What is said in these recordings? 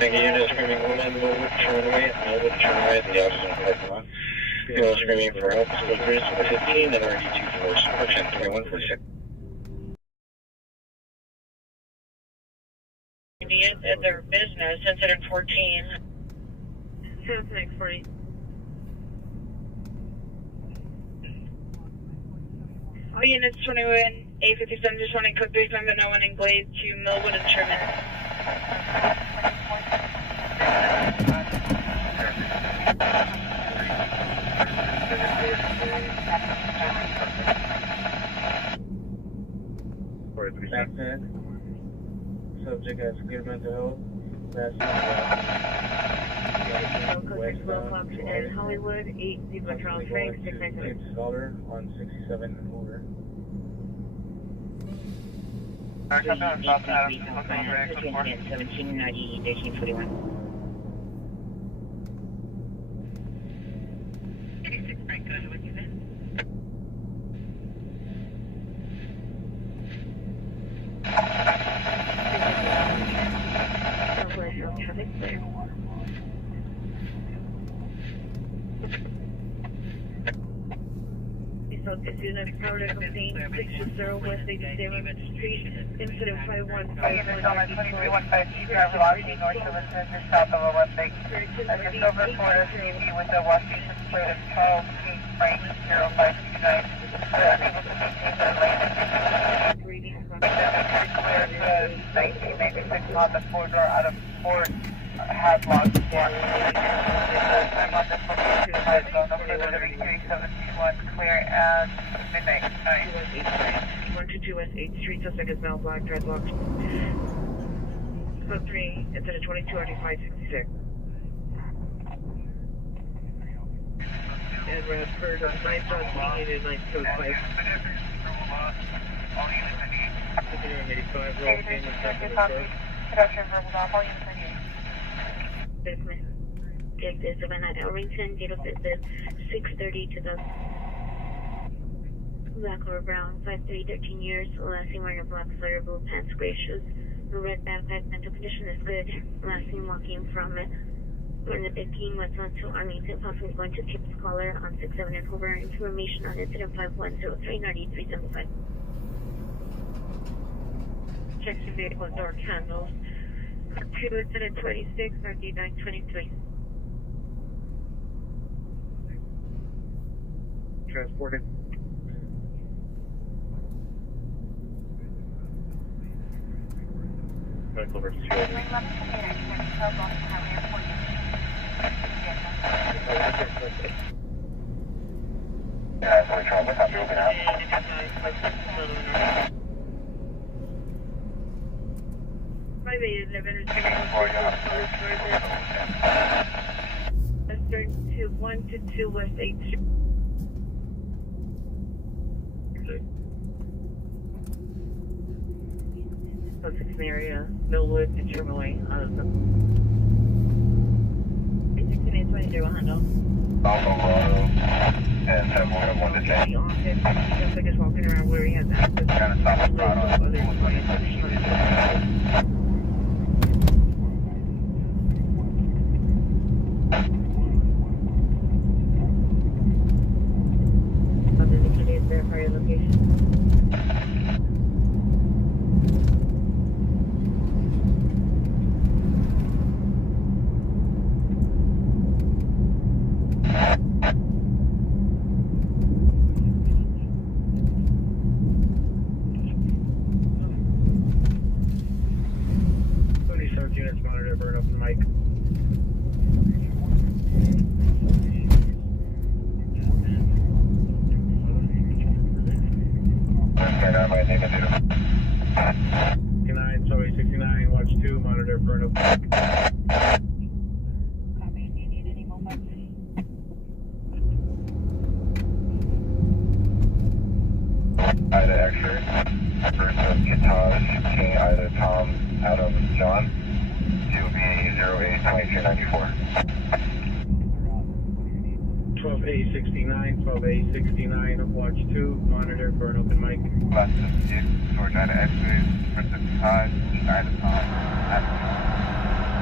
unit screaming woman, Millwood, turn away, Millwood, turn away, the officer's in the parking lot. Female screaming for help, still 315, and already 24, support 102146. At their business, incident 14. Sounds like 40. All units 21, 857, just running code 3, number 91 in Glade to Millwood and Sherman. Accident. Subject has good mental health. Code 6 o'clock in Hollywood, 8 Zebra Charles Frank, 697. Scholar on 67 and over. South Adams, 1790, 1341. 86 Frank, go ahead with you then. Traffic clear. South unit Florida Company 660 West 87th Street, incident 5151. 2315, driver velocity north of Listener, south of a West Lake. I just over for SUV with the Washington plate of 12 Frank 0529. They're unable to maintain their lane. Clear 1996 on the corridor out of Fort Hadlock. I'm on the 22 zone, okay, we're living 371 clear at midnight 9. 122 West 8th Street, suspect is now black, dreadlocks. Code 3, incident 22 RD566. And Radford, 9 shots being needed, 9 code 5. 85, roll in the second Production verbal off, all units 98. business. Take the Savannah Elrington, date of business 6:30 to the black or brown, 5'3", 13 years, last seen wearing a black sweater, blue pants, gray shoes, no red backpack, mental condition is good, last seen walking from when the 15 west on to Arlington, possibly going to Kip's Collar on 67 and over. Information on incident 5103-9375. Check your vehicle door candles. 2 incident 26, 3923. Transported. Medical versus 2 Yeah, so we try to have open out. Western to 122 West 8th Street. Code 6 area, Millwood and Sherman. Out of the 16-822, handle. Alvarado and 711 to change. The office, just like just walking around where he has access. Kind of stop the crowd on Authenticated, verify your location. Units monitor, burn open mic. My negative. 69, sorry, 69, watch 2, monitor, burn open mic. Ida X-ray, versus Kitaj, King Ida Tom, Adam, John. UB 08-2294. 12A69, 12A69, watch 2, monitor for an open mic. Last is George Ida X-ray, versus Kitaj, King Ida Tom, Adam,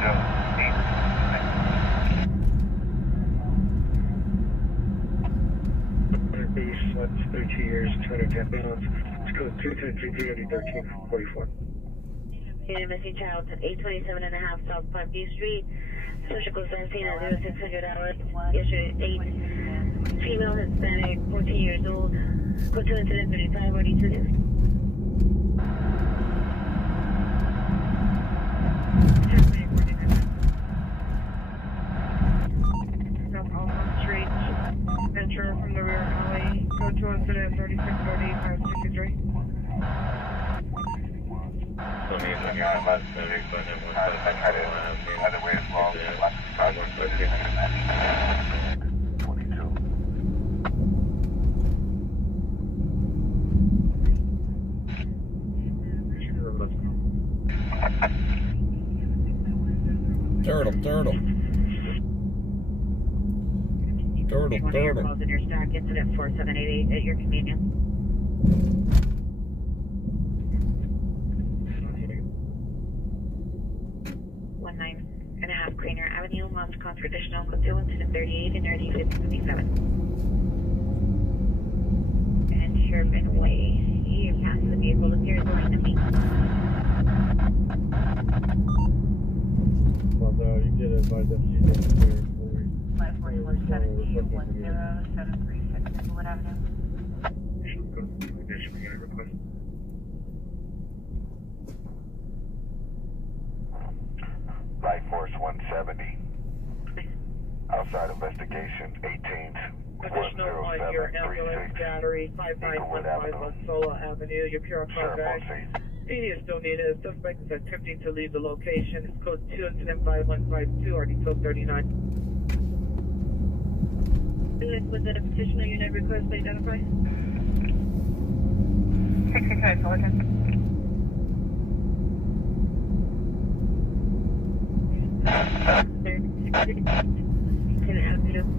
Joe. years, 210 pounds. It's code 210 1344. Missing child, 827.5 South Park B Street. Social code 17 at 0600 hours. Yesterday, 8. Female, Hispanic, 14 years old. Code 2 incident 35, already 2. Venture from the rear alley. Go to incident 3640 563. So he's on your left, so he's going to Either way as well. 22. Turtle. Calls in your stack, incident 4788 at your convenience. 19.5 Craner Avenue, Mons Cons for additional code 2 incident 38 and 3057. And Sherman Way. You pass the vehicle appears going to me. Well, you get advised that she's in there. 54170 1073 Maplewood Avenue. Light Force 170. Outside investigation 18th. Additional on your ambulance battery 59151 Sola Avenue. Your pure contact. He is still needed. Suspect is attempting to leave the location. It's code 2 incident 5152 already till 39. Was that a petitioner unit request to identify? Okay, go ahead.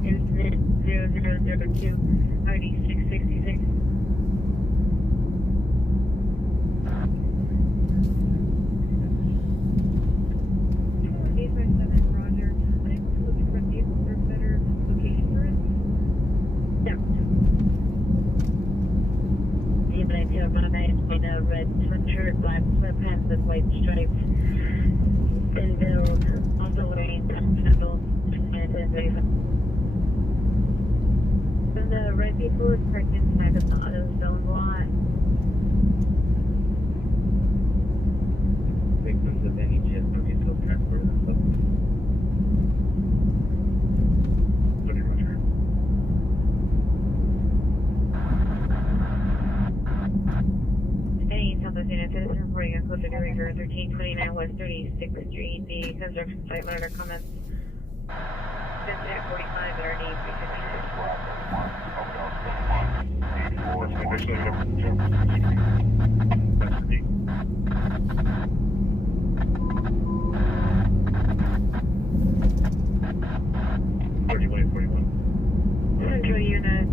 Incident 0002, ID 666. Roger. I'm looking for a vehicle for a better location for it. No. Ambulance here, my man in a red sweatshirt, black sweatpants with white stripes. Thin build, also wearing sandals, and the red vehicle is parked inside of the AutoZone lot. Victims of any chance for vehicle transport themselves. Pretty much right. Any South United citizen reporting a code to River 1329 West 36th Street. The construction site letter comments. Incident 45 at RD 41. Central unit.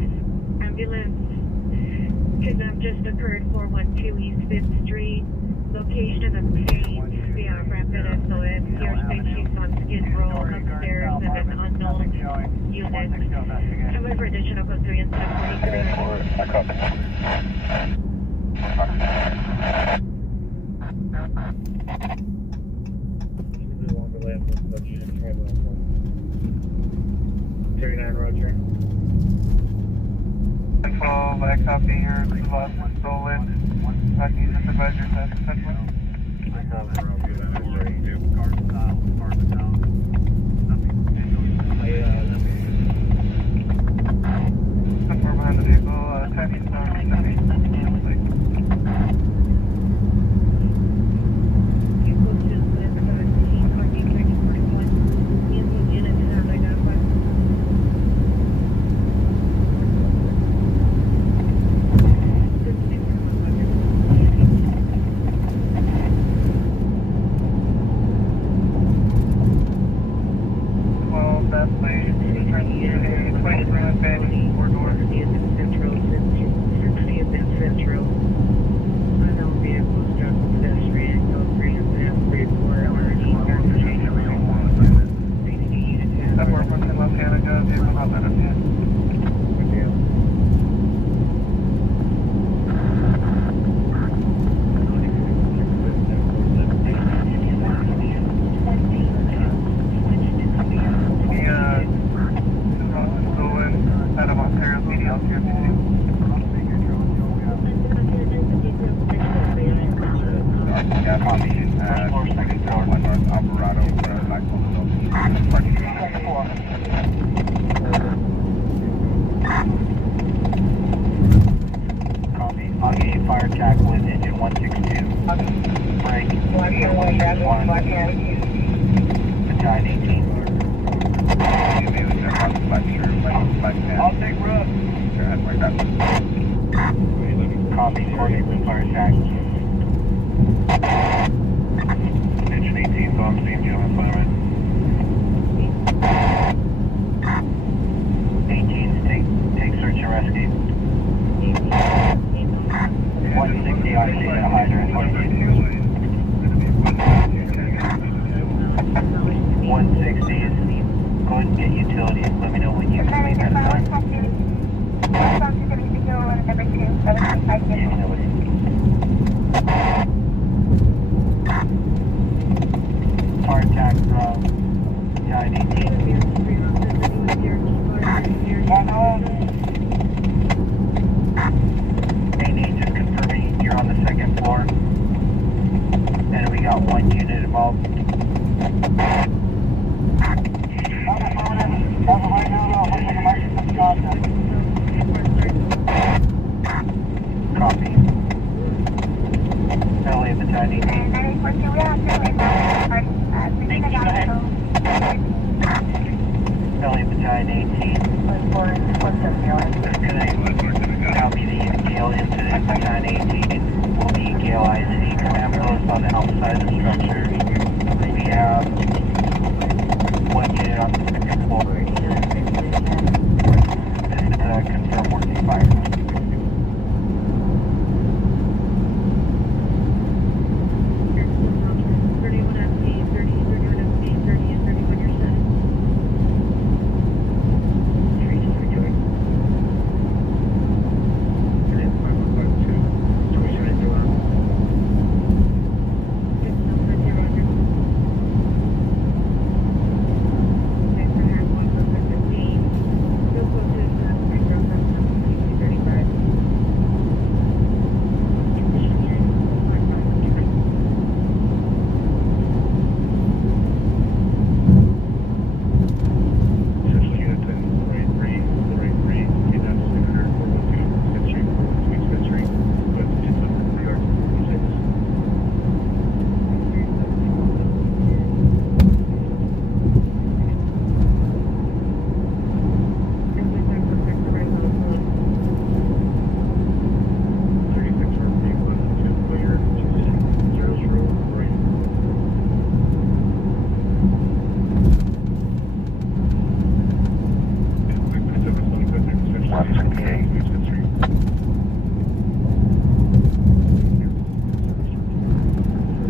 Ambulance. Kidnap just occurred 412 East 5th Street. Location of the change via rapid SOS. Your space sheets on Skid Row upstairs and an unknown unit. However, additional code 3 and 39 Roger. 12, I copy your last one stolen. Talking to supervisor to Central. Somewhere behind the vehicle, attacking Yeah, copy. 24 second floor. North Alvarado, second floor. Copy. I'll get you fire attack with engine 162. Break. 161. Battalion 18. I'll take road. Copy. Coordinate with fire attack. Engine 18, bomb steam, get on assignment. 18, take search and rescue. 160 on scene at a hydrant. 160 is go ahead and get utilities. Let me know when you can make that time. Fire attack from Battalion 18. Main just confirming you're on the second floor. And we got one unit involved. Copy. LA Battalion 18. LA Battalion 18. This could now be the Gale incident. Battalion 18 will be Gale IC command post on the outside of the structure. We have one unit on the second floor. This is confirmed working fire.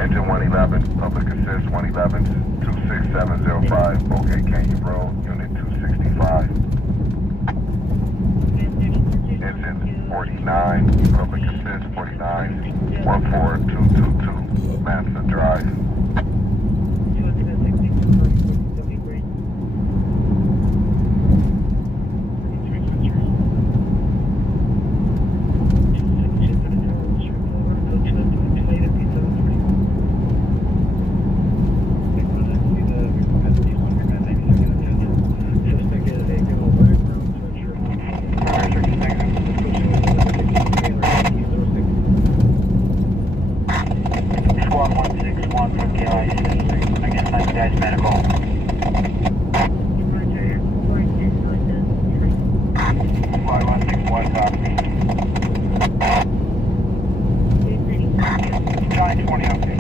Engine 111, public assist 111, 26705, okay, Canyon Road, unit 265. Engine 49, public assist 49, 14222, Manson Drive. Medical. Fly 161, copy. Battalion 20, okay.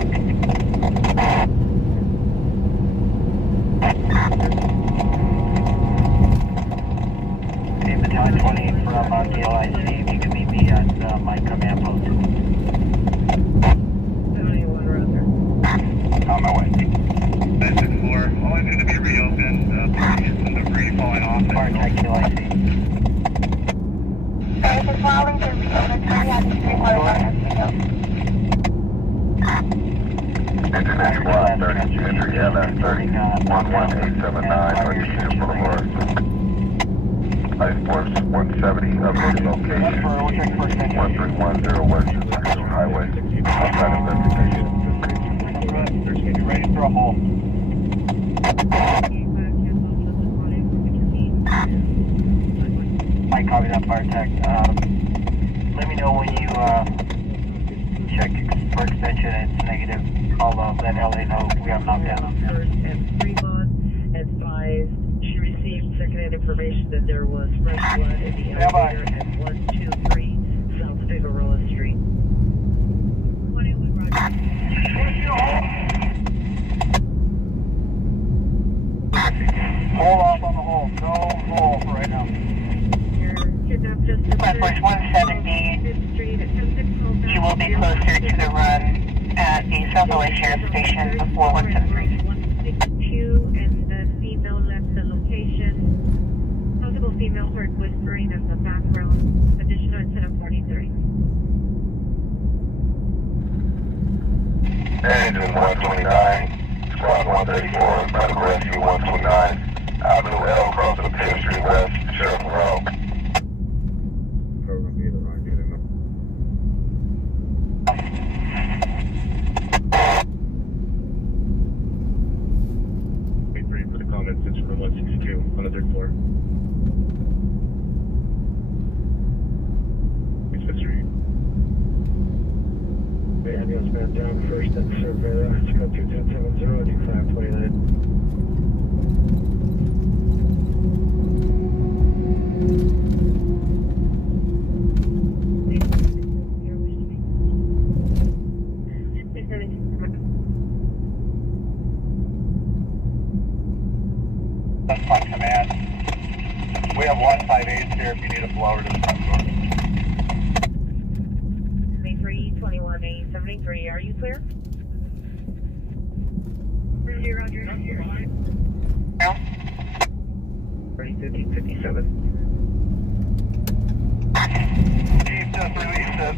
Okay, Battalion 20 from DLIC, you can meet me at my command post. 71 Roger. On my way. Exit 4, always going to be reopened. Some debris falling off. Fire attack DLIC. Engine 81, 30, entry LS 30, 11879, Artesia Boulevard. Ice Force 170, updated location, 1310 West Highway, outside investigation. through a hole. Might copy that fire tech. Let me know when you check for extension and it's negative. I'll let LA know we have knockdown. First and Fremont advised she received secondhand information that there was fresh blood in the elevator at 123 South Figueroa Street. Hold off on the hole. No hole for right now. Kidnapped just Westward 170. You will be closer to the run at the South LA Sheriff Station before 173. 162 and the female left the location. Possible female heard whispering in the background. Additional incident 43. Engine 129, squad 134, medical rescue 129, Avenue L, crossing the Payne Street West, Sheriff Road. Wait for the comments. It's from 162 on the 3rd floor. It's Fifth Street. The ambulance man down first and Cervera. Let's go 2270, declare 29. That's fine, command. We have 158 here if you need a blower to the front door. 2321A73, are you clear? Roger. Yeah. 1557. Chief, just release it.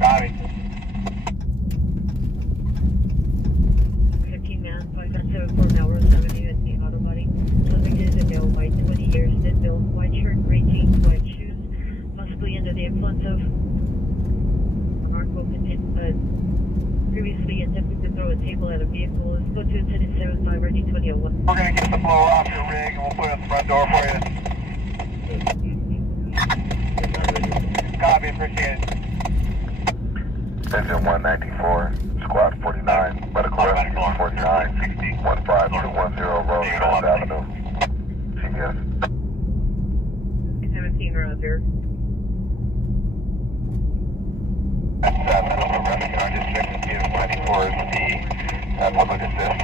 Got it. 15 man, 574 Melrose Avenue at the auto body. Suspect is a male, white, 20 years, thin build, white shirt, gray jeans, white shoes, possibly under the influence of previously attempted to throw a table at a vehicle. Let's go to incident 75, ready 2001. We're going to get the blower off your rig and we'll put it at the front door for you. Copy, appreciate it. Engine 194, squad 49, medical rescue 49, 15210 Rosecrans Avenue. CBS. 17 Roger. I just checked with you 94 is the public assist.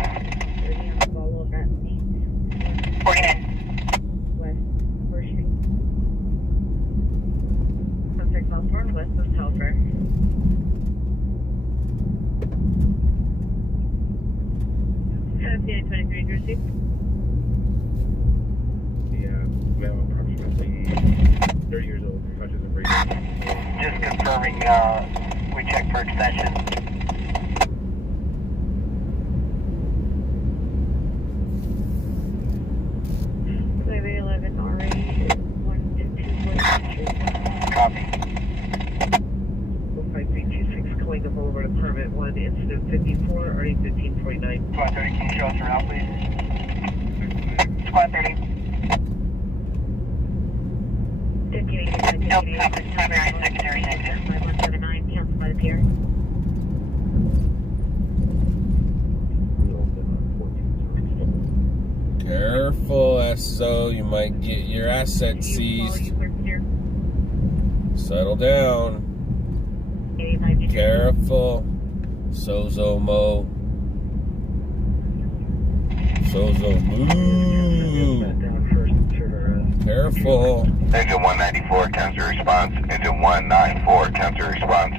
Follow that seat. 49. West 1st Street. Contact Southbound west of Telfair. FDA 23 Jersey. Yeah, male approximately 30 years old, touches and breathing. Just confirming, we checked for extension. Highway 11 RA 122 Copy. 5326 going to Boulevard Apartment 1, incident 54, RA 1549. Squad 30, can you show us around, please? Squad 30. Nope, primary, secondary, negative. 5179, canceled by the pier. Careful, SO, you might get your assets seized. Settle down. Careful. Sozo Mo. Sozo Moo. Down first and Cervera. Careful. Engine 194, counter response. Engine 194, counter response.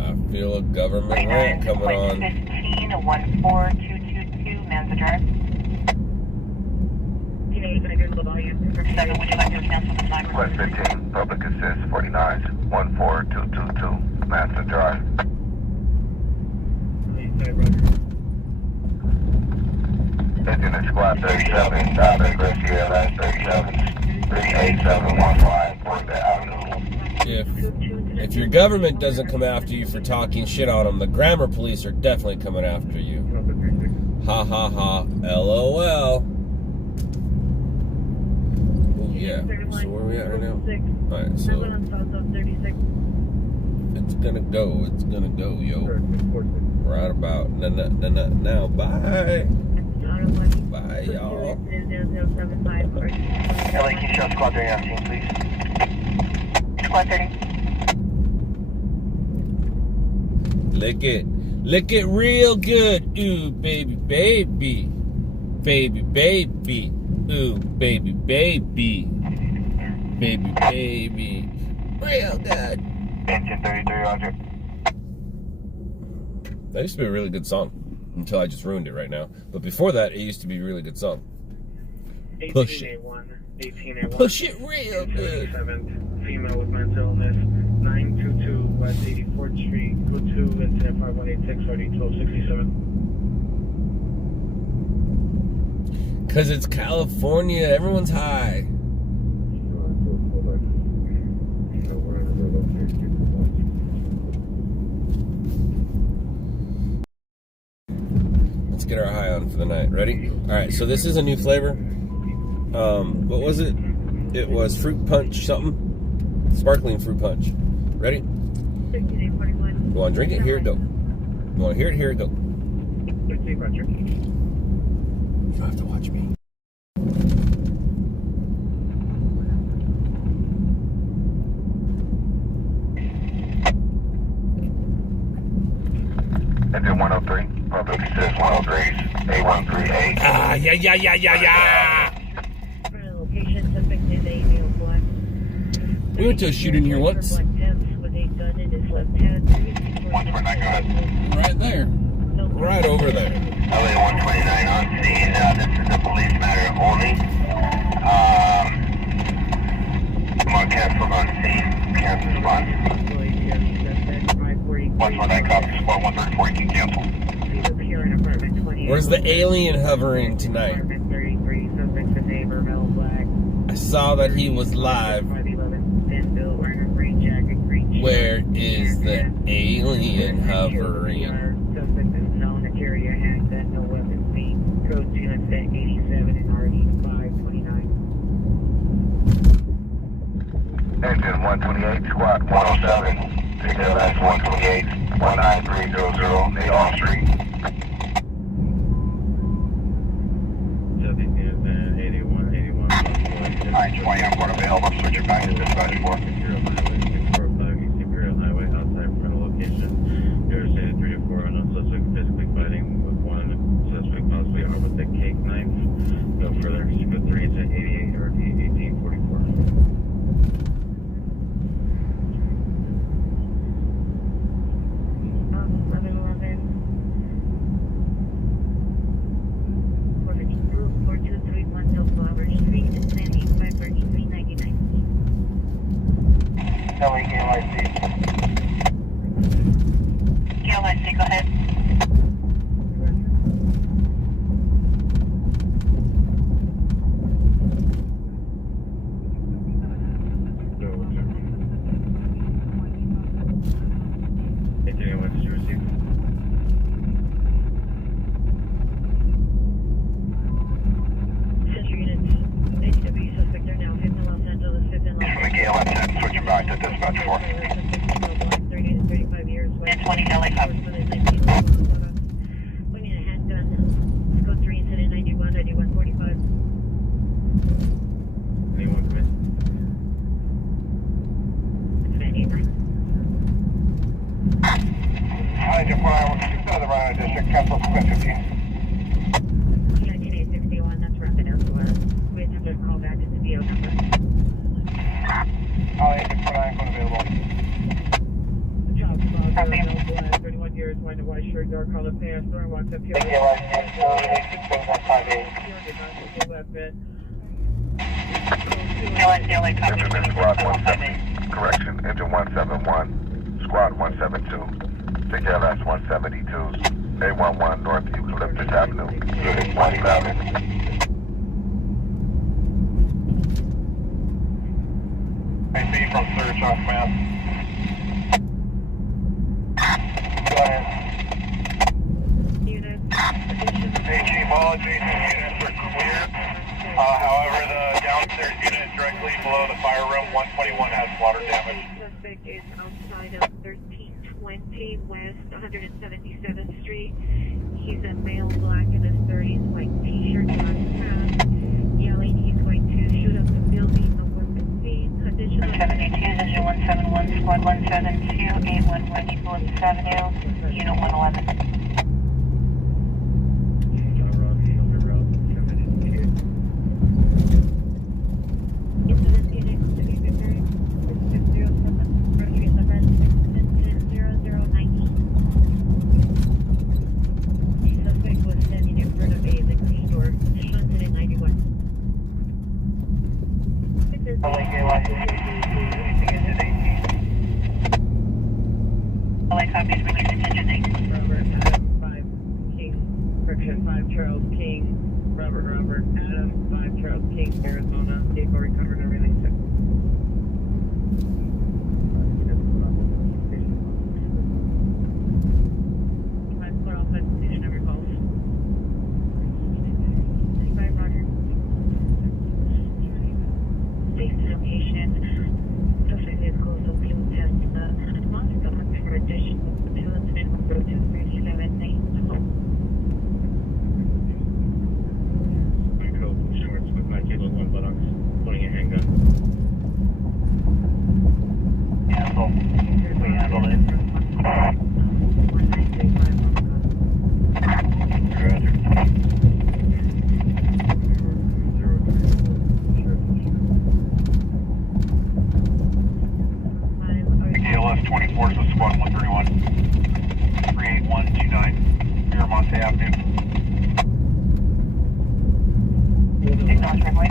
I feel a government rant coming on. 15, 14222, Manza Drive. 7, would you like to cancel the timer? Request 15, public assist 49, 14222, Manson Drive. 85 Roger. Engine is squad 37, traffic rescue LS 37, 38715, Portland Avenue. If If your government doesn't come after you for talking shit on them, the grammar police are definitely coming after you. Ha ha ha. LOL. Oh yeah. So where are we at right now? Alright, so it's gonna go. It's gonna go, yo. Right about now. Bye. Bye, y'all. LA, can you show squad 30 on scene, please? Squad 30. Lick it real good. Ooh, baby, baby. Baby, baby. Ooh, baby, baby. Baby, baby. Real good. Engine 33, Roger. That used to be a really good song until I just ruined it right now. But before that, it used to be a really good song. Push it. 18A1. Push it real good. 7th, female with mental illness, 922 West 84th Street, code 2, incident 5186, RD 1267. Because it's California. Everyone's high. Let's get our high on for the night. Ready? All right, so this is a new flavor. What was it? It was fruit punch something. Sparkling fruit punch. Ready? You want to drink it? Here it go. You want to hear it? Here it go. You don't have to watch me. Engine 103, probably says 103, A138. Ah, yeah. We went to a shooting here once. Once we're not good. Right there. Right over there. LA 129 on scene. This is a police matter only. Come on, cancel on scene. Cancel spot. 129 copy. Squad 134, you can cancel. Where's the alien hovering tonight? I saw that he was live. Where is the alien hovering? Suspect is known to carry a handgun, no weapons seen. Code 2 incident 87 and RD 529. Engine 128, squad 107. Take that last 128, 19300, 8 off street. Alright, 20 on board available. Switch your back to dispatch 4. Imperial Highway outside front of location. You're stated 3 to 4 unknown suspect physically fighting with one suspect possibly armed with a cake knife. No further. Code 3 to 88 or 1844. LA, KLIC. KLIC, go ahead. What did you receive? Central units, ATW suspect are now 5th in Los Angeles, 5th in Los From the KLM 10, switch your back to dispatch 4. 30 to 35 years. 1020 LA, copy. We need a handgun. Code 3 incident 91, 9145. Anyone come in? Incident 89. Engine 4, the Rhino District, cancel squad 15. 19861, that's rapid elsewhere. We have to call back to the VO number. Engine 49, unavailable. Job log, 31 years, wearing a white shirt, dark colored pants, door walks up here. KLIC, 86158. LA, copy. Engine squad 17, correction, engine 171, squad 172. Take LS 172s, A11 North Eucalyptus Avenue, Unit 111. I see you from search off map. all adjacent units are clear. However, the downstairs unit directly below the fire room, 121, has water damage. Suspect is outside of 1320 West 177th Street. He's a male, black in his 30s, white t-shirt, black pants, yelling he's going to shoot up the building. No weapon seen. Additionally, 72, this is 171, squad 172, 811 East Williams Avenue, unit 111. LA copies, release attention 8. Robert, Adam, 5 King, correction, 5 Charles King, Robert, Adam, 5 Charles King, Arizona, vehicle recovered and released it. Five clear off that station of your calls. 5 Roger. Safety location. Suspect vehicle is open test. Monster for additional to incident number 2379. Micro shorts with my kilo 1 buttocks, pointing a handgun. Cancel. We handled it. KLS 24 is squad 131. 38129. Miramonte Avenue. Acknowledge runway.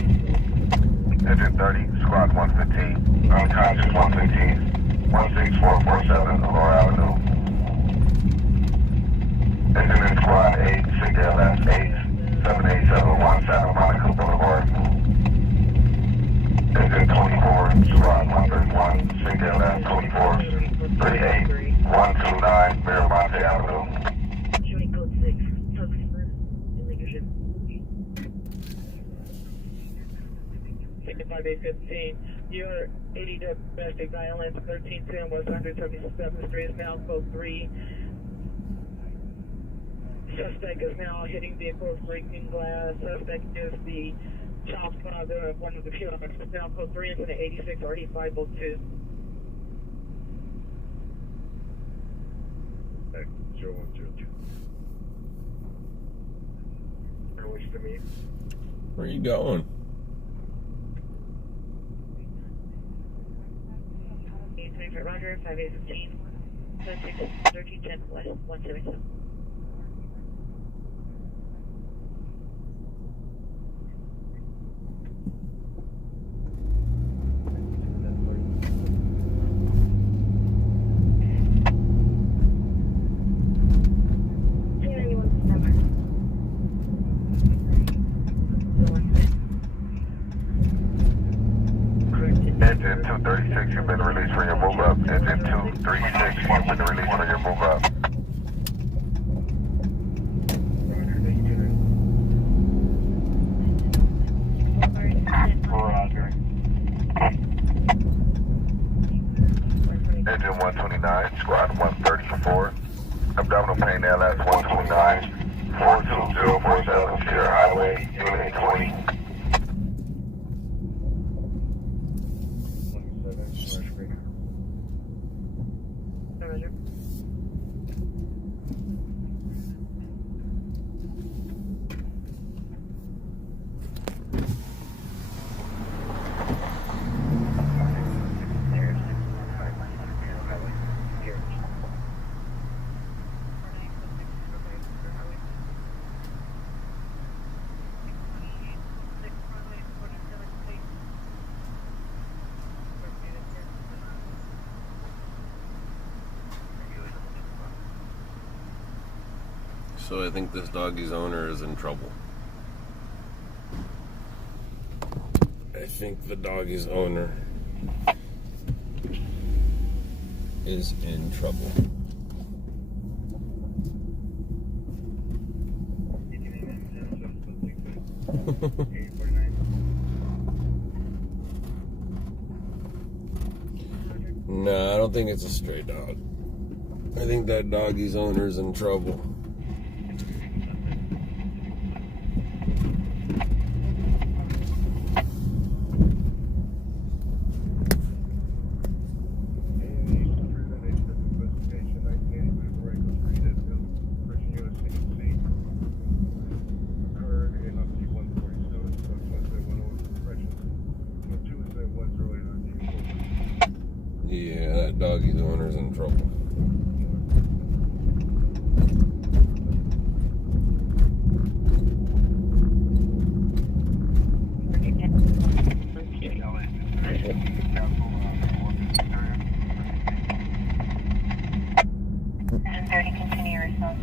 Engine 30, squad 115, unconscious 115, 16447, Aurora Avenue. Engine in squad 8, CKLS 8, 78717, Monaco Boulevard. Engine 24, squad 131, CKLS 24, 38129, Miramonte Avenue. Shooting code 6. Tugs for illegal. 55-815, you're 80 domestic violence, 1310 West 177th Street is now code 3. Suspect is now hitting vehicles, breaking glass. Suspect is the child father of one of the killers. It's now code 3 into the 86 RD502. 0102. Wish to meet. Where are you going? 824 Roger, 5815. 1310 West 177. Engine 236, you've been released for your move up. Engine 236, you've been released for your move up. Roger. Engine 129, squad 134, abdominal pain LS 129, 42047, Sierra Highway, unit 20. Roger. So I think this doggy's owner is in trouble. I think the doggy's owner is in trouble. No, I don't think it's a stray dog. I think that doggy's owner's in trouble. Yeah, that doggy's owner's in trouble. Continue your response.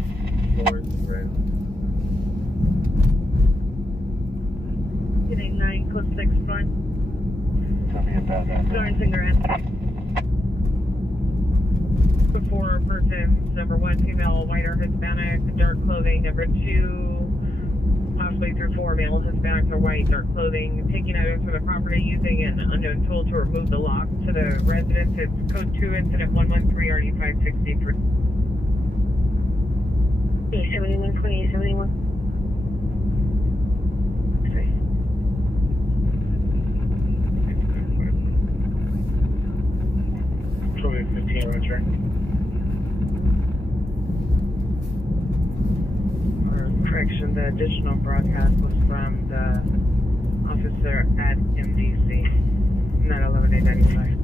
Getting 9, code 6, front. Tell me about that. Florence and Grand. Before person, number 1, female, white or Hispanic, dark clothing. Number 2, possibly through 4, male, Hispanic or white, dark clothing. Taking items from the property using an unknown tool to remove the lock to the residence. It's code 2, incident 113, RD 563. 71, 2871. Sorry. Trophy 15, Roger. Correction, the additional broadcast was from the officer at MDC, not 11895.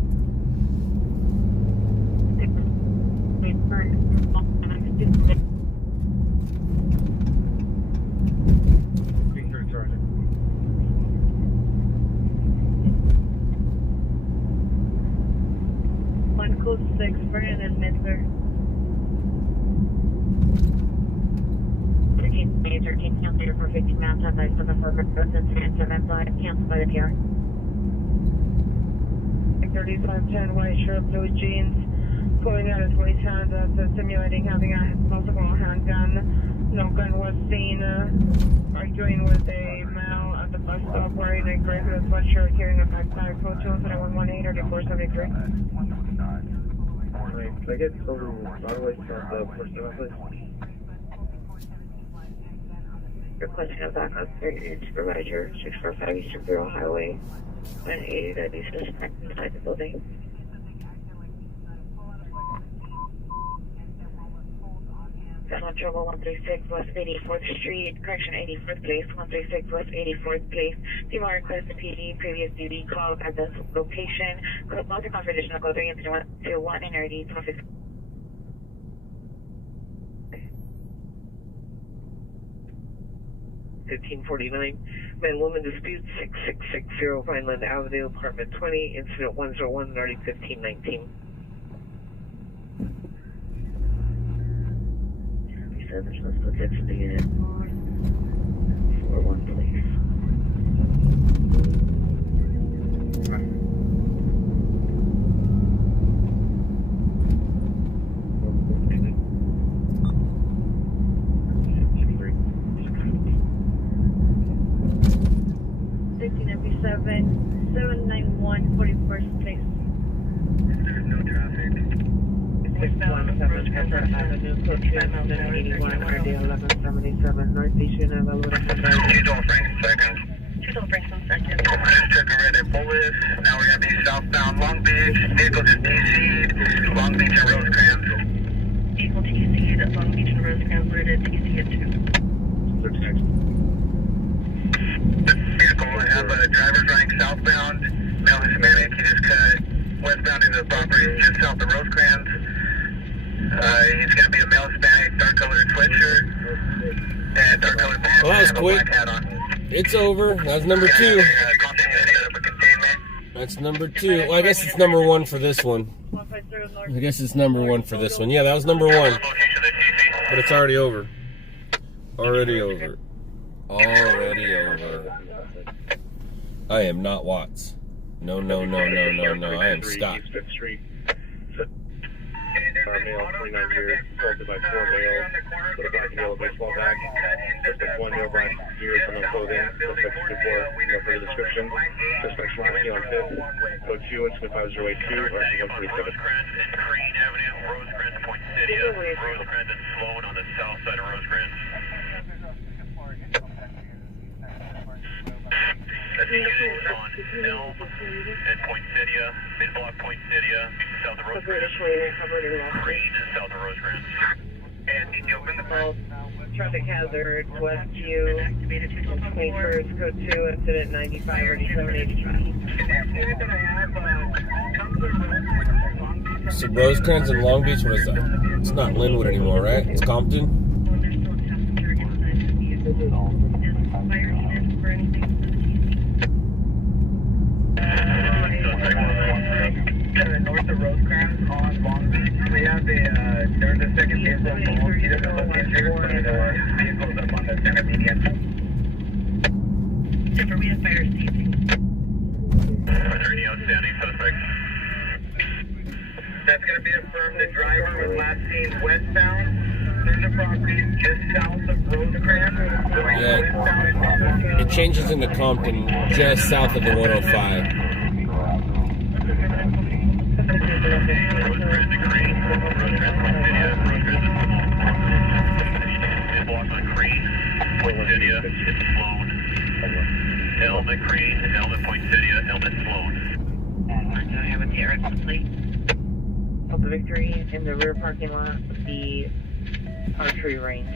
One code 6, Brandon Midler. 13, cancel your 450 maps, advice for the forward residence and 7 5, canceled by the PR. 3510, white shirt, blue jeans, pulling out his waist hand, simulating having a possible handgun. No gun was seen, arguing with a male at the bus stop wearing a gray hooded sweatshirt, carrying a backpack, code 20118 or 473. Can I get over Broadway from the person, please? Requesting a backup supervisor, 645 Eastern Bureau Highway, 180 that is suspect inside the building. Someone trouble 136 West 84th Street, correction 84th Place, 136 West 84th Place. People request the PD, previous duty called at this location. Multi confirmation of code 3 incident 121 and RD 26. 1549, man-woman dispute 6660 Vineland Avenue, apartment 20, incident 101, RD 1519. 37, let's put that to the unit. 41, please. Seven 791 41st Place. No traffic. 617 Pepper Avenue, code 281, RD 1177, Northeast Unit, Two don't bring seconds. 2 don't bring some seconds. Check a red at Bullis. Now we're going to be southbound Long Beach. Vehicle just TC'd. Long Beach and Rosecrans. Vehicle TC'd at Long Beach and Rosecrans, we're at TC at 2. Vehicle have a driver's running southbound. Male Hispanic. He just cut westbound into the property just south of Rosecrans. He's going to be a male Hispanic, dark colored sweatshirt and dark colored pants. Well, that was and a quick. black hat on. It's over. That's number 2. That's number 2. Well, I guess it's number 1 for this one. I guess it's number 1 for this one. Yeah, that was number 1. But it's already over. Already over. Already over. I am not Watts. No. I am Scott. male, 29 years, assaulted by 4 males with a black and yellow baseball bat. Suspect 1 male, black years, unknown clothing. Suspect 44, no further description. Suspect's last seen on 5th. Code 2, incident 5082, or 137. Crane Avenue, Rosecrans, Poinsettia, Rosecrans and Sloan on the south side of Rosecrans. Attention on Elm and Poinsettia, mid-block Poinsettia, south of Rosecrans. Crane, south of Rosecrans. And did you open the phone? Traffic hazard, Westview, 21st, code 2, incident 95, 3785. So Rosecrans and Long Beach, what is that? It's not Linwood anymore, right? It's Compton? North of Rosecrans on Long Beach. We have there's a second vehicle involved. He doesn't look injured, but his vehicle's up on the center median. Timber, we have fire safety. Are there any outstanding suspects? That's going to be affirmed. The driver was last seen westbound through the property just south of Rosecrans. Yeah, it changes into Compton just south of the 105. Rosecrans and Crane, Rosecrans, Poinsettia, Rosecrans and block on Crane, Poinsettia, it's Sloan. Elm and Crane, Elm and Poinsettia, Elm and Sloan. I'm here with the Erickson plate. Of the Victory in the rear parking lot of the archery range.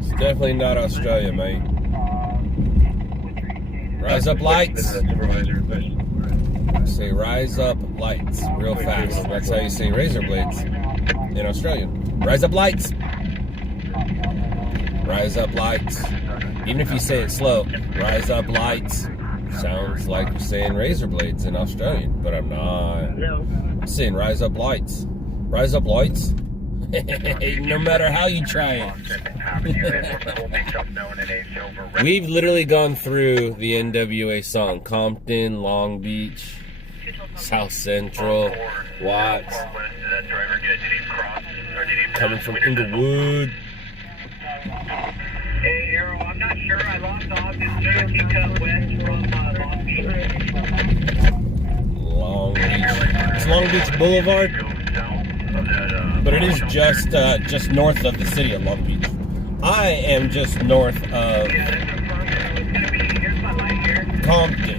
It's definitely not Australia, mate. Rise up lights. Say rise up lights real fast. That's how you say razor blades in Australian. Rise up lights. Rise up lights. Even if you say it slow, rise up lights. Sounds like you're saying razor blades in Australian, but I'm not. I'm saying rise up lights. Rise up lights. No matter how you try it. We've literally gone through the NWA song. Compton, Long Beach, South Central, Watts. Coming from Inglewood. Hey, Arrow, I'm not sure. I lost off. It's just keep cut west from Long Beach. Long Beach. It's Long Beach Boulevard, but it is just north of the city of Long Beach. I am just north of Compton.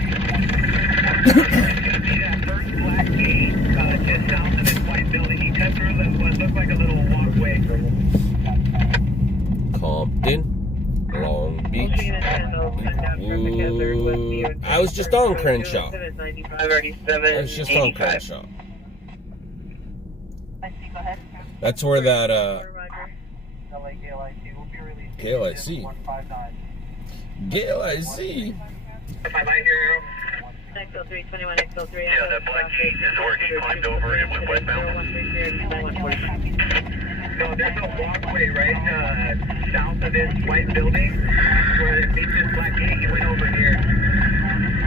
Just south of this white building. He cut through what looked like a little walkway. Compton, Long Beach. Ooh, I was just on Crenshaw. I was just on Crenshaw. That's where that KLIC. KLIC. My light here, XL3, 21, XL3. yeah, that black gate is where he climbed over and went westbound. No, there's a walkway right south of this white building where it meets this black gate. He went over here.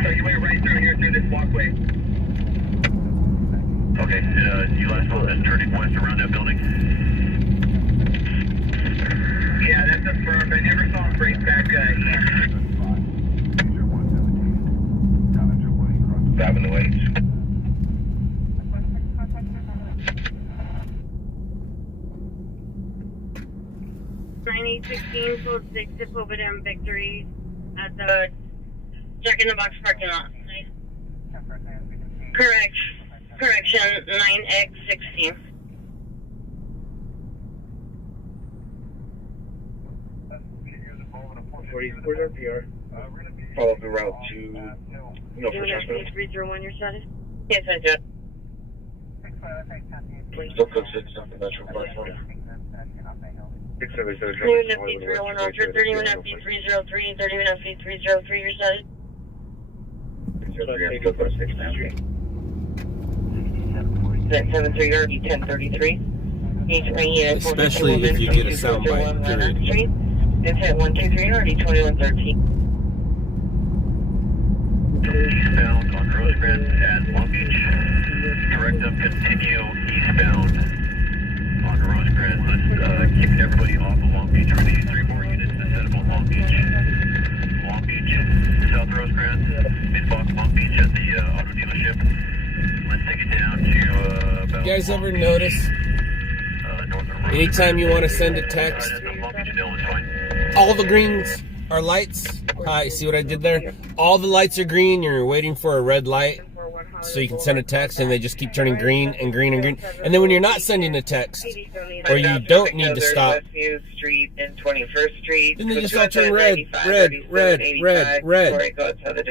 So he went right through here through this walkway. Okay, you last saw that turning west around that building? Yeah, that's affirmed. I never saw him break back east. Grabbing the weights. 9816, code 6 to Povidum Victory at the Jack in the Box parking lot. Correction, 9X16. Where's our PR? Follow the route to Milford Hospital. 301 your status? Yes, I do. Still code 6, something that's required for you. 677 31 FD 303, 31 FD 303, 31 FD 303 your status? 73 1033. Especially if you get a soundbite, period. It's at 123 RD 2113. Eastbound on Rosecrans at Long Beach. Direct up, continue eastbound on Rosecrans. Let's kick everybody off of Long Beach. Release 3 more units to set up on Long Beach. Long Beach, South Rosecrans, mid-box Long Beach at the auto dealership. Let's take it down to about... You guys ever notice? Anytime you want to send a text, all the greens are lights. Hi, see what I did there? All the lights are green. You're waiting for a red light so you can send a text, and they just keep turning green and green and green. And then when you're not sending a text, or you don't need to stop, Street and 21st Street. then they just all turn red, red, red, red, red.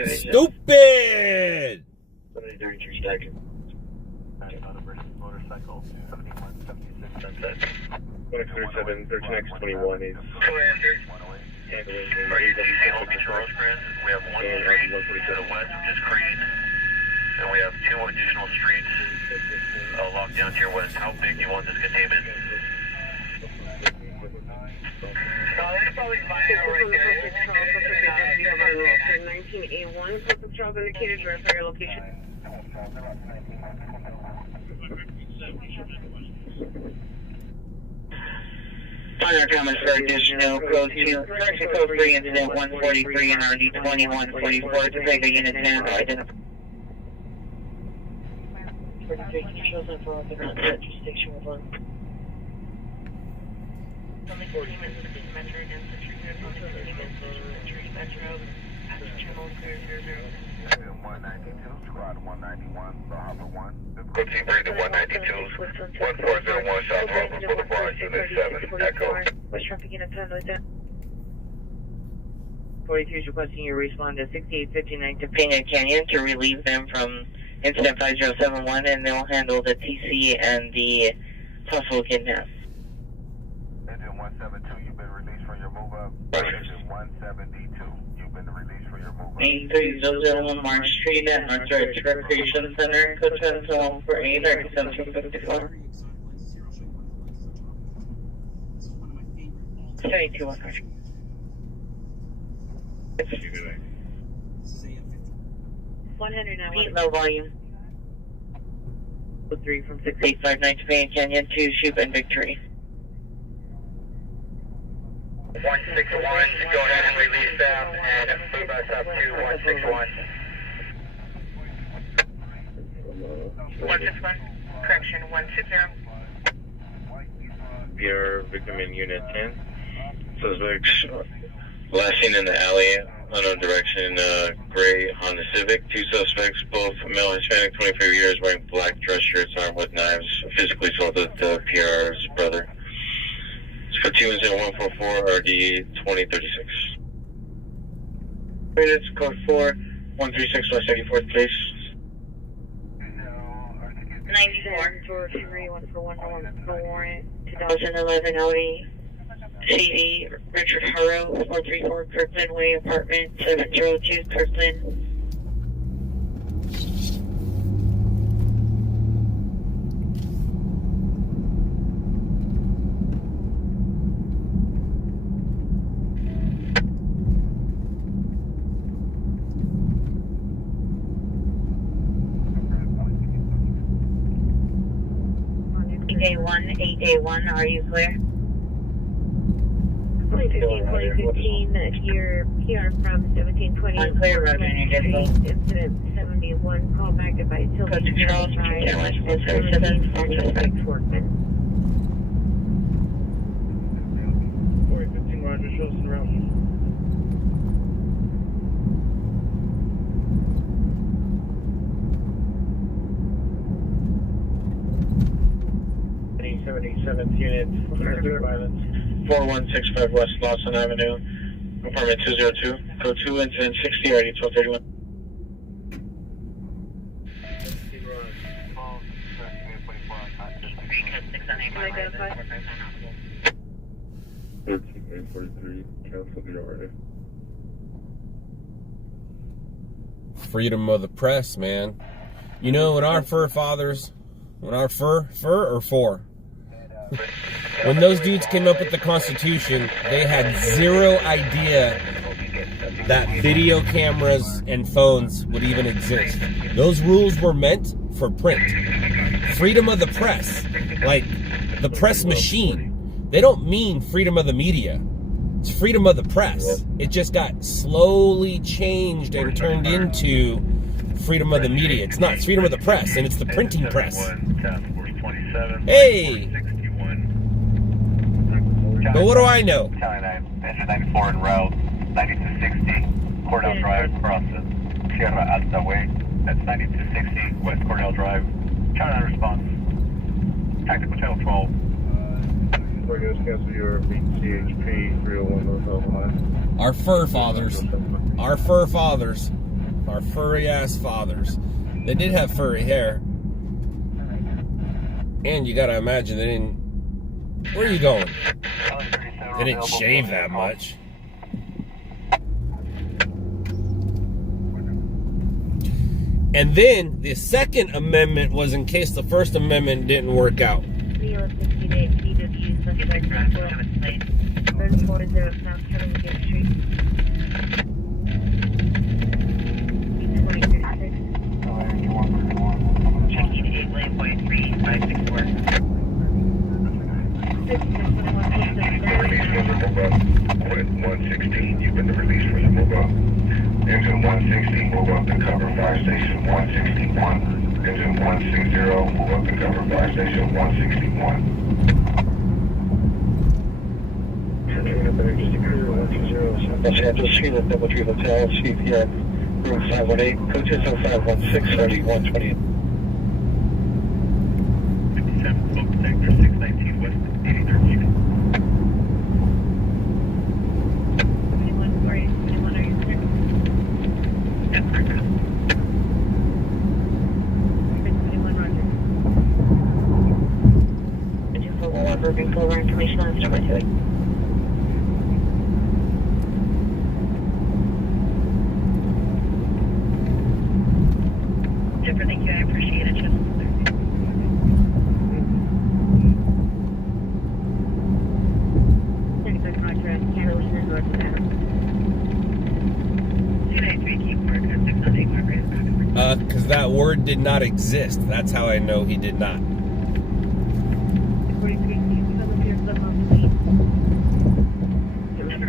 Stupid! 137, 13X21 is handling. Long Beach Rosecrans. We have one street to the west, which is Creed. And we have 2 additional streets locked down to your west. How big do you want this containment? That's probably fine. 19A1, Focus Charles indicated, verify your location. Fire comments for additional code 2, correction code 3, incident 143 and RD 2144 to take a unit 10 identify. 43 chosen for the ground station with one. Only containment for this metro against the treatment of the containment century metro after channel 000. 192, squad 191, the Harbor 1. Proceed bring the 192s, 1401 South Rockland Boulevard, Unit 7, Echo. What's traffic unit 10 like that? 42 is requesting you respond to 6859 to Pena Canyon to relieve them from incident 5071, and they'll handle the TC and the possible kidnap. Engine 172, you've been released from your move-up. Engine 172, you've been released from your move-up. 8301 March Street at Northridge Recreation Center, code 74148 or 1754. 72 100 now. Low volume. 3 from 6859 to Pena Canyon to Shoop and Victory. 161, go ahead and release them and move us up to 161. 161, correction, 160. Your victim in Unit 10. Suspects Last seen in the alley, unknown direction, gray Honda Civic. 2 suspects, both male Hispanic, 25 years, wearing black dress shirts, armed with knives, physically assaulted the PR's brother. It's for 210-144 RD 2036. Units code 4, 136 West 84th Place. 94. 1 for 1 warrant. 2011 Audi CD Richard Harrow, 434 Kirkland Way, apartment 702 Kirkland. A1, are you clear? 2015, your PR from 1720. Unclear, Roger, and you're good. Incident 71, call back advice. Code to Charles, Can't West 177, 427. Workman. 4015 Roger, show us the route. Unit, violence. 4165 West Lawson Avenue, apartment 202, code 2, incident 60 RD 1231. Identify. 1343, cancel the order. freedom of the press, man. You know, when our forefathers, when those dudes came up with the Constitution, they had zero idea that video cameras and phones would even exist. Those rules were meant for print. Freedom of the press, like the press machine. They don't mean freedom of the media. It's freedom of the press. It just got slowly changed and turned into freedom of the media. It's not. It's freedom of the press, and it's the printing press. Hey! But what do I know? County 9, Engine 94 en route, 9260, Cordell Drive, across the Sierra Alta Way. That's 9260 West Cordell Drive. County 9 response. Tactical Channel 12. We're going to cancel your BCHP 301 Our furry ass fathers. They did have furry hair. And you gotta imagine they didn't. Where are you going? They didn't shave that much. And then the Second Amendment was in case the First Amendment didn't work out. 340 South Carolina Street. 116, you've been released from the mobile. Engine 160, move up and cover fire station 161. Engine 160, move up and cover fire station 161. Los Angeles Street at Double Tree Hotel, CPR, room 518, coaches 0516, 3128. 57, smoke detector, 619 West 83rd Street. 21, are you there? Yes, very good. 21, Roger. Would you follow up or bring forward information on the number 2? Thank you, I appreciate it. Just 35 Roger, Carolina, North Carolina. 293, keep work at 608 Margaret. Because that word did not exist. That's how I know he did not. 43, can you tell if you're still on the scene?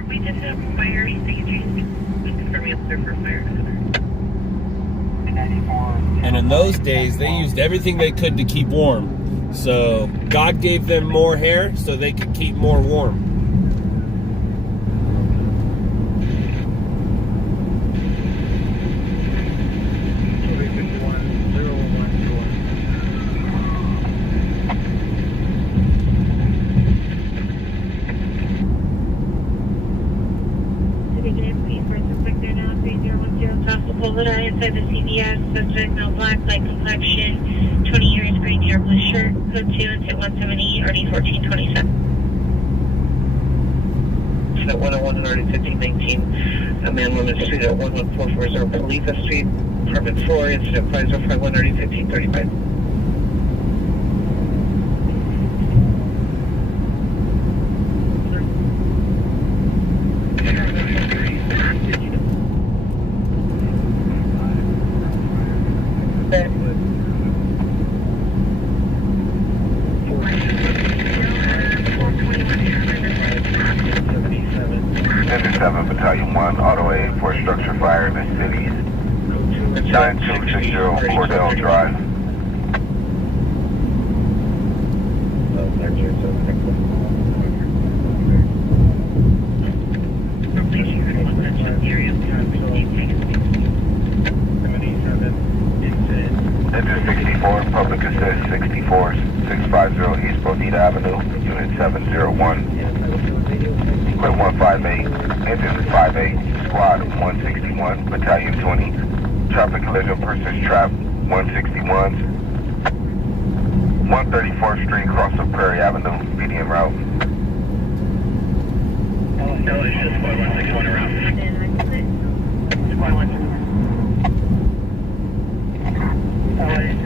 We just have fire signatures. We confirm answer for fire. And in those days, they used everything they could to keep warm. So God gave them more hair so they could keep more warm. Inside the CVS, subject no black, light complexion, 20 years, green hair, blue shirt, code 2, inset 170, RD 1427. At 101 and RD 1519, a man, woman, street at 11440 Khalifa Street, apartment 4, incident 5051, RD 1535. Battalion 1, Auto A for structure fire in the cities. 9260 Cordell Drive. Engine 64, public assist 64, 650 East Bonita Avenue, Unit 701. Equip 158, Engine 58, Squad 161, Battalion 20. Traffic collision, persons trapped 161. 134th Street, cross of Prairie Avenue, medium route. No, it's just Squad 161 around. Squad 161.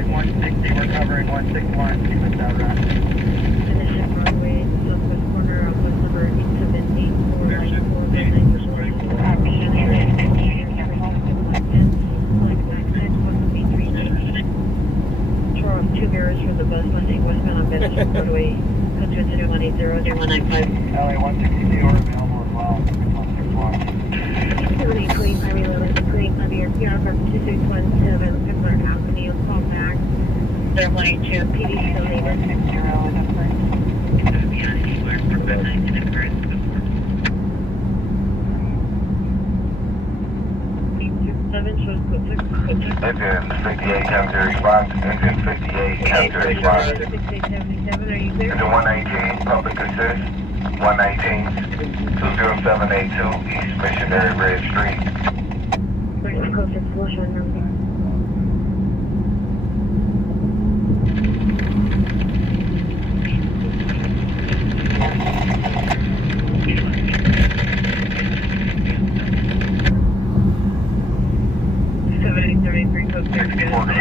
160, we're covering 161, keep us out right. Finish at Broadway, southwest corner of bus number 878, 2 mirrors from the bus landing westbound on Benedict Broadway, code 22180, 195. LA 162 are available as well, 161. Clean, under your PR from 2617 Pittsburgh Avenue, call back. They're wanting to PD still needed. 160 is up first. Engine 58, capture response. Engine 58, capture response. 6877, are you clear? Engine 119, public assist. 119, 20782, East Missionary Red Street. Where's the closest solution number?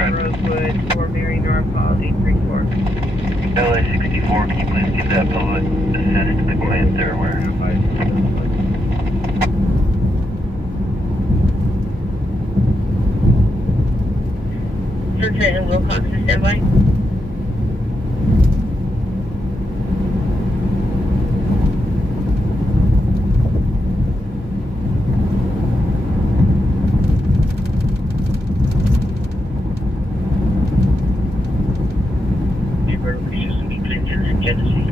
Rosewood, 4 Mary North Falls, 834. LA 64, can you please give that public assist to the Queen Thoroughware? Sunset and Wilcox to standby. Genesee.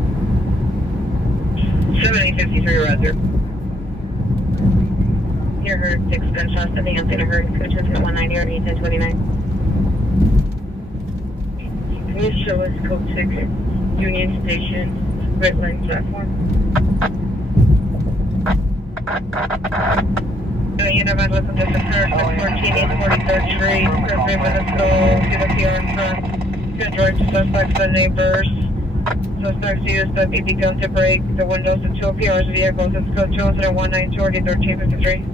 7853 Roger. Here heard 6 gunshots, I think I'm gonna hurt. Coaches at 190 or 1029. Can you show us code 6, Union Station, Red Line platform? Unit Red Line from the 3rd, 14 43rd Street, Gregory with us, go to the PR in front. Good drive to suspects, the neighbors. Suspects used the BB gun to break the windows of 2 PR's vehicles. It's code 20192 or 1353.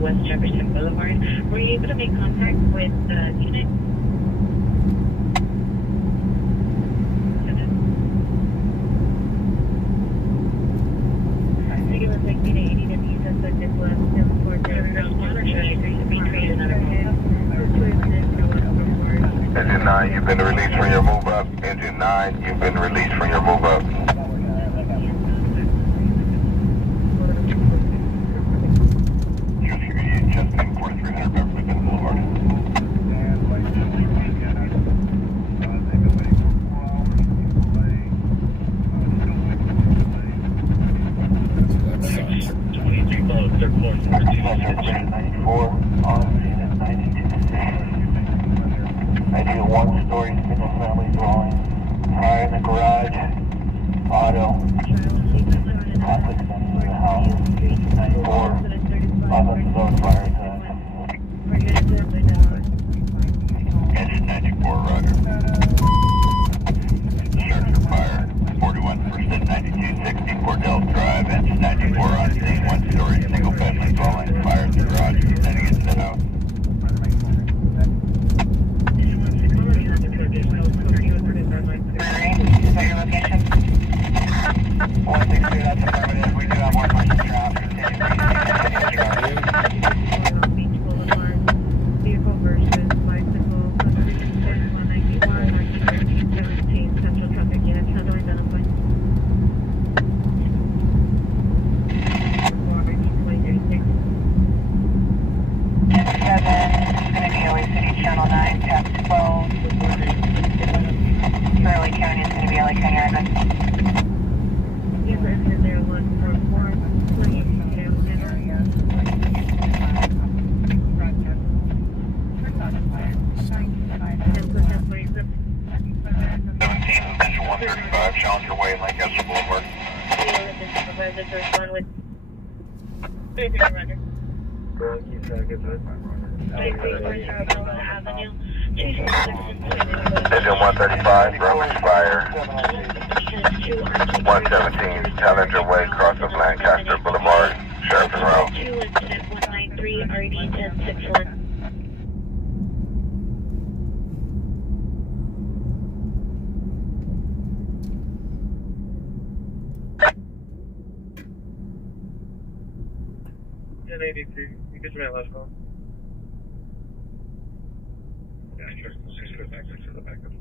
West Jefferson Boulevard. Were you able to make contact with the unit? I think it was like 80 to be suspected was 740. Engine 9, you've been released from your move up. Engine 9, you've been released from your move up. I do a one-story single-family dwelling, fire in the garage, auto, complex into the house, 94, Boston Road fire attack. Engine 94, Roger. Search for fire, 41% 9260 Cordell Drive, engine 94 on scene, one-story single-family dwelling, fire in the garage, heading into the house. Is that your location? 162, that's affirmative. We do have one person trapped. Beach Boulevard, vehicle versus bicycle, 191, 1917, Central Traffic Unit, how do I identify? Channel 9, Tap 12. Shirley County is going to be LA County Island. Yes, I'm in there, 144, please, Engine 135, Challenger Way, Lancaster Boulevard. with Roger. Avenue. Engine 135, road expire. 117, Challenger Way, cross of Lancaster Boulevard, Sheriff and Row. 2 incident 193, RD 1061. Yeah, 83. You get your last call. Yeah, sure. 6 for the back, 6 for the backup.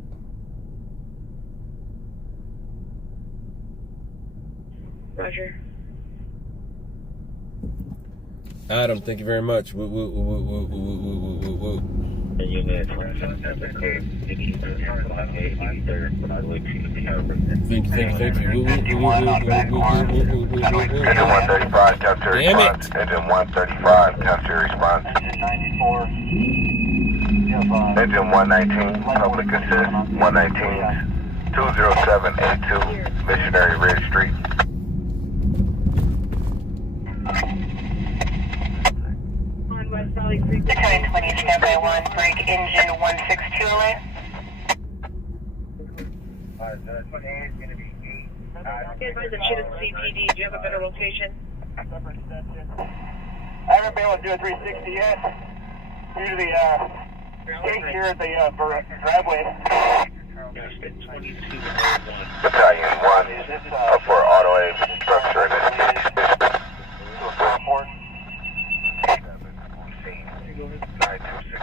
Roger. Adam, thank you very much. Woo, woo, woo, woo, woo, woo, woo, woo, woo. Unit 27 code 83rd, Thank you. Woo, woo, woo, woo, woo, woo, woo, woo, woo, woo. Engine 135, capture Damn response. it. Engine 135, capture response. Engine 94. Engine 119, public assist. 119, 20782, Missionary Ridge Street. On West Valley Creek. Battalion 20, standby 1, break engine 162 away. 28 is going to be 8. Stand by the Cheetah CPD. Do you have a better location? I haven't been able to do a 360 yet. Due to the gate here at the driveway. Battalion 1, up for auto aid structure in this case. 9260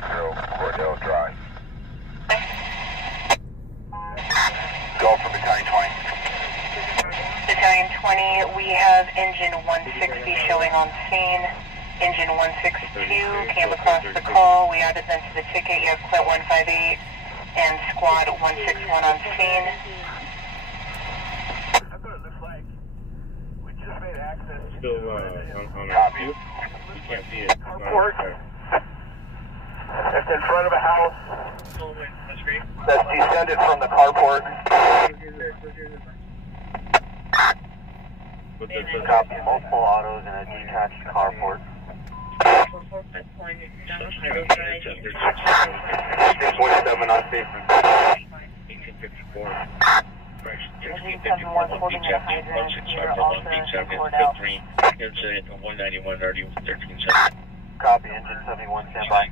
Cordell Drive. Go for Battalion 20. Battalion 20, we have engine 160 showing on scene. Engine 162 came across the call. We added them to the ticket. You have Clint 158 and Squad 161 on scene. That's what it looks like. We just made access. Still on Copy. you can't see it. Carport. It's in front of a house That's great. that's descended from the carport. Copy. Multiple autos and a detached carport. 617 on safe. 1854. 1651 holding at a hydrant. You're also in Cordell. 191 RD 13 Copy. Engine 71 standby.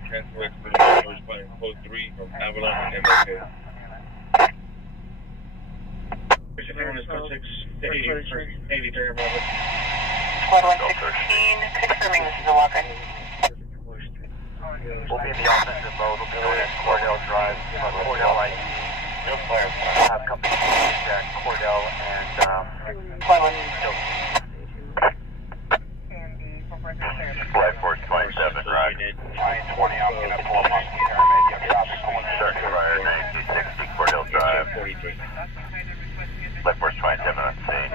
Code 3 from Avalon and MLK. Everyone is code 6 to 83rd Robert. Squad 116, confirming this is a walk-in. We'll be in the offensive mode. We'll be going at Cordell Drive. Cordell ID. Have company check Cordell and Squad 116. Flight Force 27, right. Battalion 20, I'm going to pull up on the pyramid. You have traffic going Search fire 9260 Cordell Drive. 43. Flight Force 27 on scene.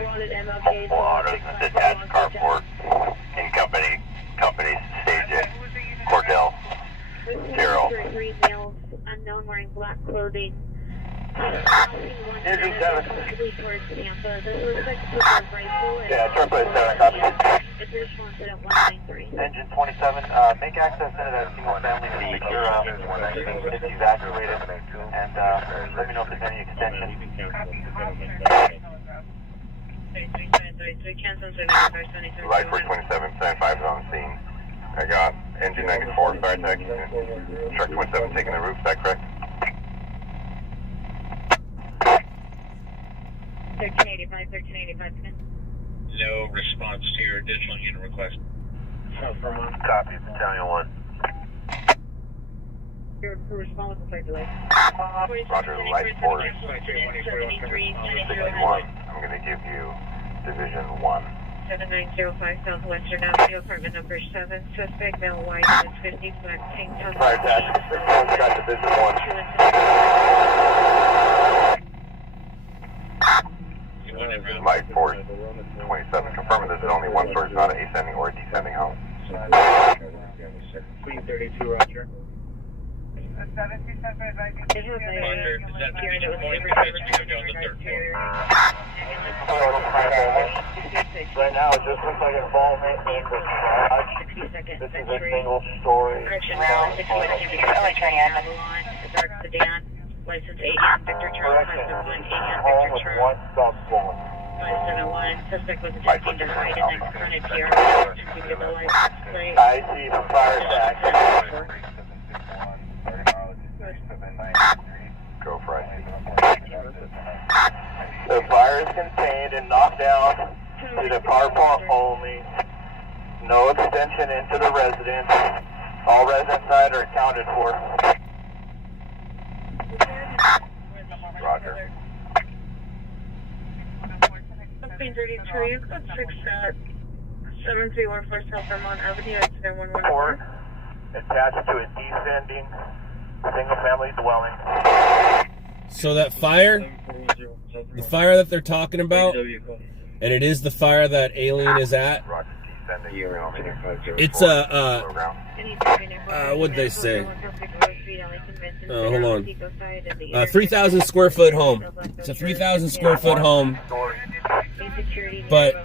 Multiple autos and detached carport. In company stage at Cordell. Zero. 3 males, unknown, wearing black clothing. Engine 7. Towards Tampa. This looks like a person's rifle. Yeah, Turquoise 7, copy. It's responsive at 193. Engine 27, make access into that single family seat. Your it's evacuated. And let me know if there's any extension. Flight Force 27, 75 is on scene. I got engine 94, fire tech. Truck 27 taking the roof, is that correct? 1385. No response to your additional unit request. Copy, Battalion 1. Your crew respond with a flight delay. Roger, Light Force 73, 61. I'm going to give you Division 1. 7905 Southwestern Avenue, apartment number 7. Suspect male, white, is 50, black, tank top. Fire tech, got Division 1. Light Force 27, confirming this is only one source, not an ascending or a descending home. Queen 32, Roger. Right now, it just looks like involvement in the garage. This is a single story. License 80 Victor Charles 571, 80 Victor Charles 571. Suspect was attempting to hide and then confronted PR. I see the fire attack. Go for it. The fire is contained and knocked down to the carport only. No extension into the residence. All residents inside are accounted for. Roger. 1533, code 6 at 7314 South Vermont Avenue, incident 114. Report attached to a descending single-family dwelling. So that fire, the fire that they're talking about, and it is the fire that Alien is at. Roger. Descending. It's what'd they say? Hold on. 3,000 square foot home. It's a 3,000 square foot home. But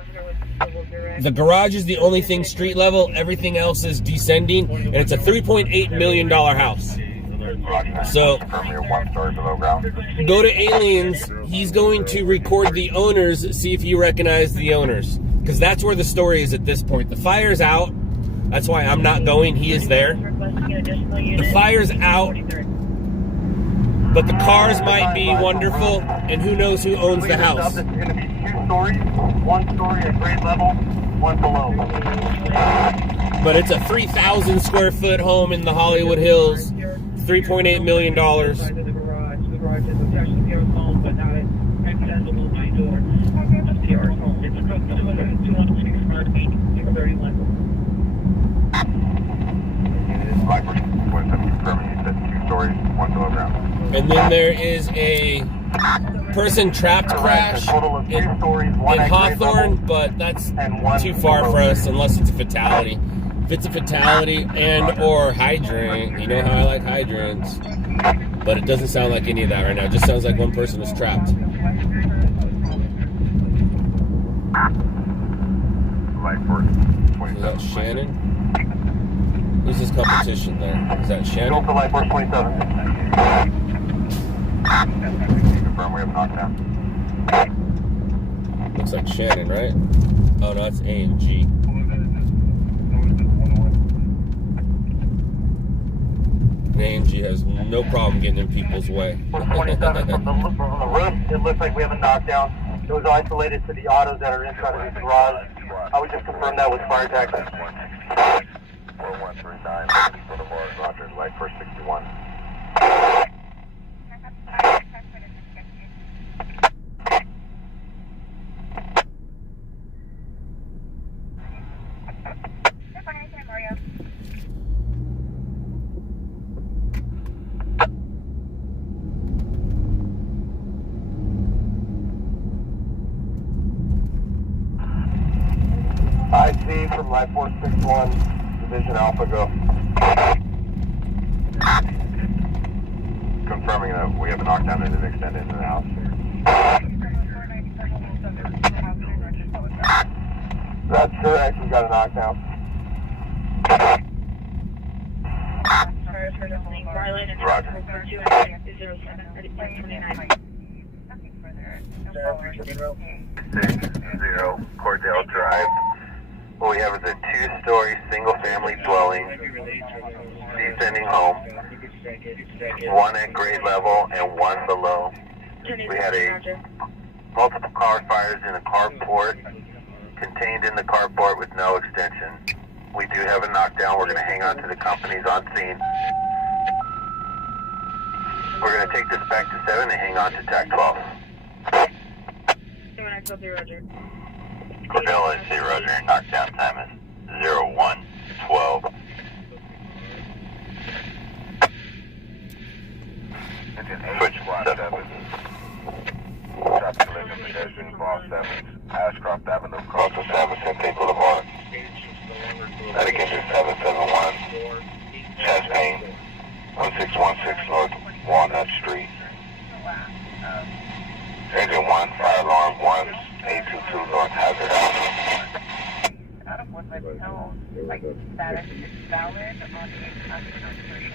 the garage is the only thing street level. Everything else is descending. And it's a $3.8 million house. So go to Aliens. He's going to record the owners, see if you recognize the owners. Because that's where the story is at this point. The fire's out. That's why I'm not going. He is there. The fire's out. But the cars might be wonderful. And who knows who owns the house. It's going to be 2 stories. 1 story at grade level, 1 below. But it's a 3,000 square foot home in the Hollywood Hills. $3.8 million. The garage is attached to PR's home, but not accessible by door. PR's home. It's code 216 Smart 31. And then there is a person trapped crash in Hawthorne, but that's too far for us unless it's a fatality. If it's a fatality and or hydrant, you know how I like hydrants. But it doesn't sound like any of that right now. It just sounds like one person was trapped. Is that Shannon? Who's his competition there? Is that Shannon? Go for light force 27. Confirm we have knockdown. Looks like Shannon, right? Oh no, that's A&G. A&G has no problem getting in people's way. 27 from the roof, it looks like we have a knockdown. It was isolated to the autos that are inside of the garage. I would just confirm that with fire taxi. 4139, Roger, light for 61. I see from light force 61. Division Alpha, go. Confirming that we have a knockdown and an extended into the house. That's correct, we got a knockdown. Roger. 6-0, Cordell Drive. What we have is a 2-story single-family dwelling, descending home, 1 at grade level and 1 below. We had multiple car fires in the carport, contained in the carport with no extension. We do have a knockdown. We're going to hang on to the companies on scene. We're going to take this back to 7 and hang on to TAC 12. Cordell, I see, Roger. Your knockdown time is 0112. Switch 7. Traffic collision pedestrian, cross 7, Ashcroft Avenue, cross 7, 10 Boulevard. Dedication 771, chest pain, 1 616 North Walnut Street. Engine 1, fire alarm 1, 822 North Hazard Avenue. Out of Woodland Hills, like status is valid on the unconstitutional.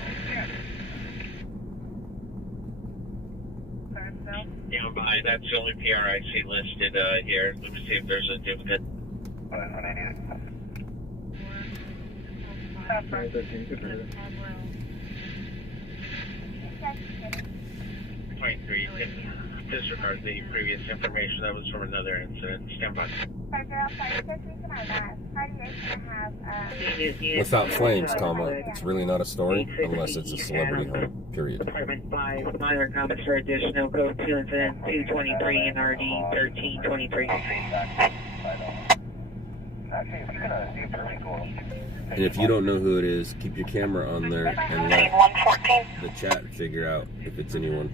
Stand by. That's the only PR I see listed here. Let me see if there's a duplicate. 23. You can disregard the previous information. That was from another incident. Stand by. Without flames, comma, it's really not a story unless it's a celebrity home, period. Department 5, minor comments for additional code 2 incident 223 and RD 1323. And if you don't know who it is, keep your camera on there and let the chat figure out if it's anyone.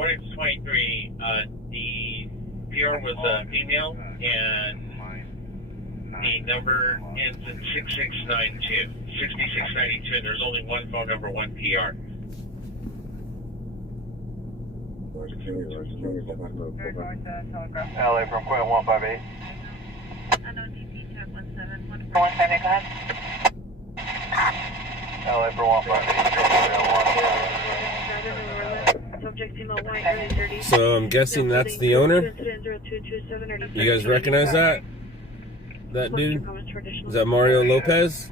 It's 23. The PR was a female, and the number ends in 6692. 6692, and there's only one phone number, one PR. LA from Quinn 158. Go ahead. LA for 158. So I'm guessing that's the owner? You guys recognize that? That dude? Is that Mario Lopez?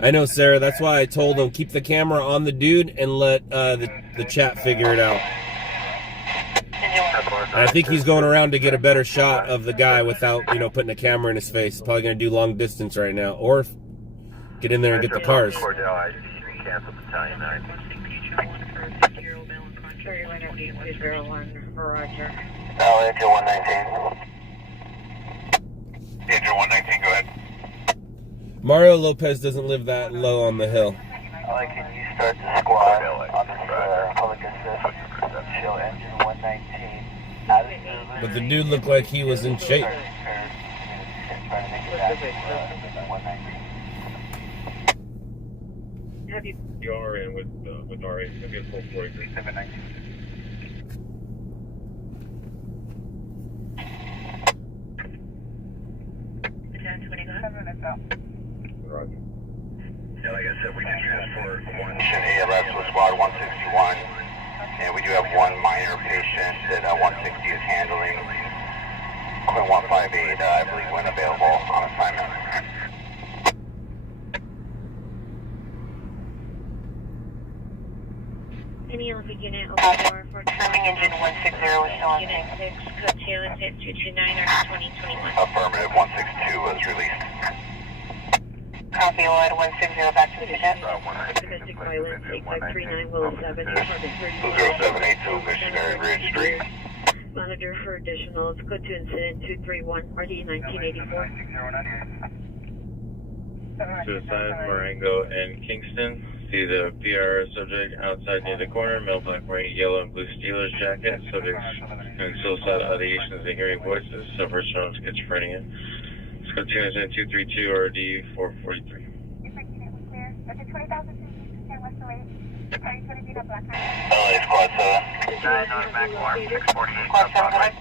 I know, Sarah. That's why I told him keep the camera on the dude and let the chat figure it out. And I think he's going around to get a better shot of the guy without, putting a camera in his face. He's probably going to do long distance right now, or get in there and get the cars. Cancel battalion 9. LA 119. Danger 119, go ahead. Mario Lopez doesn't live that low on the hill. Can you start the squad on this public assist? Show engine 119. But the dude looked like he was in shape. You are in with RA. It's going to be a full 43. 719. Roger. Yeah, like I said, we just transport one ALS with squad 161, and we do have one minor patient that 160 is handling. Quinn 158, I believe, when available on assignment. Any Olympic unit over 4 Engine 160 is still on Unit 6, code 2 is 229 or 2021. Affirmative, 162 was released. Copy, Lloyd 160 back to the unit. Domestic violence 8539 Willow 7, Department 20782 Missionary Ridge Street. Monitor for additionals, code 2 incident 231 RD 1984. Suicide, Marengo, and Kingston. See the PR subject outside near the corner, male black wearing yellow and blue Steelers jacket. Subjects and suicidal ideations and hearing voices. Suffers from schizophrenia. Code 2 incident 232 RD 443. LA Squad 7. Squad 7, go ahead.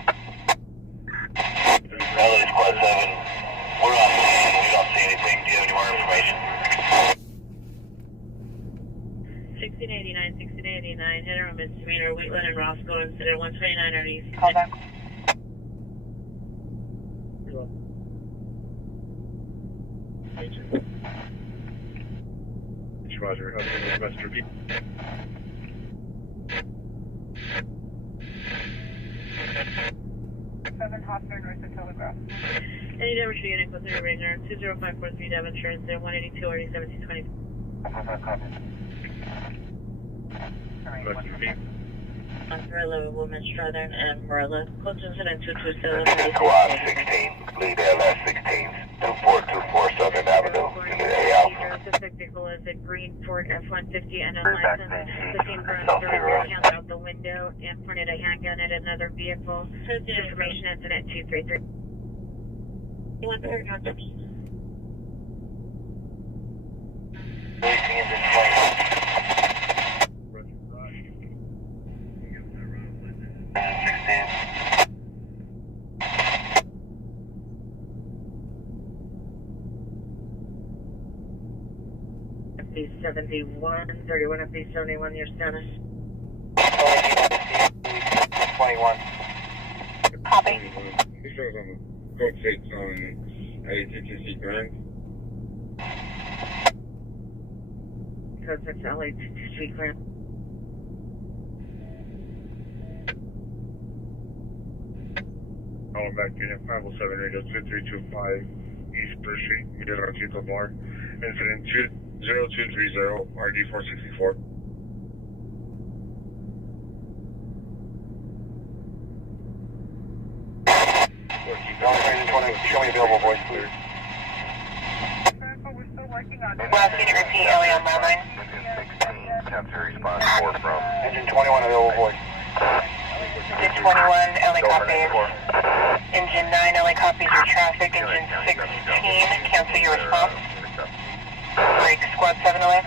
LA Squad 7. We're on scene. We don't see anything. Do you have any more information? 1689, 1689, header on misdemeanor, Wheatland and Roscoe, incident 129 RD. Call back. Roger. Western Beach. Any damage to unit, code 3 Ranger, 20543 Devonshire, incident 182 RD 1720. Western Beach. Marilla, Woman Southern, and Marilla, code 2 incident 227. Squad 16, lead LS 16, 2424 Southern Avenue, unit A Alpha. 150 and unlicensed. The same driver threw their hands out the window and pointed a handgun at another vehicle. Information incident 233. You want the air contact? Releasing engine 21. FD71, 31 FD71, your status. 21. Copy. This shows on code 6 on 8TTC Grand. Code 6 LA2TC Grand. Calling back unit 507 radio 2325 East Bruce Street, Middle on Chico Bar. Incident 0230 RD 464. Show me available voice, please. We're still working on it. Last unit repeat, LA on landline. Engine 16, capture response 4 from. Engine 21 available voice. Engine 21, LA copies. Engine 9, LA copies your traffic. Engine 16, cancel your response. Break squad 7 LA.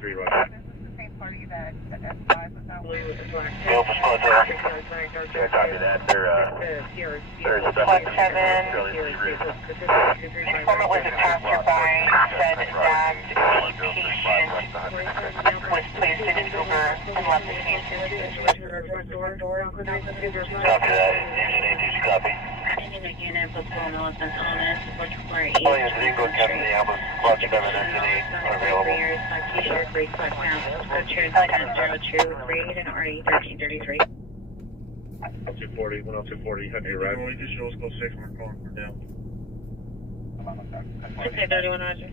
3 This is the same party that S5 was out with. Bill for squad 0. Yeah, copy that. There's Squad 7. Informant was a passerby, said that the patient was placed in an Uber and left the scene. Copy that. Engine 18, copy. Unit before Millicent Honest, which require Oh, yes, the Ingo Captain, the ambulance, squad 7, engine 8, unavailable. T-shirt, break, black pounds, go-to, 023, and RE 1333. 240, 10240, heavy arrival. Only just shows code 6, we're calling for now. Okay, 31 Roger.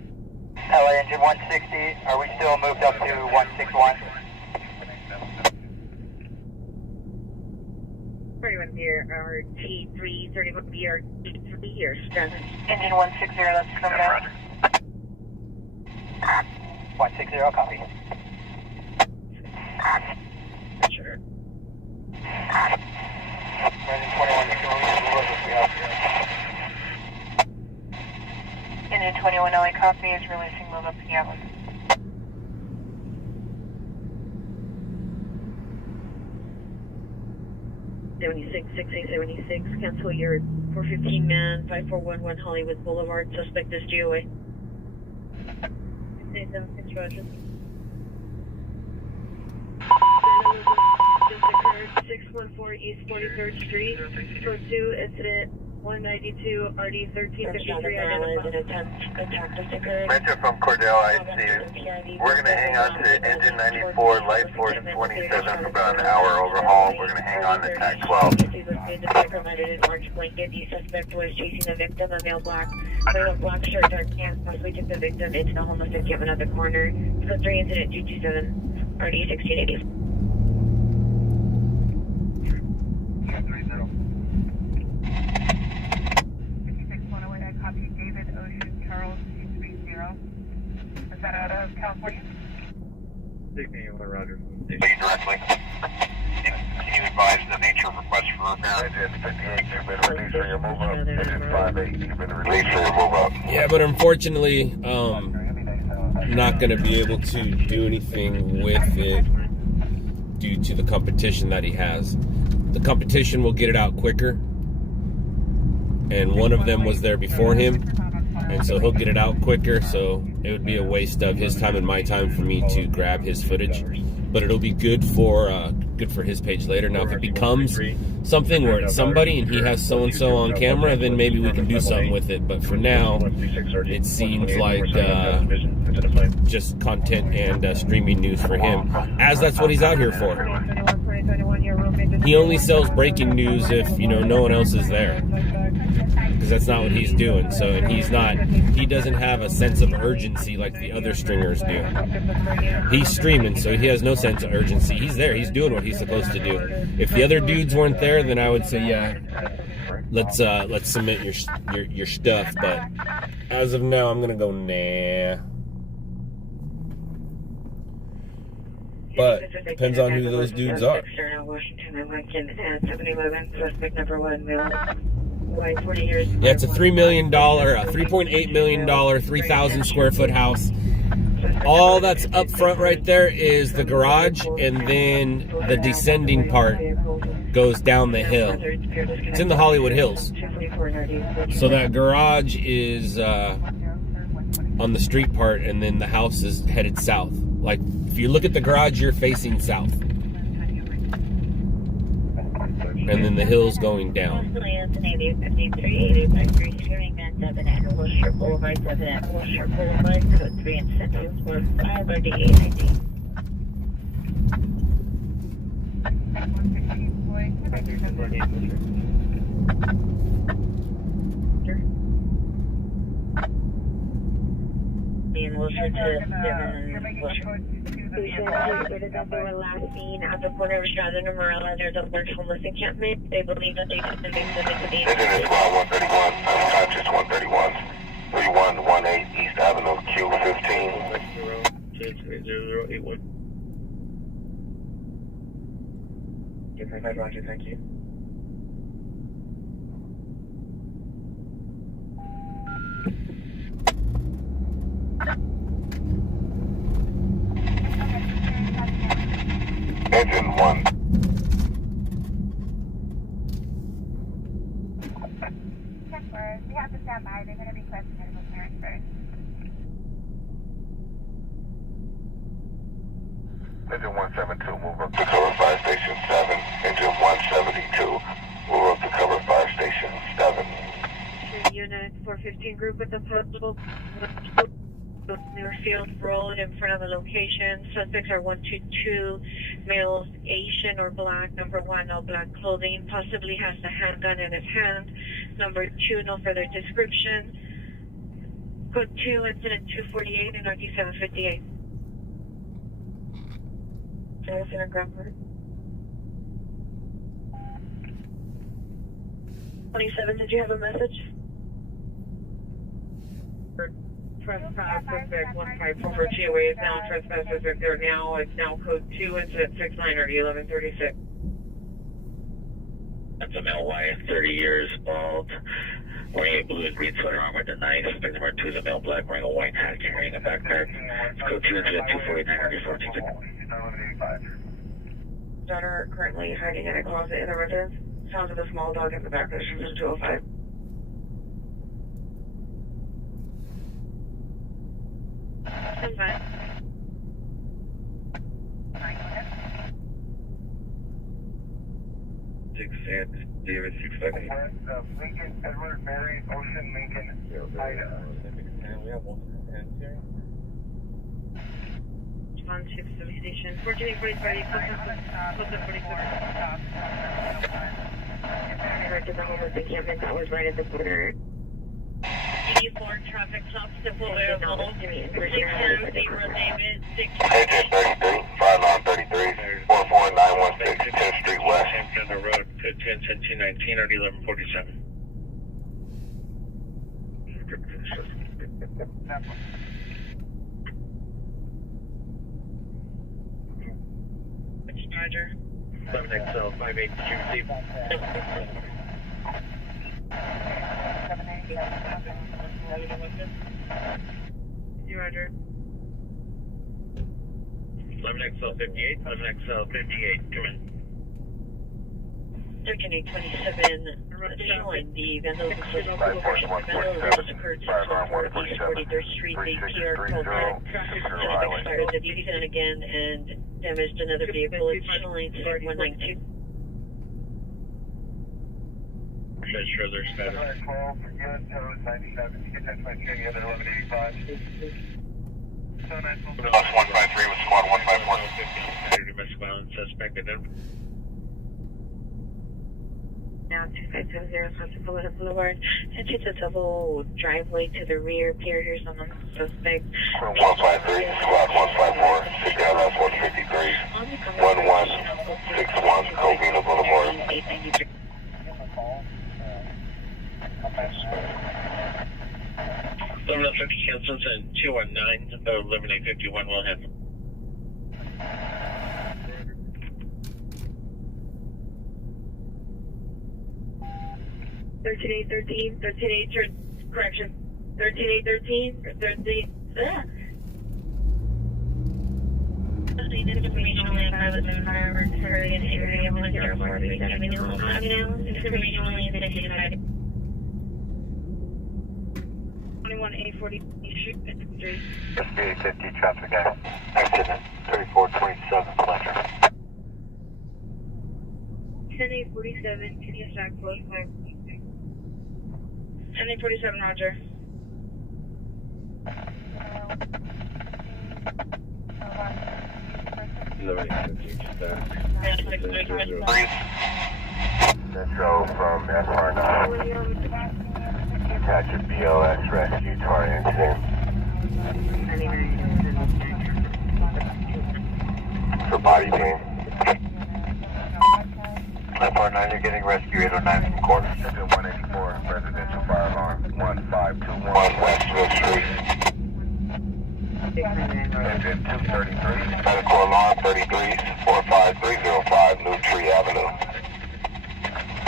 LA engine 160, are we still moved up to 161? 31 BRT3, 31 BRT3, your status. Engine 160, let's come down. 160, copy. Sure. Engine 21, you can release the load if we have to. Engine 21, LA copy is releasing load up to Gatling. 76, 6876, cancel your 415 man, 5411 Hollywood Boulevard, suspect is GOA. 876, Roger. Just occurred 614 East 43rd Street, code 2, incident 192, RD 1353, identified. Mention from Cordell, I see. We're going to hang on to engine 94, light force 27 for about an hour overhaul. We're going to hang on to TAC 12. Large blanket. The suspect was chasing the victim, a male black shirt, dark pants, possibly took the victim into the homeless encampment at the corner. Code 3, incident 227, RD 1680. Is that out of California? Sydney, Roger. Directly. Can you advise the nature of request for repair? Engine 58, you've been released for your move up. Engine 58, you've been released for your move up. Yeah, but unfortunately, not going to be able to do anything with it due to the competition that he has. The competition will get it out quicker, and one of them was there before him, and so he'll get it out quicker, so it would be a waste of his time and my time for me to grab his footage, but it'll be good for his page later. Now, if it becomes something where it's somebody and he has so-and-so on camera, then maybe we can do something with it, but for now, it seems like just content and streaming news for him, as that's what he's out here for. He only sells breaking news if, no one else is there, because that's not what he's doing. So, and he doesn't have a sense of urgency like the other stringers do. He's streaming, so he has no sense of urgency. He's there, he's doing what he's supposed to do. If the other dudes weren't there, then I would say, yeah, let's submit your stuff, but as of now, I'm gonna go nah. But depends on who those dudes are. Washington and Lincoln at 711, suspect number 1, male, white, 40 years. Yeah, it's a $3.8 million, 3,000 square foot house. All that's up front right there is the garage, and then the descending part goes down the hill. It's in the Hollywood Hills. So that garage is on the street part, and then the house is headed south. Like, if you look at the garage, you're facing south. And then the hill's going down. They were last seen at the corner of Stratton and Morella. There's a large homeless encampment. They believe that they took the victim into the Engine is squad 131, unconscious 131, 3118 East Avenue, Q15. 0081. Roger, thank you. Engine 1. We have to stand by. They're going to be questioned with parents first. Engine 172, move up to cover fire station 7. Engine 172, move up to cover fire station 7. Unit 415 group with the possible Nearfield Road in front of the location. Suspects are 122, males Asian or black. Number 1, no black clothing. Possibly has the handgun in his hand. Number 2, no further description. Code 2, incident 248 and RT 758. Incident ground part. 27, did you have a message? Trespass suspect 154 GOA is now trespass suspect there now. It's now code 2, incident 69 or 1136. That's a male white, 30 years, bald, wearing a blue and green sweater arm with a knife. Suspect number 2 is a male black, wearing a white hat, carrying a backpack. It's code 2, incident 249 or 14. Daughter are currently hiding in a closet in the residence. Sounds of a small dog in the back. This is 205. Stand by. David 670. Lincoln, Edward, Mary, Ocean, Lincoln, Ida. We have one here. On 6 service station. 1445, close to 46. Right to the homeless encampment that was right at the border. 84 traffic stops simple available. 600 David 6. Engine 33, 5933, 44916, 10th Street West. Hampton Road, 10, 10, 219 or 1147. Roger. 7XL 582 Roger. 11XL 58, 11XL 58, come in. 1327, showing the vandalism occurred 614 East 43rd Street, the PR code started the duty zone again and damaged another vehicle. It's showing 192. Sure, there's status. 12, forget, 97, you get that much any other 1185. Plus 153 with squad 154. Domestic violence suspect identified. Now 2570 Sunset Boulevard. Since it's a double driveway to the rear, pier, here's on the suspect. 153, squad 154, 6 LS 153, 1161 Covina Boulevard. 893. 1150 cancels and 219, 11851 will have. 13813, 138, correction, 13813, 13, Information only if I was in fireworks for an area of 104 information only identified. 21A40, shoot at 3. SBA 50 traffic guy. Accident 3427 Fletcher. 10A47, can you stack close? 10A47, roger. Metro from SR9. Attach a BLS rescue to our incident. For body pain. SR9, you're getting rescue 809 from corner. 184, residential fire alarm. 1521 Westville Street. Engine 233. Medical alarm 33, 45305 New Tree Avenue.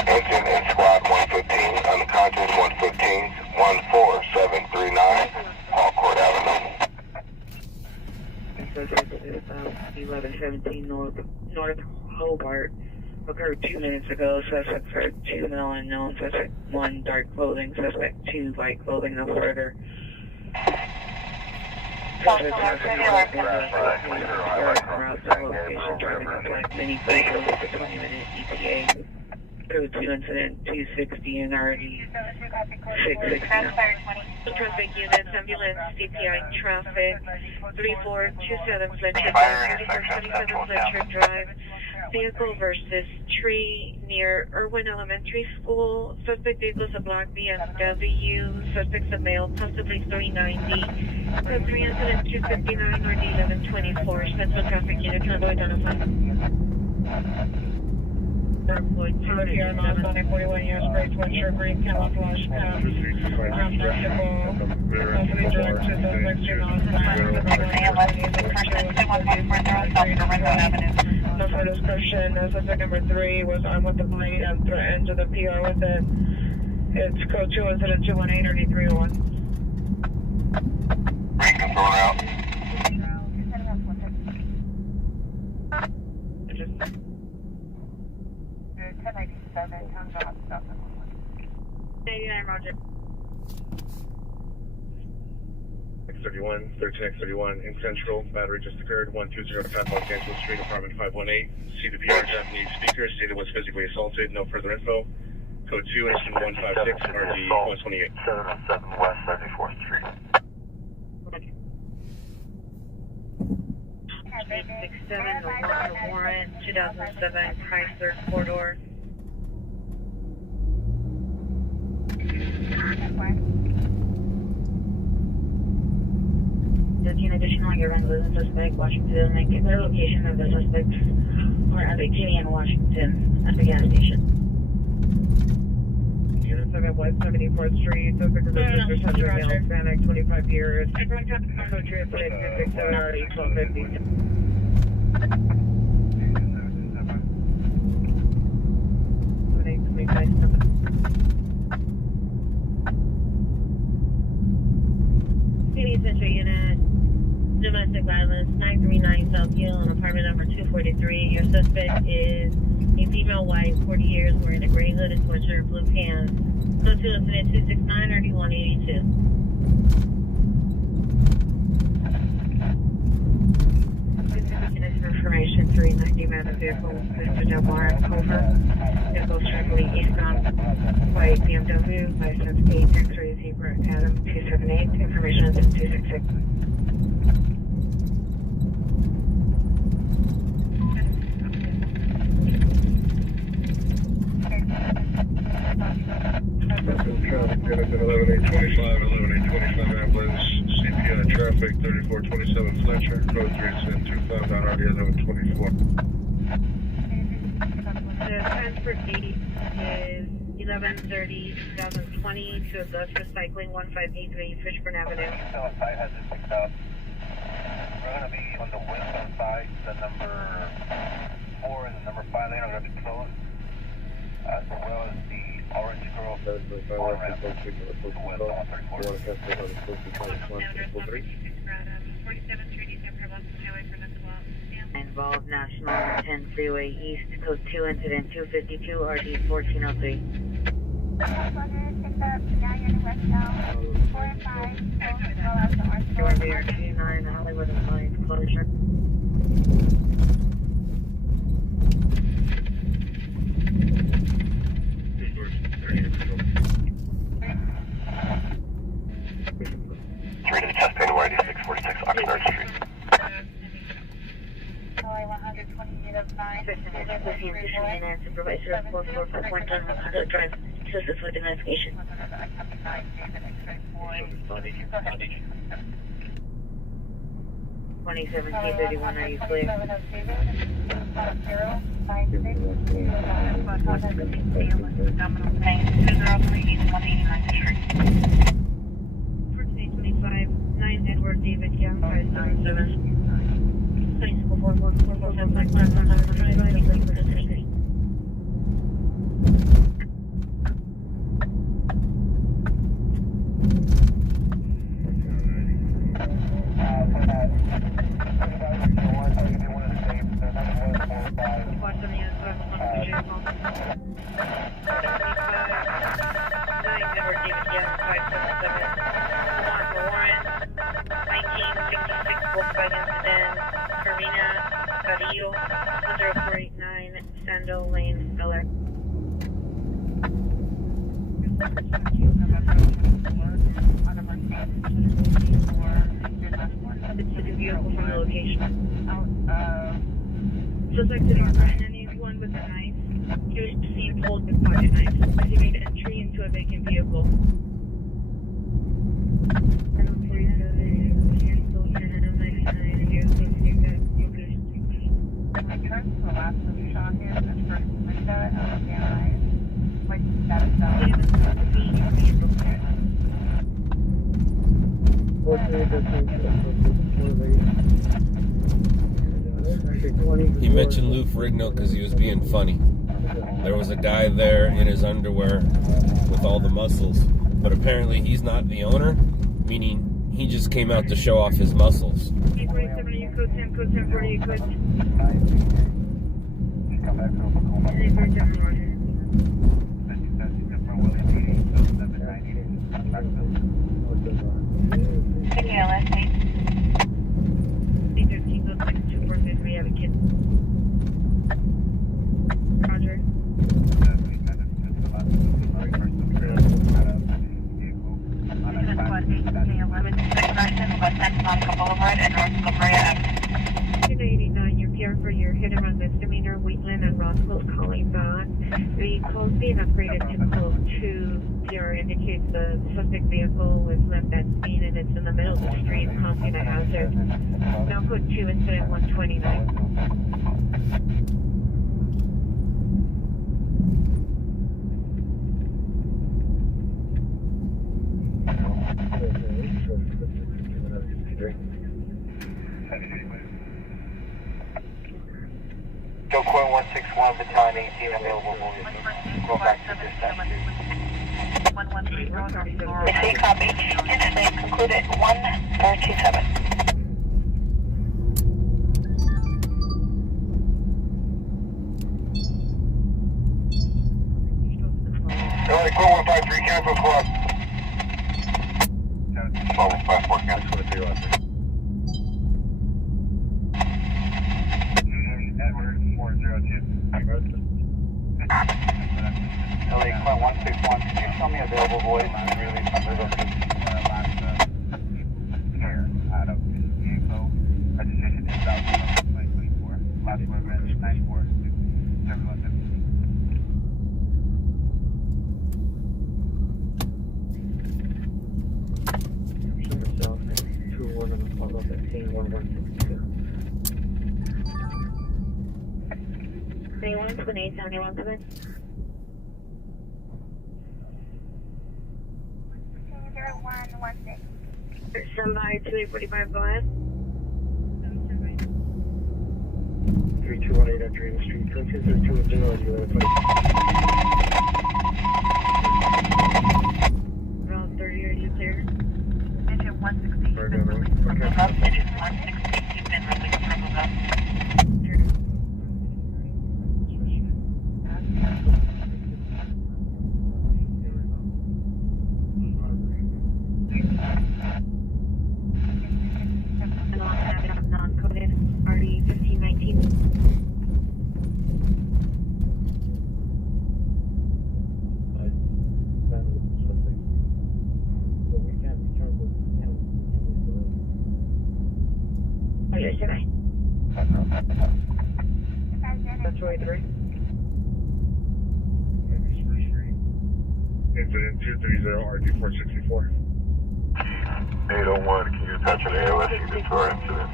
Engine in squad 115, unconscious 115, 14739, Hawcourt Avenue. 1117 North Hobart. Occurred 2 minutes ago. Suspect for 2 male unknown. Suspect 1 dark clothing. Suspect 2 light clothing. No further. Suspect driving a black mini vehicle with a 20-minute ETA. Code 2 incident 260 and already 660. Traffic units, ambulance, CPI traffic, 3427 Fletcher Drive, 3427 Fletcher Drive. Vehicle versus tree near Irwin Elementary School. Suspect vehicle is a black BMW. Suspect's a male, possibly 390. Code 3 incident 259 or D1124. Central traffic unit, trying to identify. Here on 941 US Grace Westshore Green camouflage path. Bicycle. Possibly direct to suspect 2 miles an hour. No further description. Suspect number 3 was armed with a blade and threatened to the PR with it. It's code 2 incident 218 or D301. Break control out. Just 1097, comes out, stop. 89, roger. X31, 13X31 in Central. Battery just occurred. 120 South Los Angeles Street, apartment 518. CDPR Japanese speaker stated was physically assaulted. No further info. Code 2, incident 156, RG 128. 707 West 34th Street. 867, the warrant, 2007 Chrysler 4-door. Additional, you're on the suspect, Washington, and get the location of the suspects or at a Kitty in Washington at the gas station. Unit 7 West 74th Street, suspect is a sister Central male, Hispanic, 25 years. Code 2 incident 267 already 1250. Central unit, domestic violence, 939 South Hill, on apartment number 243. Your suspect is a female, white, 40 years, wearing a gray hooded sweatshirt, blue pants. Code 2 incident 269 or D182. Information 390 man of vehicle, Mr. Delmar, over. Vehicle traveling eastbound, white BMW, license 8 X-ray Zebra Adam 278. Information is 266. Traffic unit 11825, 11825 ambulance, CPI traffic 3427 Fletcher, code 3 incident 25 on RD 1124. The transfer date is 11/30/2020 to Dutch Recycling 1583 Fishburne Avenue. Still site has it picked up. We're going to be on the westbound side. The number 4 and the number 5 lane are going to be closed, as well as the Orange Grove, 1 ramp, west on 34. Involved National 10 Freeway East, code 2, incident 252, RD 1403. Door BRT 9, Hollywood and Lions closure. Three to the test pay to YD 646 Oxnard Street. 59 Supervisor 445 Honda Drive. Assistance with investigation. 27T31, are you clear? Edward David Young, 577. Police 44445 Sandal Lane, LA. It's a vehicle from the location. Suspect did not find anyone with a knife. He was seen holding a pocket knife as he made entry into a vacant vehicle. He mentioned Lou Ferrigno because he was being funny. There was a guy there in his underwear with all the muscles, but apparently he's not the owner, meaning he just came out to show off his muscles. Code 10, 40 equipped. We have a kid. Roger. You're PR for your hit and run misdemeanor. Wheatland and Roswell calling back. The code being upgraded to code 2. PR indicates the suspect vehicle was left at scene and it's in the middle of the street causing a hazard. Now code 2, incident 129. Go Court 161, Battalion 18, available boys. Go back to dispatch. Receive copy. Incident concluded 137. Court 153, Capital Club. 1254, Capital 23, Roger. Edward 402. LA Court 161, can you show me available boys? I'm really hungry. Here, out of this vehicle. Registration is out 2024. Last movement 94. 71. Anyone to the 871 Stand by 2845, go ahead. 3218 on Dream Street, 2232 0. Digit 160, you've been released from above. And I'll have it on non-coded RD 1519. Oh, yeah, should I? That's 23. Incident 230 RD 464. 801, can you attach an ALS unit to our incident?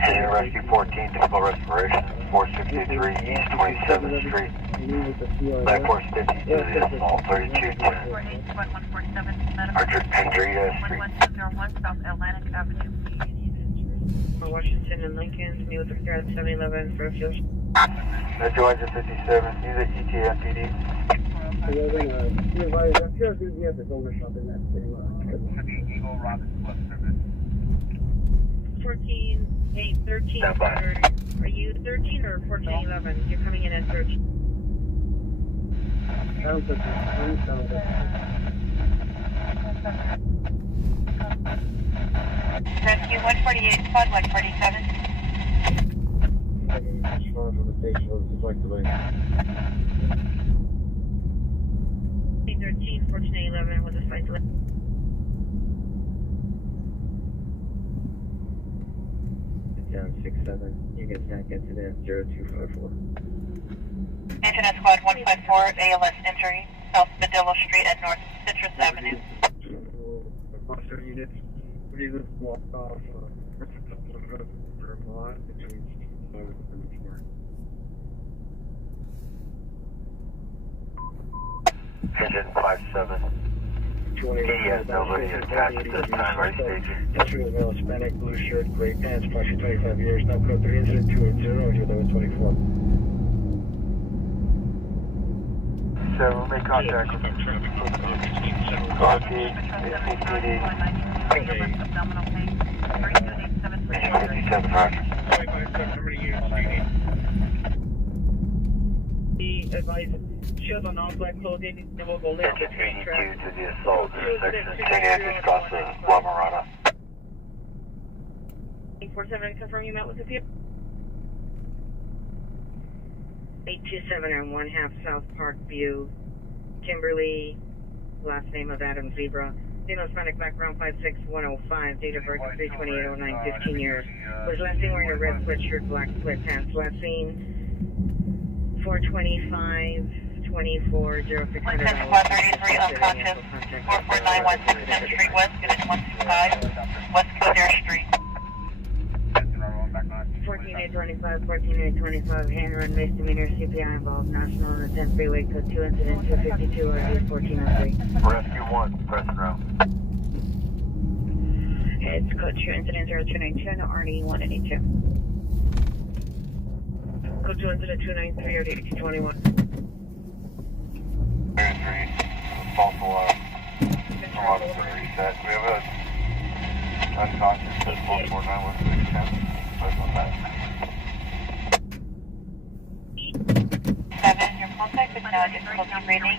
Hey, Rescue 14, typical respiration, 463 East 27th Street. 9452 to the assault, 3210. Hendrita Street. 1201 South Atlantic Avenue. Washington and Lincoln, meet with the Pier at 711 for a fuel. 257, he's at ETFPD. 14-8-13. Are you 13 or 14-11? You're coming in at 13. Rescue 148, squad 147. 13, 14-11 with a flight delay. Down 6-7. You get that incident 0254. Internet squad 154, ALS injury, South Bedillo Street at North Citrus Avenue. Foster units, please walk off Vermont between 5 and 4. Engine 57. He has nobody attached at this time, right, staging? History of male, Hispanic, blue shirt, gray pants, approximately 25 years, now code 3 incident 280, here 1124. 7, we'll make contact with him. Copy, ACPD. abdominal pain. 3287. 57, roger. Be advised, shield on all black clothing, and we'll go lift the train Engine track. 82 to the assault intersection, St. Andrews across the La Mirada. 847, confirm you met with the Pier. 827 and 1/2 South Park View, Kimberly, last name of Adam Zebra. Female Hispanic background 56105, date of birth 3/28/09, 15 years. Was last seen wearing a red sweatshirt, black split pants. Last seen 425-24, 0600. 110 squad 33, unconscious. 44916 10th Street West, unit 125, West Kildare Street. 14825, 14825, hand run misdemeanor, CPI involved, national on the 10th freeway, code 2 incident 252, RD 1403. Rescue 1, press ground. It's code 2 incident 0292, RD 182. Code 2 incident 293, RD 221. 3, false alarm. Alarm is reset. We have a unconscious at 4491610. Press on that. 7, your contact is now difficulty breathing,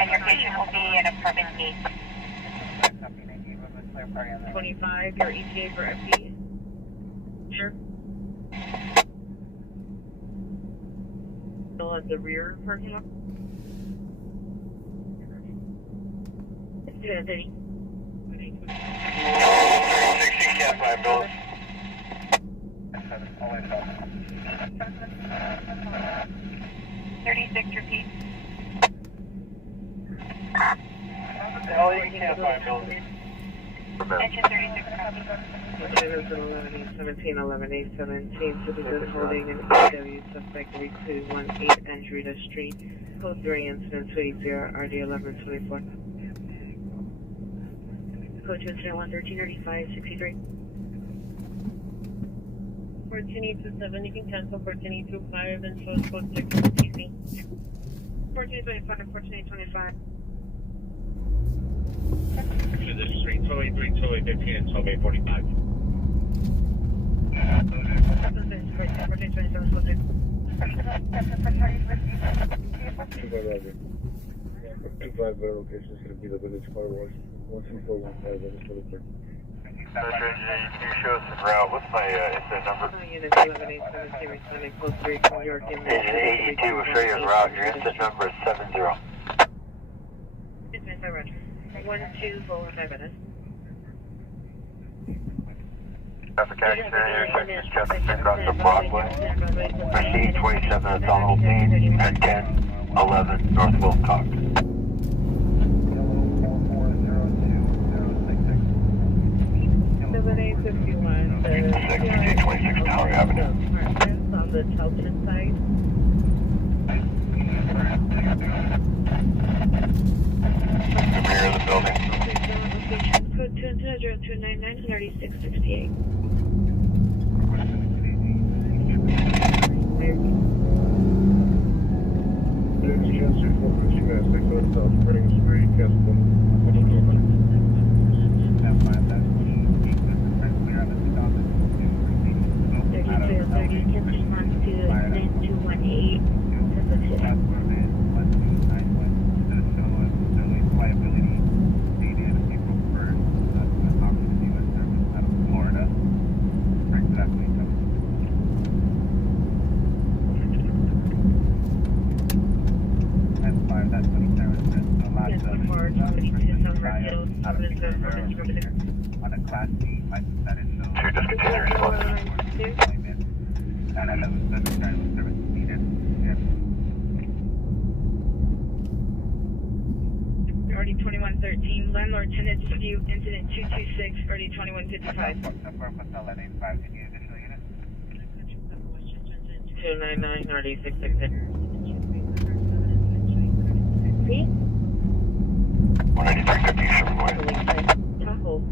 and your patient will be in a permit need. 25, your ETA for FD. Sure. Still at the rear parking lot. 230. 60 cat 5 dollars. 36, repeat. cat 5 dollars. Engine 36, copy. 11-8-17, 11-8-17, citizen holding an EW suspect 3218 Andrita Street, code 3 incident 280, RD 1124. Code 2 incident 11335 63. 14827, you can cancel 14825 and so it's code 6 TC. 14825 and 14825. To the street, 283, 215, and 12845. Location is going to be the village car wash. 12415, that is for the clear. You show us the route. What's my incident number? Unit 11870, responding code 3, New York. Agent 82 will show you the route. Your incident number is 70. It's my Roger. 12415 minutes. Traffic accident intersection Chesterton across the Broadway. Proceed 27 at Donald Dean at 1011 North Wilcox. 7851. 26 Tower Avenue. On the Chelton side. The rear of the building. Code 200-299, 3668. Already 2113, landlord tenant dispute, incident 226, already 2155. 299, already 666. 18350 Tahoe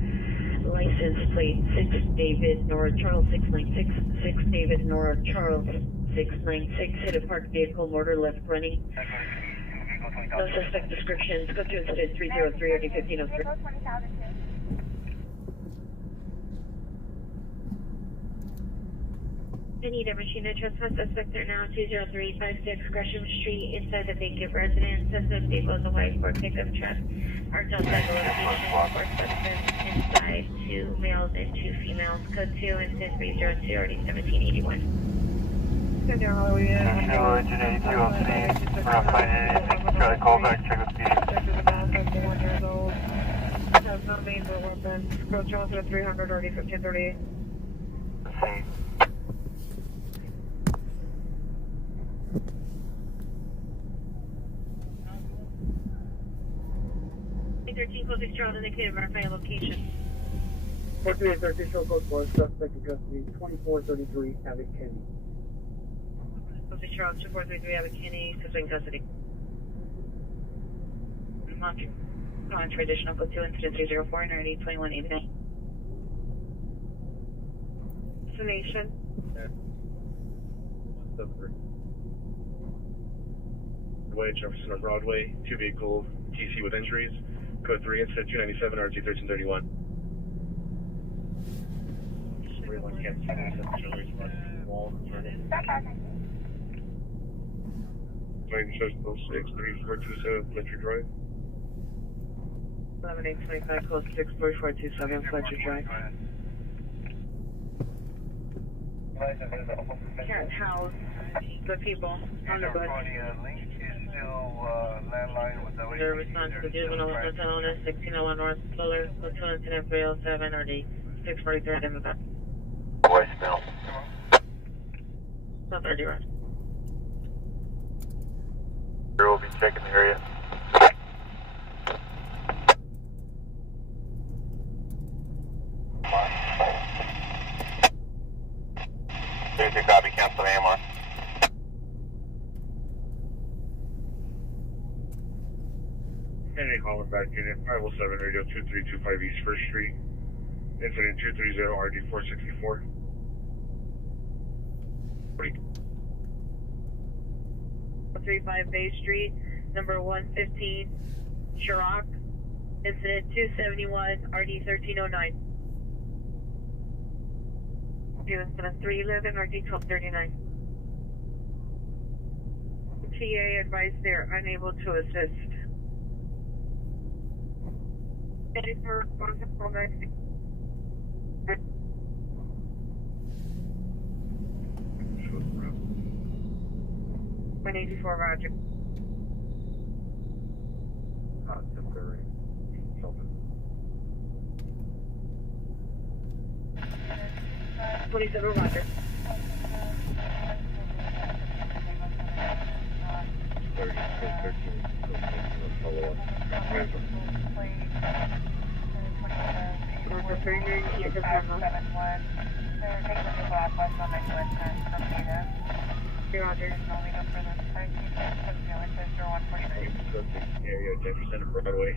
license plate 6 David Nora Charles 696, 6 David Nora Charles 696, hit a parked vehicle, motor left running. No suspect descriptions. Go to incident 303 already 1503. Anita Machina trespass suspect are now 20356 Gresham Street inside the vacant residence. Suspect vehicles a white Ford pickup truck parked outside the location. Four suspects inside, 2 males and 2 females. Code 2 incident 302 already 1781. Agent 82 on scene. We're not finding anything. Try to call back, check the speed. 4 years old. Has no means or weapons. Code Johnson 300, already 1538. Scene. 13 closing Charles indicated verify location. 4313 show code 4, suspect in custody, 2433 Abbott Kenny. Closing Charles 2433 Abbott Kenny, suspect in custody. On traditional code 2 incident 304 90 2189. Destination. Way Jefferson or Broadway, 2 vehicles, TC with injuries. Code 3 incident 297 RG 1331. Everyone can't see this. Wall. Driving shows 63427 Fletcher Drive. 11825 close 64427 Fletcher Drive. Can't house the people on the bus. Their response to juvenile hotel owner 1601 North Fuller, hotel incident 307 RD 643 in the back. Voicemail. Not 30 right. We'll be checking the area. There's your copy, cancel the AMR. Henry calling back unit 507 radio 2325 East 1st Street. Incident 230 RD 464. 35 Bay Street, number 115, Chirac, incident 271, RD 1309. Incident 311, RD 1239. TA advised they're unable to assist. Ready for responsible next. 184, roger. Temporary. 27, roger. 13. Number 39, keep the panel. They're taking the black west on the west end from Nita. Roger. Only go for the 149. Area Jefferson and Broadway.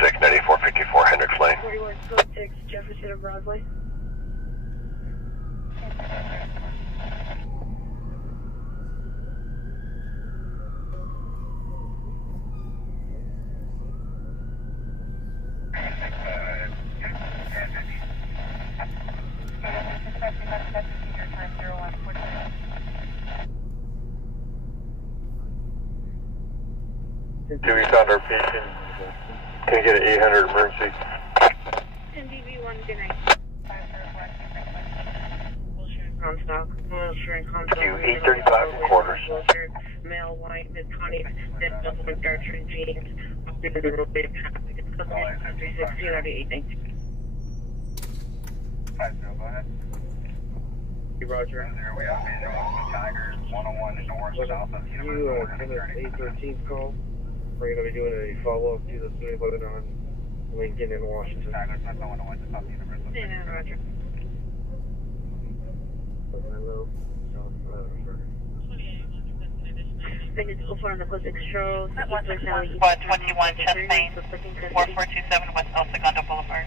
69454 Hendricks Lane. 41 code 6, Jefferson and Broadway. Do we found our patient? Can you get an 800 emergency? NDV1, good night. Comstock, Wilshire, Comstock. Q835 for quarters. Wilshire, Male, White, Miss Connie, Miss Dublin, Gertrude, James, 316, RD 819. Go ahead. Roger. There we are. Tigers 101 north south of You kind of 813 call. We're going to be doing a follow-up to the student living on Lincoln in Washington. Tigers 101 to South University. Yeah, roger. Hello. Expected to go for on the closest show. 121 Chastain, 4427 West El Segundo Boulevard.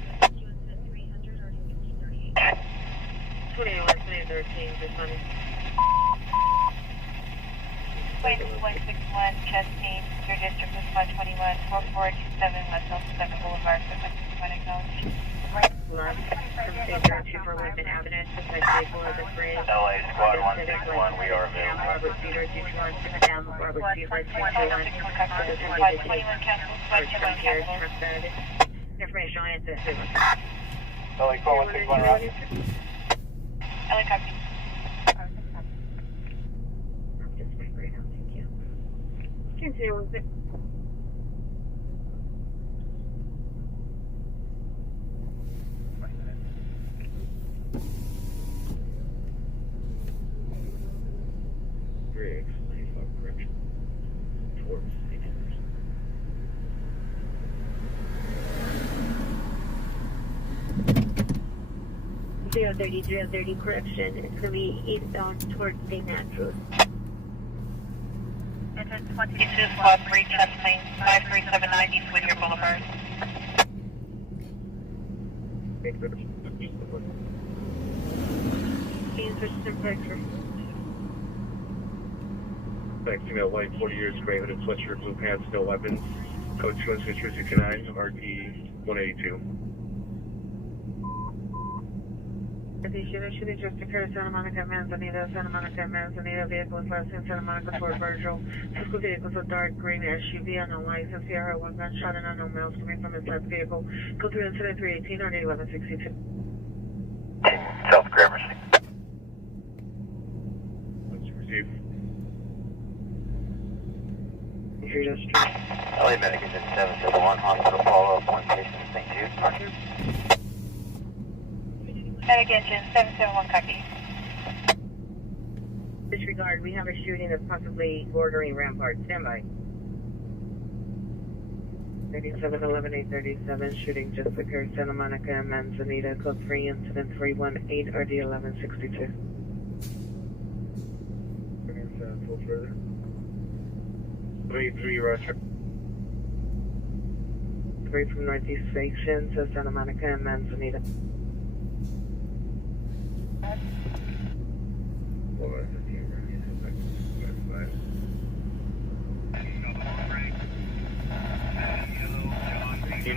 2013, this money. 161 Chastain, your district is 121, 4427 West El Segundo Boulevard. 161 acknowledged. Left, from State 02 for Lincoln Avenue, suspect vehicle is a bridge. LA Squad 161, we are available. Robert Cedar 221, Civic down, Robert Cedar 221, information on incident. LA Squad 161, Roger. LA copy. Just wait right now, thank you. Continue with it. Zero 30 correction. It's going to be eastbound towards St. Andrews. Engine 22 Squad 3 Chastain, 53790 East Whittier Boulevard. James Richardson Breakfast. Next female, white, 40 years, gray hooded sweatshirt, blue pants, no weapons. Code 216-269, RT 182. Shooting just occurred, Santa Monica, Manzanita, vehicle is left in Santa Monica, Fort Virgil. Two vehicles, a dark green SUV on a license, Sierra, one gunshot and unknown males coming from his left vehicle. Go through incident 318 on 1162. South Gramercy. Receive. You're just LA Medic is in 771, hospital follow-up, one patient in St. Jude. Roger. Medic engine 771 copy. disregard. We have a shooting that's possibly bordering Rampart. Stand by. 3711-837, shooting just occurred, Santa Monica and Manzanita, code 3, incident 318, RD 1162. Pull further. 3 Roger. 3 from Northeast Station to Santa Monica and Manzanita.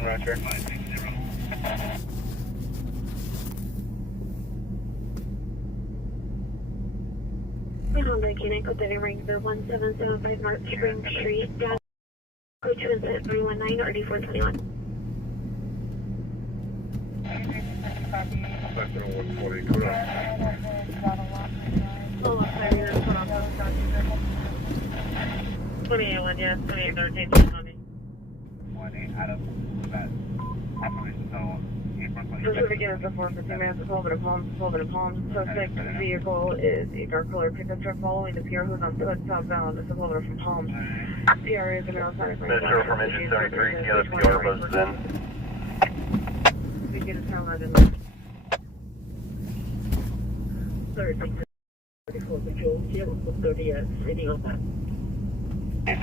15, Roger. Honda Canine Code 30 ring the 1775 North Spring Street, down code 2-319 RD 421. Oh, sorry, that's what I'm 28, yes, 28, 13, 20. 1-8 out of that operation zone. Pacific is a 450 minutes, Coleman of Palm. Suspect vehicle is a dark color pickup truck following the PR who's on foot southbound. It's a kilometer from Palm. PR is an outside. Metro from engine 73, the other PR buzzes in. We get a town line in 34 Patrol, 030 at City on that.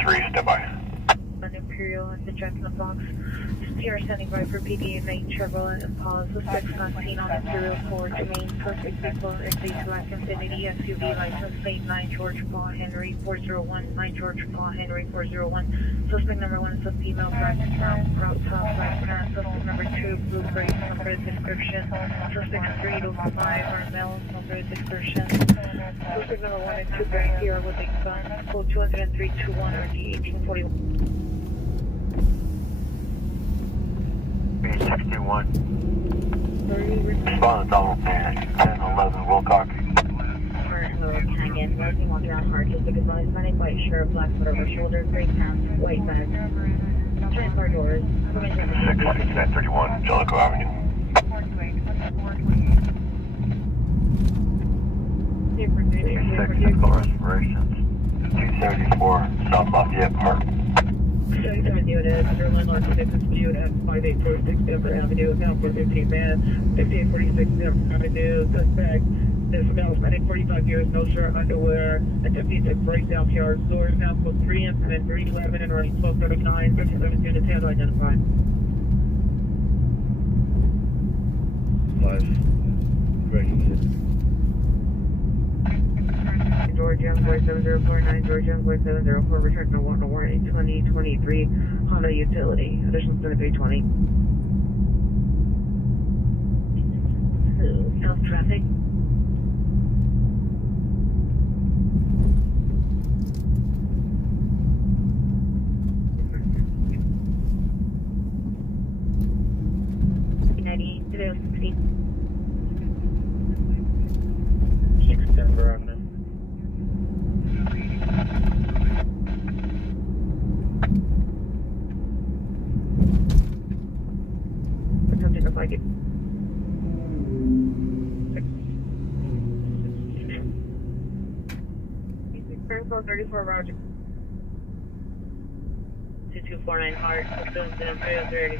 3, step by. An Imperial and the Jack in the Box. PR standing by for PD and main turbulent and pause. Suspects not seen on Imperial 4 to main. Suspect vehicle is a Black Infinity SUV license plate 9 George Paul Henry 401. 9 George Paul Henry 401. Suspect number 1 is a female black brown crop top black pants. Suspect number 2 blue gray number description. Suspects 3 to 5 are male number description. Suspect number 1 and 2 bearing PR with a gun. Code 20321 RD 1841. 61. Respond to Donald Pan, 1011 Wilcox. Heart, lower canyon, nothing on ground heart, just a good body, Hispanic white shirt, black foot over shoulder, gray pants, white bag. Transport doors, permission. 631 Jellicoe Avenue. Physical restorations. 274 South Lafayette Park. 77 units, underline on 6 viewed at 5846 Denver Avenue, account for 15 man, 5846 Denver Avenue, suspect is male, Hispanic, 45 years, no shirt, underwear, attempting to break down PR stores, now for 3 incident, 311 and running 1239, 57 units, hand identified. 5, breaking Georgia, 47049, Georgia, 4704, return to 101 2023 Honda Utility. Additional instead of 820. South traffic. Attempting to flag it. Code 34 Roger. 2249 Heart, System 303,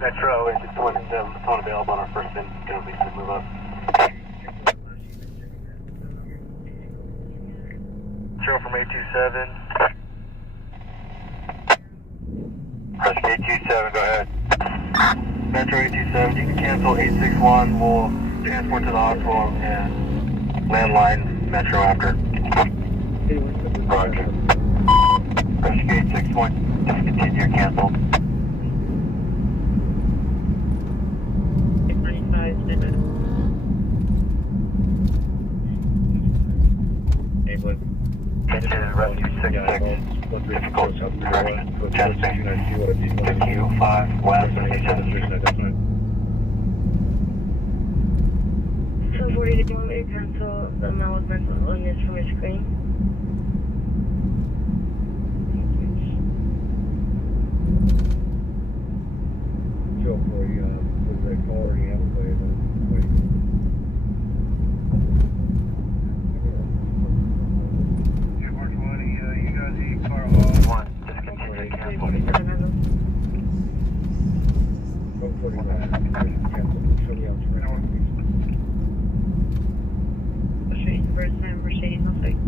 Metro, engine 27, phone available on our first in. Gonna be to move up. Metro from 827. Press 827, go ahead. Metro 827, you can cancel 861. We'll transport to the hospital and landline Metro after. Roger. Rescue 861, discontinue, cancel. 695 minutes. Engine rescue 66, difficult direction, testing, 1505 west, 87. So 40 to go, cancel the acknowledgement on this from your screen. Joe, for you, was that already out of the way? First time Mercedes on site.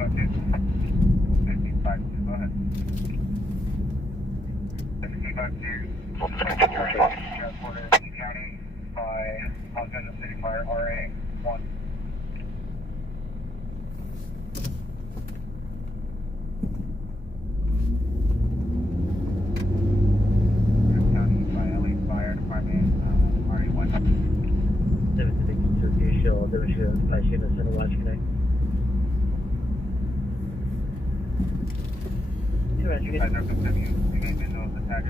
Okay. 55, go ahead. 55, We'll just continue response. County by Alexander City Fire RA 1. County by LA Fire Department RA 1. 7 Turkey Shell, Division Flash Unit Center Watch Connect. Roger, good. 507, you guys didn't know the attack.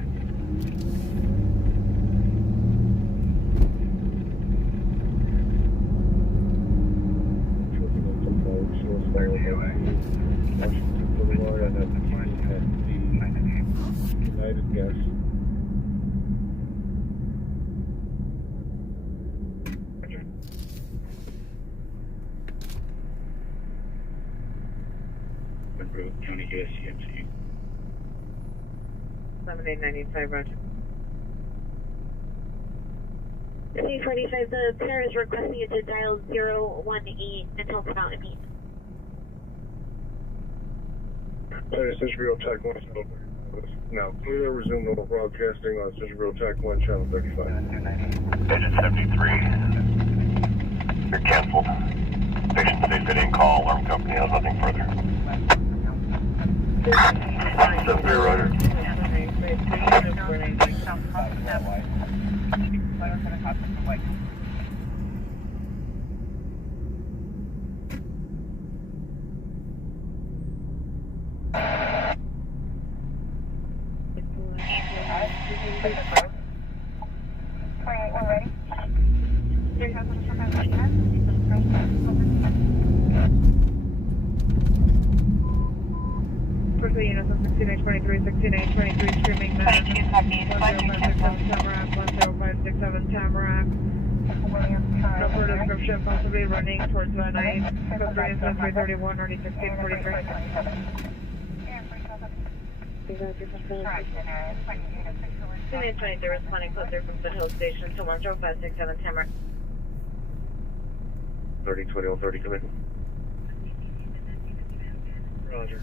United Gas. Monroe County USCMC. 78985, Roger. 345, the pair is requesting you to dial 018 and talk about a meet. Central Bureau Tech 1. Now, clear, resume normal broadcasting on Central Bureau Tech 1, channel 35. Agent 73, you're canceled. Patient safe in call, alarm company has nothing further. 7 Roger. Berkeley Units on 6923, streaming now. 10567 Tamarack. Number description possibly running towards 19. Code 3 is 331, already 1643. 23 responding closer from Foothill Station to 10567 Tamarack. 3020 come in. Roger.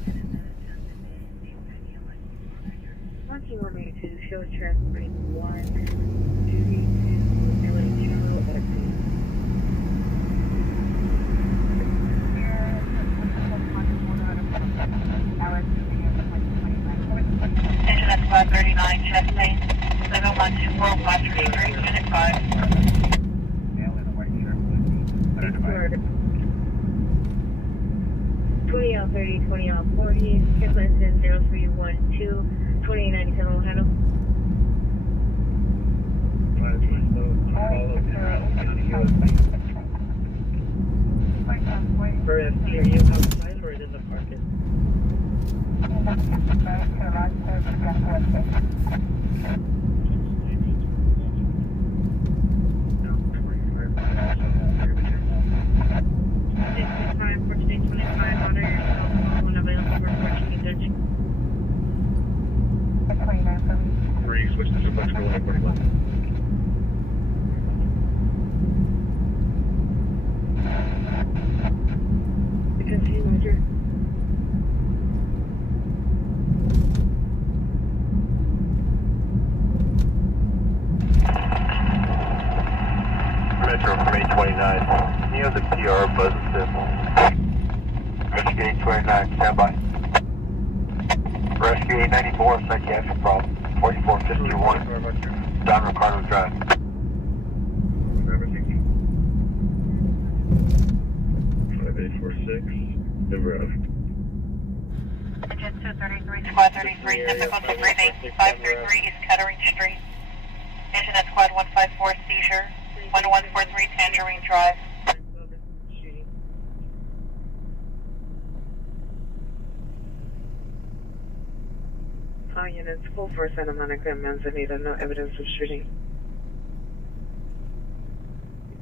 2182, show transporting 1, duty to ability to exit. Engine at 539, check lane, 7124533, unit 5. 20 out 30, 20 out 40, skip engine 0312, 2897 will handle. For FD, are you outside or in the parking? For today 25, honor your cell phone when available for Portuguese Dutch. 3, switch to sequential 141. Because he was your Metro from 829. You have the PR buzz system. Rescue 829, stand by. Rescue 894, psychiatric problem. 4451. Don Ricardo Drive. 5846, number of. Engine 233, squad 33, difficulty breathing, 533 East Kettering Street. Engine at squad 154, seizure, 1143 Tangerine Drive. All units, full for Santa Monica, Manzanita, no evidence of shooting.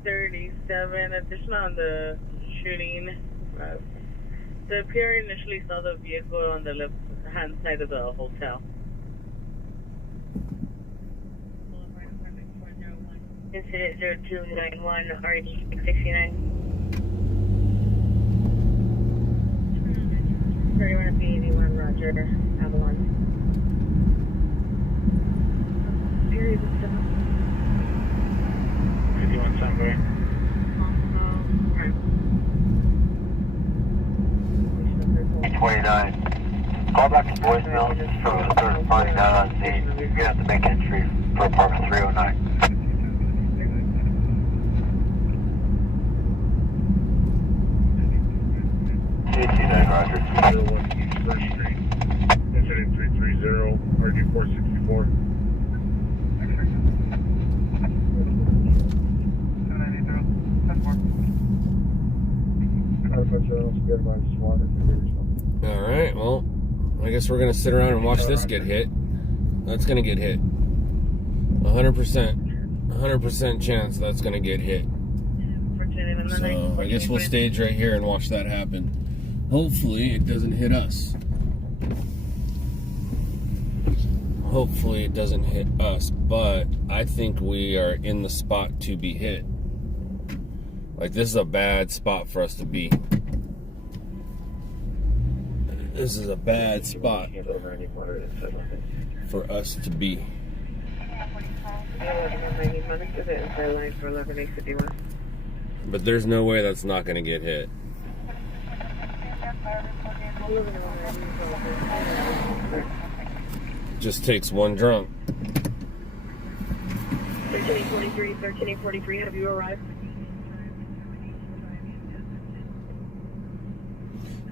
37, additional on the shooting. The PR initially saw the vehicle on the left-hand side of the hotel. Incident 0291, RD 69. 31 P81, Roger, Avalon. 29. Call back to voicemail from the third party not on scene. You're going to have to make entry for apartment 309. 229, Roger. 01 East 1st Street. Incident 330, RG 464. All right, well, I guess we're going to sit around and watch this get hit. That's going to get hit. 100% chance that's going to get hit. So I guess we'll stage right here and watch that happen. Hopefully it doesn't hit us. Hopefully it doesn't hit us, but I think we are in the spot to be hit. Like, this is a bad spot for us to be. This is a bad spot for us to be. But there's no way that's not going to get hit. Just takes one drunk. 13843, have you arrived?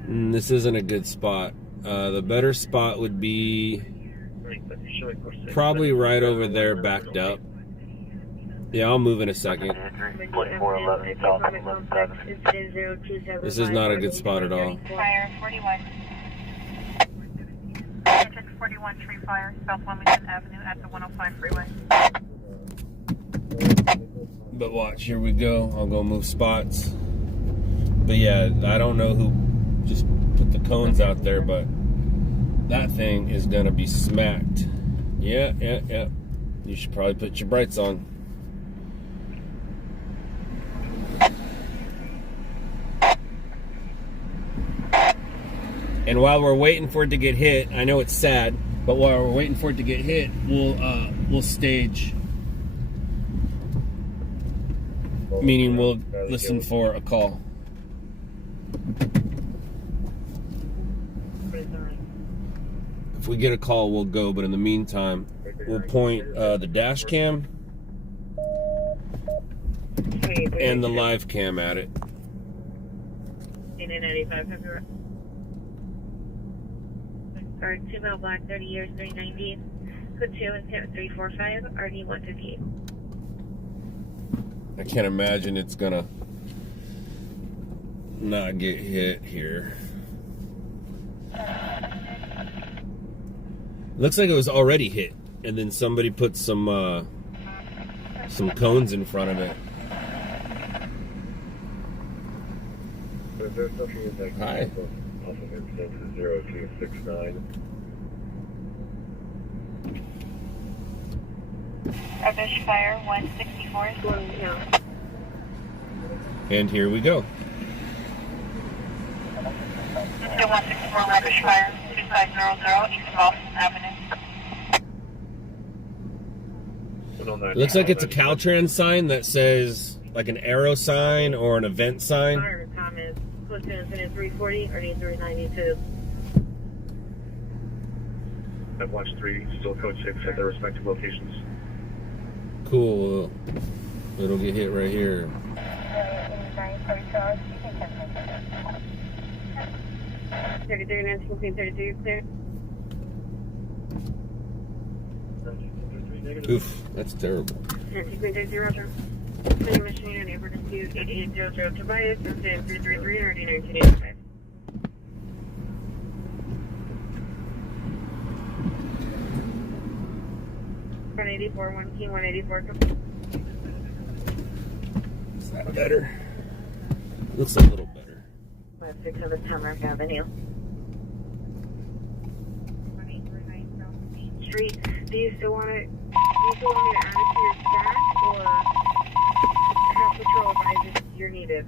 This isn't a good spot. The better spot would be probably right over there, backed up. Yeah, I'll move in a second. 2411 South 117. This is not a good spot at all. Fire 41. 41 tree fire, South Wilmington Avenue at the 105 freeway. But watch, here we go. I'll go move spots. But yeah, I don't know who just put the cones out there, but that thing is gonna be smacked. Yeah. You should probably put your brights on. And while we're waiting for it to get hit, I know it's sad, but while we're waiting for it to get hit, we'll stage. Meaning we'll listen for a call. If we get a call, we'll go, but in the meantime, we'll point the dash cam and the live cam at it. 95. Or 2 mile block, 30 years, 390. Code 2 and 345, RD 158. I can't imagine it's gonna not get hit here. Looks like it was already hit, and then somebody put some cones in front of it. Hi. 0269. Rubbish fire 164 is going down. And here we go. 164 rubbish fire 2500 East Boston Avenue. Looks like it's a Caltrans sign that says like an arrow sign or an event sign. Comments. Close to incident 340 or 392. I've watched 3, still code 6 at their respective locations. Cool. It'll get hit right here. 33, 19, 33, clear. Oof, that's terrible. 19.30, Roger. Clear mission unit, neighbor dispute 8800 Tobias, incident 333 or 1985. 184, 1 key, 184. Is that better? Looks a little better. 5600 Tamarack Avenue. Street. Do you still want me to add it to your stack, or have patrol advise if you're needed?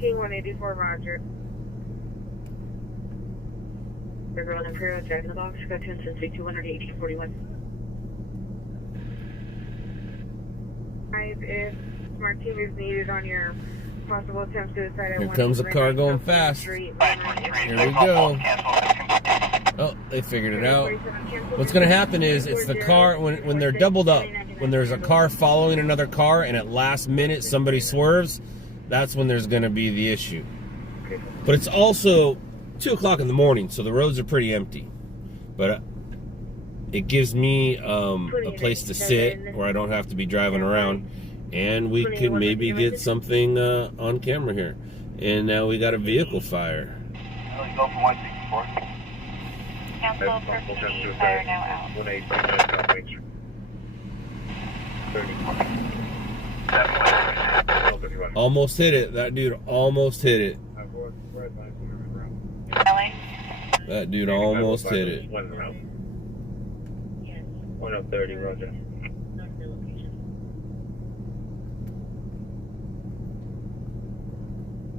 King 184, Roger. They're going Imperial, Jack in the Box, got 10 since 280, 41. If smart team is needed on your possible attempt suicide at Here comes a car going fast. Here we go. Oh, they figured it out. What's going to happen is it's the car, when they're doubled up, when there's a car following another car and at last minute somebody swerves, that's when there's going to be the issue. But it's also 2 o'clock in the morning, so the roads are pretty empty. But it gives me a place to sit where I don't have to be driving around. And we could maybe get something on camera here. And now we got a vehicle fire. Go for 164. Council for PD, fire now out. 1-800-30. Almost hit it. That dude almost hit it. LA? That dude almost hit it. 1-30, roger.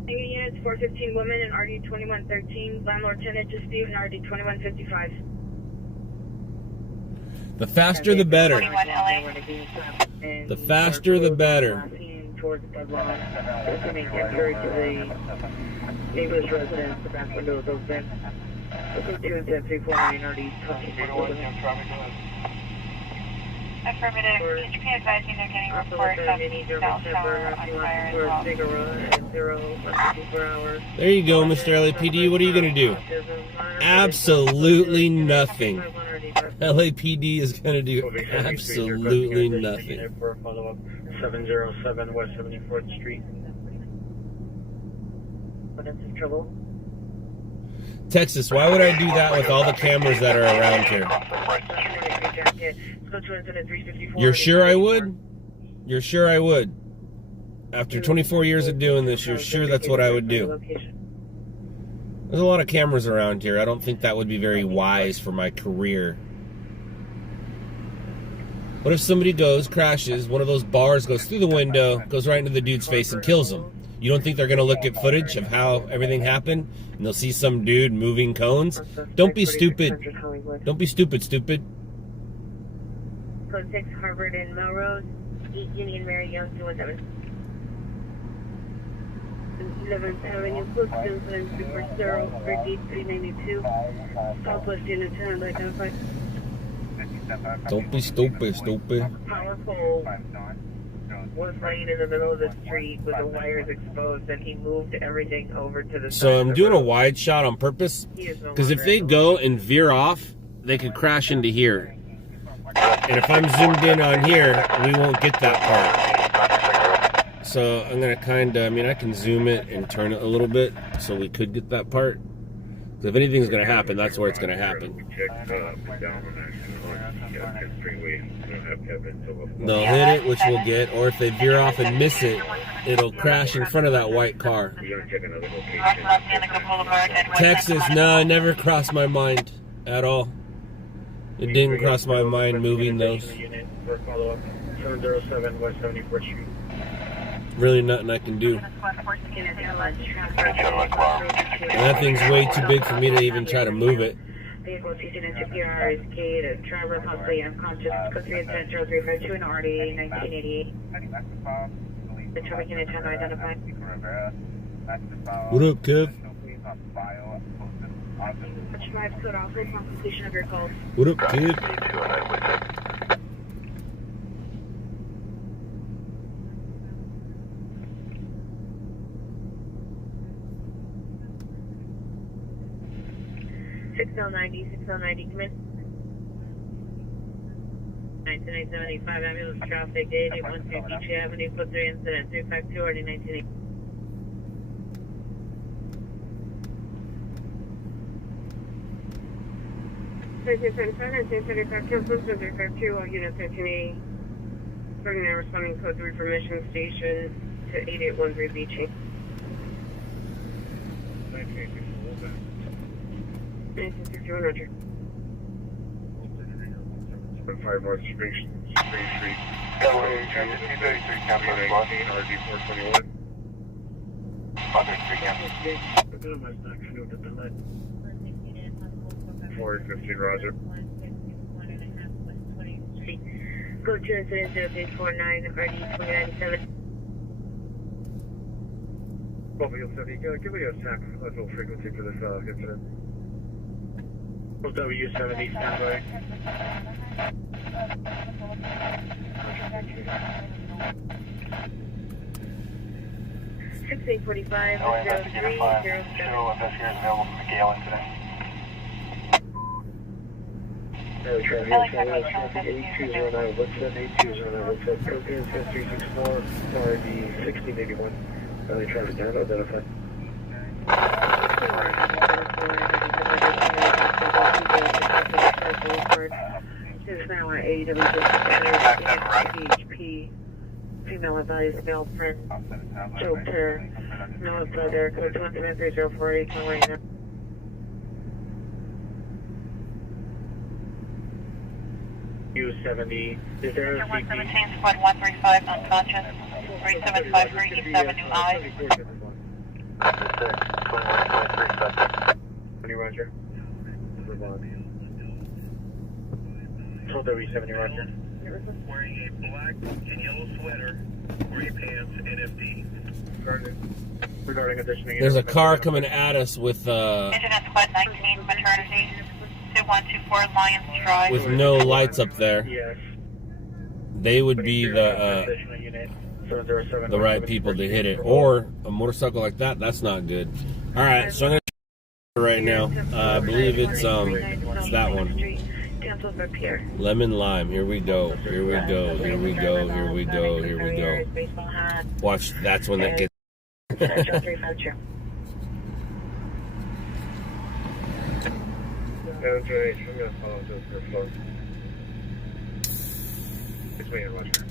Units 415 women and RD 2113, landlord tenant dispute and RD 2155. The faster the better. The faster the better. Towards Budlaw, opening entry to the English residence, the back window is open. Local 2 and 349 RD 29. Affirmative. Could you be advising they're getting reports of cell tower on fire as well? There you go, Mr. LAPD. What are you going to do? Absolutely nothing. LAPD is going to do absolutely nothing. 707 West 74th Street. What is the trouble? Texas, why would I do that with all the cameras that are around here? You're sure I would? You're sure I would? After 24 years of doing this, you're sure that's what I would do? There's a lot of cameras around here. I don't think that would be very wise for my career. What if somebody goes, crashes, one of those bars goes through the window, goes right into the dude's face and kills him? You don't think they're going to look at footage of how everything happened and they'll see some dude moving cones? Don't be stupid. Don't be stupid. Code 6 Harvard and Melrose, 8 Union Mary Young 217. 11th Avenue, close to incident before 392. Southwest Unit 10 identified. Don't be stupid. Power pole was laying in the middle of the street with the wires exposed, and he moved everything over to the side. So I'm doing a wide shot on purpose, because if they go and veer off, they could crash into here. And if I'm zoomed in on here, we won't get that part. So I'm going to kind of, I can zoom it and turn it a little bit so we could get that part. So if anything's going to happen, that's where it's going to happen. They'll hit it, which we'll get, or if they veer off and miss it, it'll crash in front of that white car. Texas, no, it never crossed my mind at all. It didn't cross my mind moving those. 707 West 74th Street. Really nothing I can do. And that thing's way too big for me to even try to move it. Vehicle ceasing into PR is K, the driver possibly unconscious, code 3 incident 0352 and RD 1988. The traffic unit 10 identified. What up, Kev? Which drives code also upon completion of your calls. What up, kid? 6090, come in. 1975 ambulance traffic, 8812 Beach Avenue, code 3 incident, 352 RD 1980. All units 13A, starting and responding code 3 for mission station to 8813 Beach. 1961 Roger. 5 North Spring Street. RD 421. 415 Roger. Code 2 incident 0349 RD 2097. Mobile 70, give me a sample, a little frequency for this incident. W70 standby. 6845 No investigator 5. Two investigators available for the Gale incident. Traffic 8209, what's that 8209, what's that code 364, RD 1681. Early traffic down, identify. This is now our AW HP. Female advised male friend. Choked her. No blood there. Code 27304 Carolina. U70. Is there a 117, squad 135, unconscious. 3753, East Avenue I. 2123 suspect. Roger. Hold W70, Roger. Wearing a black and yellow sweater, gray pants, and FD. Regarding additioning. There's a car coming at us with Incident squad 19, maternity. 2124 Lions Drive. with no lights up there. Yes. They would be the right people to hit it. Or a motorcycle like that, that's not good. All right, so I'm gonna right now. I believe it's that one. Lemon lime. Here we go. Here we go. Here we go. Here we go. Here we go. Watch. That's when that gets. I'm gonna follow this for flow. It's me, Roger.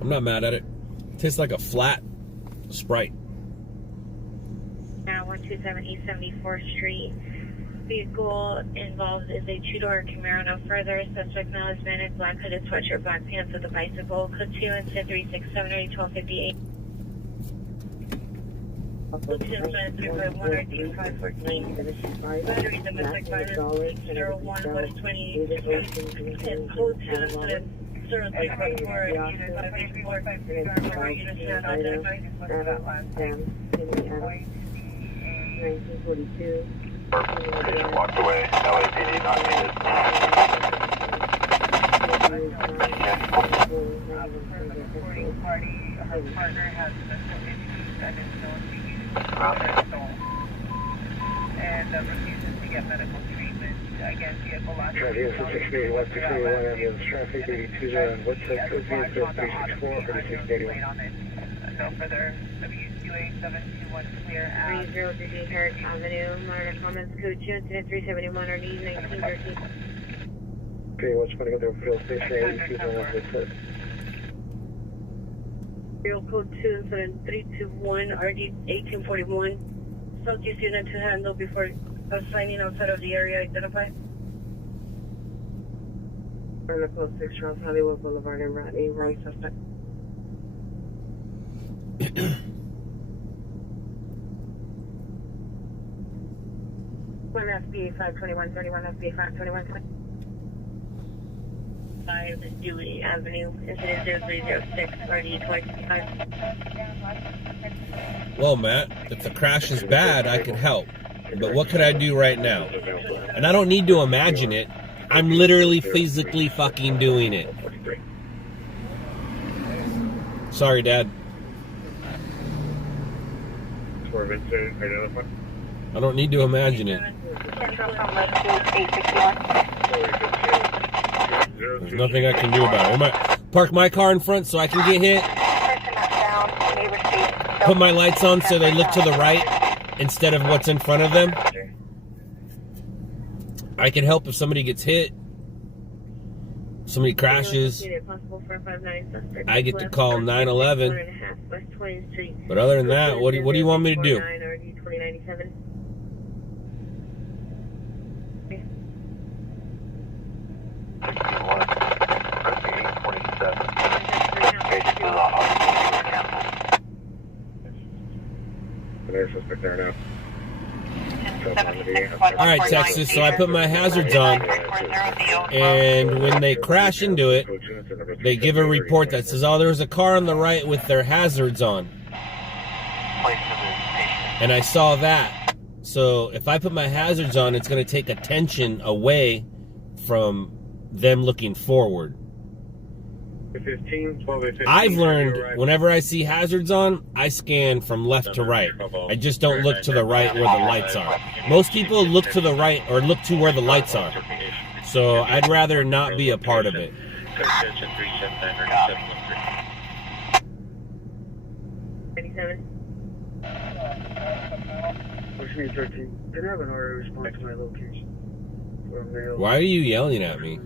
I'm not mad at it. Tastes like a flat Sprite. Now 127 East 74th Street. Vehicle involved is a two-door Camaro. No further. Suspect now is man in black hooded sweatshirt, black pants with a bicycle. Code 2 incident 367 1258. Code 2 incident 351 RD 514. Battery domestic violence 801 West 20. And code 2 incident 0344 unit 584. Unit stand identified. 1942. Patient walked away. LAPD not needed. Her partner has mental issues and is known to use and refuses to get medical treatment. Again, vehicle loss. Traffic 681, 681 ambulance. Traffic 8209, what's that code 364 or 681? No further. WQA 721 clear at 30 Herrick Avenue. Monitor comments code 2 incident 371 RD 1913. Okay, what's going to go to field station 8201, what's that? Real code 2 incident 321 RD 1841. Southeast unit to handle before signing outside of the area. Identify. Code 6 Charles Hollywood Boulevard and Rodney. Right suspect. One FBA 521 31 FBA 521 5 Dewey Avenue, incident 0306 RD 25. Well, Matt, if the crash is bad, I can help. But what could I do right now? And I don't need to imagine it. I'm literally physically fucking doing it. Sorry, Dad. I don't need to imagine it. There's nothing I can do about it. Park my car in front so I can get hit. Put my lights on so they look to the right instead of what's in front of them. I can help if somebody gets hit. Somebody crashes. I get to call 911. But other than that, what do you want me to do? There's suspect there now. All right, Texas. So I put my hazards on, and when they crash into it, they give a report that says, "Oh, there's a car on the right with their hazards on." And I saw that. So if I put my hazards on, it's going to take attention away from them looking forward. 15, 12, 15, I've learned whenever I see hazards on, I scan from left to right. I just don't look to the right where the lights are. Most people look to the right or look to where the lights are. So I'd rather not be a part of it. Why are you yelling at me?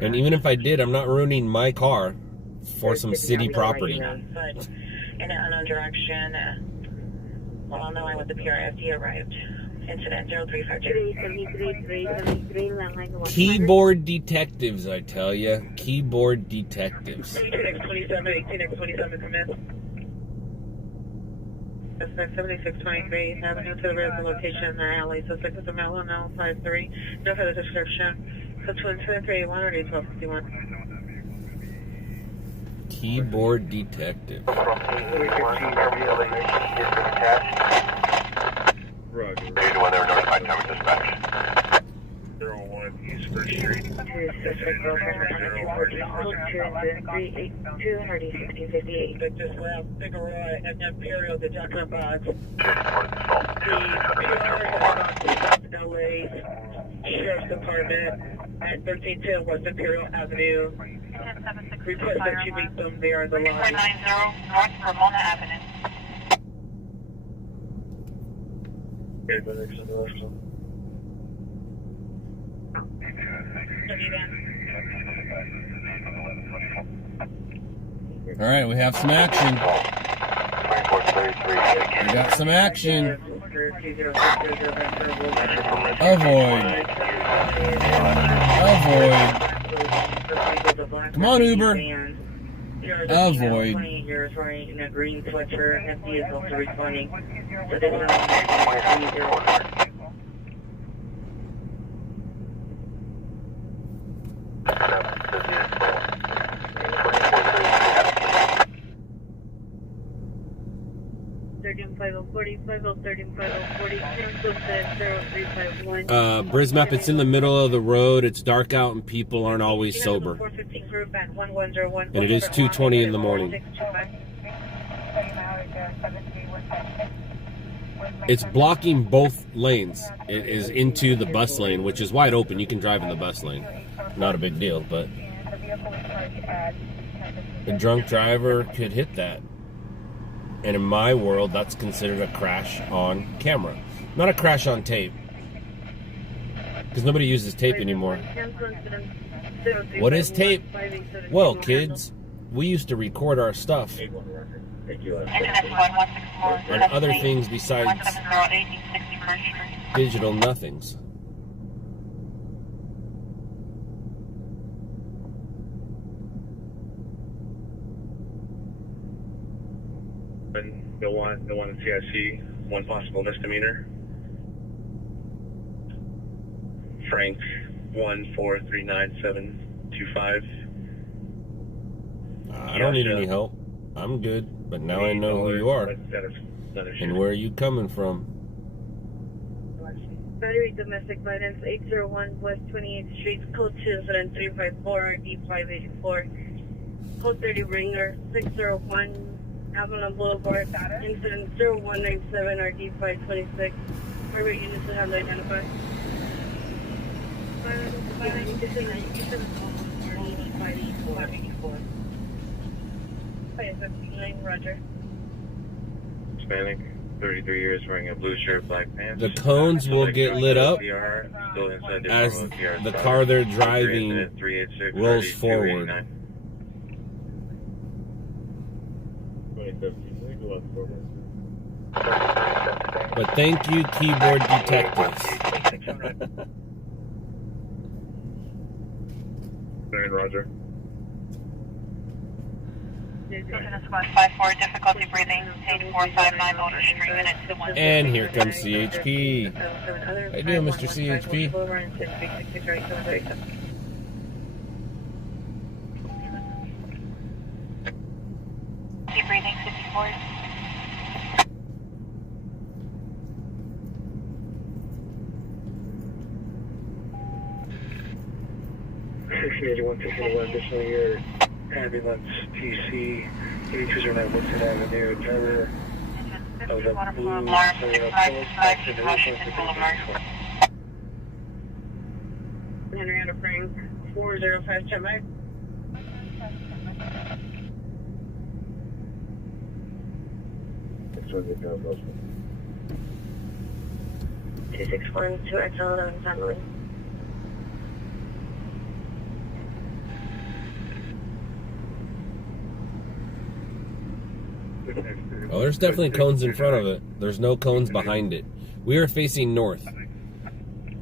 And even if I did, I'm not ruining my car for some city property. In an unknown direction, while knowing what the PRFD arrived. Incident 0352. Keyboard detectives, I tell ya. Keyboard detectives. 18X27, come in. 7623 Avenue to the resident location in the alley. Suspect is a male on L53. No further description. So 2731 or 1251. Keyboard detective. Roger. Data weather, notified coverage dispatch. 01 East First Street. 382 1658. They just left Figueroa and Imperial, the Jack in the Box. The LA Sheriff's Department at 1310 West Imperial Avenue. Request that you meet them there in the lobby. 490 North Ramona Avenue. All right, we have some action. We got some action. Avoid. Come on, Uber. Avoid. 20 years wearing in a green sweatshirt. FD is also responding. So they will Brismap, it's in the middle of the road. It's dark out and people aren't always sober. And it is 2:20 in the morning. It's blocking both lanes. It is into the bus lane, which is wide open. You can drive in the bus lane. Not a big deal, but a drunk driver could hit that. And in my world, that's considered a crash on camera. Not a crash on tape. Because nobody uses tape anymore. What is tape? Well, kids, we used to record our stuff on other things besides digital nothings. The one in CIC, one possible misdemeanor. Frank 1439725. I don't need any help. I'm good, but now I know who you are and where are you coming from. Battery domestic violence 801 West 28th Street, code 27354 D584. Code 30 Ringer 601 Avalon Boulevard, incident 0197 RD526. Private units to have identified. 589, Roger. Hispanic, 33 years, wearing a blue shirt, black pants. The cones will get lit up as the car they're driving rolls forward. But thank you, keyboard detectives. Roger. Squad 54, difficulty breathing, 8459 Motor Street, minute 21. And here comes CHP. How you doing, Mr. CHP? Deep breathing, 54. Additional year, ambulance, TC, 8209 Woodford Avenue, driver of the blue Washington Boulevard. Henrietta Frank, 405 check back. Two 261 to XL11 family. Oh, there's definitely cones in front of it. There's no cones behind it. We are facing north.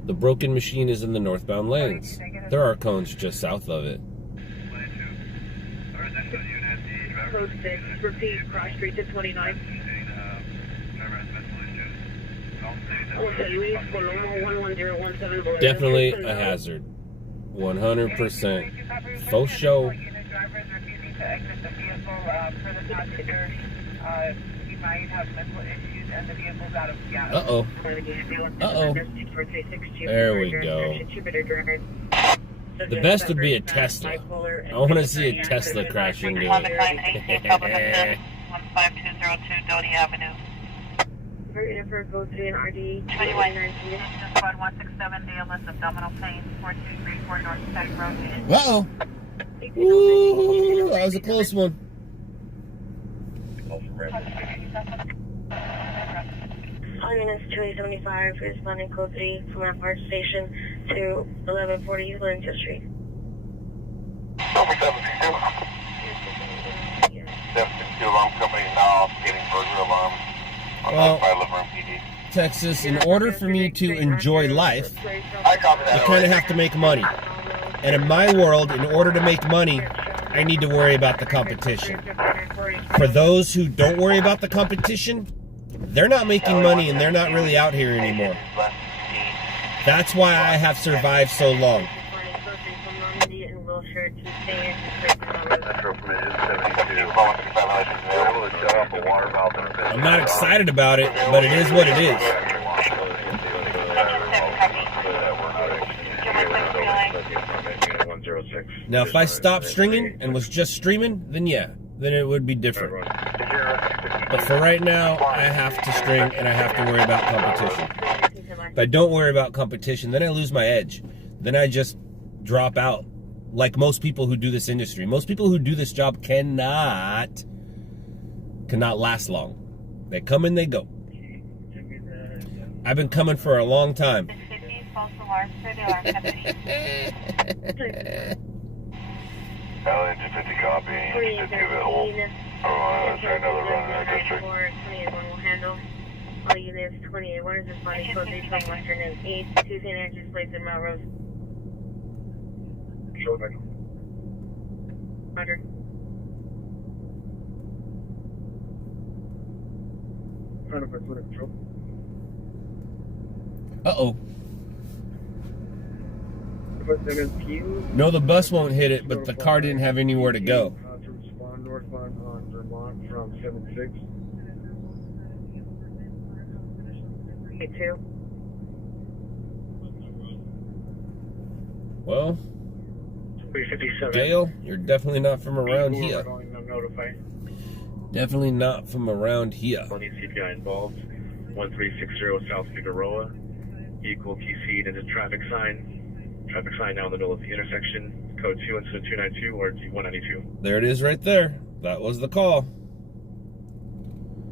The broken machine is in the northbound lanes. There are cones just south of it. Code 6, repeat, cross street to 29. Definitely a hazard. 100%. Faux show. Uh-oh. Uh-oh. There we go. The best would be a Tesla. I want to see a Tesla crash into it. 15202 Doty Avenue. For code 3 and RD 2119. Squad 167, DLS abdominal pain, 4234 North Tech Road. Uh-oh. Ooh, that was a close one. All units 2875 responding code 3 from our park station to 1140 Livingston Street. Over 762. 762 alarm company now getting burglar alarm on by Laverne PD. Texas, in order for me to enjoy life, I copy that. I kind of have to make money. And in my world, in order to make money, I need to worry about the competition. For those who don't worry about the competition, they're not making money and they're not really out here anymore. That's why I have survived so long. I'm not excited about it, but it is what it is. Now, if I stopped stringing and was just streaming, then yeah, then it would be different. But for right now, I have to string and I have to worry about competition. If I don't worry about competition, then I lose my edge. Then I just drop out. Like most people who do this industry. Most people who do this job cannot last long. They come and they go. I've been coming for a long time. LA 250 copy. Just give it a hold. Let's try another run in that district. 28-1 will handle. All units 28-1 is responding code 3 from Western and 8. Tuesday night just placed in Melrose. Show back. Roger. Front of our flight control. Uh-oh. No, the bus won't hit it, but the car didn't have anywhere to go. To respond northbound on Vermont from 76. 82. Well, 357. Dale, you're definitely not from around here. Notify. Definitely not from around here. Plenty of CPI involved. 1360 South Figueroa. Vehicle keyed into traffic sign. Traffic sign now in the middle of the intersection. Code 2 incident 292 or 192. There it is right there. That was the call.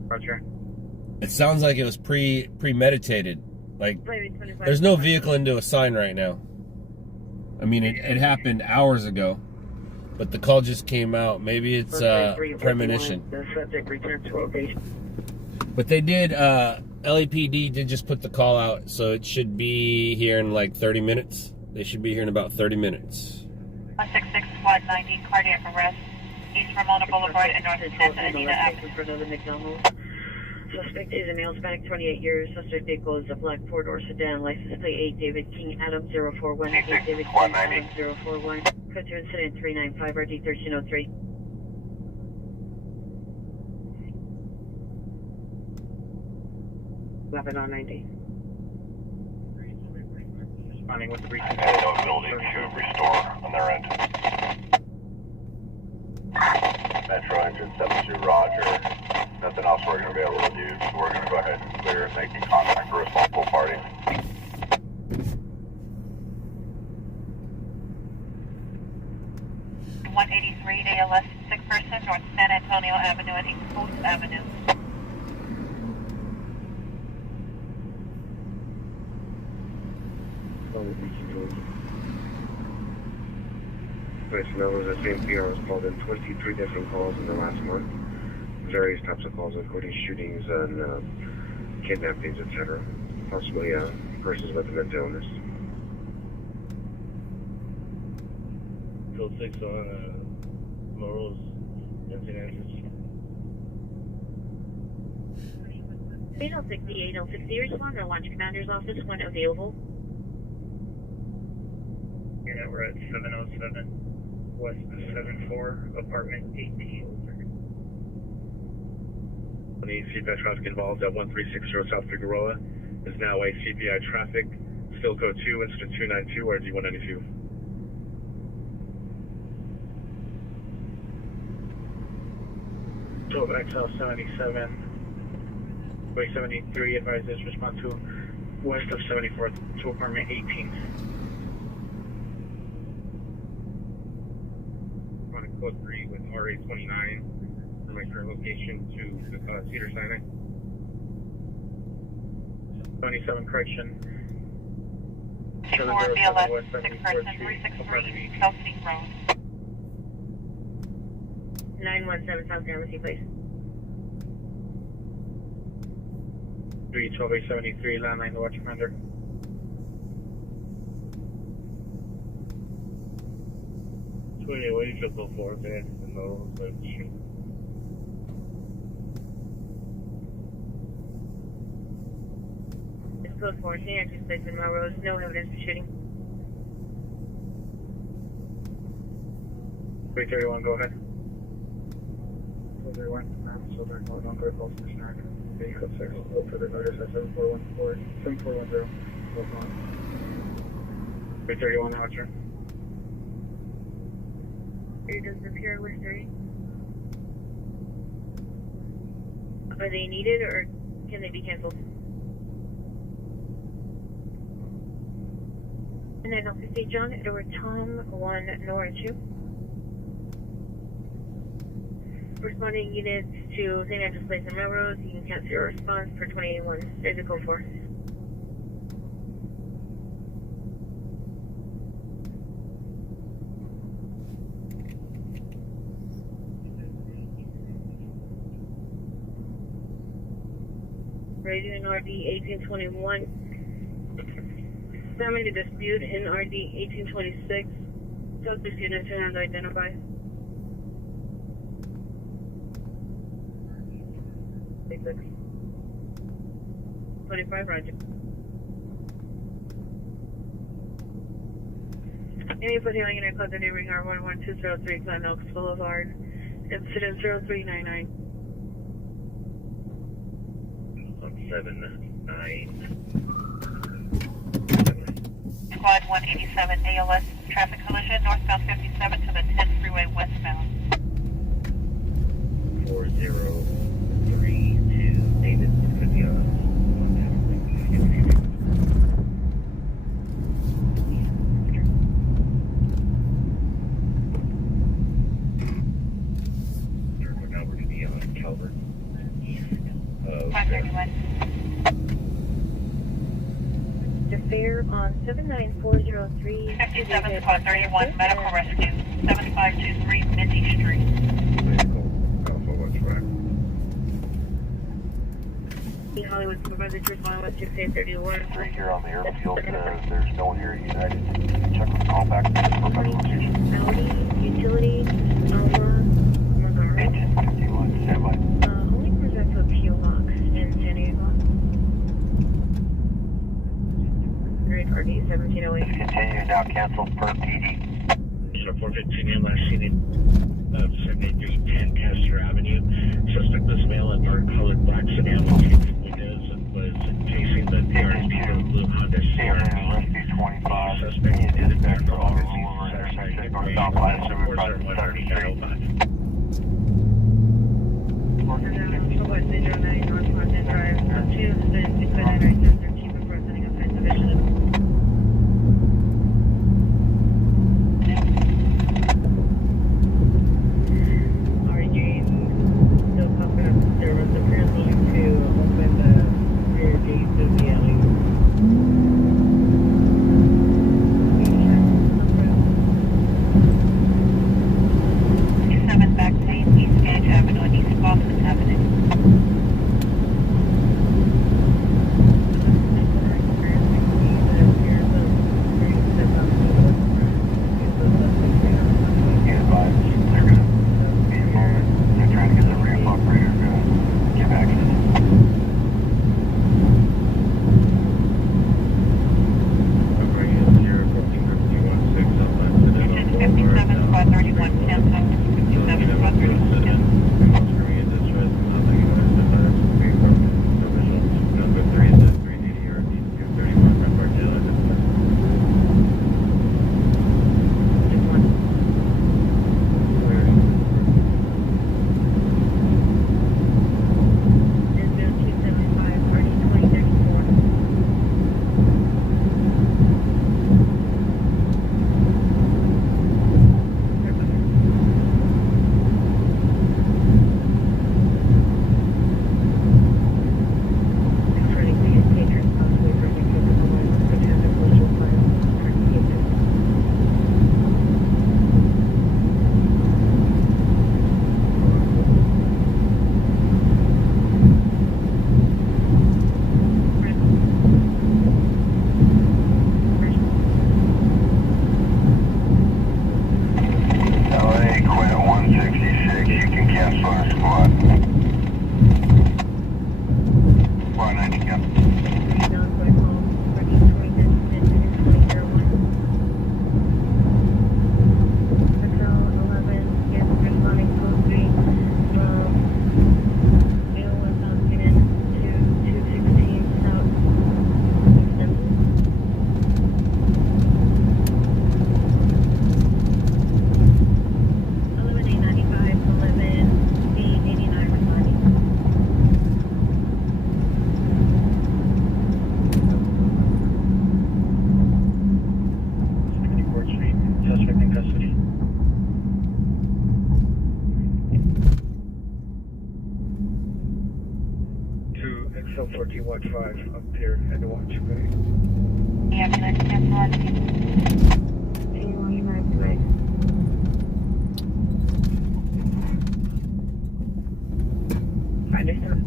Roger. It sounds like it was premeditated. Like, there's no vehicle into a sign right now. I mean, it happened hours ago, but the call just came out. Maybe it's premonition. The subject returned to location. But they did, LAPD did just put the call out, so it should be here in like 30 minutes. They should be here in about 30 minutes. 166 Squad 90, cardiac arrest, East Ramona Boulevard and North Santa Anita Avenue. In front of the McDonald's. Suspect is a male, Hispanic, 28 years. Suspect vehicle is a black four-door sedan. License plate 8 David King Adam 041. 8 David King Adam 041. Code to incident 395 RD 1303. On 90. Responding with the breaching. And no building to restore on their end. Metro engine 72, roger. Nothing else we're going to be able to do, so we're going to go ahead and clear and making contact with responsible parties. ALS, sick person, North San Antonio Avenue and East Coast Avenue. Personnel was the same PR was called in 23 different calls in the last month. Various types of calls, including shootings and kidnappings, etc. Possibly persons with a mental illness. Code 6 on Morals incidents. 860, 860, respond to Launch Commander's office when available. Yeah, we're at 707 West 74, apartment 18. Any CPI traffic involved at 1360 South Figueroa is now a CPI traffic. Still code 2, incident 292, RD 192. So XL 77, way 73, advises respond to west of 74th to apartment 18. On code 3 with RA 29 for my current location to Cedar Sinai. 77 correction. 54 BLS, sick person, 363 South Sea Road. 917 South Pharmacy Place. 312 873, landline to watch commander. What do you feel so far, man? And those like shoot. It's code 4, senior place in Melrose, no evidence of shooting. 331, go ahead. 431, so they're going on great balls for snark. Code 6, look for the notice at 7414, 7410, hold on. 331, Roger. Does appear with 3. Are they needed or can they be canceled? And then 50 John Edward Tom 1 Nora 2. Responding units to St. Andrews Place in Melrose, you can cancel your response for 2081. There's a code 4. Radio in RD 1821. Family dispute in RD 1826. Subject unit to identify. 25, Roger. Anybody on your code the neighboring R11203 Glen Oaks Boulevard. Incident 0399. 79. Squad 187 ALS, traffic collision, northbound 57 to the 10 freeway westbound. 4032, David, could be now we're going to be on Calvert. 531. The fare on 79403. 57 Squad 31, medical rescue, 7523 Mindy Street. Hollywood Supervisor to respond with 6831. Right here on the airfield, there's no one here at United. Check with the call back for location. Audi, Utility, Alma, now canceled per PD. 415 in last seen in 7310 Kester Avenue. Suspect was male and dark-colored black sedan with tinted windows and was chasing the PRSP blue Honda CRV. The suspect did appear for all received suspect information. Reports are 135. XL 1415 up here and watch bay. Yeah, but let's just watch it. Understood.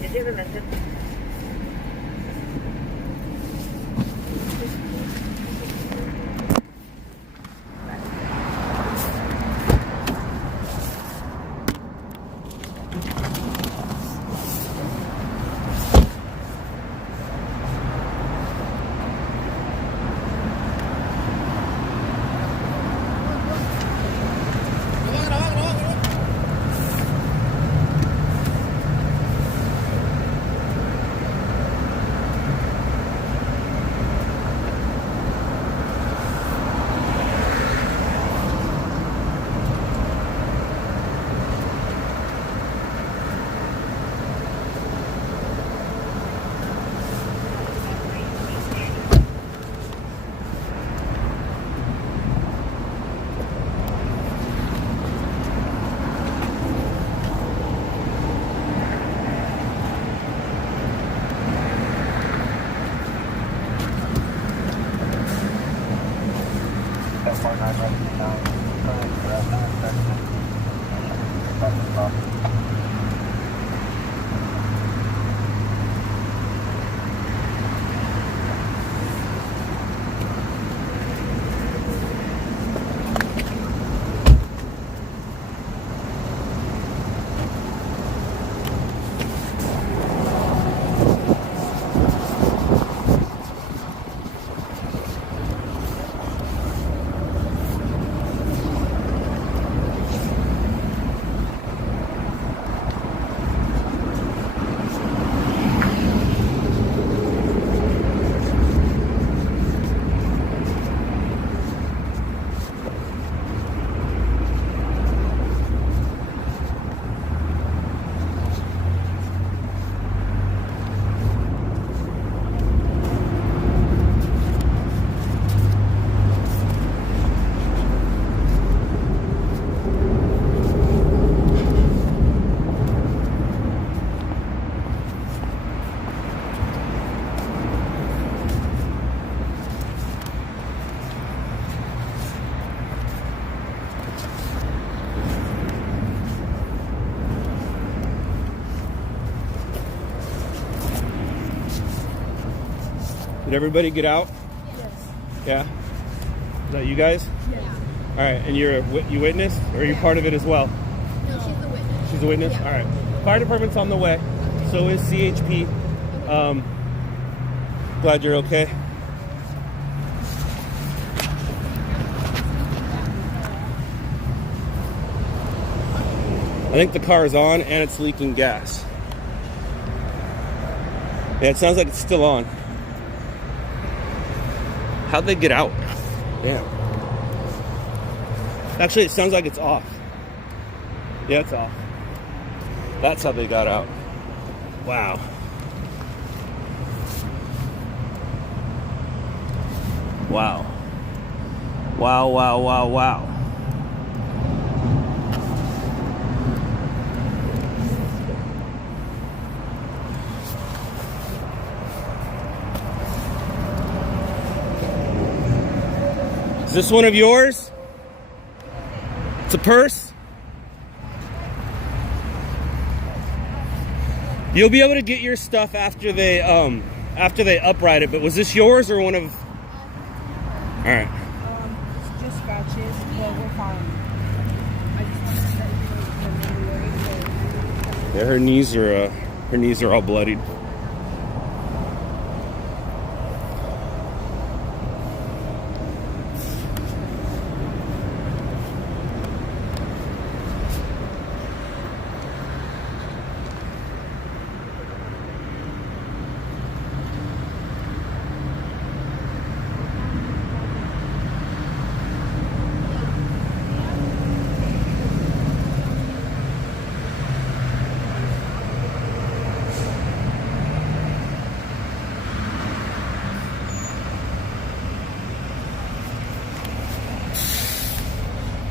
Did you remember? Did everybody get out? Yes. Yeah? Is that you guys? Yeah. All right, and you witnessed, or are you part of it as well? No, she's the witness. She's a witness? Yeah. All right. Fire department's on the way. So is CHP. Glad you're okay. I think the car is on and it's leaking gas. Yeah, it sounds like it's still on. How'd they get out? Yeah. Actually, it sounds like it's off. Yeah, it's off. That's how they got out. Wow. Wow. Wow, wow, wow, wow. Is this one of yours? It's a purse? You'll be able to get your stuff after they upright it, but was this yours or one of... Alright. Just scratches, but we're fine. I just want to let you know. Yeah, her knees are all bloodied.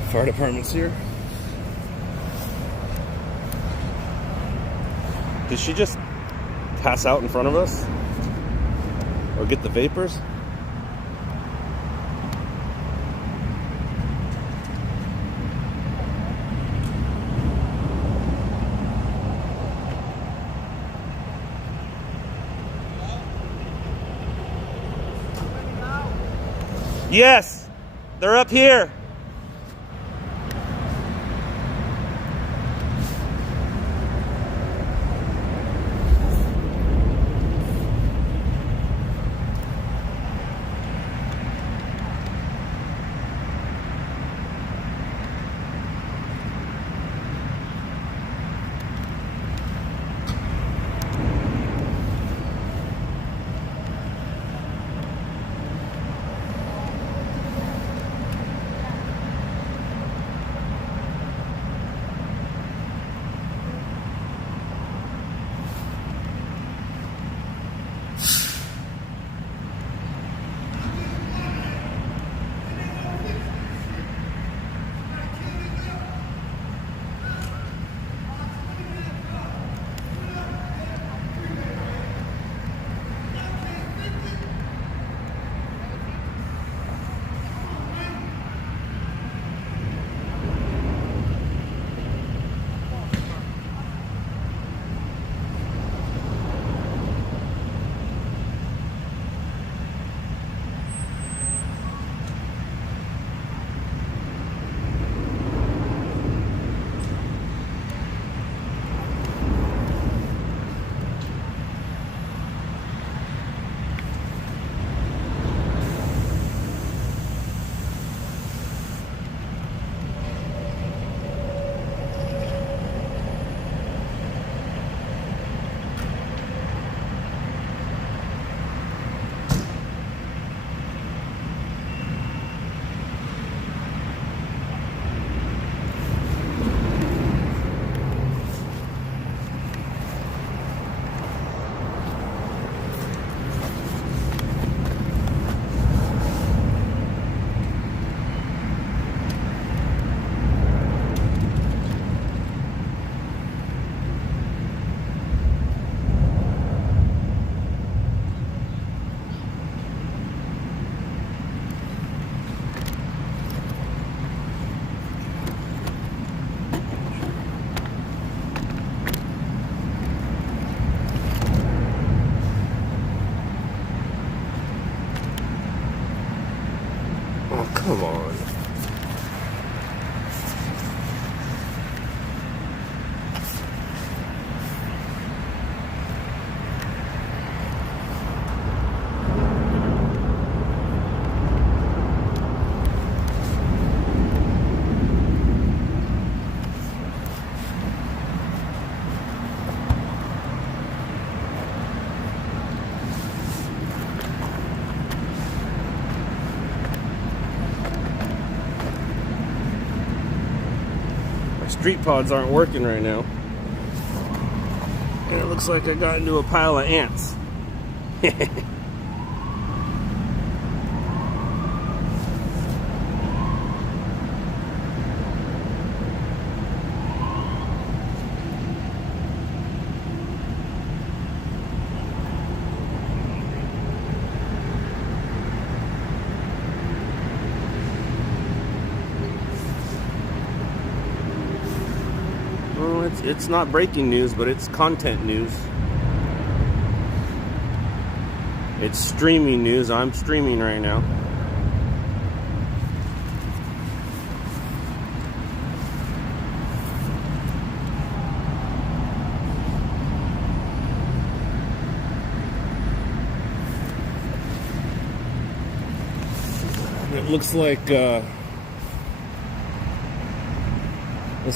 Fire department's here. Did she just pass out in front of us? Or get the vapors? Yes, they're up here. Come on. Street pods aren't working right now. And it looks like I got into a pile of ants. It's not breaking news, but it's content news. It's streaming news. I'm streaming right now. It looks like this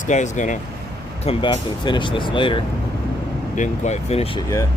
guy's gonna come back and finish this later. Didn't quite finish it yet.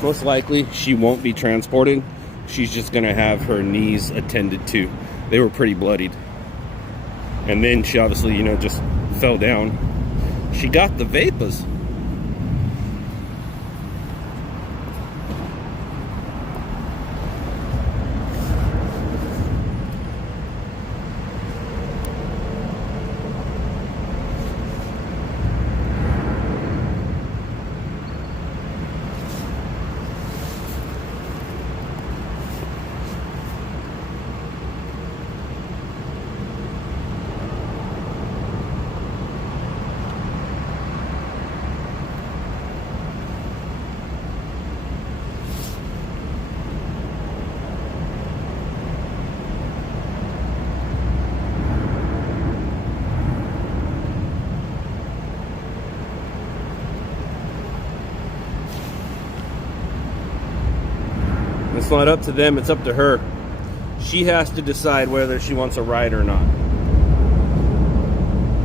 Most likely she won't be transported. She's just gonna have her knees attended to. They were pretty bloodied. And then she obviously, just fell down. She got the vapors. It's not up to them, it's up to her. She has to decide whether she wants a ride or not.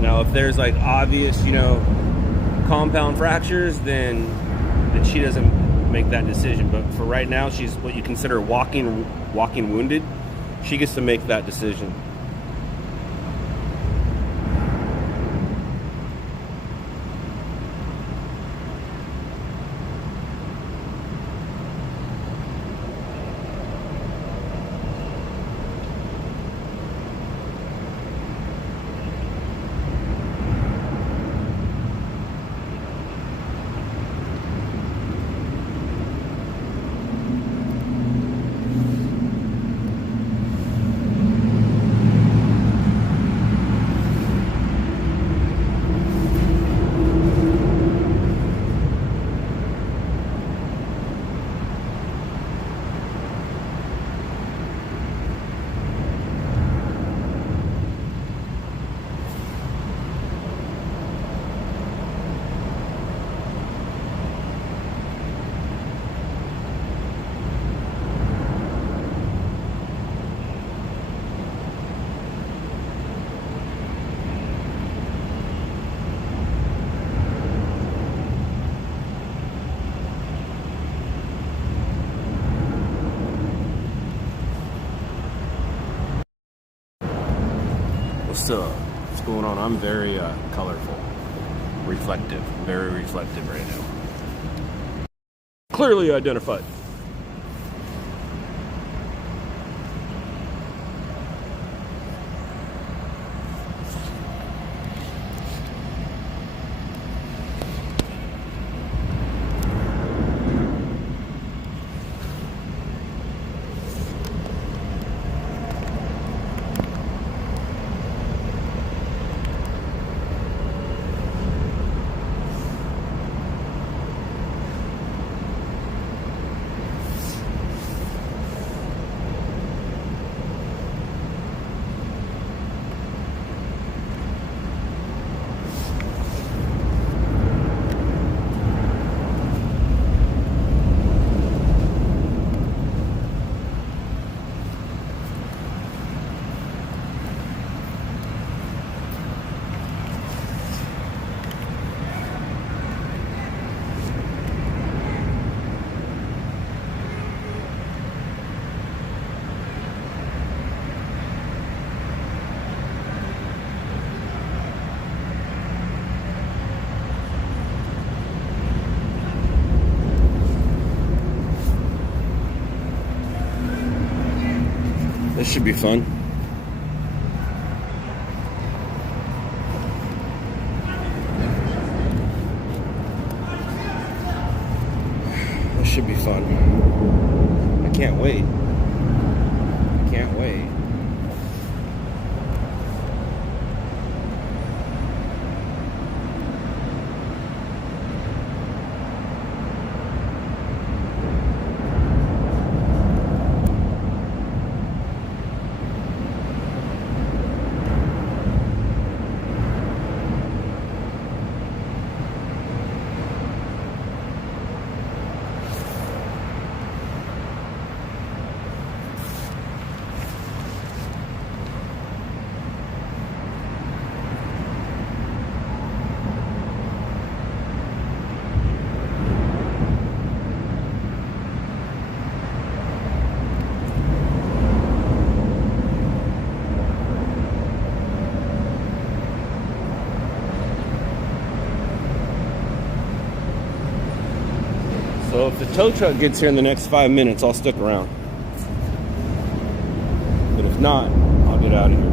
Now, if there's like obvious, compound fractures, then she doesn't make that decision. But for right now, she's what you consider walking wounded. She gets to make that decision. What's going on? I'm very colorful, reflective, very reflective right now. Clearly identified. should be fun. This should be fun. I can't wait. Can't wait. So if the tow truck gets here in the next 5 minutes, I'll stick around. But if not, I'll get out of here.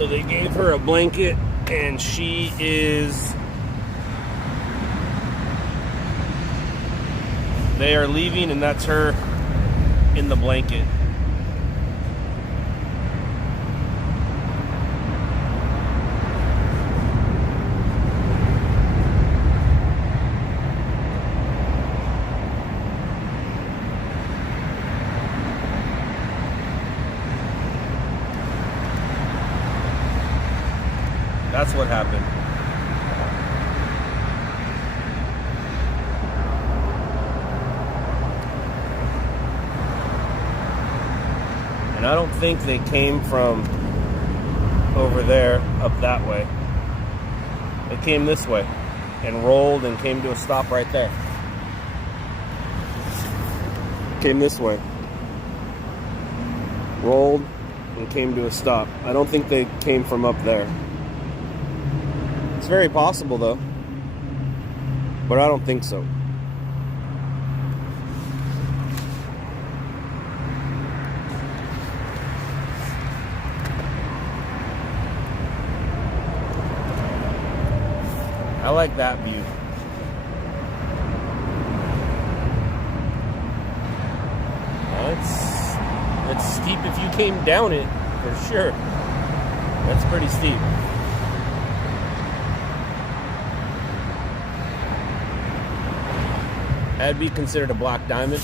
So they gave her a blanket, and she is... They are leaving, and that's her in the blanket. That's what happened. And I don't think they came from over there up that way. They came this way and rolled and came to a stop right there. Came this way. Rolled and came to a stop. I don't think they came from up there. It's very possible though, but I don't think so. I like that view. It's steep if you came down it, for sure. That's pretty steep. That'd be considered a black diamond.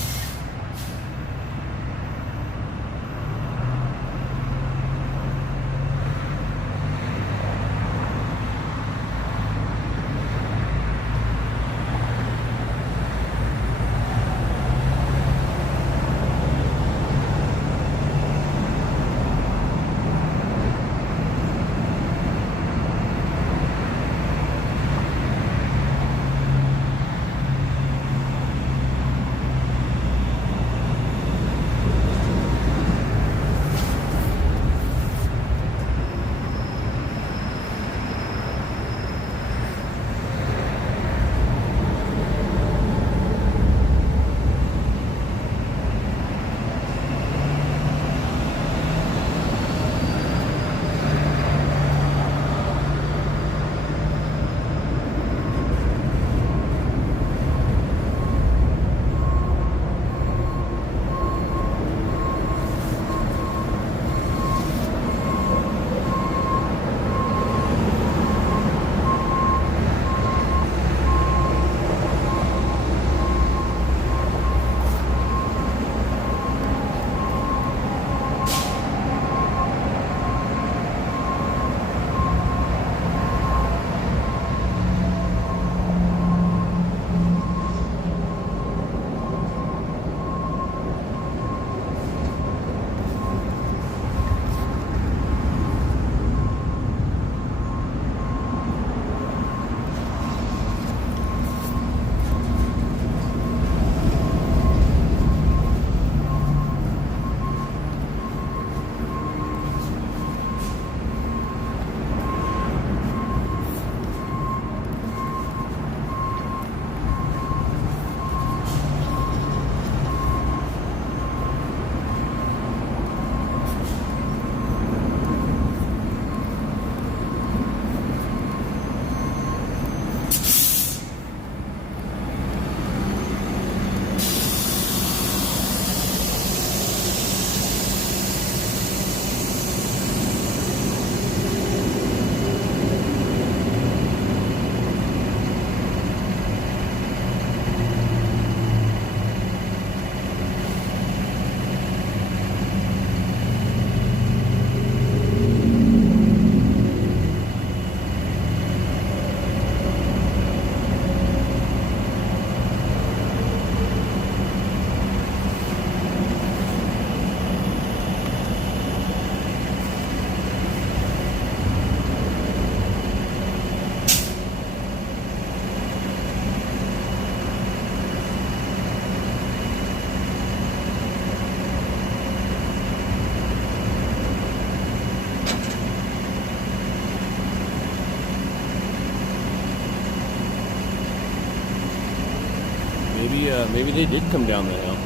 Maybe they did come down the hill.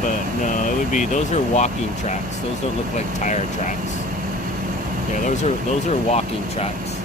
But no, it would be, those are walking tracks. Those don't look like tire tracks. Yeah, those are walking tracks.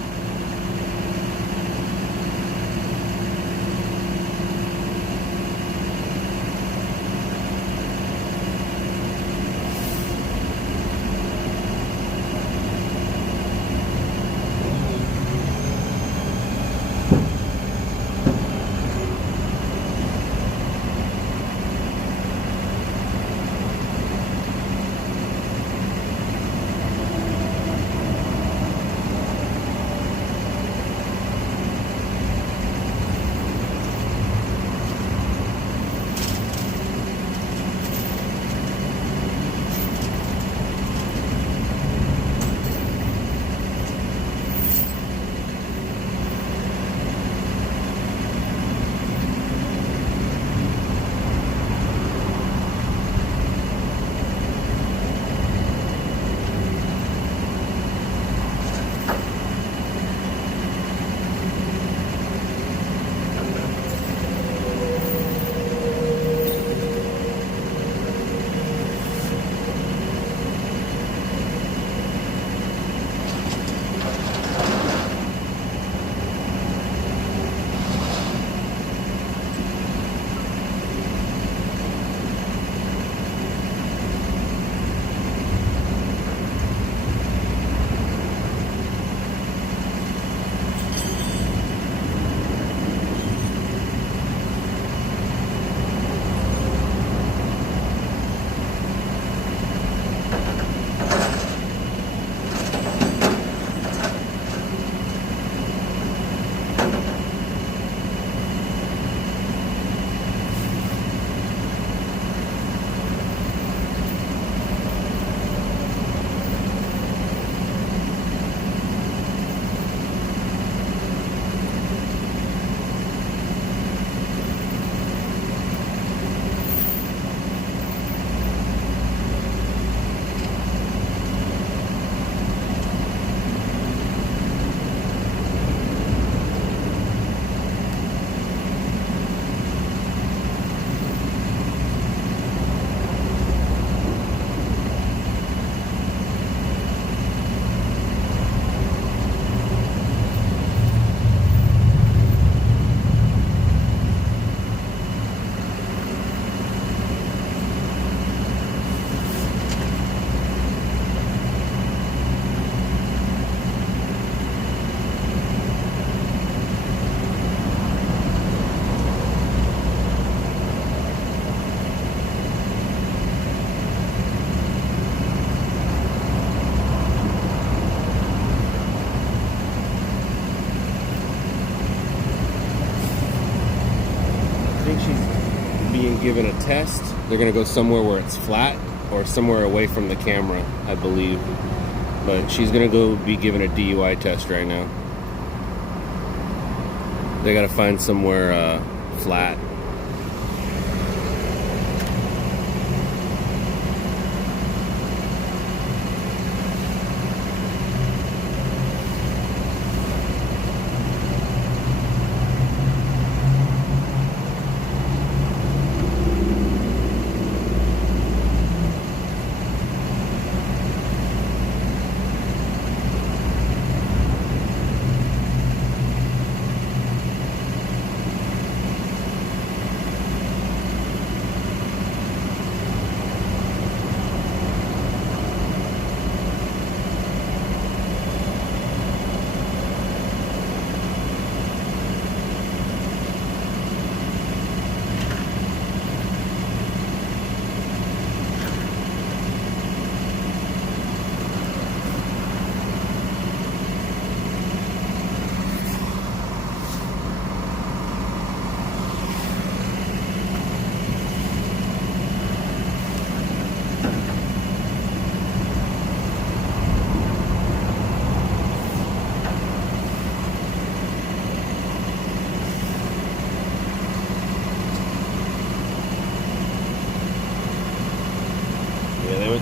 Given a test. They're gonna go somewhere where it's flat or somewhere away from the camera, I believe. But she's gonna go be given a DUI test right now. They gotta find somewhere flat.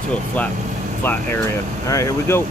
To a flat area. All right, here we go.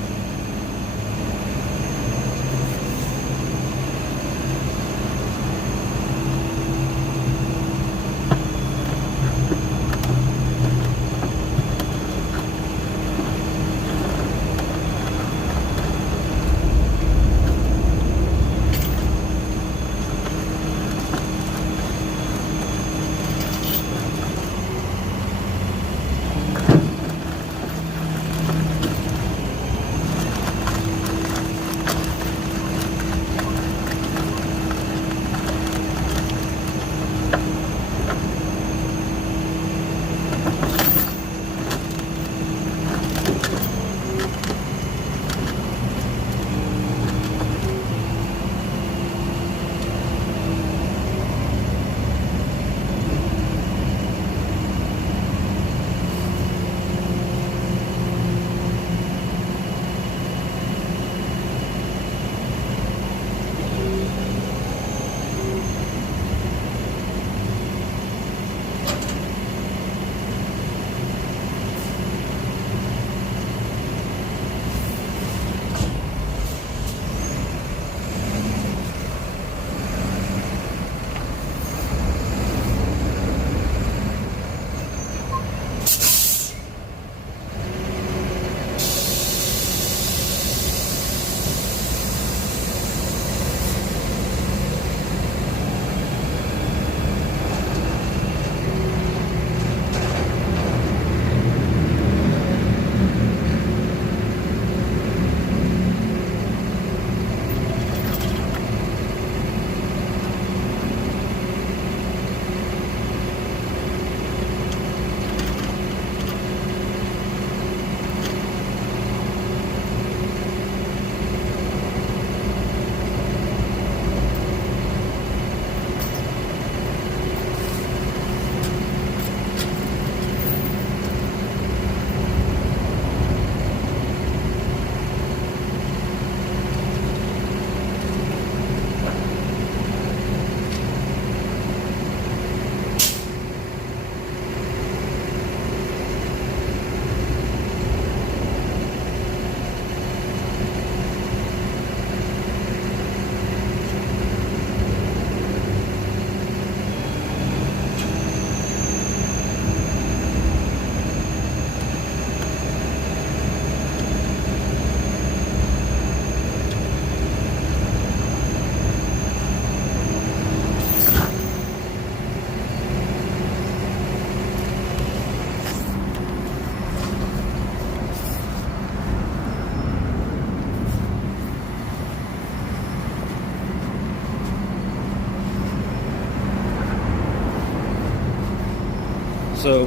So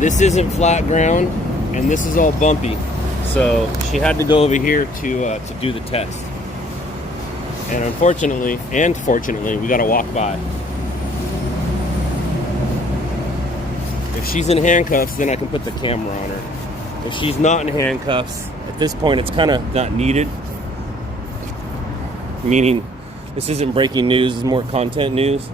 this isn't flat ground, and this is all bumpy. So she had to go over here to do the test. And unfortunately, and fortunately, we got to walk by. If she's in handcuffs, then I can put the camera on her. If she's not in handcuffs, at this point, it's kind of not needed. Meaning, this isn't breaking news, it's more content news.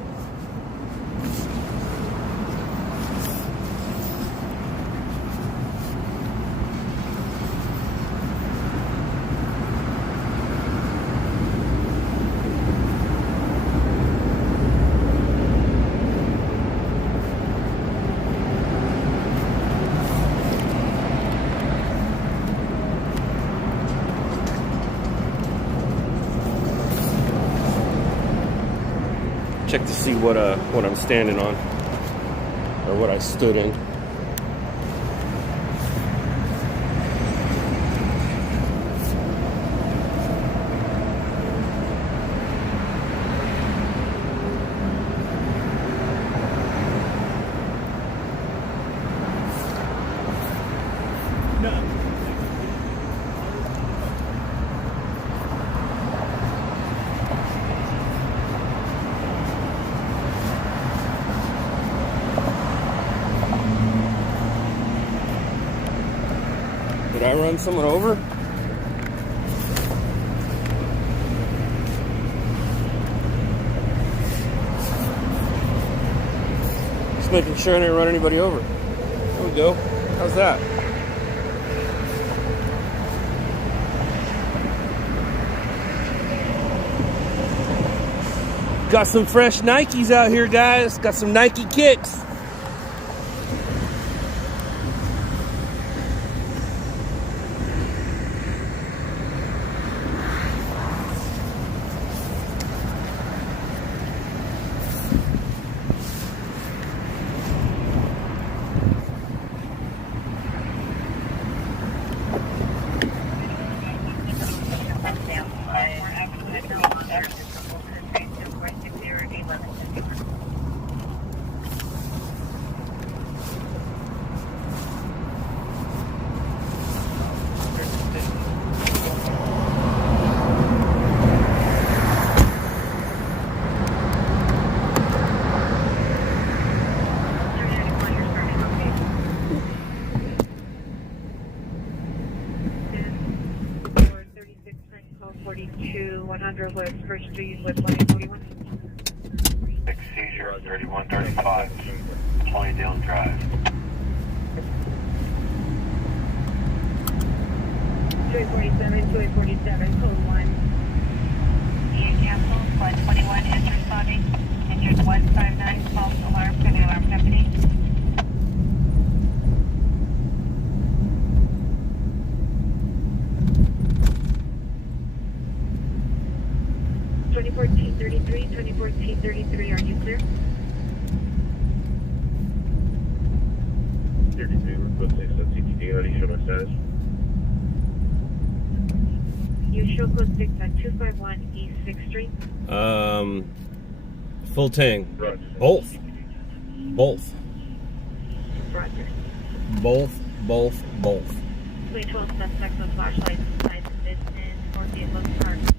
Check to see what I'm standing on, or what I stood in. Did I run someone over? Just making sure I didn't run anybody over. There we go. How's that? Got some fresh Nikes out here, guys. Got some Nike kicks. West First Street with 141. Seizure 3135, 20 Dillon Drive. 247, code 1. Ian Castle, 121 is responding. Injured 159, false alarm for the alarm company. $2014-33, $2014-33, are you clear? 33, request a CTD, how do you show my status? You show code 6 at 251 East 6th Street. Full tang. Roger. Both. Roger. Both. 312 suspects with flashlights inside the business, 4 vehicles parked.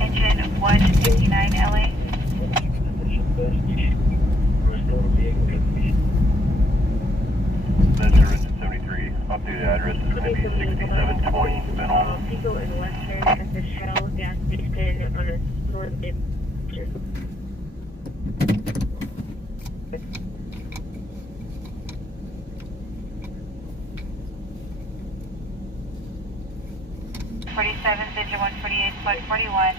Engine 159 LA. Measure 73, updated address is going to be 6720 Middle. People in Western at the Shell gas station on a north 1041,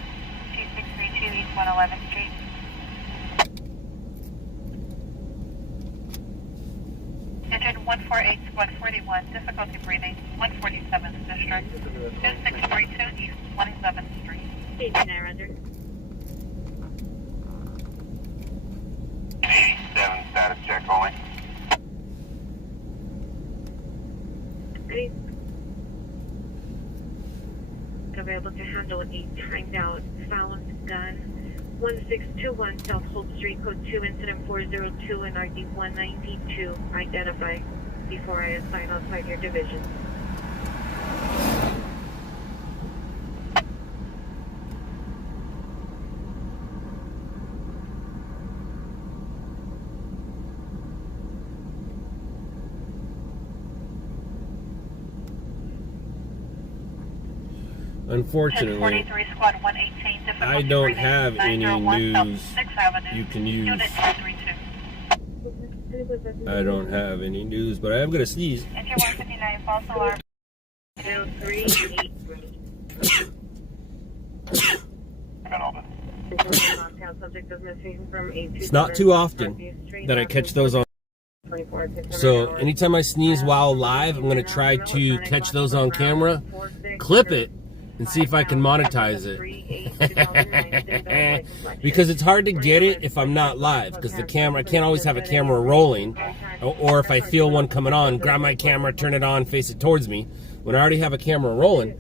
2632 East 111th Street. Engine 148 141, difficulty breathing, 147th District, 2632 East 111th Street. 89 Roger. 87 status check only. Ready? Available to handle a timed out found gun. 1621 South Holt Street, code 2, incident 402 and RD 192. Identify before I assign outside your division. Unfortunately, 1043 Squad 118, difficulty I don't breathing, have any 901 South news 6th Avenue, you can use. Unit 232. I don't have any news, but I am gonna sneeze. Engine 159, false alarm. 0383. It's not too often that I catch those on. So anytime I sneeze while live, I'm gonna try to catch those on camera, clip it, and see if I can monetize it. Because it's hard to get it if I'm not live, because the camera, I can't always have a camera rolling, or if I feel one coming on, grab my camera, turn it on, face it towards me. When I already have a camera rolling,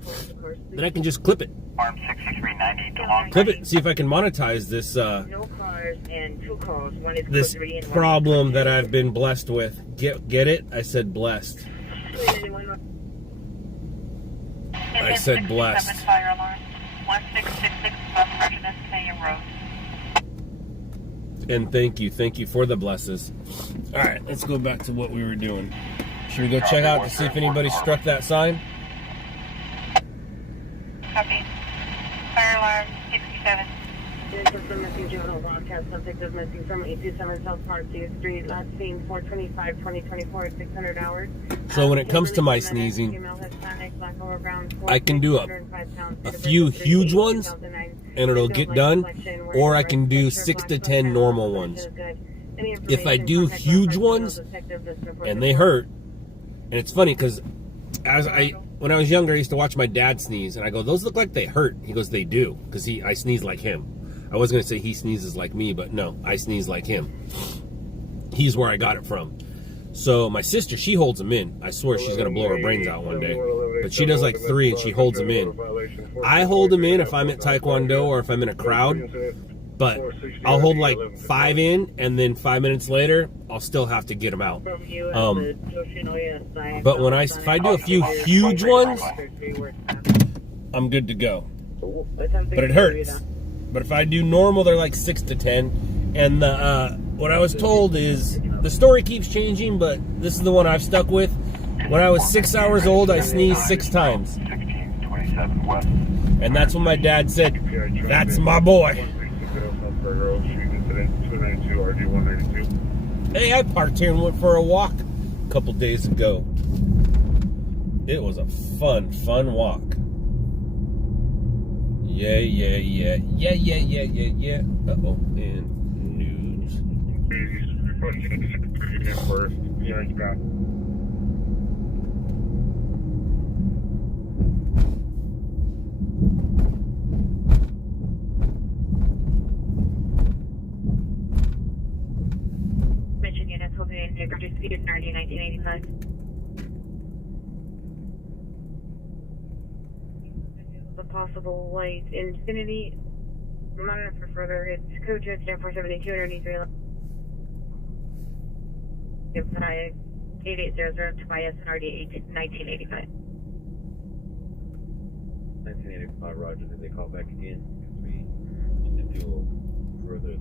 then I can just clip it. Arm 6390 to long. Clip it, see if I can monetize this No cars and 2 calls. One is this code 3 and 1 problem that I've been blessed with. Get it? I said blessed. I said blessed. Fire alarm. 1666 South Reginald Canyon Road. And thank you for the blesses. All right, let's go back to what we were doing. Should we go check out to see if anybody struck that sign? Copy. Fire alarm 67. missing juvenile broadcast subject is missing from 827 South Parkview Street, last seen 4/25/2024 at 600 hours. So when it comes to my sneezing, I can do a few huge ones and it'll get done, or I can do 6 to 10 normal ones. If I do huge ones and they hurt, and it's funny because when I was younger, I used to watch my dad sneeze, and I go, "Those look like they hurt." He goes, "They do," because I sneeze like him. I was going to say he sneezes like me, but no, I sneeze like him. He's where I got it from. So my sister, she holds them in. I swear she's going to blow her brains out one day. But she does like 3 and she holds them in. I hold them in if I'm at Taekwondo or if I'm in a crowd. But I'll hold like 5 in, and then 5 minutes later, I'll still have to get them out. But if I do a few huge ones, I'm good to go. But it hurts. But if I do normal, they're like 6 to 10. And what I was told is, the story keeps changing, but this is the one I've stuck with. When I was 6 hours old, I sneezed 6 times. And that's when my dad said, "That's my boy." Hey, I parked here and went for a walk a couple days ago. It was a fun walk. Yeah. Uh-oh, and news. Mention units will be in reduced speed in RD 1985. The possible light infinity. Monitor for further. It's code 472 underneath 3. 8800 Tobias and RD 1985. 1985, Roger. Did they call back again? We need to do further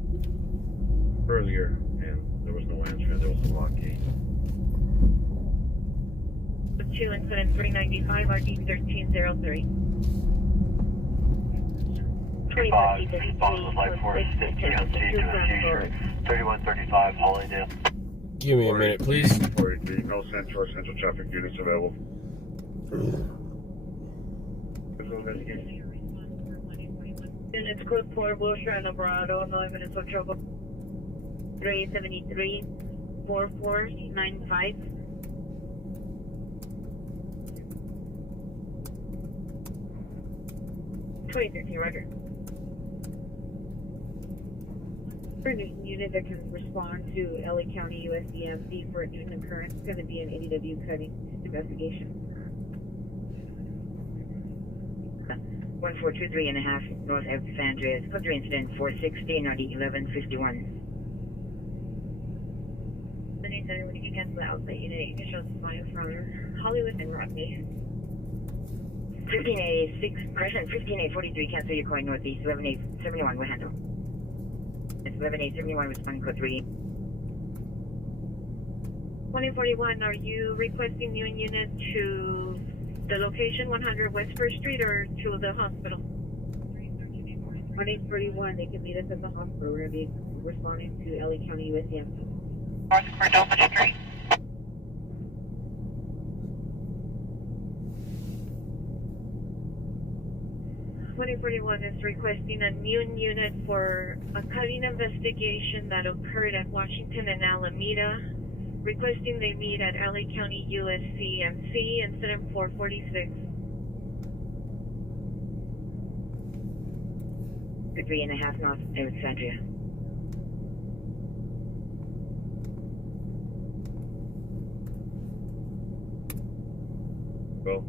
earlier, and there was no answer, and there was a lock gate. The 2 incident 395 RD 1303. 3135 Hollydale. Give me a minute, please. 43, no central traffic units available. Units code 4, Wilshire and Alvarado, 9 minutes of trouble. 373 4495. Roger. There's a unit that can respond to LA County USDMC for a Newton occurrence. It's going to be an ADW cutting investigation. 1423.5 North Alexandria. Code incident 460, Naughty 1151. The news center, when you can cancel out the unit, you can show the flying from Hollywood and Rodney. 15886, correction, 15843, cancel your calling northeast, 11871, we'll handle. It's 11871, responding code 3. 2041, are you requesting new unit to the location 100 West 1st Street or to the hospital? 1841, they can meet us at the hospital. We're going to be responding to LA County USDMC. North Cordova Street. 2041 is requesting a new unit for a cutting investigation that occurred at Washington and Alameda. Requesting they meet at LA County USCMC, incident 446. 3.5 North Alexandria. Go.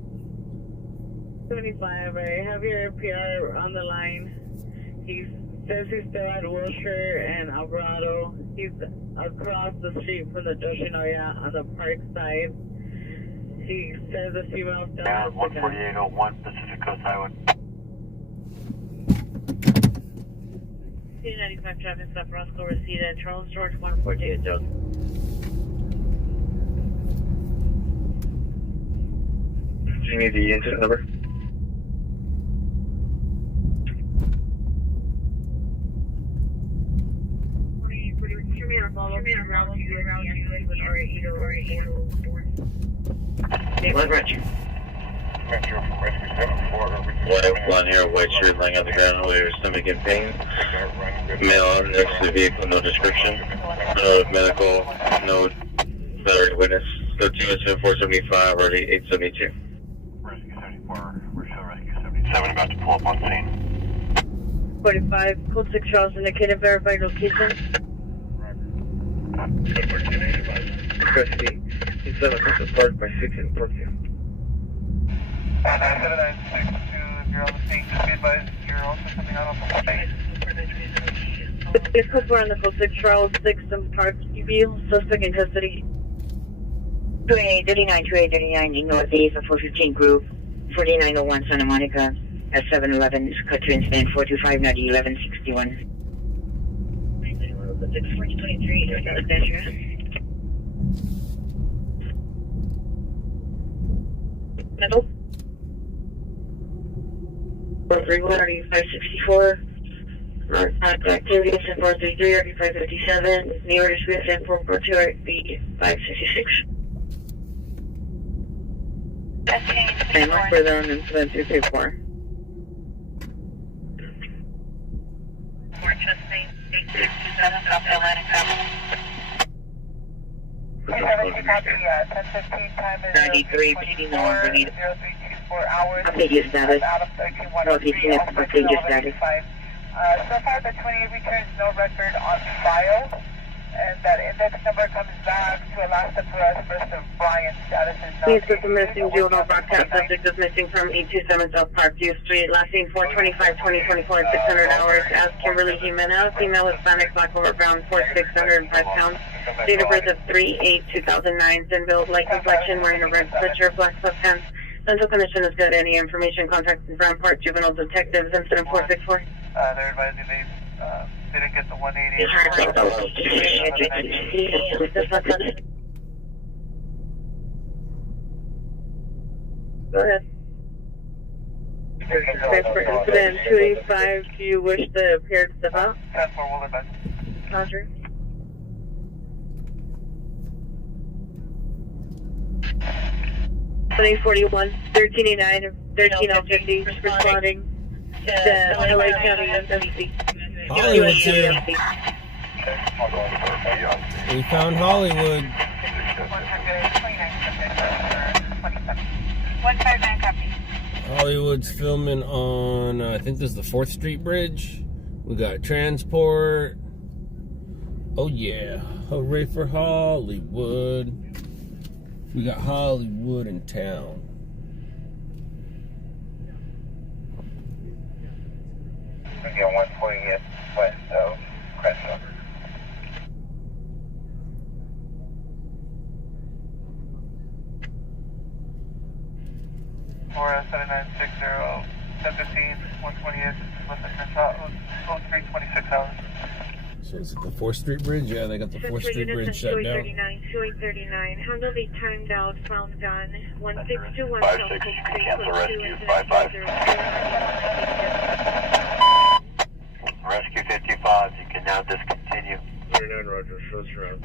75, I have your PR on the line. He says he's still at Wilshire and Alvarado. He's across the street from the Yoshinoya on the park side. He says a few miles down. 14801 Pacific Coast Highway. 295 traffic stop, Roscoe Reseda, Charles George 148 Joe. Do you need the incident number? One here, white shirt laying on the ground with your stomach in pain. Male next to the vehicle, no description. No medical, no battery witness. Go to incident 475 or 872. Rescue 74, Rochelle Rescue 77, about to pull up on scene. 45, code 6 Charles, indicated verified location. Custody, he's at the park by 6 and 14. 7962, if you're on the scene, just be advised you're also coming out on the plane. This code 4 on the code 6 Charles, 6 and Park view, suspect in custody. 2839 northeast of 415 group, 4901 Santa Monica, at 711, cut to incident 425, Naughty 1161. 623, North Alexandria. Middle. 431, 564. North activity, 433, 557. The order Swift and 442, RB 566. And look further on incident 224. Ninety-three, proceeding no longer needed. Update your status. Location is update your status. So far the 28 returns no record on file, and that index number comes back to Alaska for us. First of Brian's status is not. Please put the missing juvenile broadcast subject is missing from 827 South Parkview Street, last seen 4/25/2024 at 600 hours, as Kimberly Jimenez, female Hispanic, black over brown, 4'6", pounds, date of birth of 3/8/2009, thin build, light complexion, wearing a red sweatshirt, black sweatpants. Mental condition is good. Any information, contact the Brown Park Juvenile Detectives, incident 464. They're advising they didn't get the 180. Go ahead. Okay, for incident 285, do you wish the pair to step out? 10-4, will advise. Roger. #41, 1389, 13050, responding. LA County SMC. Hollywood too. We found Hollywood. 159 copy. Hollywood's filming on, I think this is the 4th Street Bridge. We got transport. Oh yeah, hooray for Hollywood. We got Hollywood in town. We got 140 west of Crestwood. Or 7960, 715, 120th, west of Crestwood, 0326 hours. So is it the 4th Street Bridge? Yeah, they got the 4th Street Bridge shut down. 239, handle the timed out, found gun, 1621 5-6, South you Coast can Street, cancel code 2, rescue, incident 5-5. 0. Rescue 55, you can now discontinue. 39 Roger, shows around.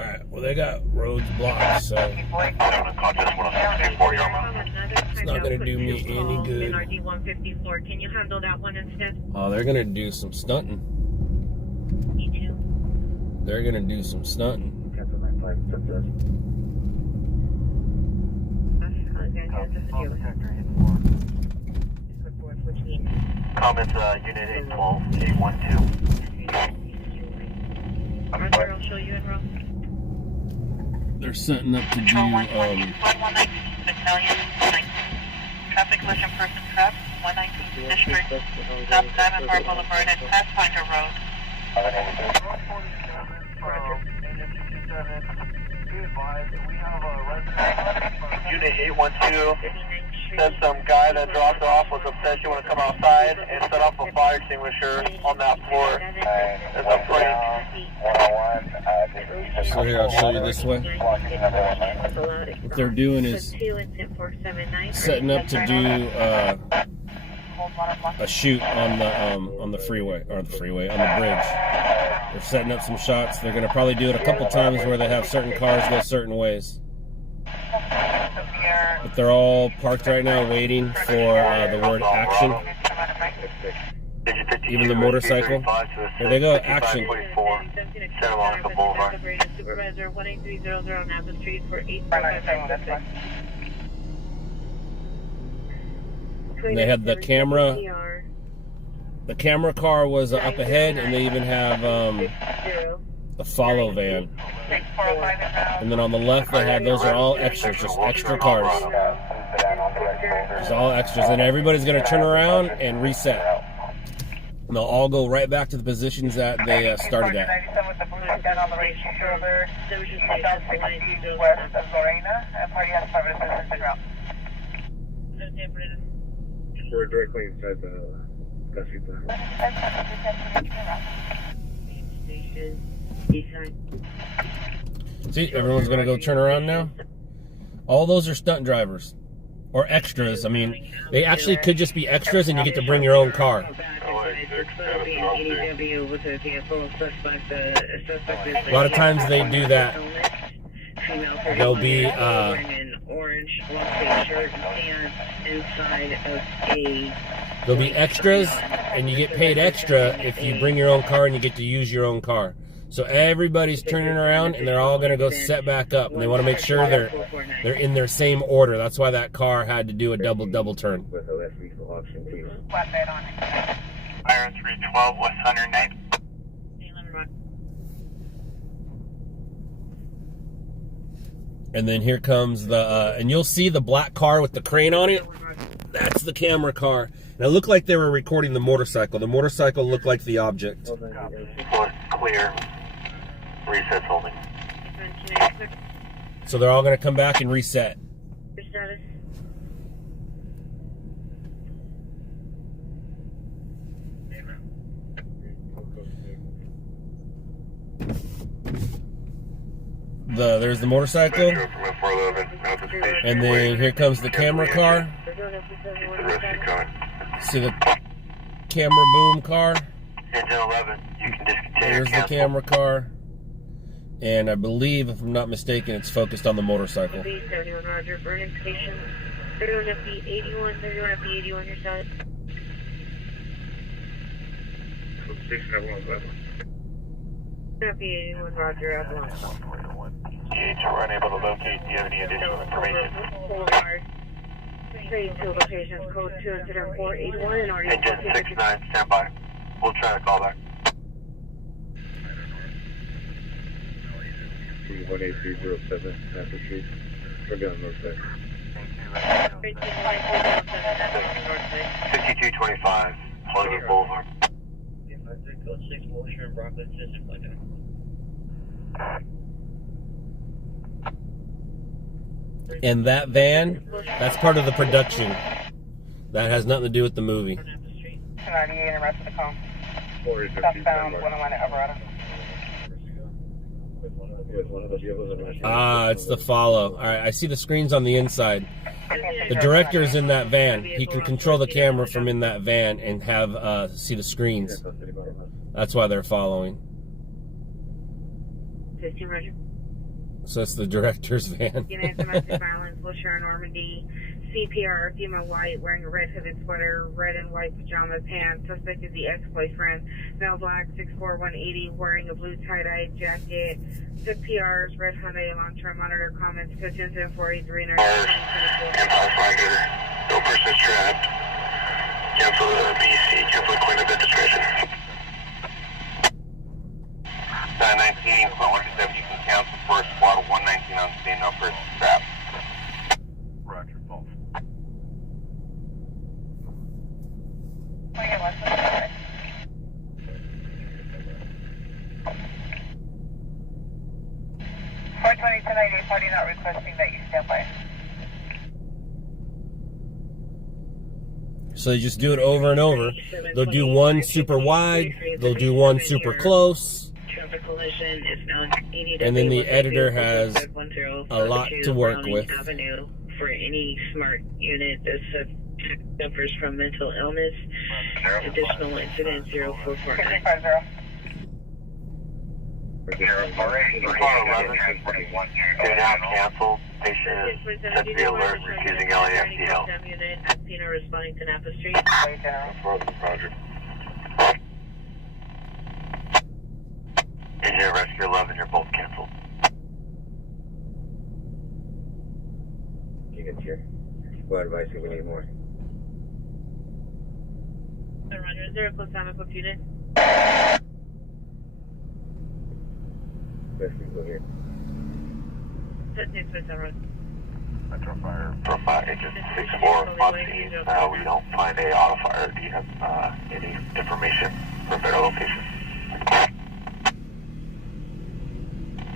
Alright, well they got roads blocked, so it's not gonna do me any good. NRD 154, can you handle that one instead? Oh, they're gonna do some stunting. Me too. They're gonna do some stunting. Comments, Unit 812, 812. Arthur, I'll show you in row. They're setting up to do Traffic collision person trapped, 119th District, South Diamond Bar Boulevard at Pathfinder Road. Unit 812 said some guy that dropped off was upset you want to come outside and set off a fire extinguisher on that floor. There's a break. So here, I'll show you this way. What they're doing is setting up to do a shoot on the freeway, or the freeway, on the bridge. They're setting up some shots. They're going to probably do it a couple times where they have certain cars go certain ways. But they're all parked right now waiting for the word action. Even the motorcycle. Here they go, action. Supervisor 18300 Napa Street for 845. They had the camera. The camera car was up ahead, and they even have the follow van. And then on the left, they had, those are all extras, just extra cars. Just all extras. And everybody's going to turn around and reset. And they'll all go right back to the positions that they started at. We're directly inside the casita. See, everyone's going to go turn around now. All those are stunt drivers. Or extras. I mean, they actually could just be extras and you get to bring your own car. A lot of times they do that. They'll be they'll be extras, and you get paid extra if you bring your own car and you get to use your own car. So everybody's turning around and they're all going to go set back up, and they want to make sure they're in their same order. That's why that car had to do a double turn. Iron 312, West 109. And then here comes the, and you'll see the black car with the crane on it. That's the camera car. And it looked like they were recording the motorcycle. The motorcycle looked like the object. Clear. Reset's holding. So they're all going to come back and reset. There's the motorcycle, and then here comes the camera car. See the camera boom car? Engine 11, you can discontinue. There's the camera car, and I believe, if I'm not mistaken, it's focused on the motorcycle. 31 FB 81, 31 FB 81, you're solid. Station everyone's left. FB 81, Roger, Avalon. we're unable to locate. Do you have any additional information? Boulevard. Trade to locations, code 2 incident 481 and already. Engine 69, stand by. We'll try to call back. 18307 Maple Street. We're going north side. 5225, Hollywood Boulevard. Code 6, Wilshire and Brockwood, District like that. And that van, that's part of the production. That has nothing to do with the movie. 298 and rest of the call. Southbound 101 at Alvarado. Ah, it's the follow. All right, I see the screens on the inside. The director's in that van. He can control the camera from in that van and have see the screens. That's why they're following. 15 Roger. So it's the director's van. Unit domestic violence, Wilshire, Normandy. CPR, female white, wearing a red hooded sweater, red and white pajama pants. Suspect is the ex-boyfriend. Male black, 6'4", 180, wearing a blue tie-dye jacket. CPRs, red Hyundai, long-term monitor comments. Coach incident 483 and No person trapped. Cancel the BC, cancel the Queen of discretion. 919, 170, you can cancel first squad 119 on scene, no person trapped. Roger, false. Party not requesting that you stand by. So they just do it over and over. They'll do one super wide, they'll do one super close, and then the editor has a lot to work with. For any smart unit that suffers from mental illness, additional incident 0449. 048, do not cancel. Patient is set to be alert, refusing LAFDL. Casino responding to Napa Street. Roger. Engineer Rescue 11, you're both canceled. Units here. Squad advice, we need more. Roger, is there a close time of unit? Best we go here. Metro Fire, Agent 64, on scene. We don't find a auto fire. Do you have any information for a better location?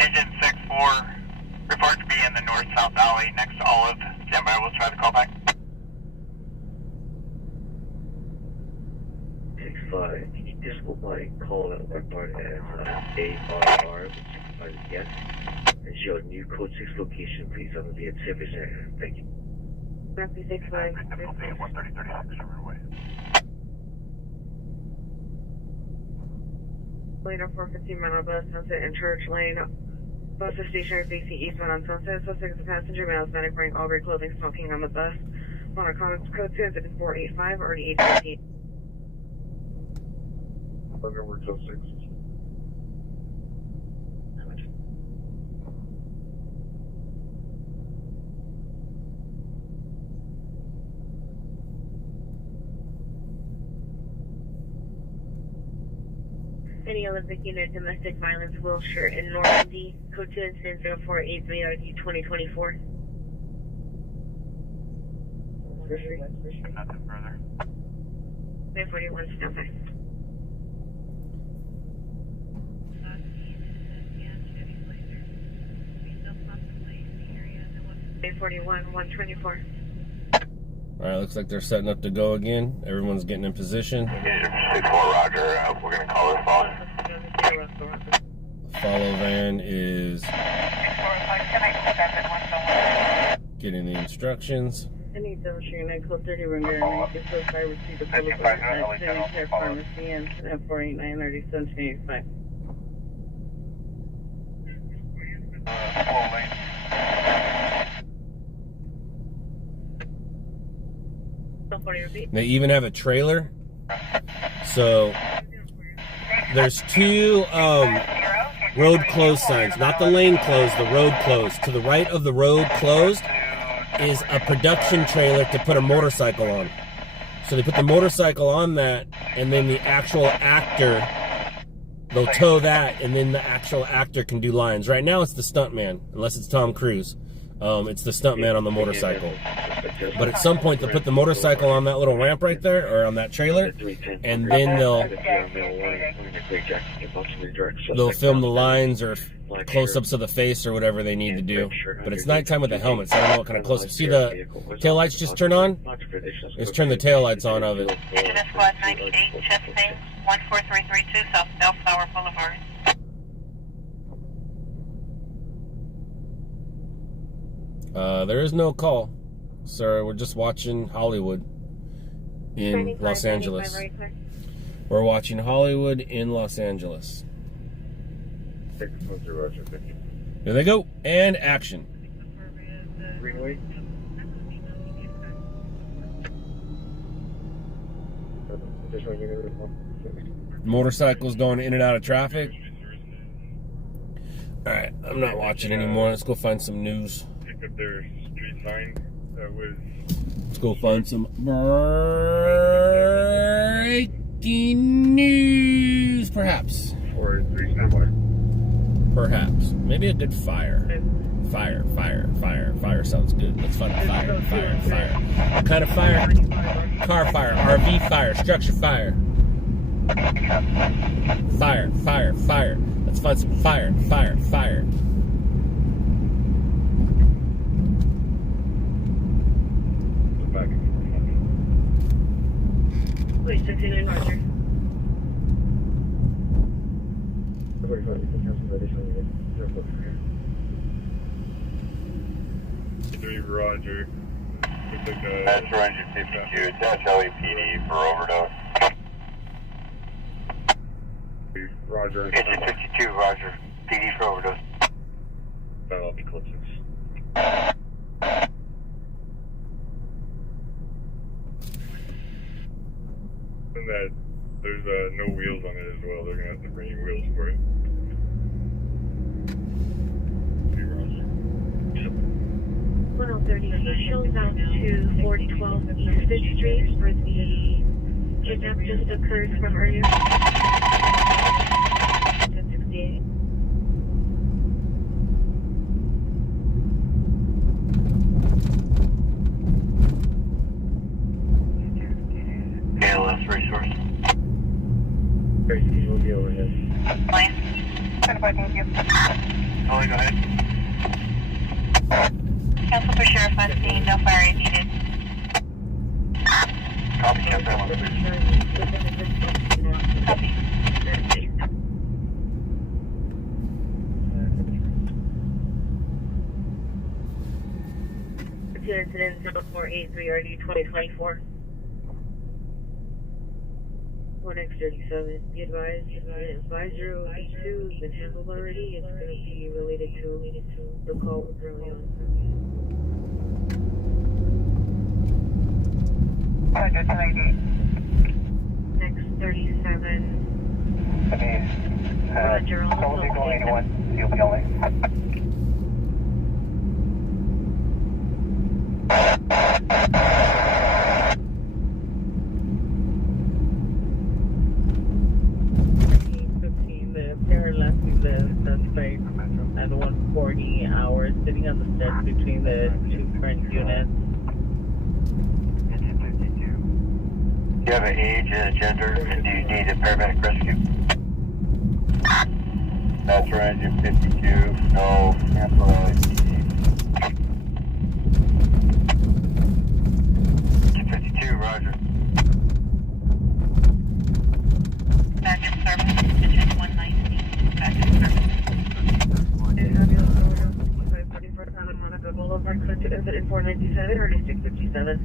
Agent 64, report to be in the north-south alley next to Olive. Stand by, we'll try to call back. 65, can you just go by call that one part as ARR, which is yes, and show new code 6 location, please. I'm going to be at service area. Thank you. Copy 65. Difficulty at 13036, Riverway. Lane 415 Mental Bus, Sunset and Church Lane. Bus is stationary facing eastbound on Sunset. Suspect is a passenger, male Hispanic, wearing all gray clothing, smoking on the bus. On our comments, code 2 incident 485, already 815. Bugger, we're till 6. Any Olympic unit, domestic violence, Wilshire and Normandy. Code 2 incident 0483, RD 2024. Nothing further. 941, stand by. May 41, 124. All right, looks like they're setting up to go again. Everyone's getting in position. 64, Roger. We're going to call this off. Follow van is getting the instructions. Any Wilshire unit, code 30, Ringer, if so far receive the public at Standing Care Pharmacy and 489 RD 1785. They even have a trailer. So there's two road closed signs, not the lane closed, the road closed. To the right of the road closed is a production trailer to put a motorcycle on. So they put the motorcycle on that, and then the actual actor, they'll tow that, and then the actual actor can do lines. Right now it's the stuntman, unless it's Tom Cruise. It's the stuntman on the motorcycle. But at some point they'll put the motorcycle on that little ramp right there, or on that trailer, and then they'll film the lines or close-ups of the face or whatever they need to do. But it's nighttime with the helmet, so I don't know what kind of close-ups. See the taillights just turn on? Just turn the taillights on of it. Squad 98, chesting, 14332 South Bellflower Boulevard. There is no call, sir. We're just watching Hollywood in Los Angeles. We're watching Hollywood in Los Angeles. Here they go, and action. Motorcycles going in and out of traffic. Alright, I'm not watching anymore. Let's go find some news. Up their street sign that was. Let's go find some breaking news, perhaps. Or 3 standby. Perhaps. Maybe it did fire. Fire sounds good. Let's find fire. What kind of fire? Car fire, RV fire, structure fire. Fire. Let's find some fire. Please continue, Roger. Roger. That's Ranger 52. That's LAPD for overdose. Roger. Engine 52, Roger. PD for overdose. That'll be close. And that there's no wheels on it as well. They're gonna have to bring you wheels for it. 1030 shows out to 412 East 5th Street for the kidnap just occurred from earlier. 1068. ALS resource. Great, we'll be overhead. Fine. Thank you. Holly, go ahead. Council for Sheriff on scene, no fire aid needed. Copy, Captain. Copy. Incident 0483 RD 2024. 1X37. Be advised, advisor B2 has been handled already. It's going to be related to the call with early on. Next 37. Roger, all at 140 hours, sitting on the steps between the two current units. Do you have an age and a gender, and do you need a paramedic rescue? That's Ranger 52. No, cancel LAPD. 52, Roger. Active service, digit 119. Active service. Boulevard, code to incident 497 or 657.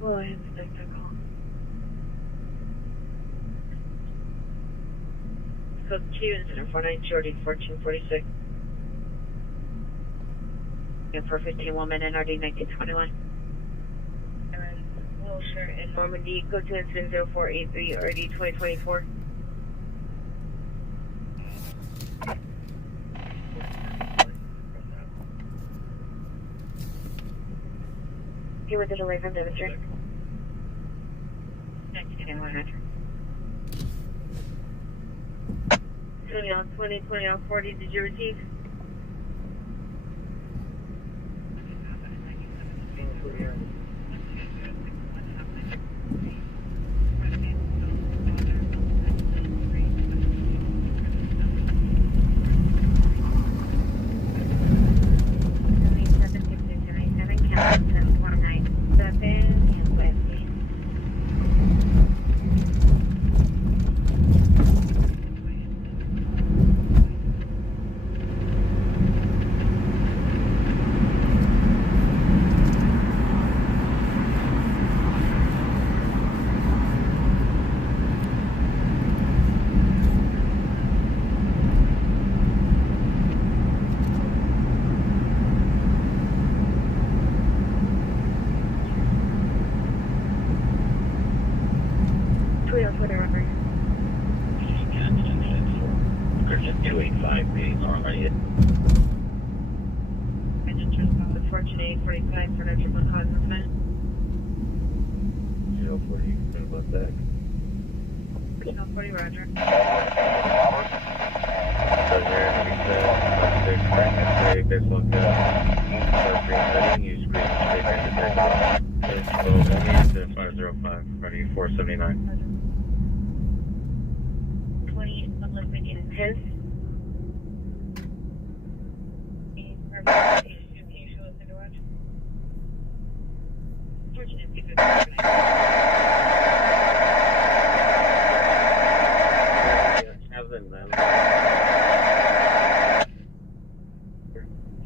Well, I have to take that call. Code Q, incident 492 or 1446. for 15 woman NRD 1921. Wilshire and Normandy, go to incident 0483 RD 2024. Here with the delay from demonstrator. 1921. 20 on 20, 20 on 40, did you receive?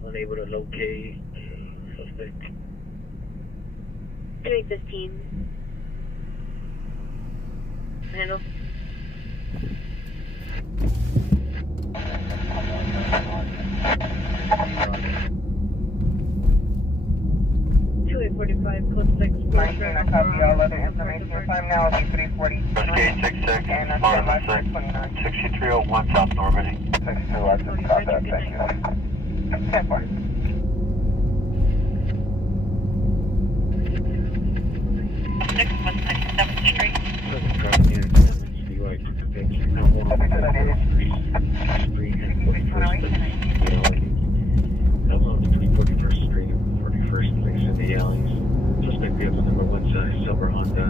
Unable to locate suspect. 315. Handle. I copy all other information. Your time now will be 3:40. Gate 66, Martin 6, 6301 South Normandy. 6201, copy that, thank you. 10-4. Next one, 97th Street. Between 41st Street and 41st Place in the alleys. Suspect vehicle number 1 silver Honda.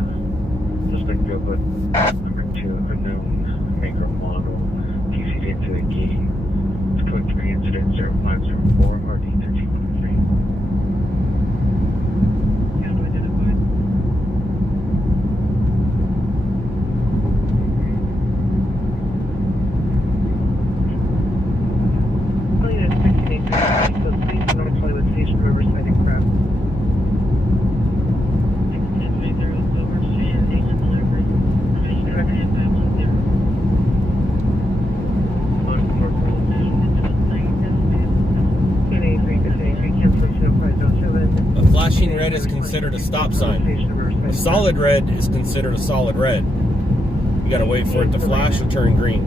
Suspect vehicle number 2 unknown maker model. TC'd into the key. It's code 3 incident 0504 RD 1313. Flashing red is considered a stop sign. A solid red is considered a solid red. You gotta wait for it to flash or turn green.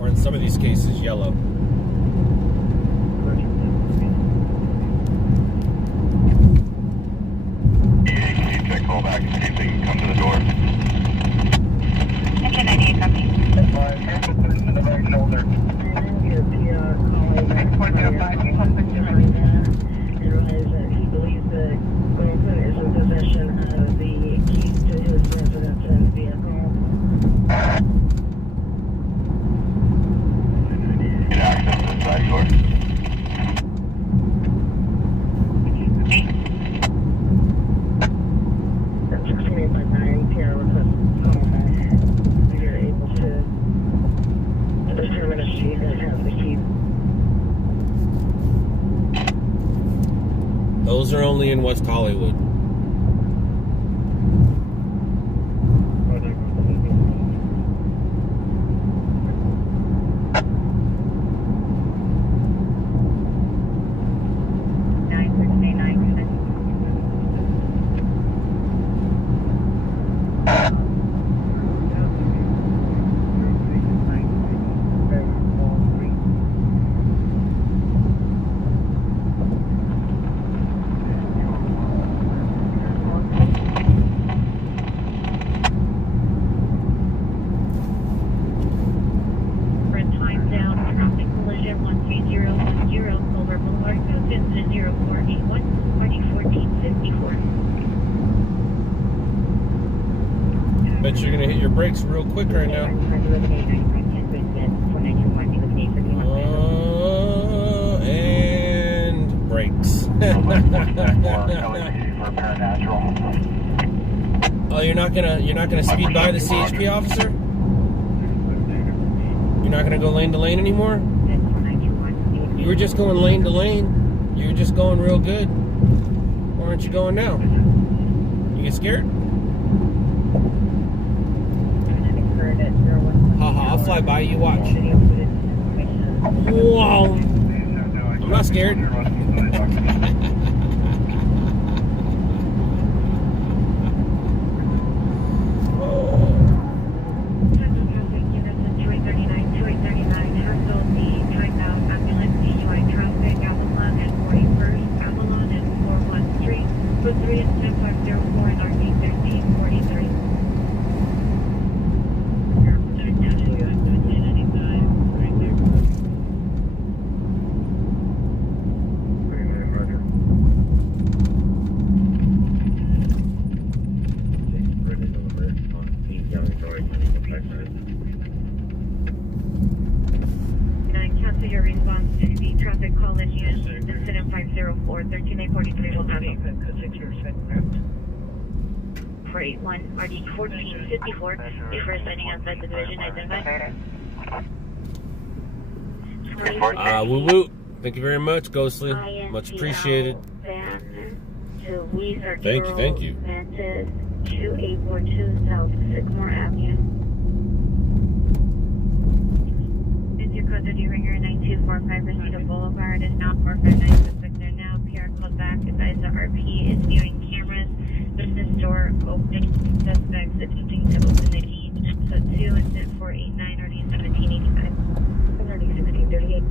Or in some of these cases, yellow. Check call back and see if they can come to the door. Okay, 98 copy. In the right shoulder. 405, you come to he believes that Golden is in possession of the keys to his residence and vehicle. Get access to the side door. That's 1689 PR request call back. You're able to determine if she has the key. Those are only in West Hollywood. Bet you're gonna hit your brakes real quick right now. And brakes. Oh, you're not gonna speed by the CHP officer? You're not gonna go lane to lane anymore? You were just going lane to lane. You were just going real good. Why aren't you going now? You get scared? Haha, I'll fly by you, watch. Whoa! I'm not scared. Your response to the traffic call in use, incident 504, 13843 will have for 81 RD 1454, before signing outside the division, identify. Woo woo. Thank you very much, Ghostly. Much appreciated. Thank you. 2842 South Sycamore Avenue. Code Ringer 9245 Reseda Boulevard is now 459 suspect there now. PR called back. Advise the RP is viewing cameras. There's this door open. Suspects attempting to open the gate. So 2 incident 489 RD 1785. RD 1638.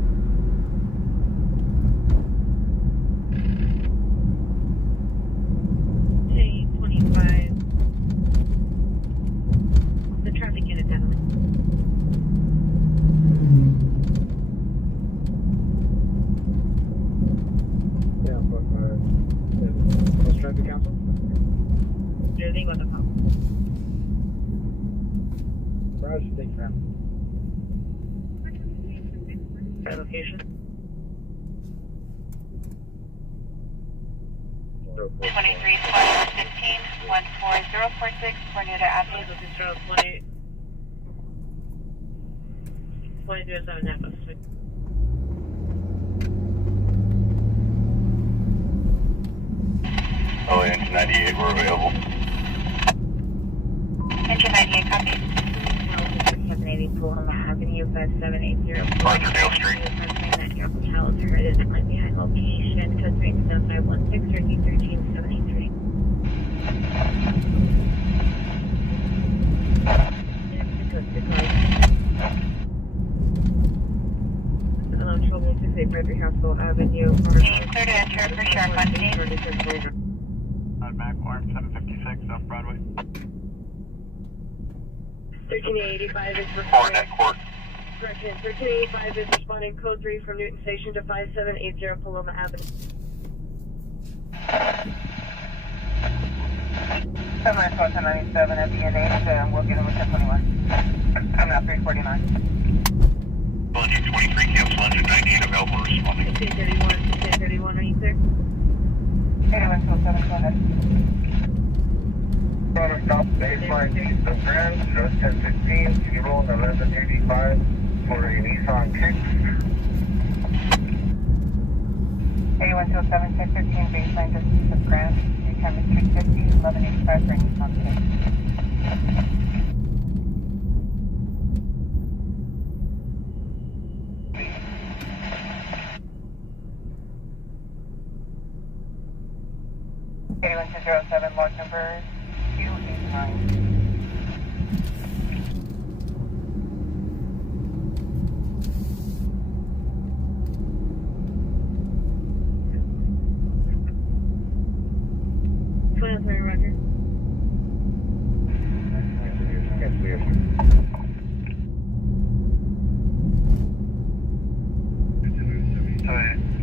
J25. The traffic unit down. Traffic Council? Anything on the top? Roger, thank you, ma'am. Location? 23-15-14046, Corneta Avenue. 2207 Napa. Oh, engine 98, we're available. Engine 98, copy. 780 Paloma Avenue, 5780. Arthur Dale Street. That your hotel is headed in my behind location. Code 37516, 131373. Hello, trouble 685 Hospital Avenue. Team, clear to enter for Sheriff on scene. Back arm 756 South Broadway. 1385 is Court. Correction. 1385 is responding code 3 from Newton Station to 5780 Paloma Avenue. 797 at DNA, we'll get him with 1021. Coming out 349. Engine 23, cancel engine 98, available responding. 1631, are you clear? 8127, go ahead. Stop baseline east of Grand, just 1015, fuel 1185 for a Nissan Kicks. 8127, 1015, baseline distance of Grand, new time is 350, 1185 for a Nissan Kicks. Log number 289. Roger.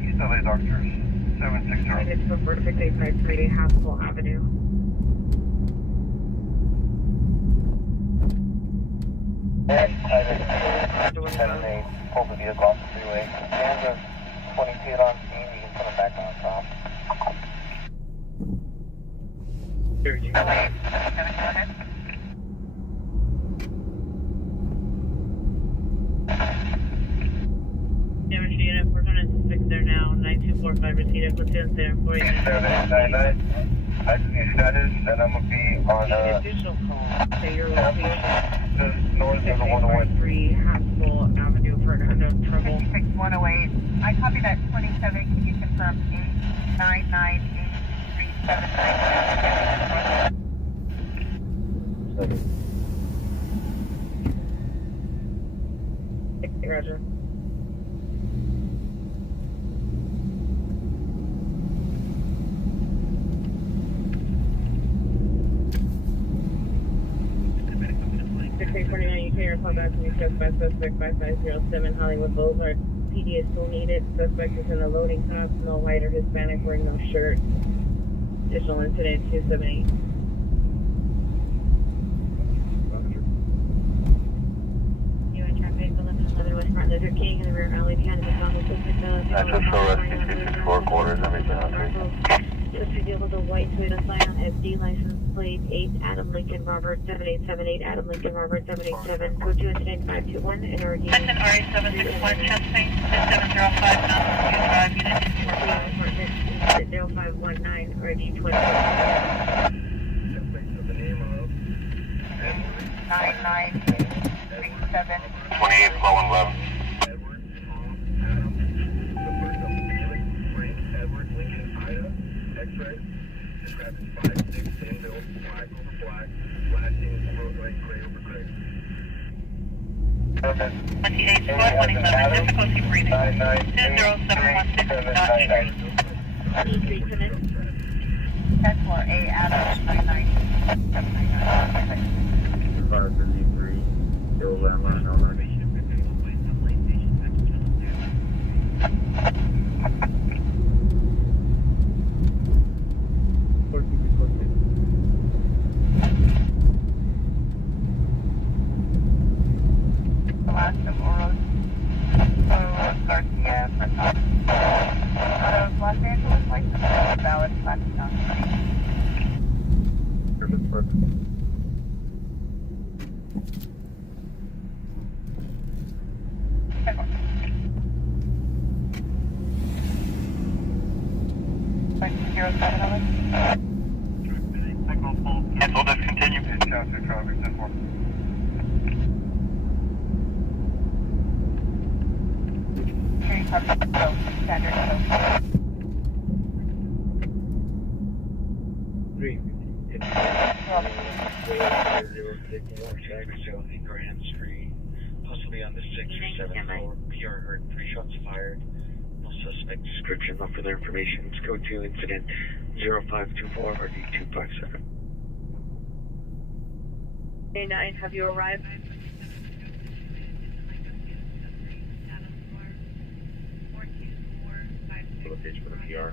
East LA Doctors, 760. It's for 685 Haskell Avenue. 10-8, pull the vehicle off the freeway. There's a 20 feet on scene, you can put them back on top. Damage unit, we're going to 6 there now, 9245 received, platoon there, 48. 799. I just need status, and I'm going to be on Additional call to your location, north of the 101. Haskell Avenue for an unknown trouble. 6108. I copy that 27. Can you confirm 8998379? Roger. You can report back to me by suspect 5507 Hollywood Boulevard. PD is still needed. Suspect is in the loading box, no white or Hispanic, wearing no shirt. Additional incident 278. You in traffic 1111 West Martin Luther King in the rear alley behind the Thomas Hospital. Metro Still Rescue 264 quarters, everything on 3. Just to deal with a white Toyota Scion SD license plate 8 Adam Lincoln Robert 7878 Adam Lincoln Robert 787. Go to incident 521 and RD. That's an RA761 Chesney, 705 Mountain View Drive, Unit 0519 RD 20. 9937. 28 flowing left. X-ray, traffic 56, inbuilt, black over black, flashing, like gray over gray. 28 squad 111, difficulty breathing. 20716, That's for A Adam 99799. 553, still landline over. Los Angeles license valid plastic on Cancel, discontinue. Counter traffic 10-4. Standard 3. Grand Street, possibly on the 6th or 7th floor. PR heard 3 shots fired. No suspect description. Look for their information. Let's go to incident 0524 RD 257. A9, have you arrived? Location for the PR.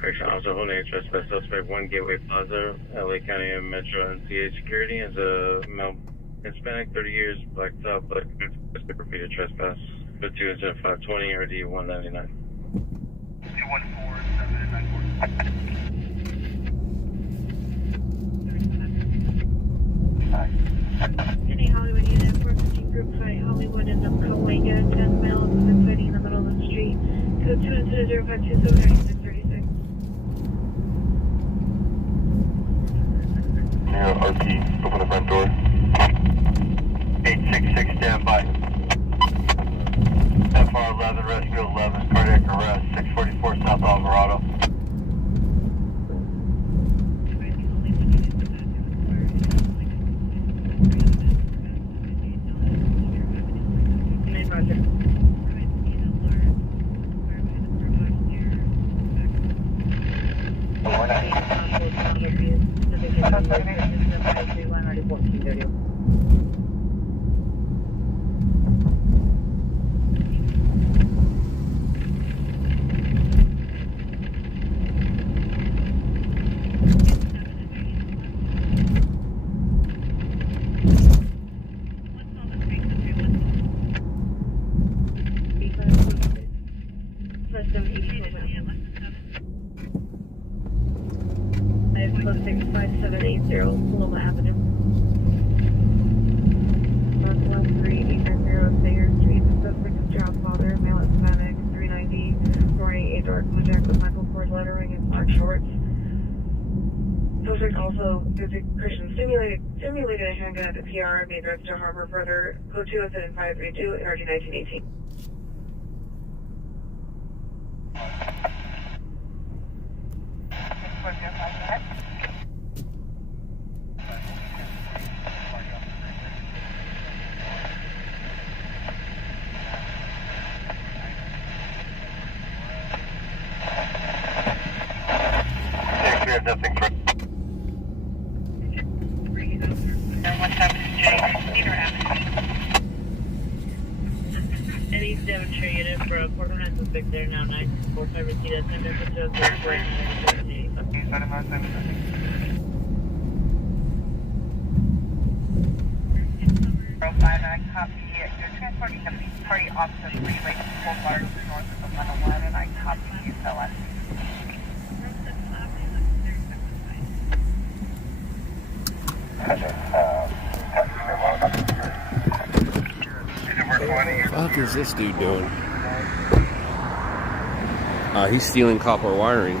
Correction, also holding a trespass suspect 1 Gateway Plaza, LA County and Metro NCA Security as a male Hispanic, 30 years, black top, black repeated trespass. Go to incident 520 RD 199. 214-794. Any Hollywood unit, 415 group fight, Hollywood and Cahuenga, 10 miles, and fighting in the middle of the street. Go to incident 0527 36. Near RP, open the front door. 866 standby. FR 11, rescue 11, cardiac arrest, 644 South Alvarado. Posting 5780 Paloma Avenue. Northwest 3890 Sayer Street. The suspect is child father, male Hispanic, 390, wearing a dark blue jacket with Michael Kors lettering and black shorts. Suspect also is a Christian simulated a handgun at the PR, made register Harbor further, code 2 incident 532, NRG 1918. Nothing correct. Any demonstrated for a quarter nine suspect there now 945 receipt at 10 minutes to 05, I copy. You're transporting the party off the freeway Boulevard north of 111. I copy you, Phyllis. What the fuck is this dude doing? He's stealing copper wiring.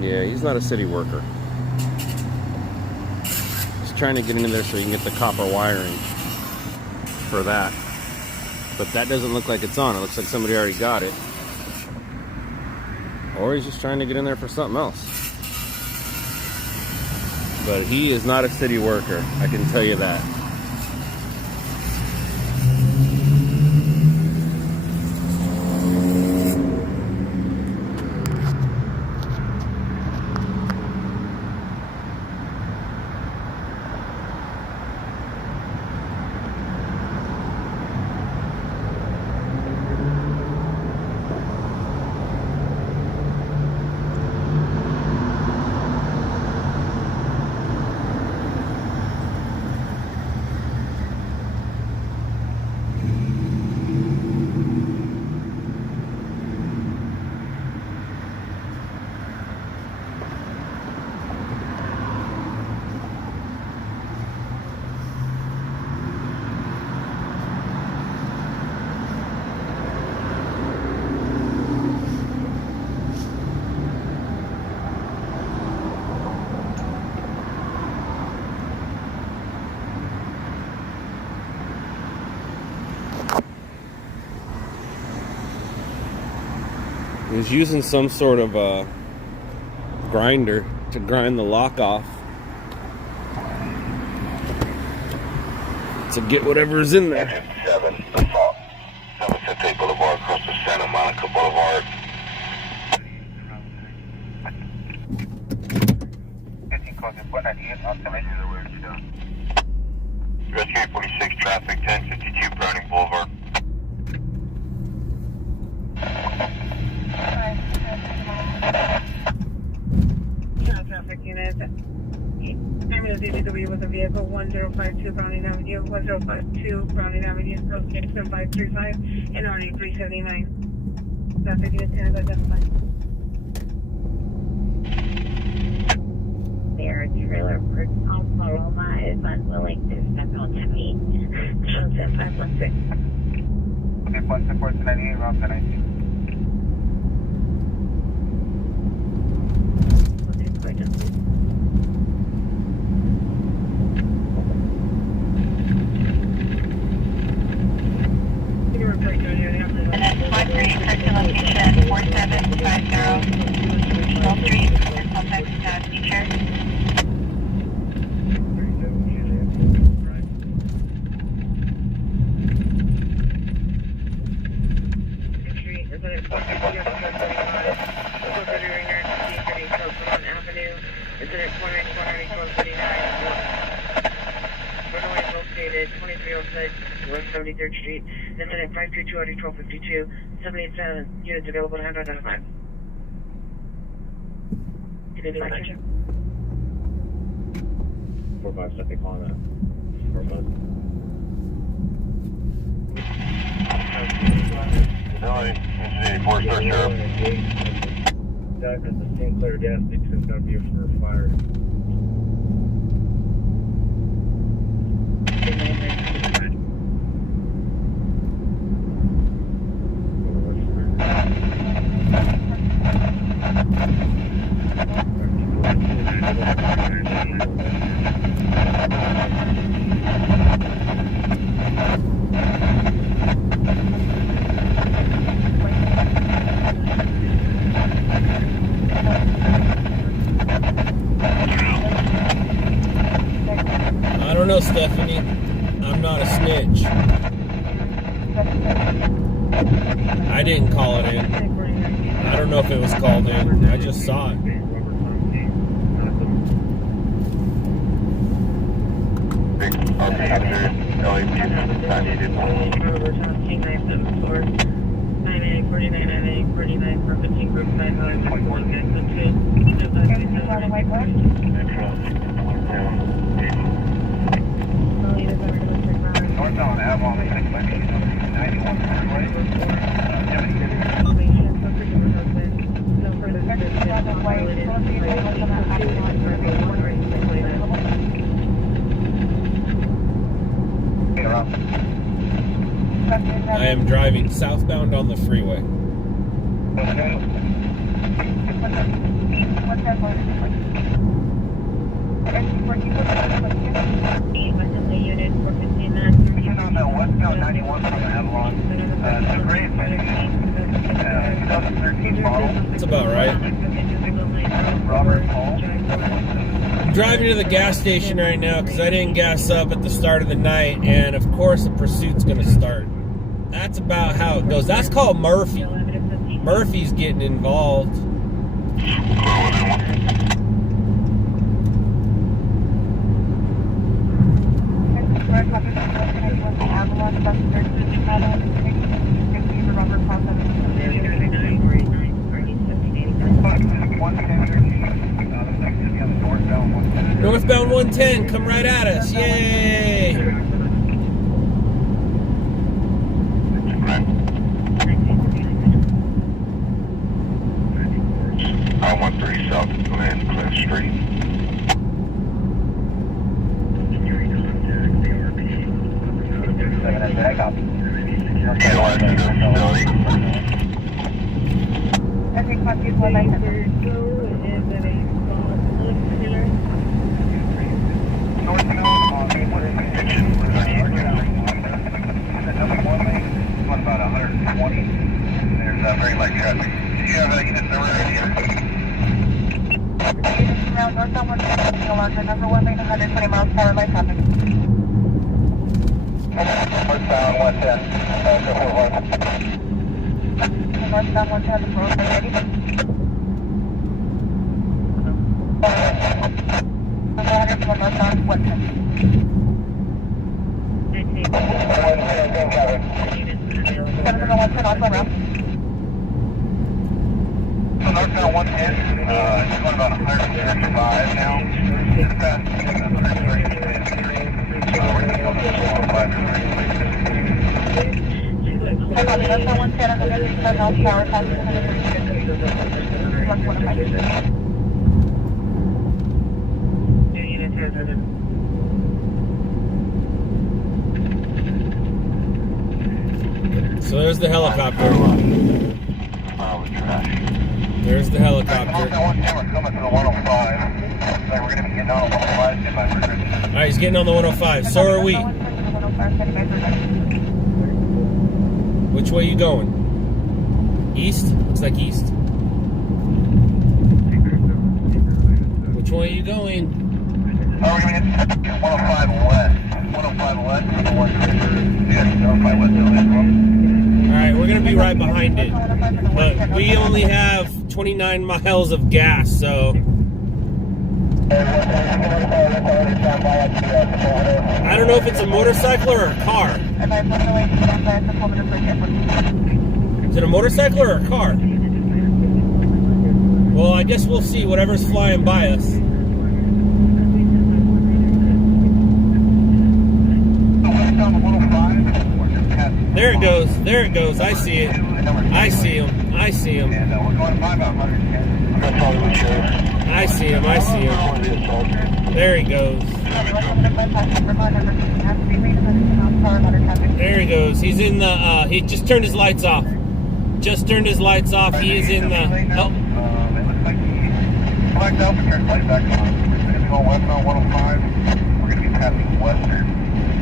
Yeah, he's not a city worker. He's trying to get into there so he can get the copper wiring for that. But that doesn't look like it's on. It looks like somebody already got it. Or he's just trying to get in there for something else. But he is not a city worker, I can tell you that. He was using some sort of a grinder to grind the lock off to get whatever's in there. 7 assault. 758 Boulevard, close to Santa Monica Boulevard. 15 code 498, observation. Rescue 846 traffic, 1052 Browning Boulevard. Traffic unit. Ambulance DBW with a vehicle 1052 Browning Avenue, 1052 Browning Avenue, code 535, NRA 379. Traffic unit 10 is identified. Their trailer park on Paloma is unwilling to step out to meet. Sunset 516. Okay, 17498, route 19. Location 4750 Wall Street, contact teacher. West 73rd Street. Incident 522 out of 1252. 787 units available to hand identified. Can you dispatch? 4-5, second calling that. 4-5. Four-star sheriff. Dive at the Sinclair gas station. It's going to be a fire. I don't know, Stephanie. I'm not a snitch. I didn't call it in. I don't know if it was called in. I just saw it. Northbound Avalon, 91 I am driving southbound on the freeway. Westbound 91 from Avalon. The gray 2013 model. That's about right. Robert Paul. I'm driving to the gas station right now because I didn't gas up at the start of the night, and of course the pursuit's going to start. That's about how it goes. That's called Murphy. Murphy's getting involved. Northbound 110, come right at us. Yay! 13 South Glen Cliff Street. About 120. There's very light traffic. Do you have a unit number here? Northbound 110, Yolanda, number 1 lane, 120 miles per hour, light traffic. Northbound 110, go forward. Northbound 110, the road, are you ready? Northbound 110. Northbound 110, it's going about 135 now. So there's the helicopter. There's the helicopter. Alright, he's getting on the 105. So are we. Which way are you going? East? Looks like east. Which way are you going? 105 west. 105 west. Yes, 105 west. Alright, we're going to be right behind it. But we only have 29 miles of gas, so... I don't know if it's a motorcycle or a car. Is it a motorcycle or a car? Well, I guess we'll see whatever's flying by us. There it goes. There it goes. I see it. I see him. I see him. I see him. I see him. There he goes. There he goes. He's in the, he just turned his lights off. Just turned his lights off. He is in the, oh. It looks like he blacked out and turned light back on. We're going to go westbound 105. We're going to be passing Western.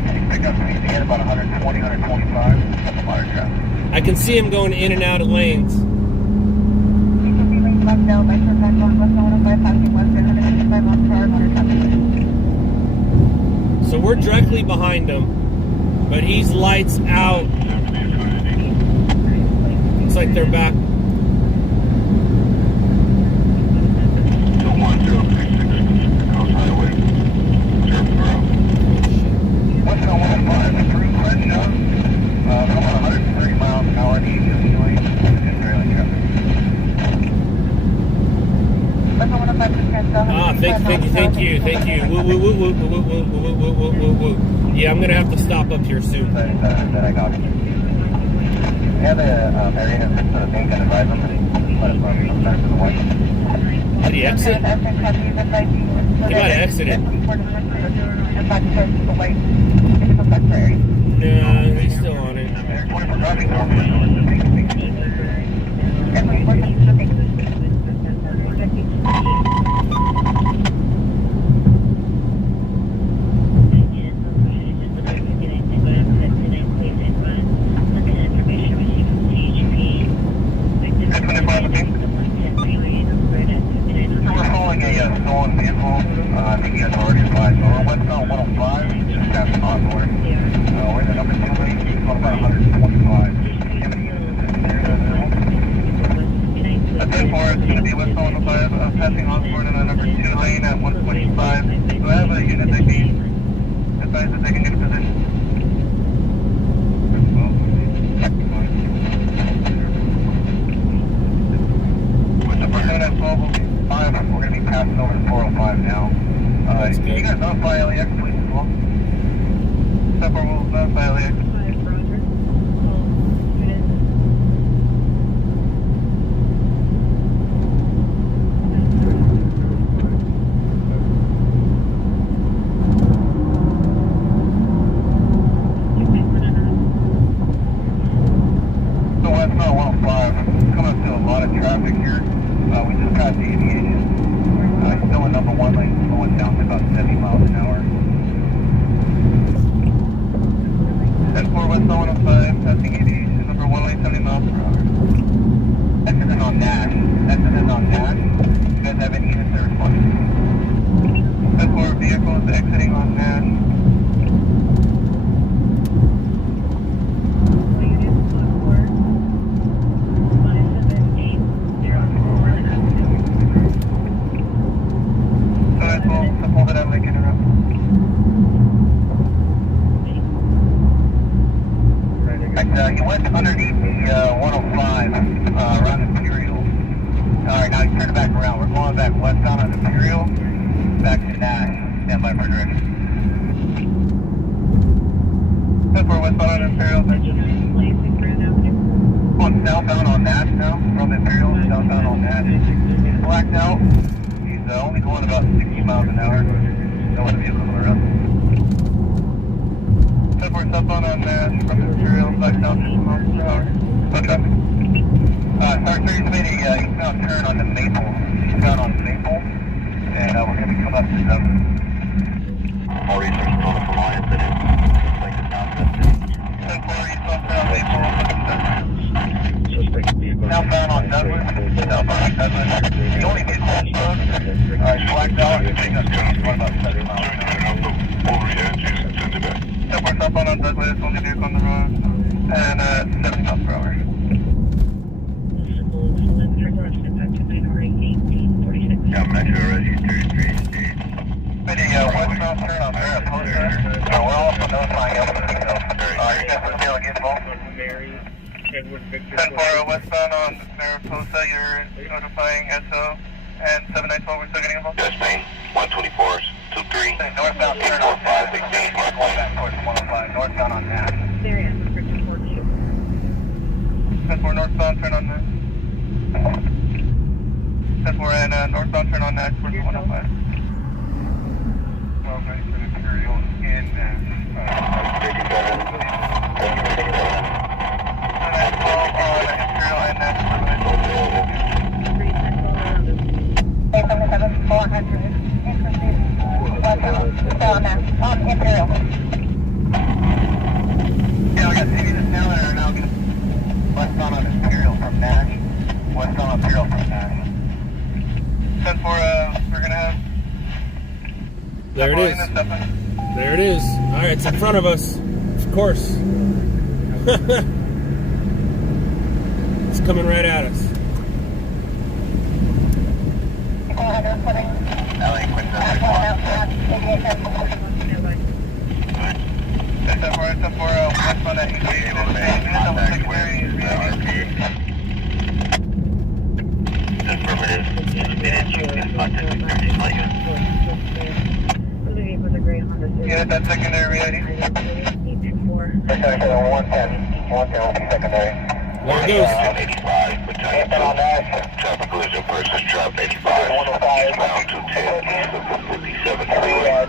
He's picking up speed again about 120, 125. That's a lot of traffic. I can see him going in and out of lanes. So we're directly behind him, but he's lights out. Looks like they're back. Thank you. Woo, woo, woo, woo, woo, woo, woo, woo, woo, woo, woo. Yeah, I'm gonna have to stop up here soon. That I got. Yeah, the area has been sort of being advised them and let us know some back to the white. Did he exit? He might have exited. No, he's still on it. You went underneath the 105 around Imperial. Alright, now you turn it back around. We're going back westbound on Imperial, back to Nash. Stand by for direction. 10-4 westbound on Imperial. Going southbound on Nash now, from Imperial, southbound on Nash. He's blacked out. He's only going about 60 miles an hour. No other vehicles on the road. 10-4 southbound on Nash, from Imperial, back down 60 miles an hour. No traffic. Sergeant, he's made a eastbound turn on the Maple. Eastbound on Maple. And we're going to come up to 7. All research on the Alliance, and it looks like it's not good. 10-4 eastbound turn on Maple. Southbound on Douglas. Southbound on Douglas. The only vehicle on the road. He's blacked out. He's taking us going about 70 miles an hour. Southbound on Douglas. Only vehicle on the road. And 70 miles per hour. Yeah, Metro Rescue 33 State. westbound turn on Mariposa. We're also notifying Elton. You guys want to be able to get involved? Mary, Edward Victor. 10-4 westbound on Mariposa, you're notifying SO. And 794, we're still getting involved? Yes, Main. 124s, 23. Northbound turn on 516. Going back towards 105. Northbound on Nash. Mary, Edward Victor 42. 10-4 northbound turn on Nash. 10-4 and northbound turn on Nash towards 105. 12 ready for the Imperial in Nash. 57. 12 on Imperial and Nash. 877, 400. On Imperial. Yeah, we got TV this now that are now going westbound on Imperial from Nash. Westbound on Imperial from Nash. 10-4, we're going to have... There it is. There it is. All right, it's in front of us. Of course. It's coming right at us. Yeah, that's secondary ready. 110 will be secondary. There it goes. 85, battalion 2. Traffic collision versus trap 85. Eastbound 210, 57 freeway.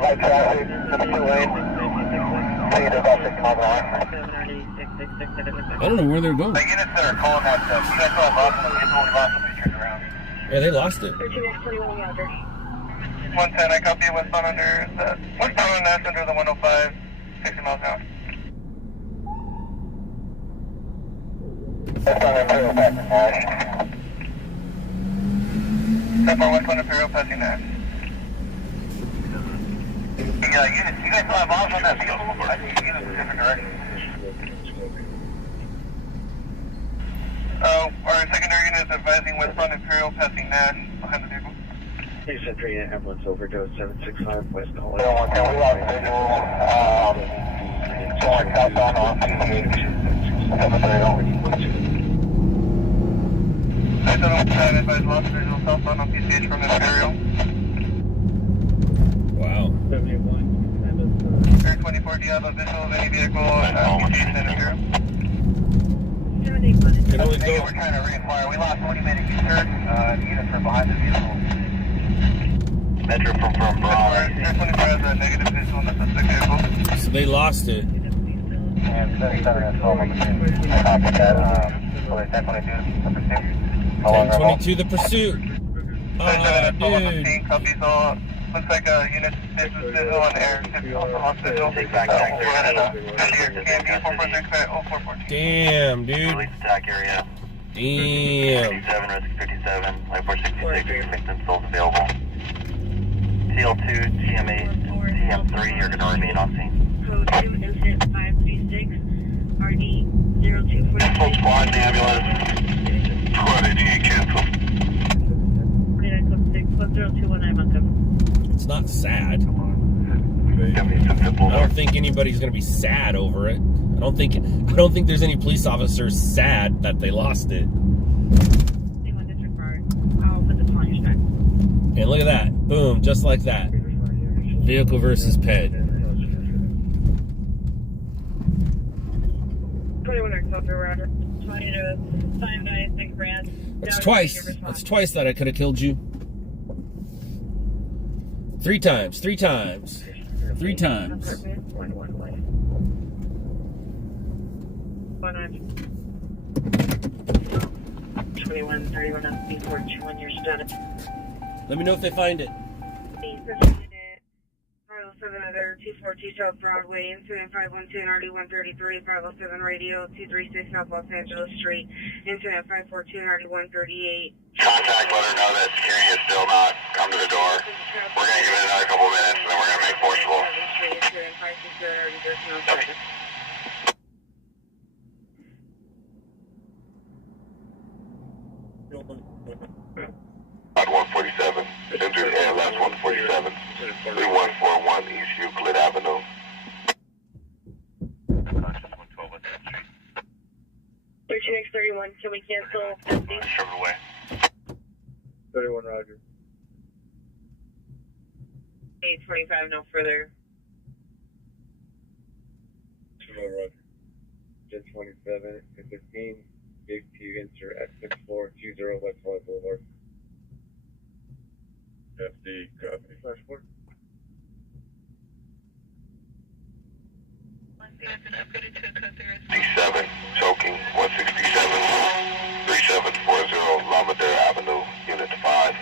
Light traffic, number 2 lane. Speed about 6 miles an hour. I don't know where they're going. The units that are calling that stuff, you guys saw lost them, we lost them, we turned around. Yeah, they lost it. 110, I copy westbound under the westbound on Nash under the 105, 60 miles an hour. Westbound Imperial passing Nash. 10-4 westbound Imperial passing Nash. Units, you guys still have off on that vehicle? I think units in different directions. Our secondary unit is advising westbound Imperial passing Nash behind the vehicle. 603 ambulance overdose 765 West College. 110, we lost visual, going southbound on PCH. 730. Advise lost visual southbound on PCH from Imperial. Wow. 71. Air 24, do you have a visual of any vehicle at PCH and Imperial? Can only go. We're trying to reinquire. We lost 40 minutes eastern. Units are behind the vehicle. Metro from Broad. Air 24 has a negative visual on the suspect vehicle. So they lost it. And 77 has 12 on the scene. I copy that. So they 1022 the pursuit. 1022 the pursuit. 77 Oh, on the dude. scene. Copies all. Looks like unit visual on air. Also lost visual. Take back back there. KMB 446 0414. Damn, dude. Release attack area. Damn. 57, risk 57, light 466, victim souls available. TL2, TM8, TM3, you're going to remain on scene. Code 2, incident 536, RD 0246. Full squad in the ambulance. 20 cancel. 49 Club 6, Club 0219 Montgomery. It's not sad. 76 I don't think anybody's gonna be sad over it. I don't think there's any police officers sad that they lost it. I'll put the plunge back. And look at that. Boom, just like that. Vehicle versus PED. 21 Club Router. 20 to 596 grand. That's twice. That's twice that I could have killed you. 3 times. 3 times. 3 times. 21, 31 up, B4, 21 years status. Let me know if they find it. Carlos 7 other 242 South Broadway, incident 512 RD133, 507 radio 236 South Los Angeles Street, incident 542 RD138. Contact, let her know that security is still not come to the door. We're going to give it another couple of minutes and then we're going to make forcible. At 147, enter last 147. Can we cancel 50? Sherman Way. 31 Roger. 825, no further. Sherman Roger. Jet 27 and 15. Big T enter at 6420 West Hollywood Boulevard. FD copy. Flashport. 67, choking, 167, 3740 Lamadere Avenue, Unit 5.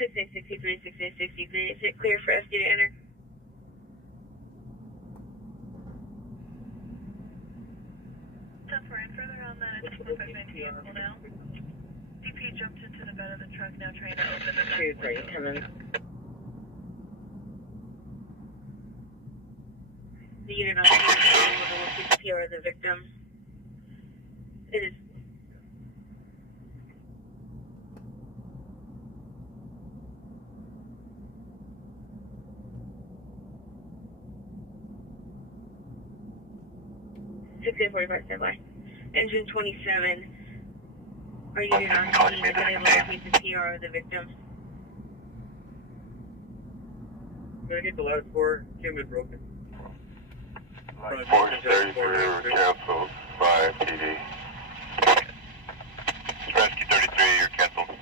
6863, 6863. Is it clear for FD to enter? Further on that, it's 4590 vehicle now. DP jumped into the bed of the truck, now trying to open the back window. The unit on the PR of the victim. It is. $1645 standby. Engine 27. Are you unit on scene? Is it able to locate the PR of the victim? Can I get the last four? Can't be broken. 433 canceled by PD. Rescue 33, you're canceled.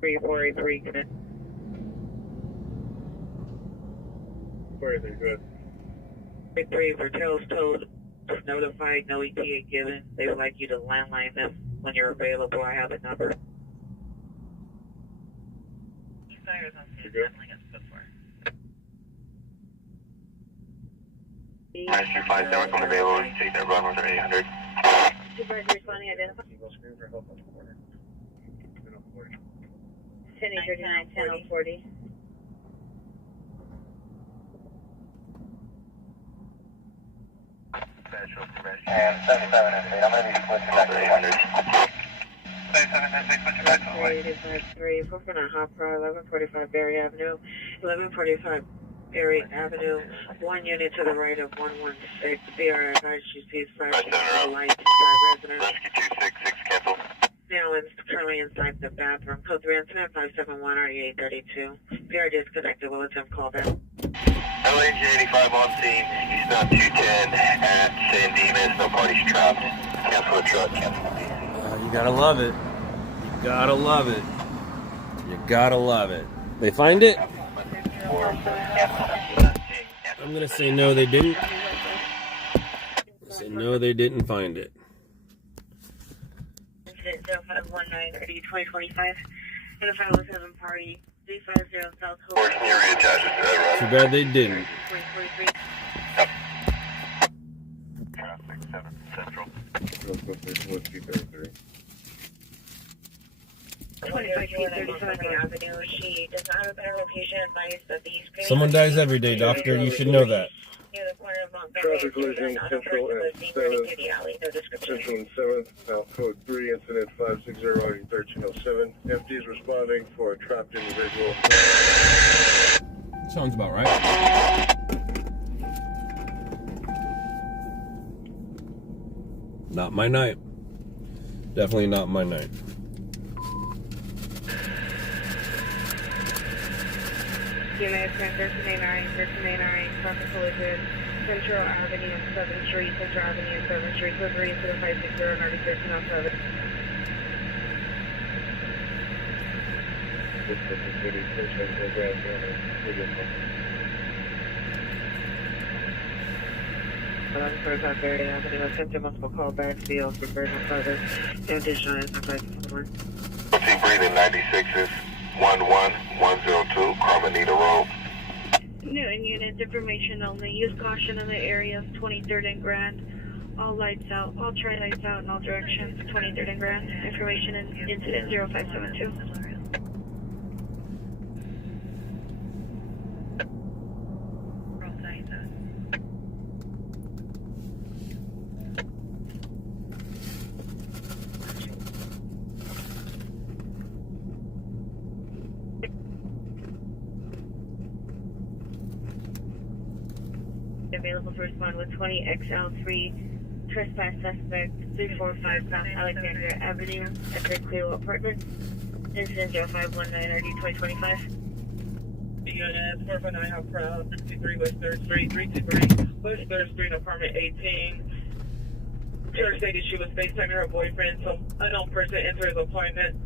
Three, 483, good. 483, good. 3 for tails towed. Notified, no ETA given. They would like you to landline them when you're available. I have a number. Fires on scene, handling us before. Rescue 57 available, take that run with 800. Supervisor responding, identify. Eagle screen for help on the corner. 1039, 1040. And 77 and 8, I'm going to be switching back to 800. 3, we're going to hop for 1145 Berry Avenue, 1145 Berry Avenue, 1 unit to the right of 116. BR advised you see flashing yellow lights inside residence. Rescue 266 canceled. Now it's currently inside the bathroom. Code 3 incident 571 RE832. BR disconnected. Will attempt call back. LAG 85 on scene, eastbound 210 at San Dimas, no parties trapped. Cancel the truck, cancel. You gotta love it. You gotta love it. You gotta love it. They find it? I'm gonna say no, they didn't. Say no, they didn't find it. Incident 0519 2025. And a 507 party 350 South Hope. Too bad they didn't. 2043. Traffic 7 Central. 2537 Avenue. She does not have a better location advised that these. Someone dies every day, doctor. You should know that. Near the corner of Montgomery. Traffic collision Central and 7th. Central and 7th. Now code 3 incident 560 1307. FD's responding for a trapped individual. Sounds about right. Not my night. Definitely not my night. Unit 1389, traffic collision, Central Avenue and 7th Street, Central Avenue and 7th Street, code 3 incident 560 Nardi 1307. First on Berry Avenue, attempted multiple callbacks, field for further further. No additional information. Team breathing 96 is 11102 Carmenita Road. Newton units, information only. Use caution in the area of 23rd and Grand. All lights out, all tri lights out in all directions. 23rd and Grand. Information in incident 0572. available to respond with 20 XL3 trespass suspect 345 South Alexandria Avenue at the Cleo Apartment. Incident 0519 RD 2025. Unit 459 Hop Crowd 323 West 3rd Street, 323 West 3rd Street, apartment 18. Her stated she was FaceTiming her boyfriend, so unknown person entered his apartment.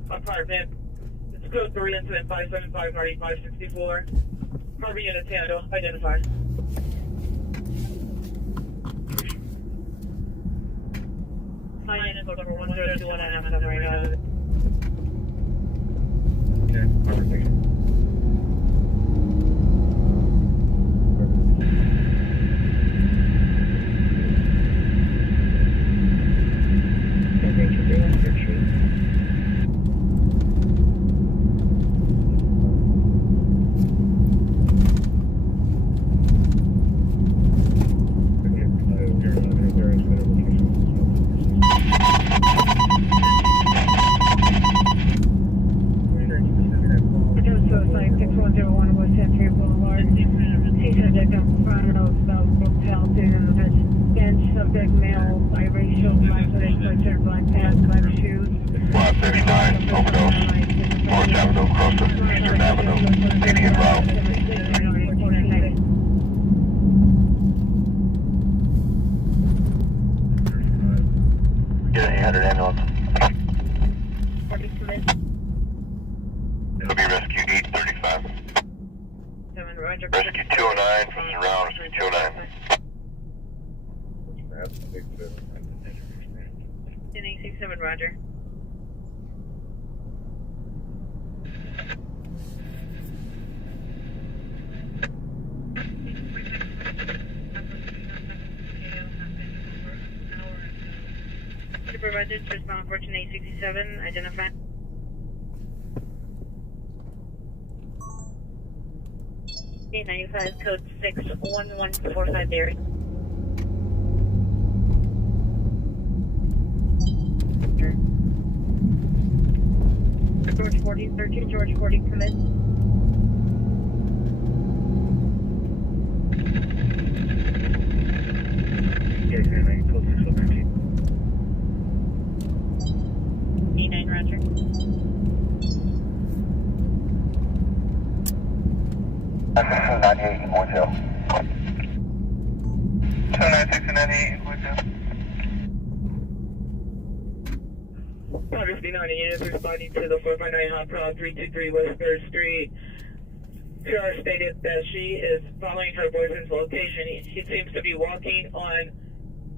It's code 3, incident 575 RD 564. Harvey unit handle, identified. My unit is over 102 and a half right now. Okay, conversation. Subject male, biracial, black sweatshirt, black pants, black shoes. 539, overdose. North Avenue, across the Eastern Avenue, immediate route. Get an 800 ambulance. It'll be rescue 835. Rescue 209 from surround, rescue 209. 10-867, Roger. Supervisor to respond 14-867, identify. A95 code 61145 area. George 40, 13 George 40, come in. E9, Roger. I'm 98 in Woods Hill. 296 and 98 in Woods Hill. 59 units responding to the 459 Hot Crowd 323 West 3rd Street. PR stated that she is following her boyfriend's location. He seems to be walking on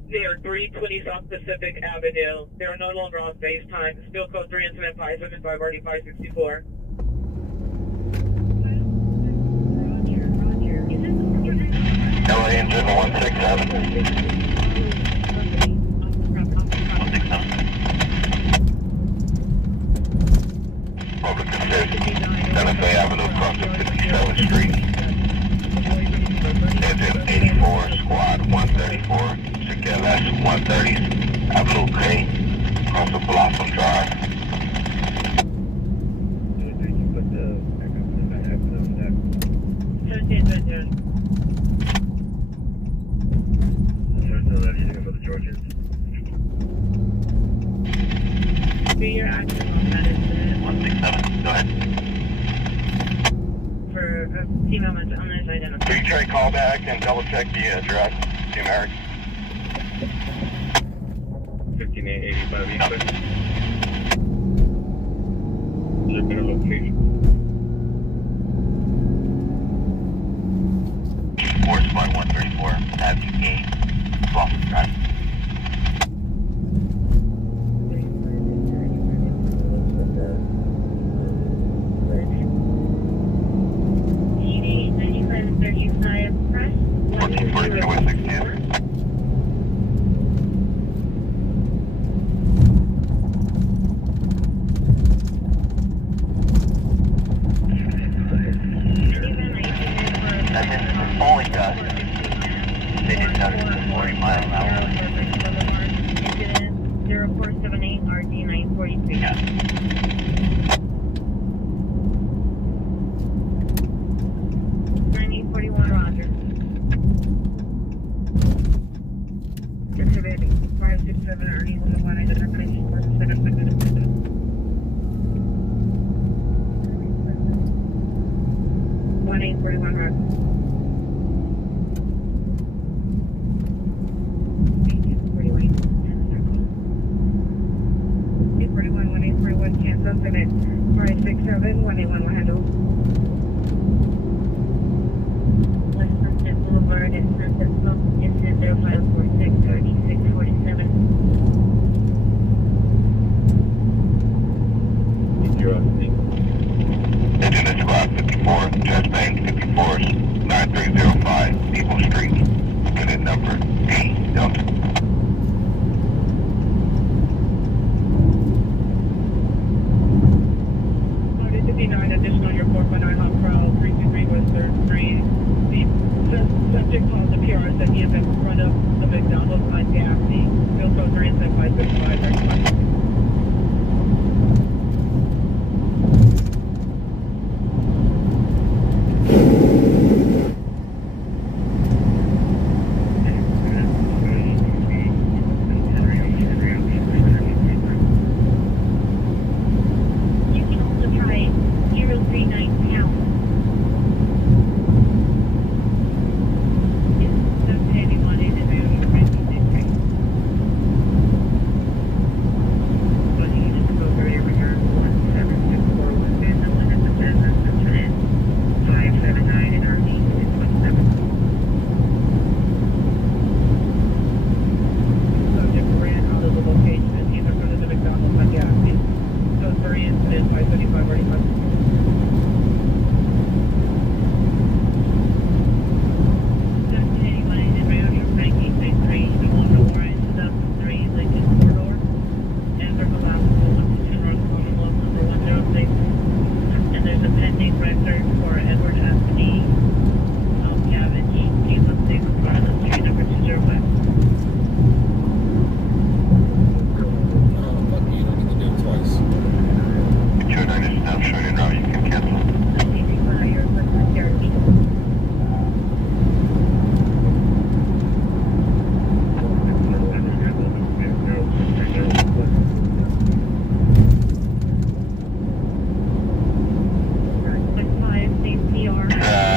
near 320 South Pacific Avenue. They are no longer on FaceTime. Still code 3 incident 575 RD 564. LA engine 167. 167. Public assist, NFA Avenue across the 57th Street. Engine 84, squad 134, secure last 130, Avenue K, across the Blossom Drive. Be your action on that incident. 167, go ahead. For a female on this identified. Can you try to call back and double check the address, the American? 15885 East. Is there better location? Ford Squad 134, Avenue 8, Blossom Drive. Exhibit 567 Ernie 101 identification for 757. 1841 Road. 1841, cancel, exhibit 567, 181 will handle. West Sunset Boulevard at Sunset Smoke, incident 0546, 3647. Engine Squad 54, Chest Bank 54, 9305, People Street. Unit number D Delta. 59, additional your 4.9 hot crowd, 323 West 3rd Street. The subject calls the PRs that he is in front of the McDonald's on Gaffney. Field code 37565. You can also try 039 pound. Subject ran out of the location and he's in front of the McDonald's on Gaffney. Code 3 incident 535 45. And there's a pending record for Edward Anthony Gavin. He's on the front of the street number 205. Oh, fuck you, don't need to do it twice. 209 is now showing in route, you can cancel.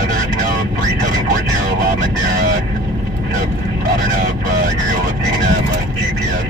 There's no 3740 La Madera, so I don't know if you're lifting them on GPS.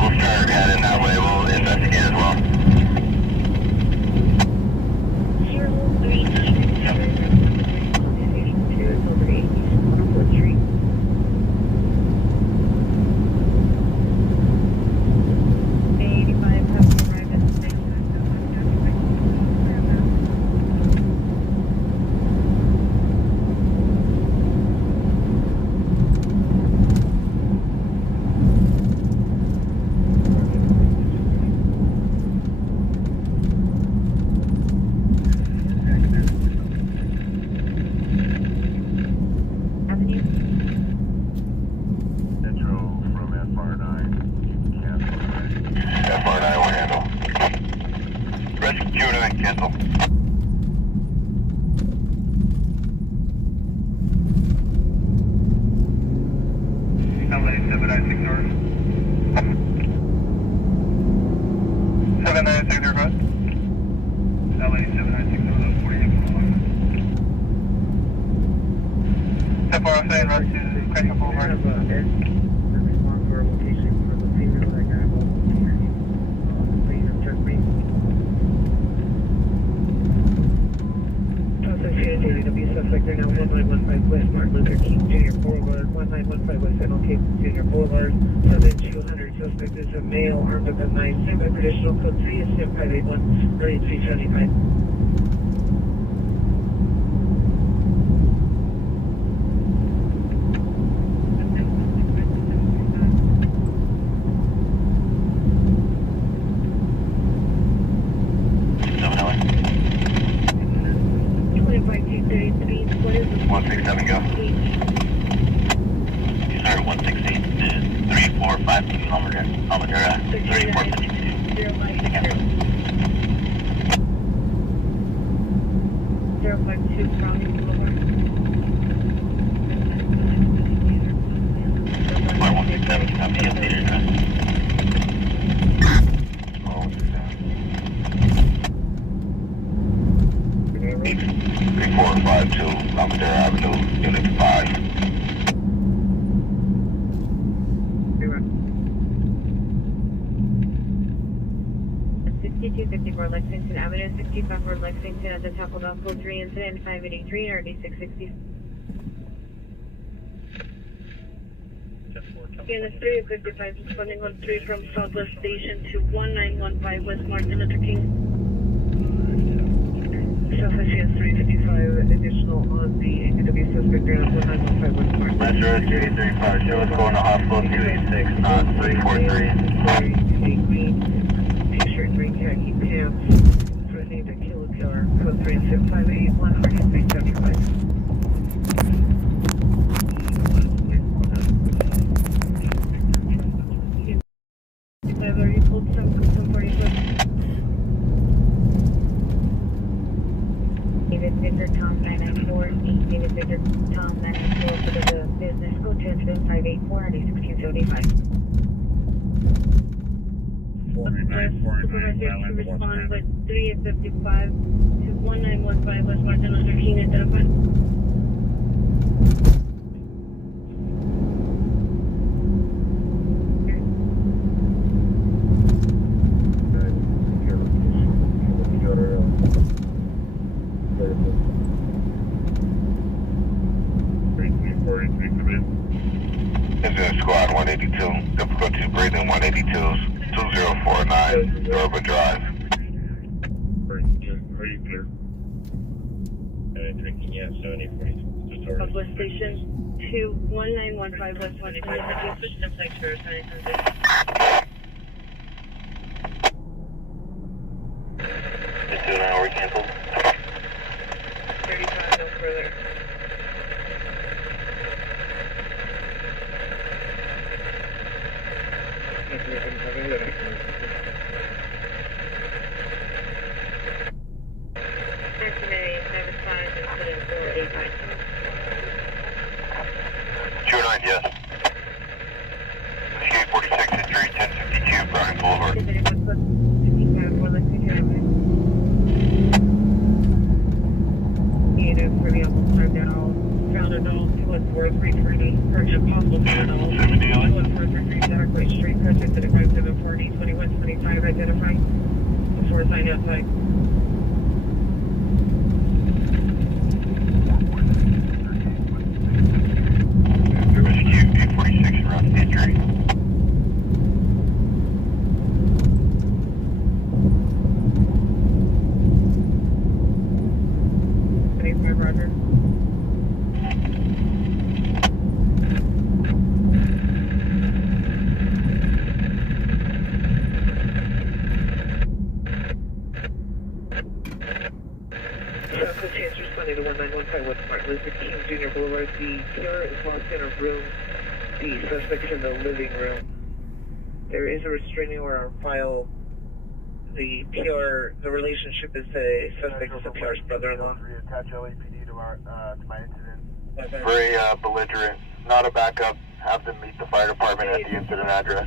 We'll start heading that way, we'll investigate as well. 209, cancel. Somebody 796 north. 796 request. LA 796 north, 48 Step 407, rush to Craig Boulevard. Suspect are now 1915 West Martin Luther King Jr. Boulevard, 1915 West MLK Jr. Boulevard, 7200. Suspect is a male armed with a knife. Same by traditional code 3 is 581 3375. 2 Browning Boulevard. 167, copy, updated address. 3452 Lavender Avenue, Unit 5. 6254 Lexington Avenue, 65 Lexington at the Taco Bell Code 3 incident, 583 RD660. Unit 3, 55, responding on 3 from Southwest Station to 1915 West Martin Luther King. Southwest Station 355, additional on the APW suspect ground 1915 West Martin. Metro 335, show us going to hospital 286, not 343. T-shirt, green khaki pants, threatening to kill a killer. Code 36581, RD375. Already pulled some 47. David Victor Tom 994, David Victor Tom 994 for the business code 20584 RD1675. Supervisor to respond with 3855 to 1915 West Martin Luther King identified. Incident Squad 182, difficulty breathing 182s, 2049, Urban Drive. Are you clear? Drinking, yeah, 7042. Southwest Station to 1915 West Martin Luther King. Switch to flight for 900. Just do an hour canceled. 35, no further. Yes. Escape 46 injury, 1052 Browning Boulevard. Found adult, 214 purchase possible adult, 214 Zachary Street, purchase at a crime 740, 2125, identify before sign outside. Rescue 846 around injury. Roger. Southwest Chance responding to 1915 West Martin Luther King Jr. Boulevard. The killer is lost in a room. The suspect's in the living room. There is a restraining order on file. The PR, the relationship is the suspect is the PR's brother-in-law. Attach LAPD to my incident. Very belligerent. Not a backup. Have them meet the fire department at the incident address.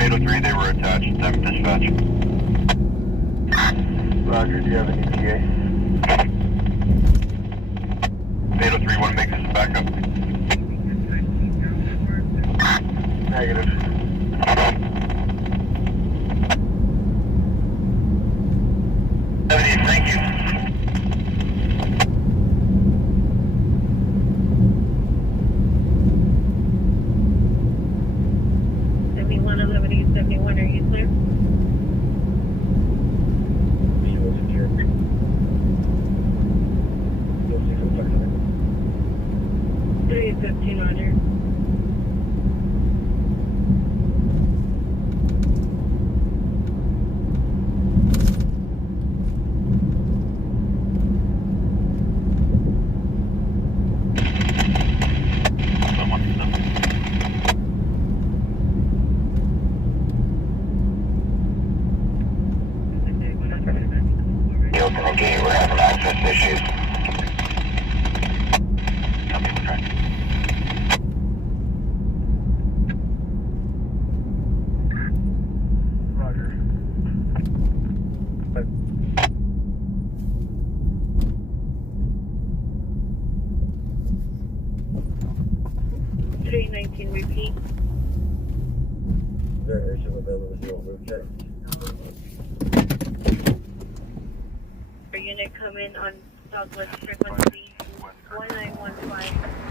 803, they were attached. Time dispatch. Roger, do you have any ETA? 803, want to make this a backup? Negative. Thank you. Are you clear? She wasn't here. You'll see some flexibility. 315, Roger. Okay, we're having Trust issues. Copy, we're tracking. Roger. 319, repeat. Variation with them is over. Okay. For unit coming on Southwest frequency 1915.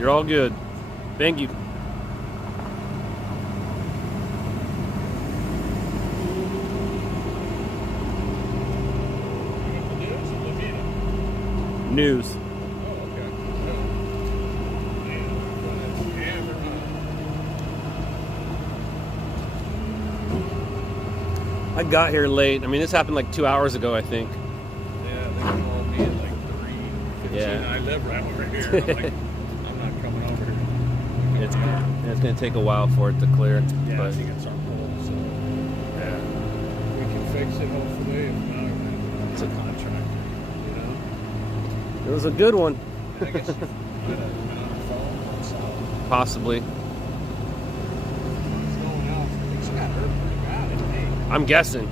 You're all good. Thank you. News. I got here late. I mean, this happened like 2 hours ago, I think. Yeah, they called me at like 3:15. Yeah. I live right over here. I'm like, I'm not coming over here. It's going to take a while for it to clear. Yeah, but I think it's our fault. So yeah, we can fix it hopefully. If not, it's a contractor. You know. it was a good one. I guess you might have been on the phone or something. Possibly. What's going on? I think she got hurt pretty bad, didn't they? I'm guessing.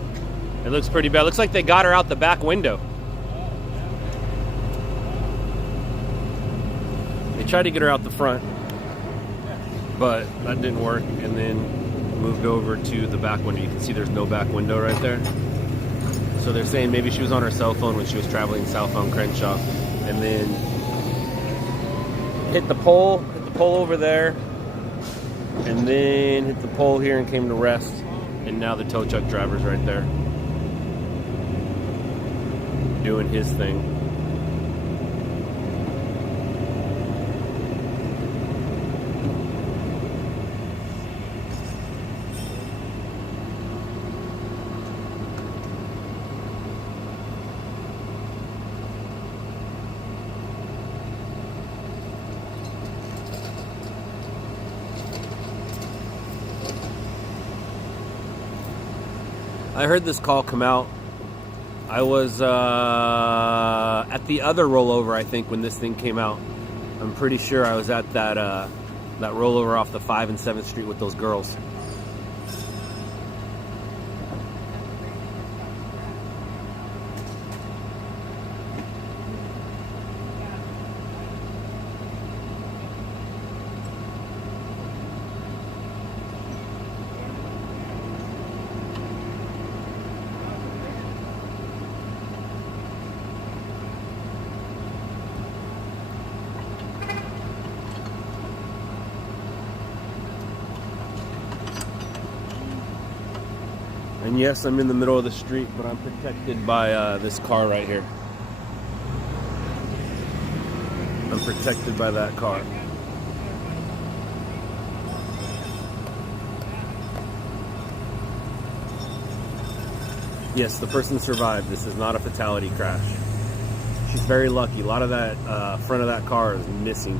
It looks pretty bad. Looks like they got her out the back window. They tried to get her out the front, but that didn't work, and then moved over to the back window. You can see there's no back window right there. So they're saying maybe she was on her cell phone when she was traveling south on Crenshaw, and then hit the pole over there, and then hit the pole here and came to rest. And now the tow truck driver's right there doing his thing. I heard this call come out. I was at the other rollover, I think, when this thing came out. I'm pretty sure I was at that rollover off the 5 and 7th Street with those girls. And yes, I'm in the middle of the street, but I'm protected by this car right here. I'm protected by that car. Yes, the person survived. This is not a fatality crash. She's very lucky. A lot of that front of that car is missing.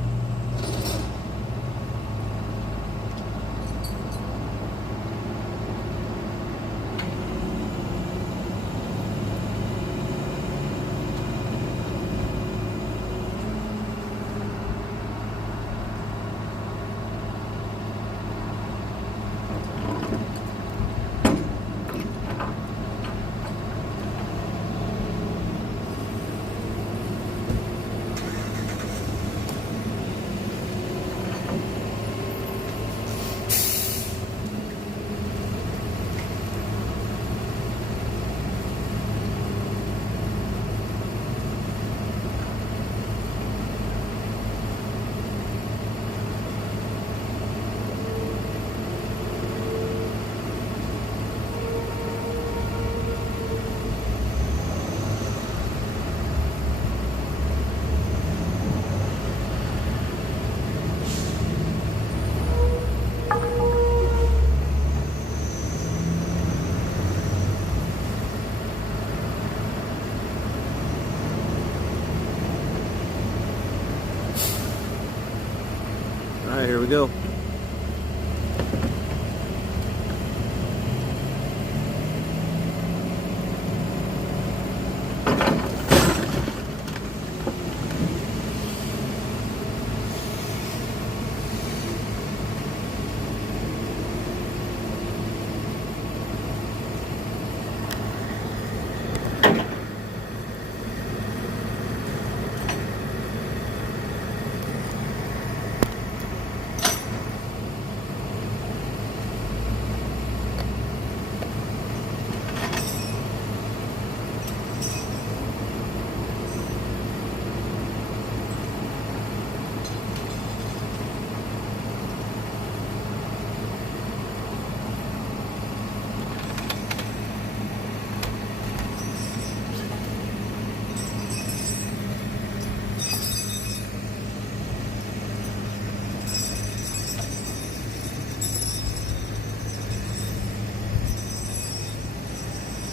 All right, here we go.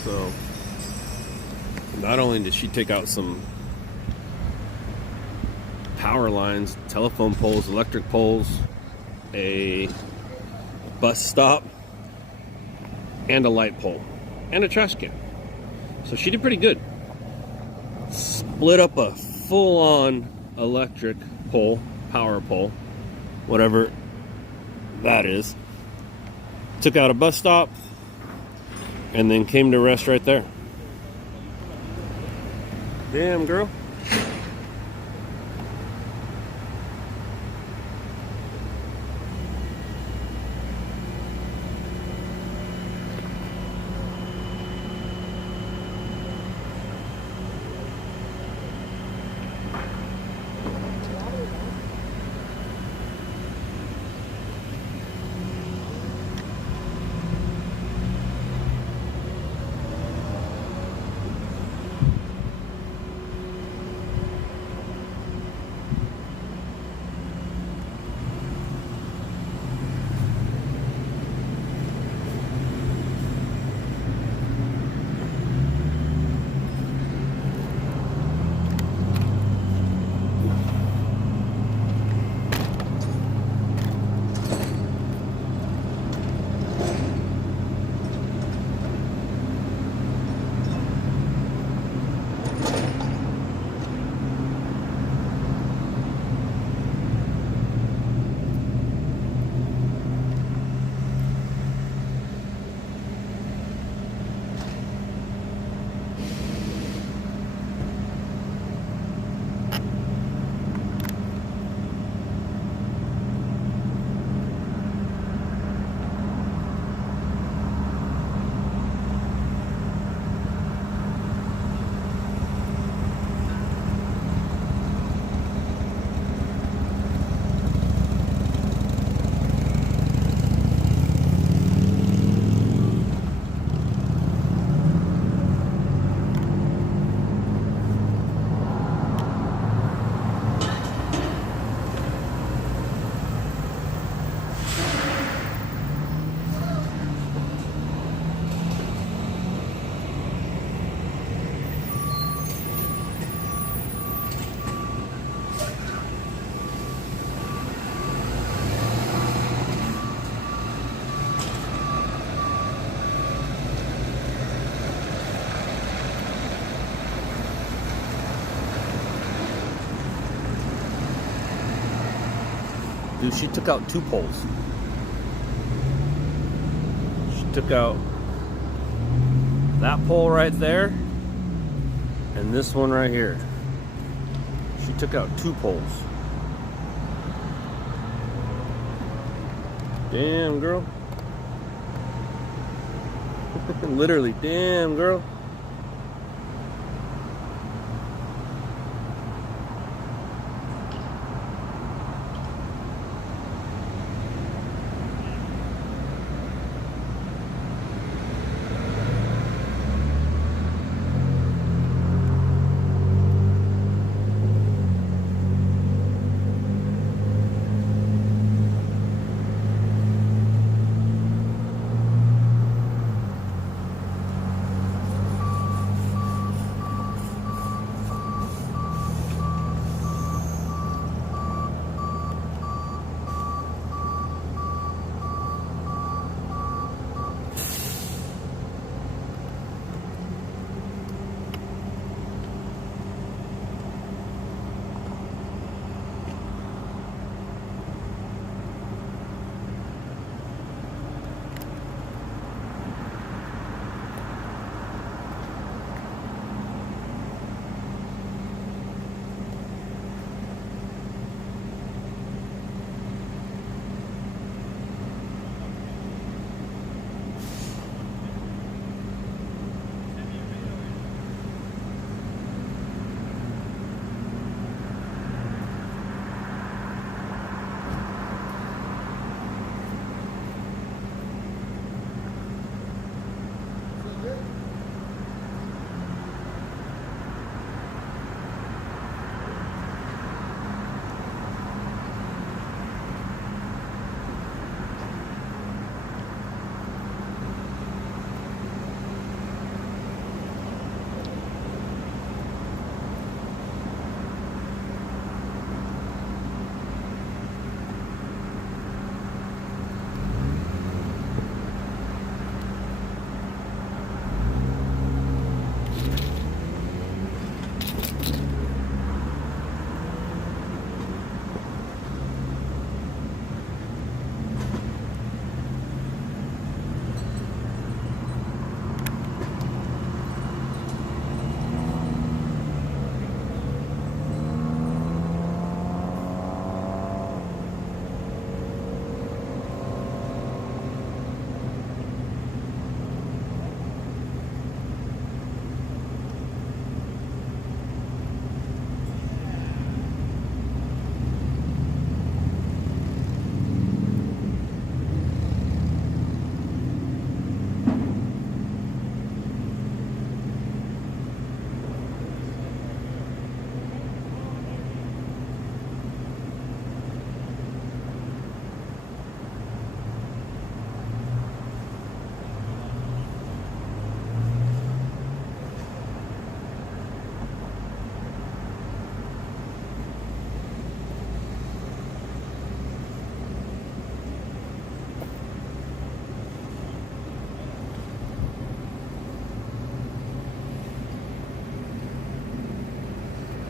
So not only did she take out some power lines, telephone poles, electric poles, a bus stop, and a light pole, and a trash can. So she did pretty good. Split up a full-on electric pole, power pole, whatever that is. Took out a bus stop, and then came to rest right there. Damn, girl. Dude, she took out 2 poles. She took out that pole right there and this one right here. She took out 2 poles. Damn, girl. Literally, damn, girl.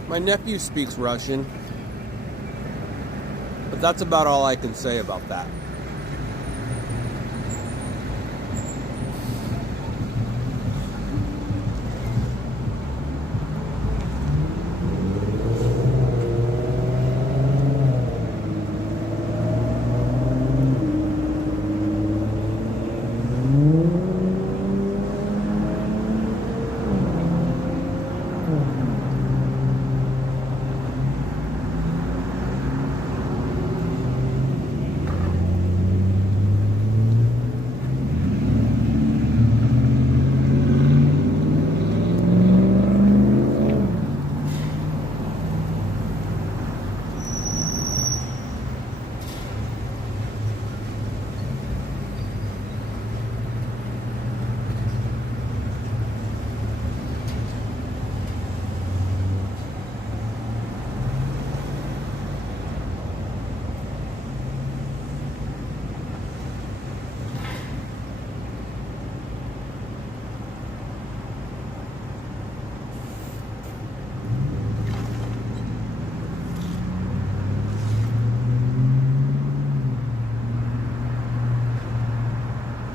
My nephew speaks Russian, but that's about all I can say about that.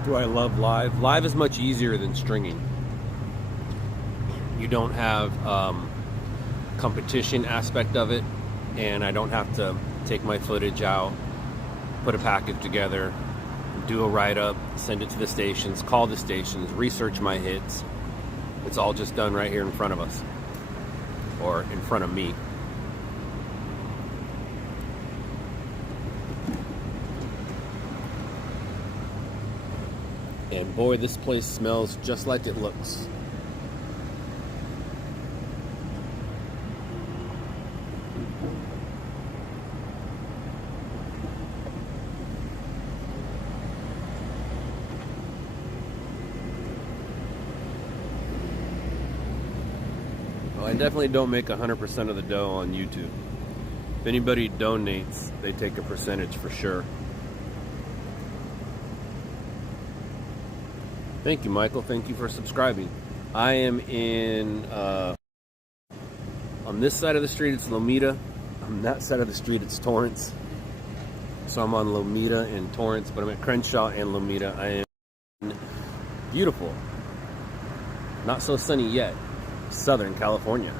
Do I love live? Live is much easier than stringing. You don't have competition aspect of it, and I don't have to take my footage out, put a package together, do a write-up, send it to the stations, call the stations, research my hits. It's all just done right here in front of us, or in front of me. And boy, this place smells just like it looks. Well, I definitely don't make 100% of the dough on YouTube. If anybody donates, they take a percentage for sure. Thank you, Michael. Thank you for subscribing. I am in, on this side of the street, it's Lomita. On that side of the street, it's Torrance. So I'm on Lomita and Torrance, but I'm at Crenshaw and Lomita. I am in beautiful, not so sunny yet, Southern California.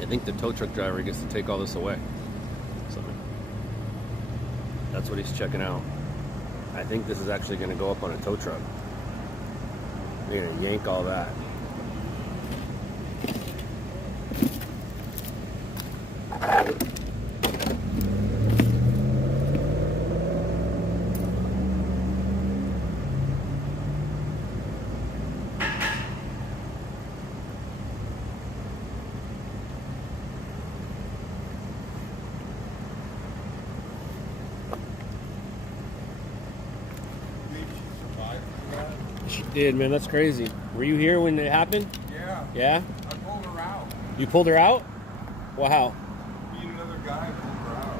I think the tow truck driver gets to take all this away. So that's what he's checking out. I think this is actually going to go up on a tow truck. They're going to yank all that. She did, man. That's crazy. Were you here when it happened? Yeah. Yeah? I pulled her out. You pulled her out? Wow. Me and another guy pulled her out.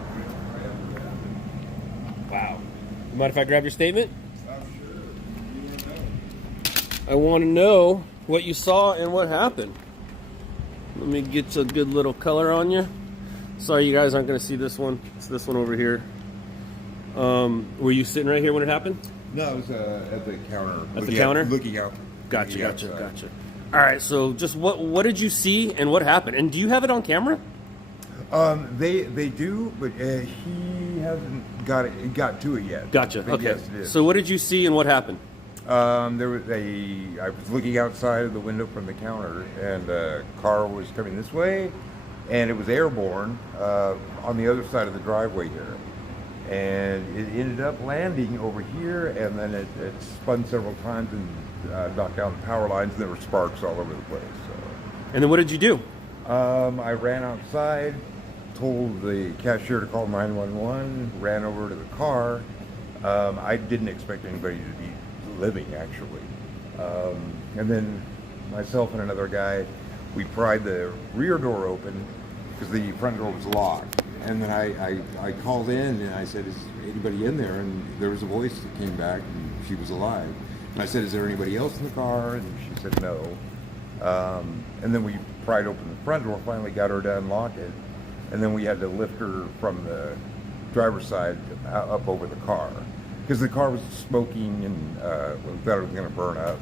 Right after that. Wow. You mind if I grab your statement? I'm sure. You want to know? I want to know what you saw and what happened. Let me get a good little color on you. Sorry you guys aren't going to see this one. It's this one over here. Were you sitting right here when it happened? No, it was at the counter. At the counter? Looking out. Gotcha. All right, so just what did you see and what happened? And do you have it on camera? They do, but he hasn't got to it yet. Gotcha. But Okay. yes, it is. So what did you see and what happened? There was I was looking outside of the window from the counter, and a car was coming this way, and it was airborne on the other side of the driveway here. And it ended up landing over here, and then it spun several times and knocked down the power lines, and there were sparks all over the place. So. And then what did you do? I ran outside, told the cashier to call 911, ran over to the car. I didn't expect anybody to be living, actually. And then myself and another guy, we pried the rear door open because the front door was locked. And then I called in and I said, is anybody in there? And there was a voice that came back, and she was alive. And I said, is there anybody else in the car? And she said no. And then we pried open the front door, finally got her to unlock it. And then we had to lift her from the driver's side up over the car. Because the car was smoking and we thought it was going to burn up.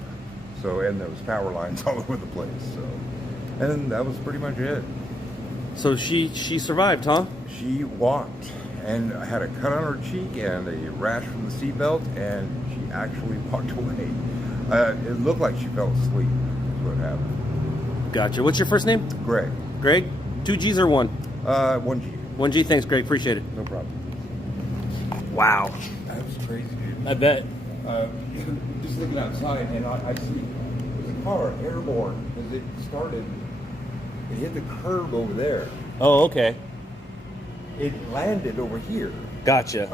So, and there was power lines all over the place. So, and that was pretty much it. So she survived, huh? She walked and had a cut on her cheek and a rash from the seatbelt, and she actually walked away. It looked like she fell asleep, is what happened. Gotcha. What's your first name? Greg. Greg? 2 G's or 1? 1 G. 1 G, thanks, Greg. Appreciate it. No problem. Wow. That was crazy, dude. I bet. Just looking outside, and I see there's a car airborne because it started. It hit the curb over there. Oh, okay. It landed over here. Gotcha.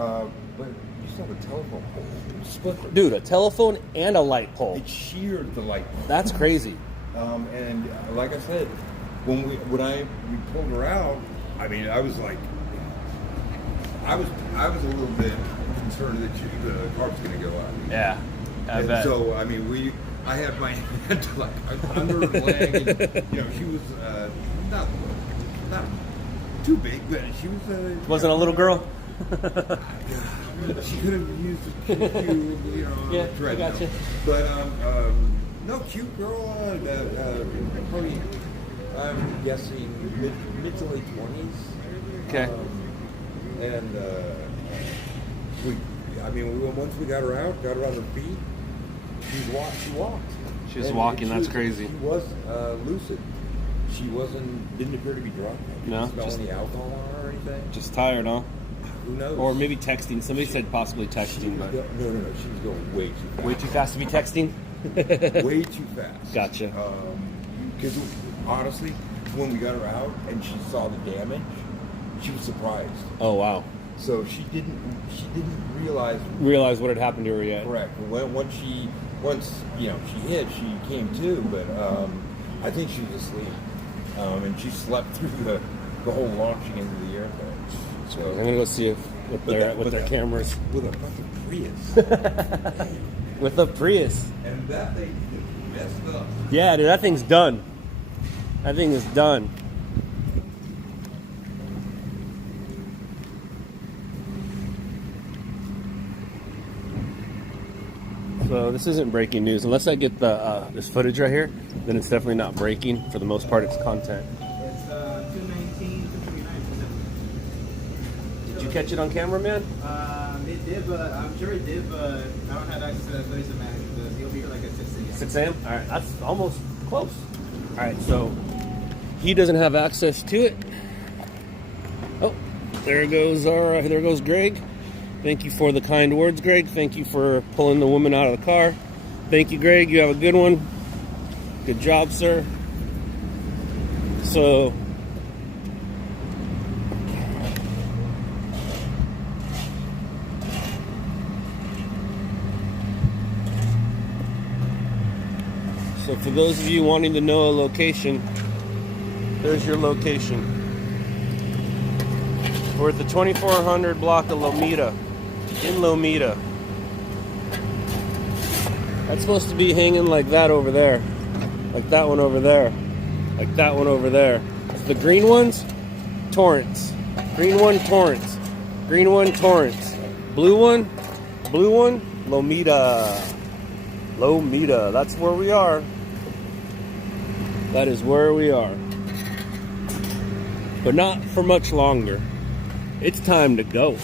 But you saw the telephone pole. It was split. Dude, a telephone and a light pole. It sheared the light pole. That's crazy. And like I said, when we pulled her out, I mean, I was like, I was a little bit concerned that the car was going to go out. Yeah, I bet. So I mean, I had my hand like under her leg, and, you know, she was not too big, but she was. Wasn't a little girl. She could have used a few, you know, yeah, treadmill. I gotcha. But no, cute girl. Probably, I'm guessing mid to late 20s. Okay. Once we got her out, got her on her feet, she walked. She was walking. That's crazy. She was lucid. She didn't appear to be drunk. No, smell any alcohol on her or anything. Just tired, huh? Who knows? Or maybe texting. Somebody said possibly texting, but no. She was going way too fast. Way too fast to be texting. Way too fast. Gotcha. Because honestly, when we got her out and she saw the damage, she was surprised. Oh wow. So she didn't realize what had happened to her yet. Correct. Once she hit, she came to, but I think she was asleep, and she slept through the whole launching into the airplane. So I'm gonna go see if with their cameras. With a fucking Prius. With a Prius. And that thing messed up. Yeah, dude, that thing's done. That thing is done. So this isn't breaking news. Unless I get this footage right here, then it's definitely not breaking. For the most part, it's content. It's 219, 229. Did you catch it on camera, man? It did, but I'm sure it did, but I don't have access to the footage to manage this. You'll be here like at 6 a.m. 6 a.m.? All right, that's almost close. All right, so he doesn't have access to it. Oh, there goes Greg. Thank you for the kind words, Greg. Thank you for pulling the woman out of the car. Thank you, Greg. You have a good one. Good job, sir. So for those of you wanting to know a location, there's your location. We're at the 2400 block of Lomita, in Lomita. That's supposed to be hanging like that over there, like that one over there, like that one over there. The green ones, Torrance. Green one, Torrance. Green one, Torrance. Blue one, Lomita. Lomita, that's where we are. That is where we are. But not for much longer. It's time to go.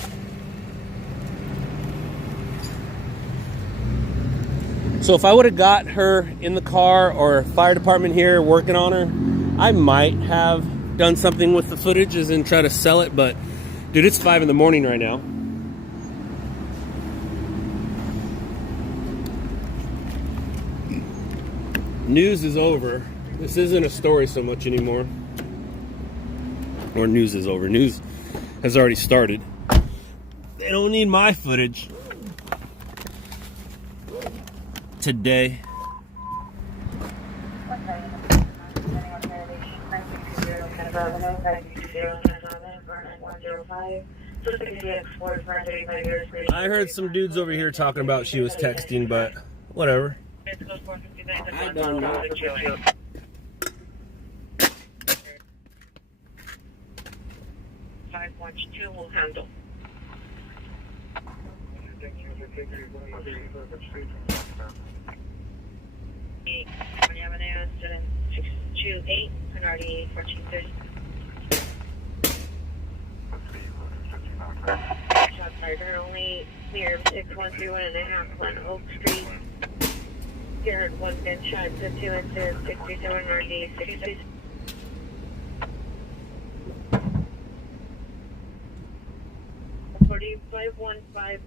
So if I would have got her in the car or fire department here working on her, I might have done something with the footage as in try to sell it, but dude, it's 5 in the morning right now. News is over. This isn't a story so much anymore. Or news is over. News has already started. They don't need my footage today. I heard some dudes over here talking about she was texting, but whatever. I don't know. 512 will handle. California Avenue, 7628, Minority 1430. Shots fired only near 6131.5 on Oak Street. You heard one gunshot, 2 into 67 Minority 66.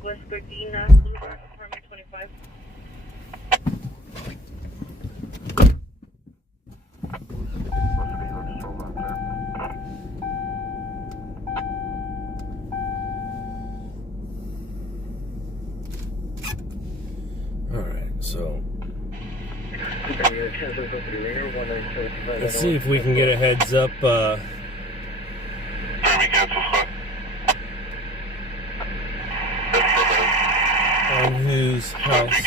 West Gardena Boulevard, apartment 25. All right, so let's see if we can get a heads up. On whose house?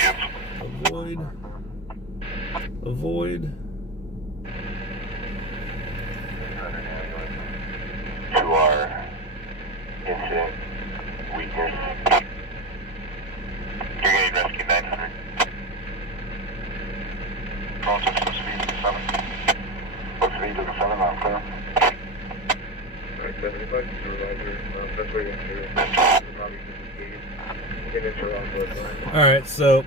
Avoid. To our incident weakness. You're getting rescue 900. Process for speed to 7. What's speed to the 7? I'm clear. Alright, 75, supervisor. That's where you're probably all right, so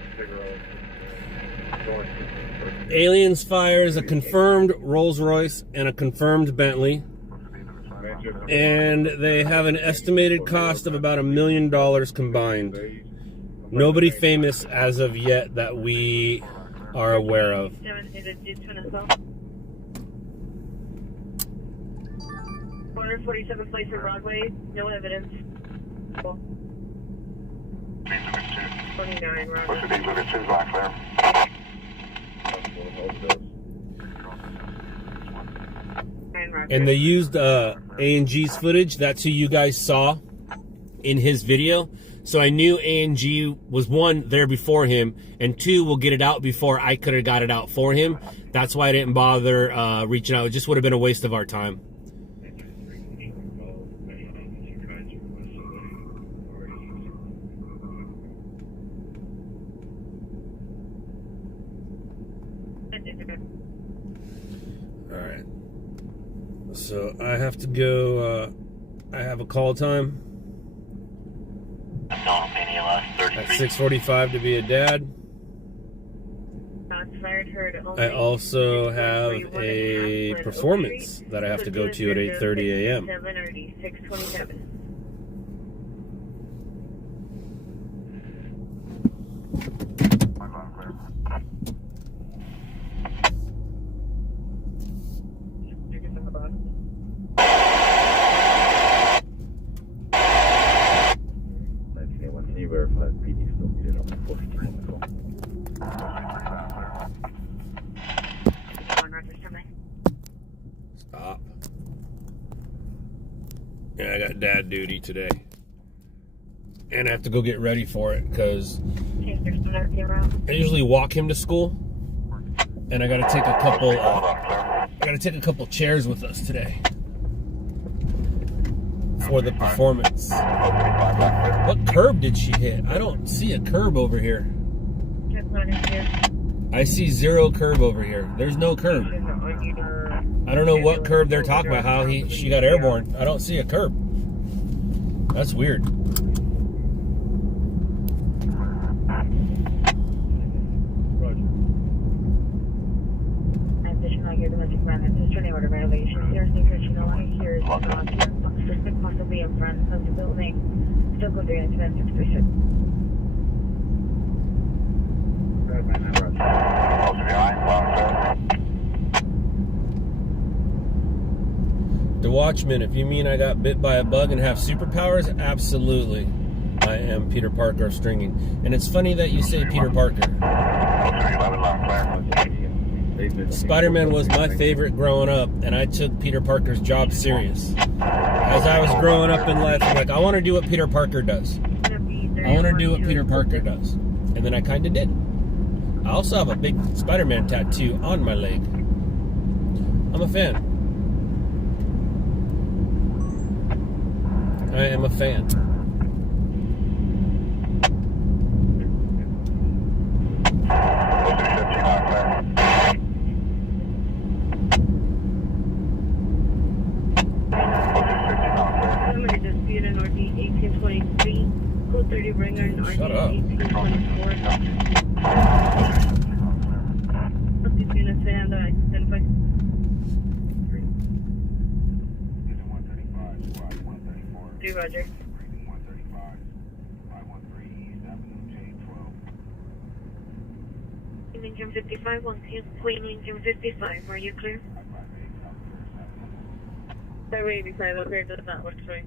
Aliens fires a confirmed Rolls-Royce and a confirmed Bentley, and they have an estimated cost of about $1 million combined. Nobody famous as of yet that we are aware of. 447 Placer Broadway, no evidence. 29, Roger. And they used A&G's footage. That's who you guys saw in his video. So I knew A&G was, one, there before him, and two, will get it out before I could have got it out for him. That's why I didn't bother reaching out. It just would have been a waste of our time. Alright, so I have to go, I have a call time at 6:45 to be a dad. I also have a performance that I have to go to at 8:30 a.m. Stop. Yeah, I got dad duty today. And I have to go get ready for it because I usually walk him to school. And I gotta take a couple chairs with us today for the performance. What curb did she hit? I don't see a curb over here. I see zero curb over here. There's no curb. I don't know what curb they're talking about, how she got airborne. I don't see a curb. That's weird. Suspect possibly in front of the building. Still code 3 incident 636. The Watchman, if you mean I got bit by a bug and have superpowers, absolutely. I am Peter Parker of stringing. And it's funny that you say Peter Parker. Spider-Man was my favorite growing up, and I took Peter Parker's job serious. As I was growing up in life, I'm like, I want to do what Peter Parker does. I want to do what Peter Parker does. And then I kind of did. I also have a big Spider-Man tattoo on my leg. I'm a fan. I am a fan. Shut up. Roger. Engine 55, Queen Engine 55, are you clear? Highway 85, okay, does not look to me.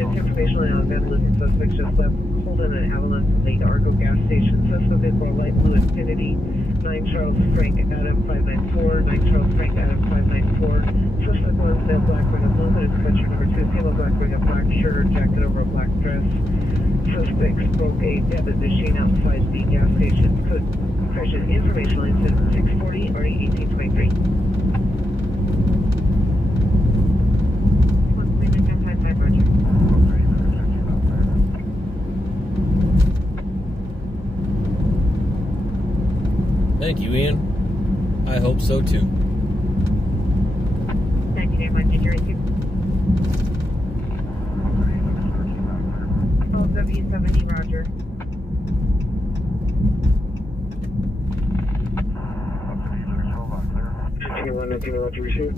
Information on Van Lucan suspect just left Holden and Avalon Lake Argo gas station. Suspect is more light blue Infinity. 9 Charles Frank Adam 594. 9 Charles Frank Adam 594. Suspect was male black ring of blue hooded stretcher number 2. Female black ring of black shirt jacket over a black dress. Suspect broke a debit machine outside the gas station. Code correction information line says 640 or 1823. Thank you, Ian. I hope so too. Thank you very much. Security. Oh, W70, Roger. Anyone to receive?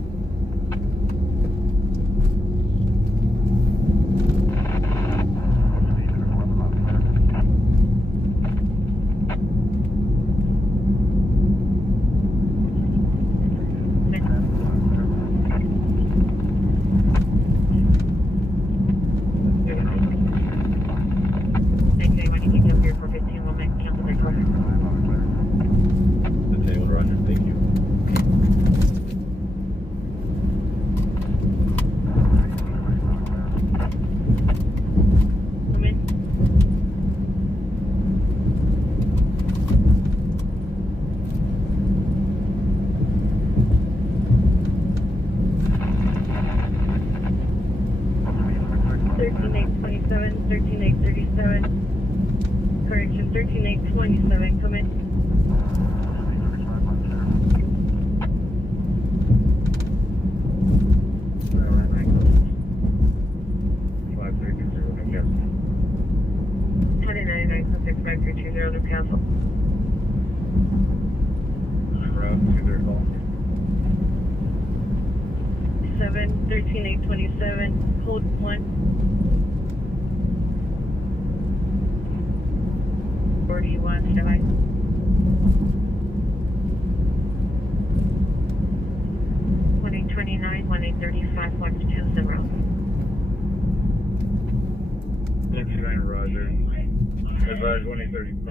Advise 1835,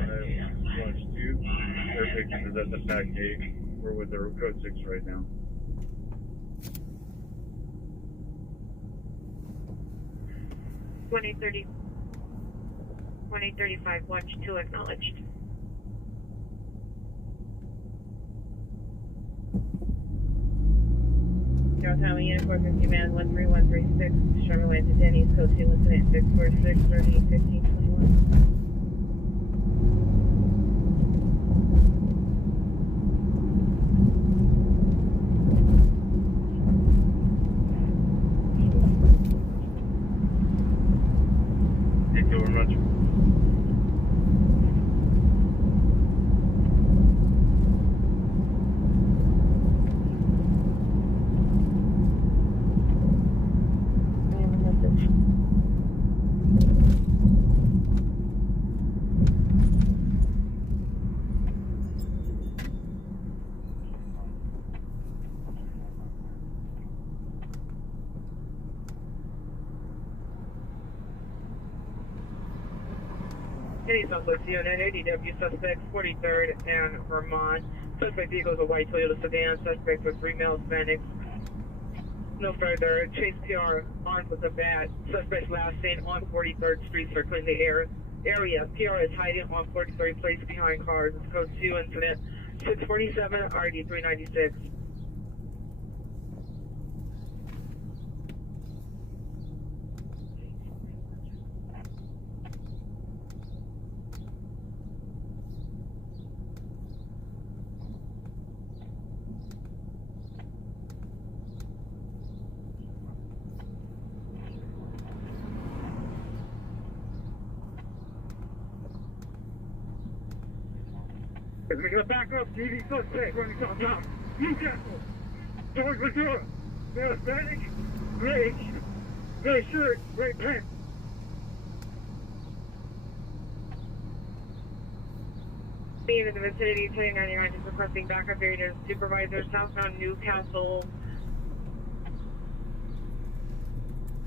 launch 2. Their picture is at the back gate. We're with their code 6 right now. One 1835, watch 2 acknowledged. Downtown Unicorn 50 man 13136, Charlotte to Denny's, code 2, incident 646, 30, 15, 21. Thank you very much. Any suspects, unit 80W, suspects 43rd and Vermont. Suspect vehicle is a white Toyota sedan. Suspect with 3 male Hispanics. No further. Chase PR armed with a bat. Suspect last seen on 43rd Street, circling the area. PR is hiding on 43rd Place behind cars. It's code 2 incident 647 RD 396. We're gonna back up, DD suspect running southbound. Newcastle, George Maduro, male Hispanic, gray shirt, gray pants. Being in the vicinity of 2099, just requesting backup area supervisor, southbound Newcastle,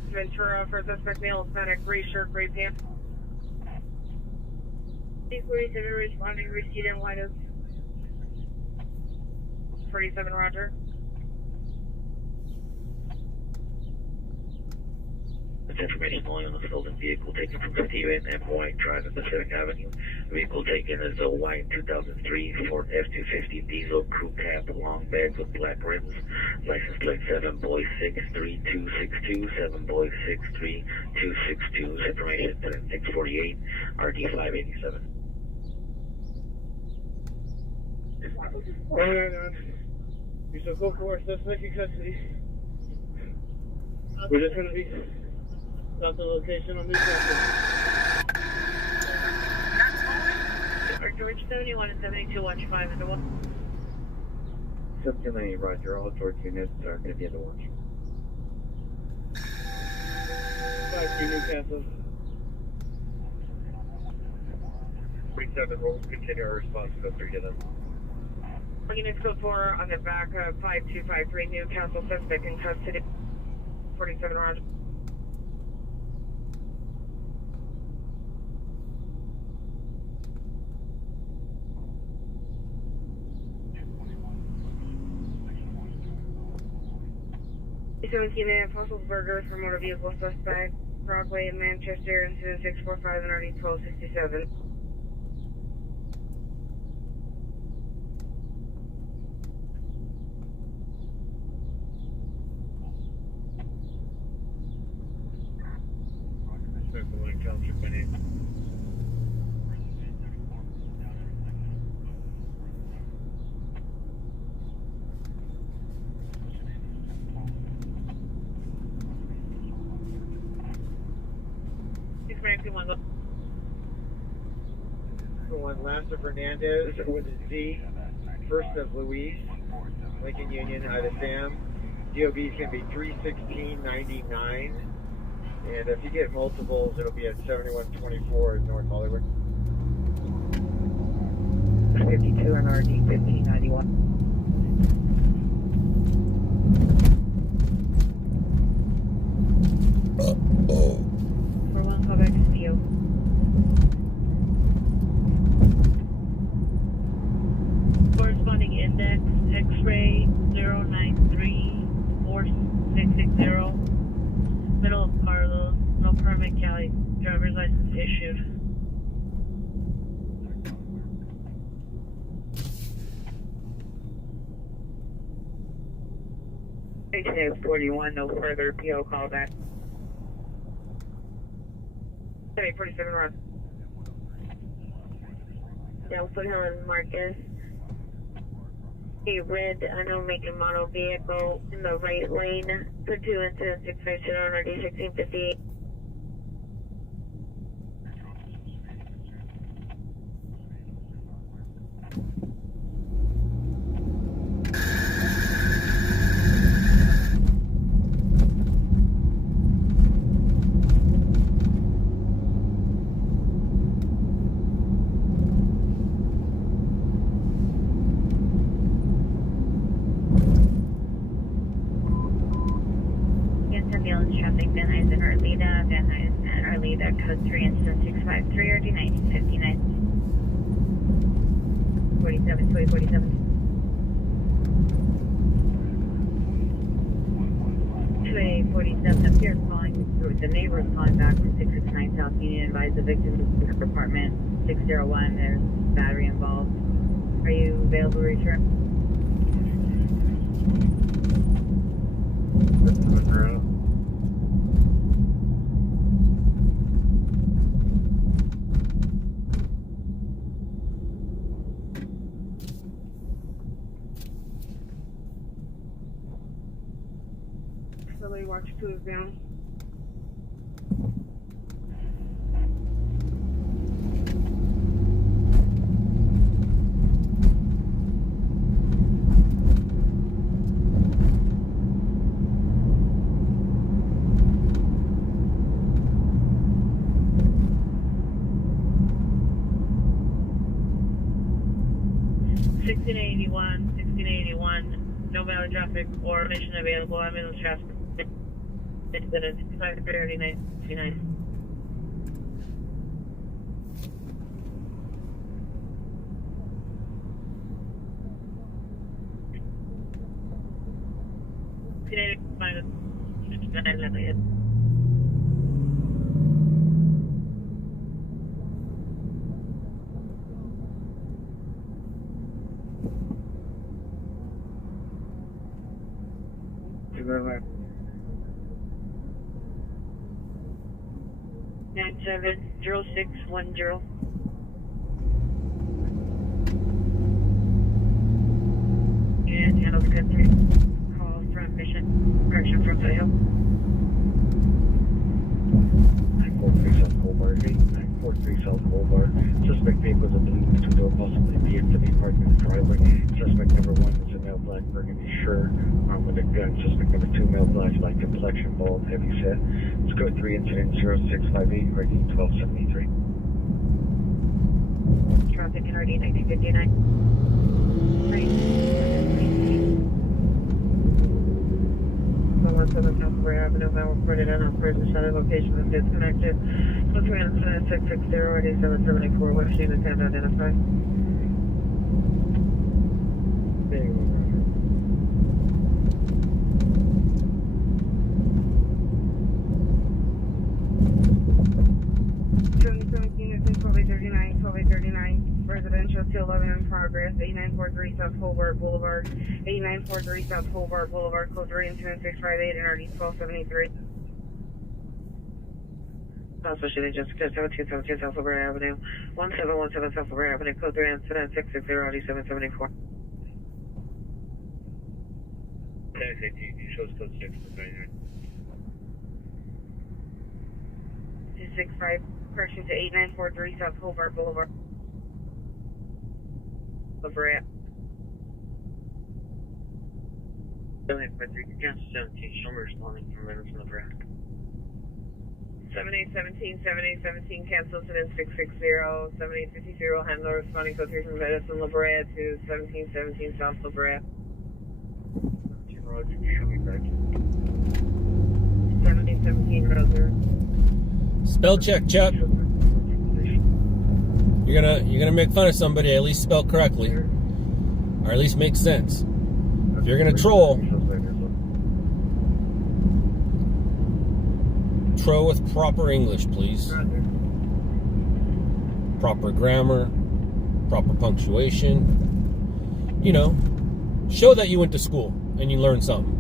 Ventura for suspect male Hispanic, gray shirt, gray pants. 47 responding, receipt and white of 47, roger. This information only on the stolen vehicle taken from Steven M. White Drive on Pacific Avenue. Vehicle taken is a white 2003 Ford F-250 diesel crew cab long bed with black rims. License plate 7 boy 63262, 7 boy 63262. Information 648 RD 587. Alright, you shall go for our suspect in custody. We're just gonna be at the location on Newcastle. George 71 and 72, watch 5 into 1. 1790, roger. All George units are going to be in the watch. 5-3 Newcastle. 37, we'll continue our response to 3 to them. Units code 4 on the back of 5253 Newcastle, suspect in custody. 47, roger. $17 Fossils Burgers for motor vehicle suspect, Broadway in Manchester, incident 645 and RD 1267. One Lassa Fernandez with a Z, first of Luis, Lincoln Union, out of Sam. DOB is going to be 31699, and if you get multiples, it'll be at 7124 in North Hollywood. 52 and RD 1591. For 1, call back to CO. Corresponding index, X-ray 093460, middle of Carlos, no permit, Cali, driver's license issued. HNX 41, no further PO call back. 47, run. Del Foothill and Marcus. A red unknown make and model vehicle in the right lane. For 2 incident 650 RD 1658. Ambulance traffic, Van Nuys and Arleta, Van Nuys and Arleta, code 3, incident 653, RD 1959. 47, 247. 247, up here calling, the neighbor is calling back from 669 South Union, advised the victim is in apartment 601, there's battery involved. Are you available to return? Somebody watch 2 is down. No matter traffic or mission available. I'm in the traffic. It's been a 5:39. Very much. 970610. And handle the code 3. Call from mission. Correction from Fayetteville. 943 South Colbert. 943 South Colbert. Suspect vehicle was a blue two-door, possibly PFW parked in the driveway. Suspect number 1 was a male black burgundy shirt with a gun. Suspect number 2, male black light complexion, bald, heavy set. It's code 3, incident 0658, RD 1273. Traffic in RD 1959. 117 South Bray Avenue, now reported unoperated shadow location is disconnected. Code 3 incident 660, RD 774, West Unit 10 identified. Residential 211 in progress, 8943 South Hobart Boulevard, 8943 South Hobart Boulevard, code 3 incident 658 and RD 1273. Also shooting Jessica 1772 South Hobart Avenue, 1717 South Hobart Avenue, code 3 incident 660 RD 774. You shows code 6 for 39. 265, correction to 8943 South Hobart Boulevard. LaBrea. 17, show me responding from Reynolds, LaBrea. 7817, cancel incident 660, 7850, handler responding code 3 from Edison, LaBrea to 1717 South LaBrea. 17 Roger, show me back. 1717 Roger. Spell check, Chuck. You're gonna make fun of somebody, at least spell correctly. Or at least make sense. If you're gonna troll with proper English, please. Proper grammar, proper punctuation. You know, show that you went to school and you learned something.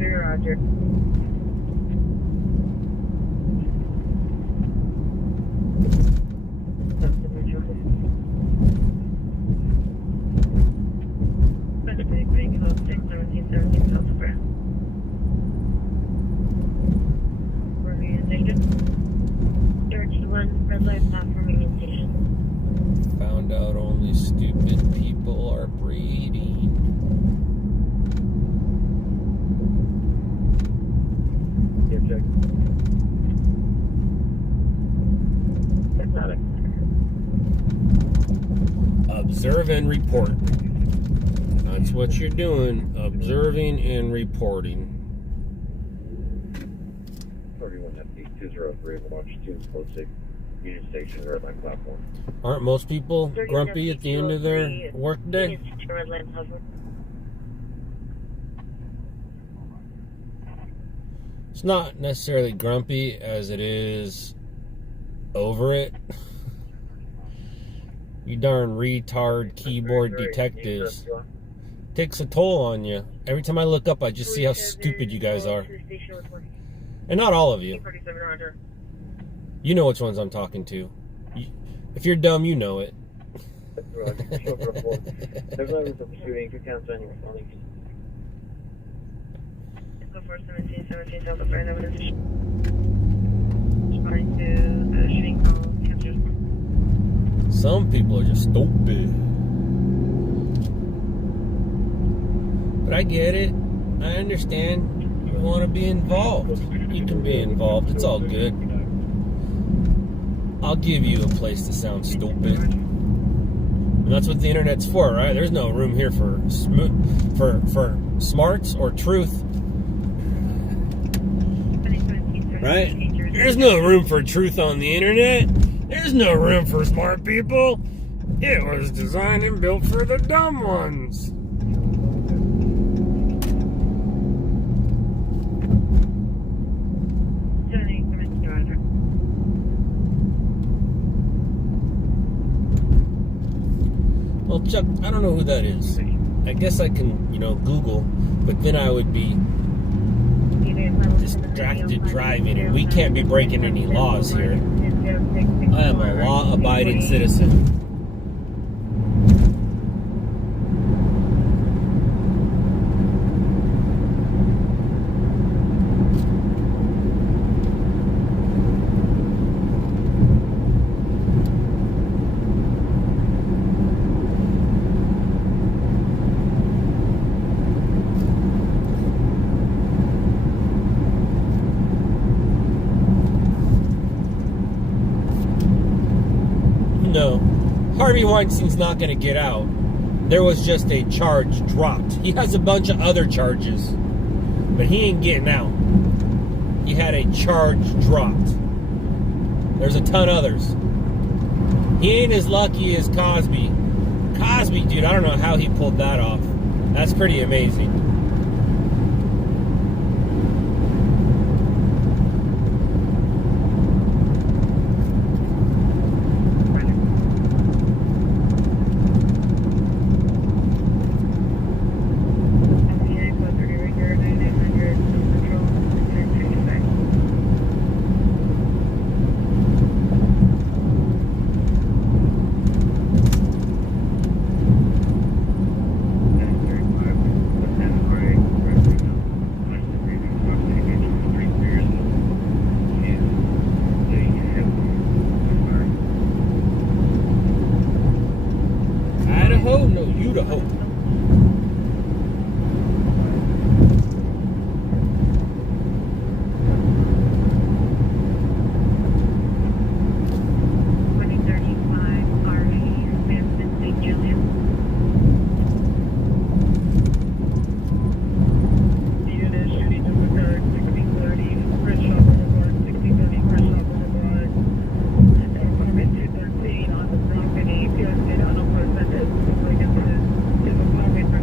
Roger. 911, red light platform Union Station. Found out only stupid people are breeding. Yeah, check. That's not it. Observe and report. That's what you're doing. Observing and reporting. 31F820 watch 2 close 6 Union Station red line platform. Aren't most people grumpy at the end of their workday? Red light hover. It's not necessarily grumpy as it is over it. You darn retard keyboard detectives. Takes a toll on you. Every time I look up, I just see how stupid you guys are. And not all of you. You know which ones I'm talking to. If you're dumb, you know it. There's no room for pursuing. If cancel any responding. Go for 17 South of Brandon. Responding to the shooting call. Some people are just stupid. But I get it. I understand. You want to be involved. You can be involved. It's all good. I'll give you a place to sound stupid. And that's what the internet's for, right? There's no room here for smarts or truth. Right? There's no room for truth on the internet. There's no room for smart people. It was designed and built for the dumb ones. Well, Chuck, I don't know who that is. I guess I can, Google, but then I would be distracted driving, and we can't be breaking any laws here. I am a law-abiding citizen. No, Harvey Weinstein's not going to get out. There was just a charge dropped. He has a bunch of other charges, but he ain't getting out. He had a charge dropped. There's a ton others. He ain't as lucky as Cosby. Cosby, dude, I don't know how he pulled that off. That's pretty amazing. No, you the hoe. Like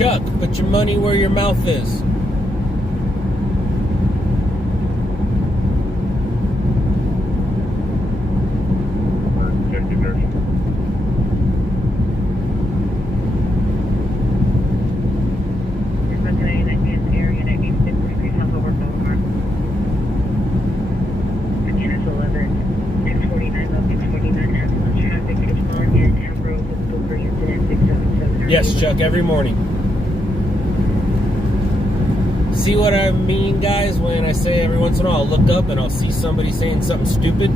Chuck, put your money where your mouth is. Yes, Chuck, every morning. See what I mean, guys, when I say every once in a while I'll look up and I'll see somebody saying something stupid?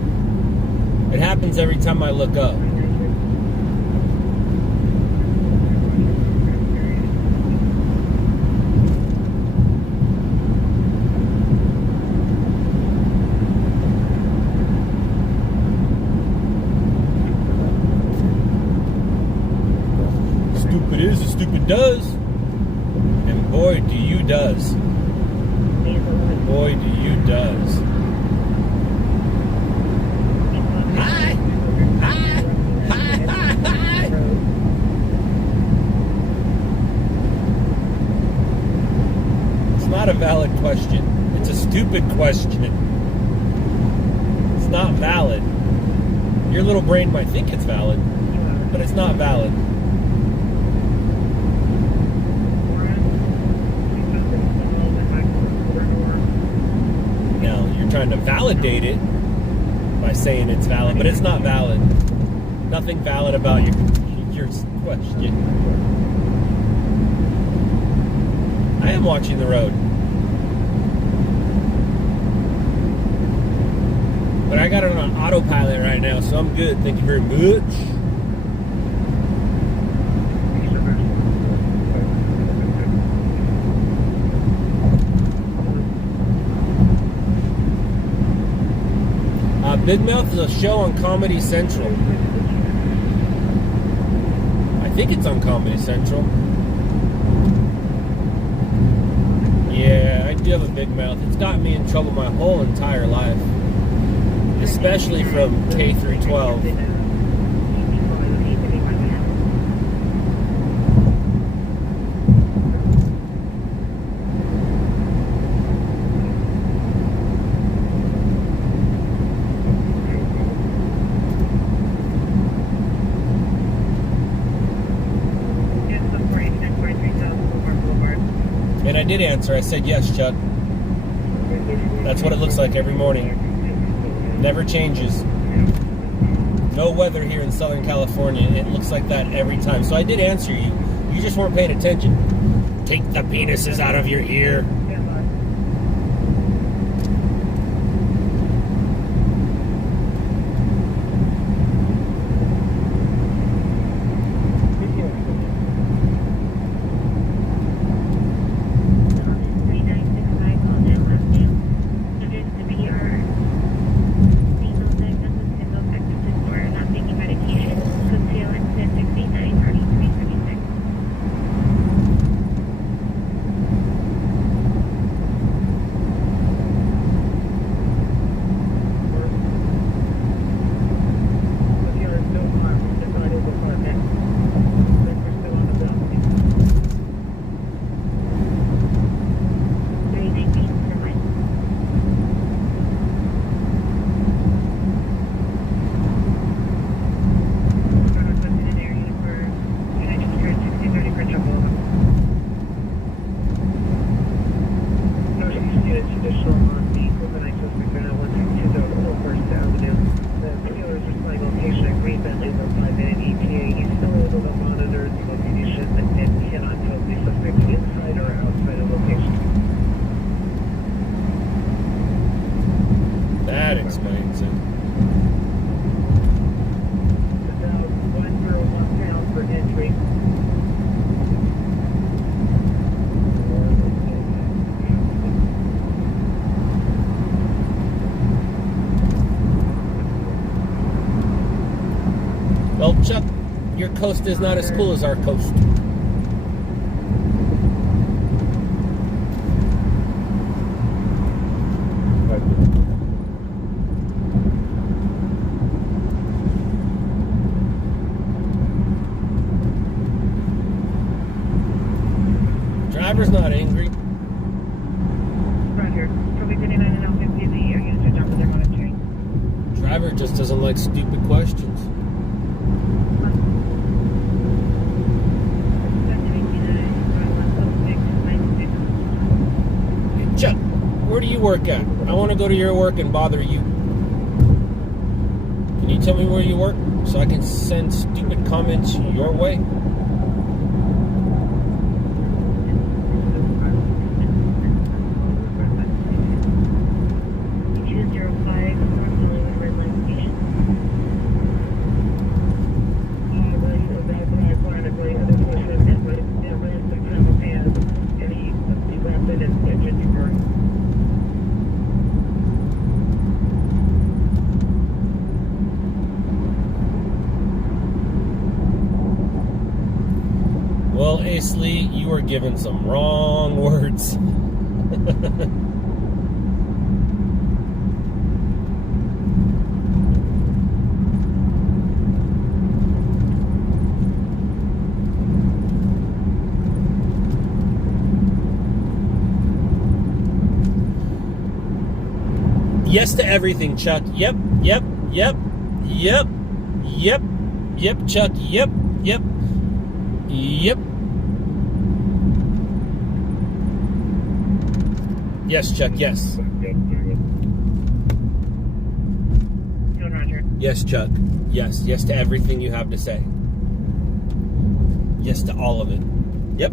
It happens every time I look up. Stupid is as stupid does. And boy, do you does. Boy, do you does. Hi! Hi! Hi! Hi! Hi! It's not a valid question. It's a stupid question. It's not valid. Your little brain might think it's valid, but it's not valid. Now, you're trying to validate it by saying it's valid, but it's not valid. Nothing valid about your question. I am watching the road. But I got it on autopilot right now, so I'm good. Thank you very much. Big Mouth is a show on Comedy Central. I think it's on Comedy Central. Yeah, I do have a big mouth. It's got me in trouble my whole entire life. Especially from K through 12. And I did answer. I said yes, Chuck. That's what it looks like every morning. Never changes. No weather here in Southern California. It looks like that every time. So I did answer you. You just weren't paying attention. Take the penises out of your ear. That explains it. Well, Chuck, your coast is not as cool as our coast. Driver's not angry. Roger. Trophy 59 and Alpha PZ are used to jump with their monitoring. Driver just doesn't like stupid questions. Hey, Chuck, where do you work at? I want to go to your work and bother you. Can you tell me where you work so I can send stupid comments your way? Well, Ace Lee, you were given some wrong words. Yes to everything, Chuck. Yep, Chuck. Yep. Yes, Chuck, yes. Yes, Chuck. Yes to everything you have to say. Yes to all of it. Yep.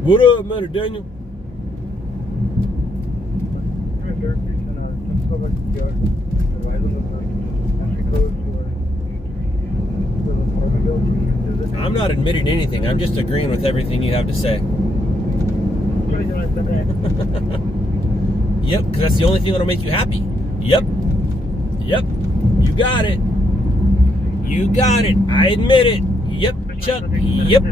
What up, Matter Daniel? I'm not admitting anything. I'm just agreeing with everything you have to say. Yep, because that's the only thing that'll make you happy. Yep. You got it. I admit it. Yep, Chuck. Yep.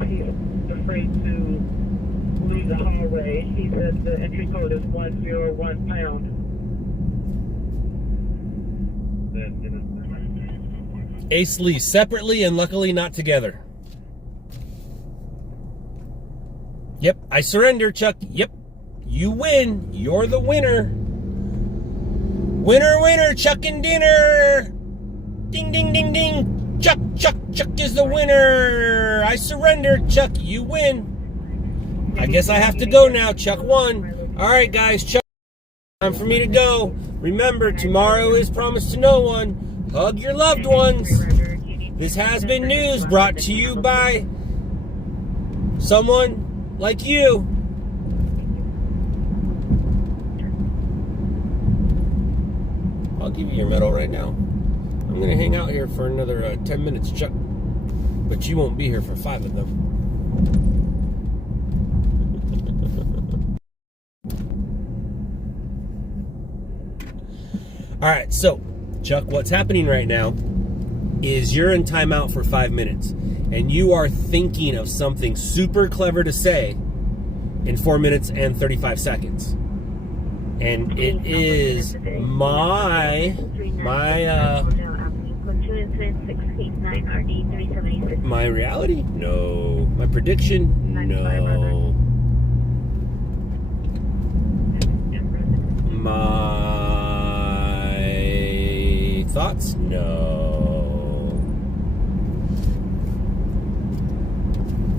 He's afraid to leave the hallway. He said the entry code is 101 pound. Ace Lee, separately and luckily not together. Yep, I surrender, Chuck. Yep, you win. You're the winner. Winner, Chuck and dinner. Ding, ding, ding, ding. Chuck is the winner. I surrender, Chuck. You win. I guess I have to go now. Chuck won. All right, guys. Chuck, time for me to go. Remember, tomorrow is promised to no one. Hug your loved ones. This has been news brought to you by someone like you. I'll give you your medal right now. I'm going to hang out here for another 10 minutes, Chuck. But you won't be here for 5 of them. All right, so, Chuck, what's happening right now is you're in timeout for 5 minutes. And you are thinking of something super clever to say in 4 minutes and 35 seconds. And it is my reality? No. My prediction? No. My thoughts? No.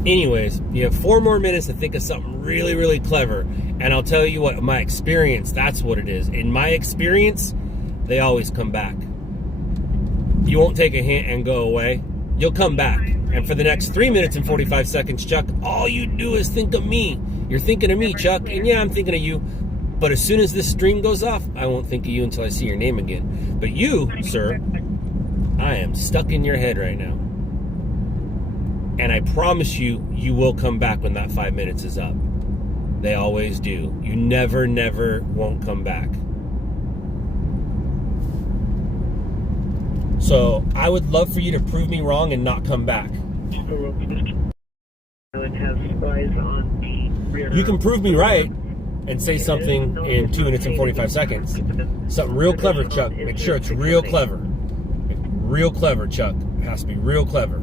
Anyways, you have 4 more minutes to think of something really, really clever. And I'll tell you what, my experience, that's what it is. In my experience, they always come back. You won't take a hint and go away. You'll come back. And for the next 3 minutes and 45 seconds, Chuck, all you do is think of me. You're thinking of me, Chuck. And yeah, I'm thinking of you. But as soon as this stream goes off, I won't think of you until I see your name again. But you, sir, I am stuck in your head right now. And I promise you, you will come back when that 5 minutes is up. They always do. You never won't come back. So I would love for you to prove me wrong and not come back. has spies on the rear. You can prove me right and say something in 2 minutes and 45 seconds. Something real clever, Chuck. Make sure it's real clever. Real clever, Chuck. It has to be real clever.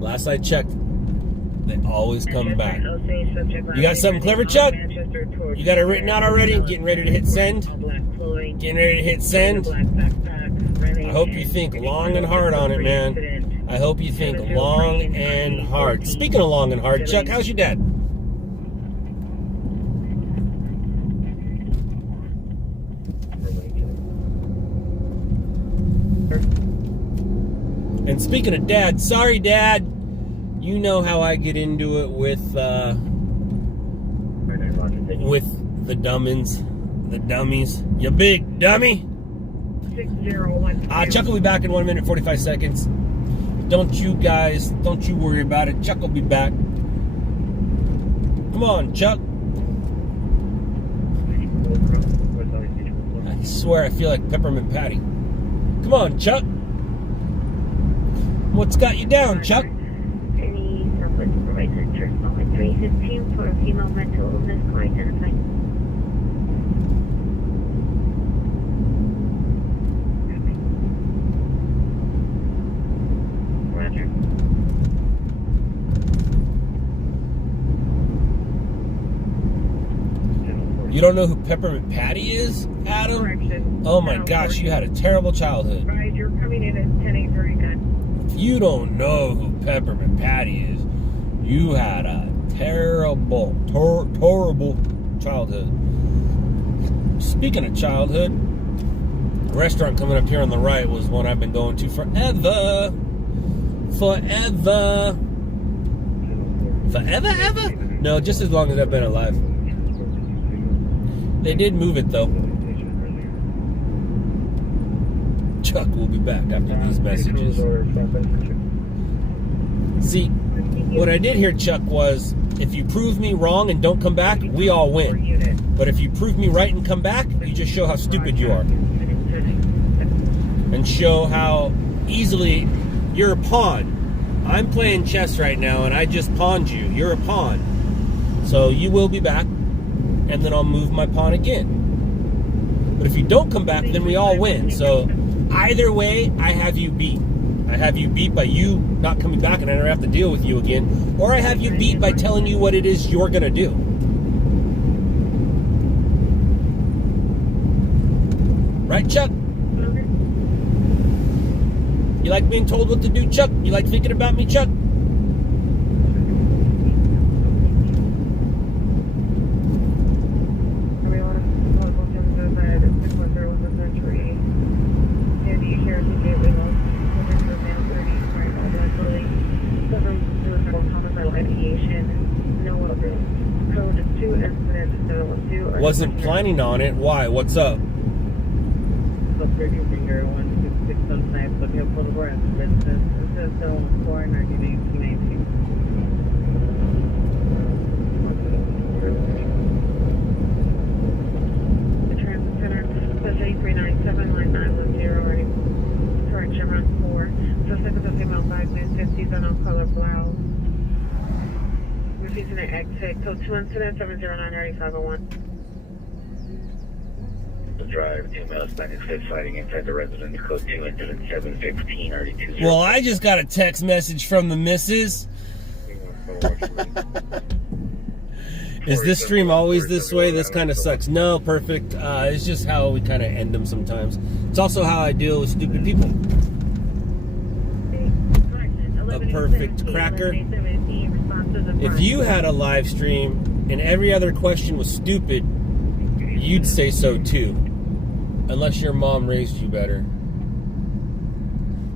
Last I checked, they always come back. You got something clever, Chuck? You got it written out already? Getting ready to hit send? Getting ready to hit send? I hope you think long and hard on it, man. I hope you think long and hard. Speaking of long and hard, Chuck, how's your dad? And speaking of dad, sorry, Dad. You know how I get into it with the dummies. You big dummy. Chuck will be back in 1 minute 45 seconds. Don't you worry about it. Chuck will be back. Come on, Chuck. I swear I feel like Peppermint Patty. Come on, Chuck. What's got you down, Chuck? Any Southwest Supervisor Church 315 for a female mental illness co-identified. Roger. You don't know who Peppermint Patty is, Adam? Correction. Oh my gosh, you had a terrible childhood. Right, you're coming in at 10:8, good. If you don't know who Peppermint Patty is, you had a terrible childhood. Speaking of childhood, the restaurant coming up here on the right was one I've been going to forever. Forever, ever? No, just as long as I've been alive. They did move it, though. Chuck will be back after these messages. See, what I did here, Chuck, was if you prove me wrong and don't come back, we all win. But if you prove me right and come back, you just show how stupid you are. And show how easily you're a pawn. I'm playing chess right now, and I just pawned you. You're a pawn. So you will be back, and then I'll move my pawn again. But if you don't come back, then we all win. So either way, I have you beat. I have you beat by you not coming back, and I never have to deal with you again. Or I have you beat by telling you what it is you're going to do. Right, Chuck? You like being told what to do, Chuck? You like thinking about me, Chuck? Wasn't planning on it. Why? What's up? The transit center says 8397 line 910 correction run 4. Suspect is a female 5950s on color blouse. Refusing an exit. Code 2 incident 709-501. Drive 2 male Hispanic fist fighting inside the residence. Code 2 incident 715 RD20. Well, I just got a text message from the missus. Is this stream always this way? This kind of sucks. No, perfect. It's just how we kind of end them sometimes. It's also how I deal with stupid people. A perfect cracker. If you had a live stream and every other question was stupid, you'd say so too. Unless your mom raised you better.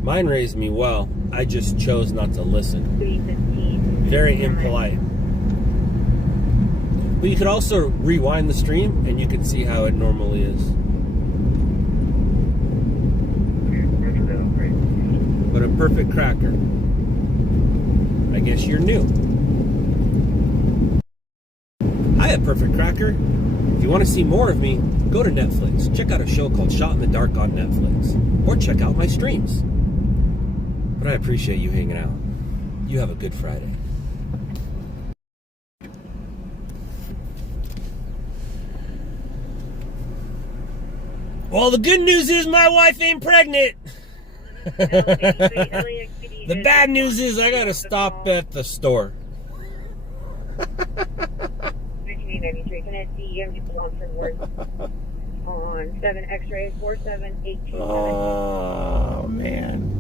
Mine raised me well. I just chose not to listen. Very impolite. But you could also rewind the stream and you can see how it normally is. But a perfect cracker. I guess you're new. Hi, a perfect cracker. If you want to see more of me, go to Netflix. Check out a show called Shot in the Dark on Netflix. Or check out my streams. But I appreciate you hanging out. You have a good Friday. Well, the good news is my wife ain't pregnant. The bad news is I gotta stop at the store. On 7 X-ray 4718. Oh, man.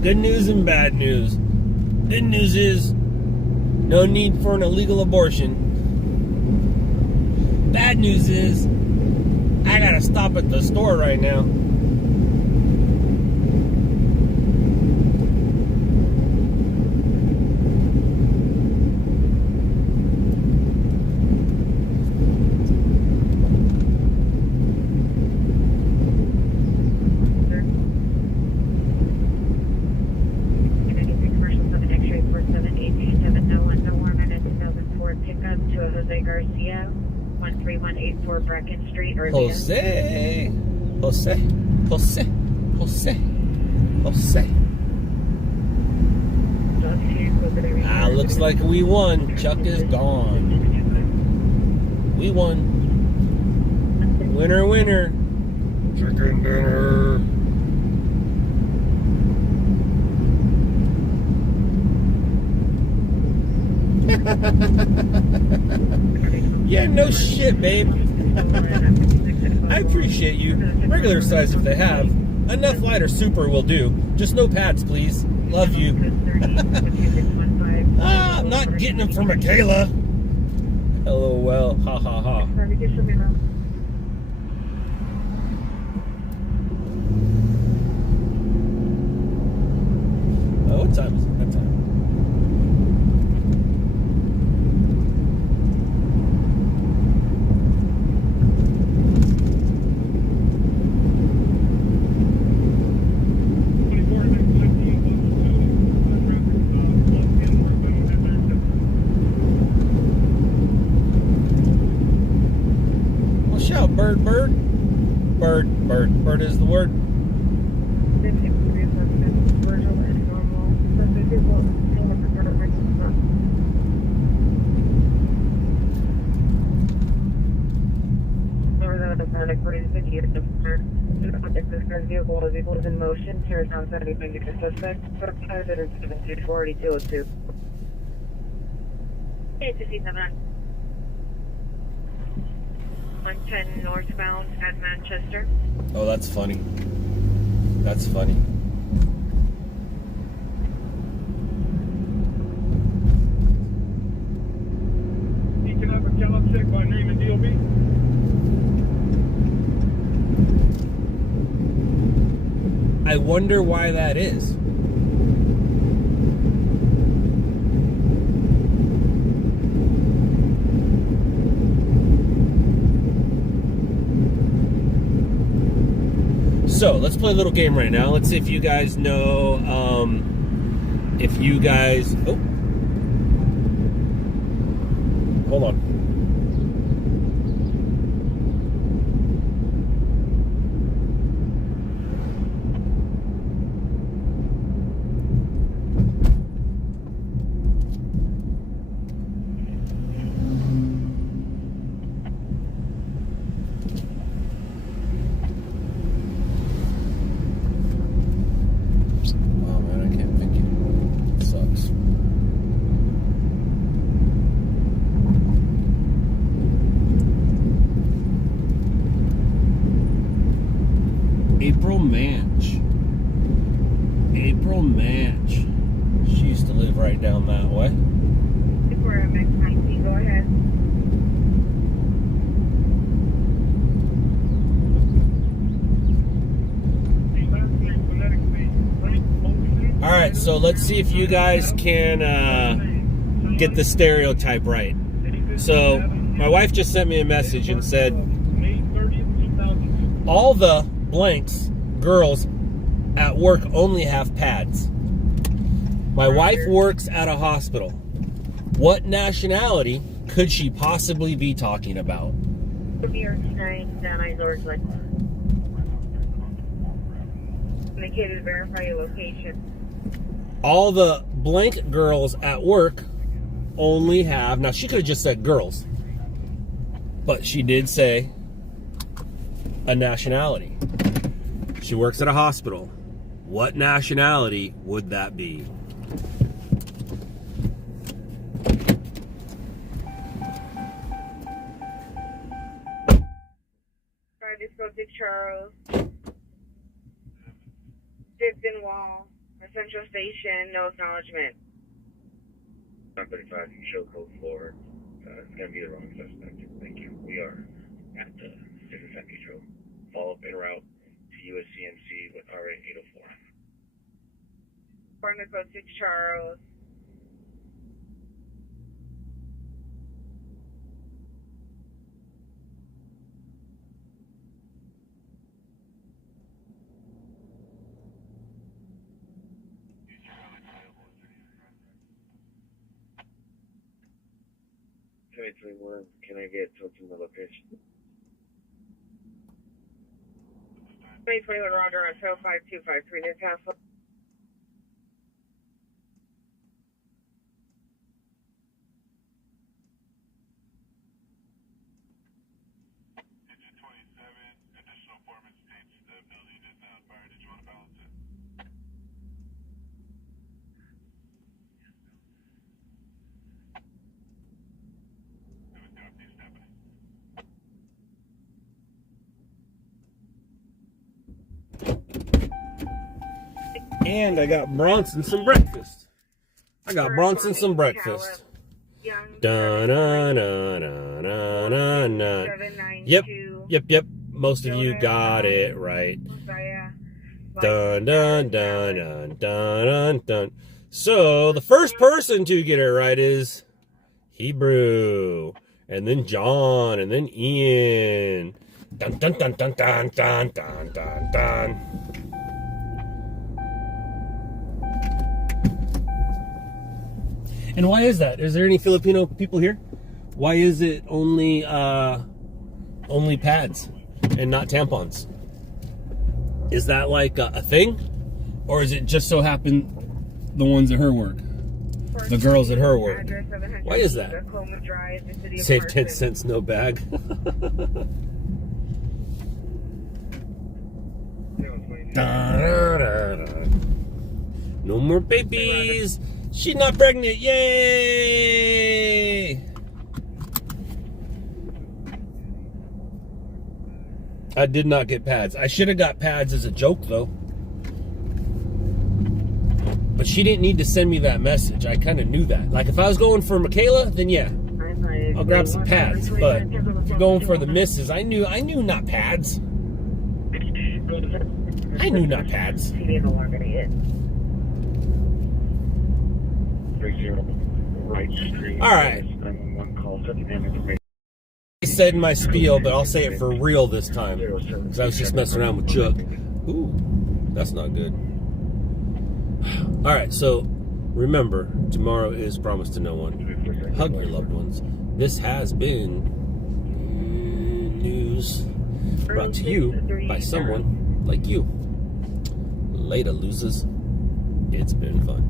Good news and bad news. Good news is no need for an illegal abortion. Bad news is I gotta stop at the store right now. Jose. Ah, looks like we won. Chuck is gone. We won. Winner, winner. Chicken dinner. Yeah, no shit, babe. I appreciate you. Regular size if they have. Enough light or super will do. Just no pads, please. Love you. Ah, I'm not getting them for Michaela. LOL. Ha ha ha. Oh, what time is it? What time? Bird is the word. Vehicle is in motion. Here sounds anything to suspect. Suspect that is 4202. 857. 110 northbound at Manchester. Oh, that's funny. That's funny. You can have a job check by name and DOB. I wonder why that is. So, let's play a little game right now. Let's see if you guys know, if you guys... Oh. Hold on. April Manch. She used to live right down that way. If we're a mix 19, go ahead. Alright, so let's see if you guys can get the stereotype right. So, my wife just sent me a message and said, all the blanks girls at work only have pads. My wife works at a hospital. What nationality could she possibly be talking about? New York State, Van Nuys, Orsley. Indicated to verify your location. All the blank girls at work only have, now she could have just said girls, but she did say a nationality. She works at a hospital. What nationality would that be? Dick Charles, Dibden Wall, Central Station, no acknowledgement. 135, you show code 4. It's going to be the wrong suspect. Thank you. We are at the Civic Metro. Follow up en route to USCMC with RA 804. According to code 6 Charles. Can I get something to location? 2021 Roger on 05253 Newcastle. And I got Bronson some breakfast. I got Bronson some breakfast. Dun, dun, dun, dun, dun, dun. Yep. Most of you got it right. Dun, dun, dun, dun, dun, dun, dun. So the first person to get it right is Hebrew, and then John, and then Ian. Dun, dun, dun, dun, dun, dun, dun, dun, dun. And why is that? Is there any Filipino people here? Why is it only pads and not tampons? Is that like a thing? Or is it just so happen the ones at her work? The girls at her work? Why is that? Save 10 cents, no bag. No more babies. She's not pregnant. Yay! I did not get pads. I should have got pads as a joke, though. But she didn't need to send me that message. I kind of knew that. Like, if I was going for Michaela, then yeah, I'll grab some pads. But if you're going for the missus, I knew not pads. I knew not pads. Alright. I said my spiel, but I'll say it for real this time. Because I was just messing around with Chuck. Ooh, that's not good. Alright, so remember, tomorrow is Promise to No One. Hug your loved ones. This has been news brought to you by someone like you. Later, losers. It's been fun.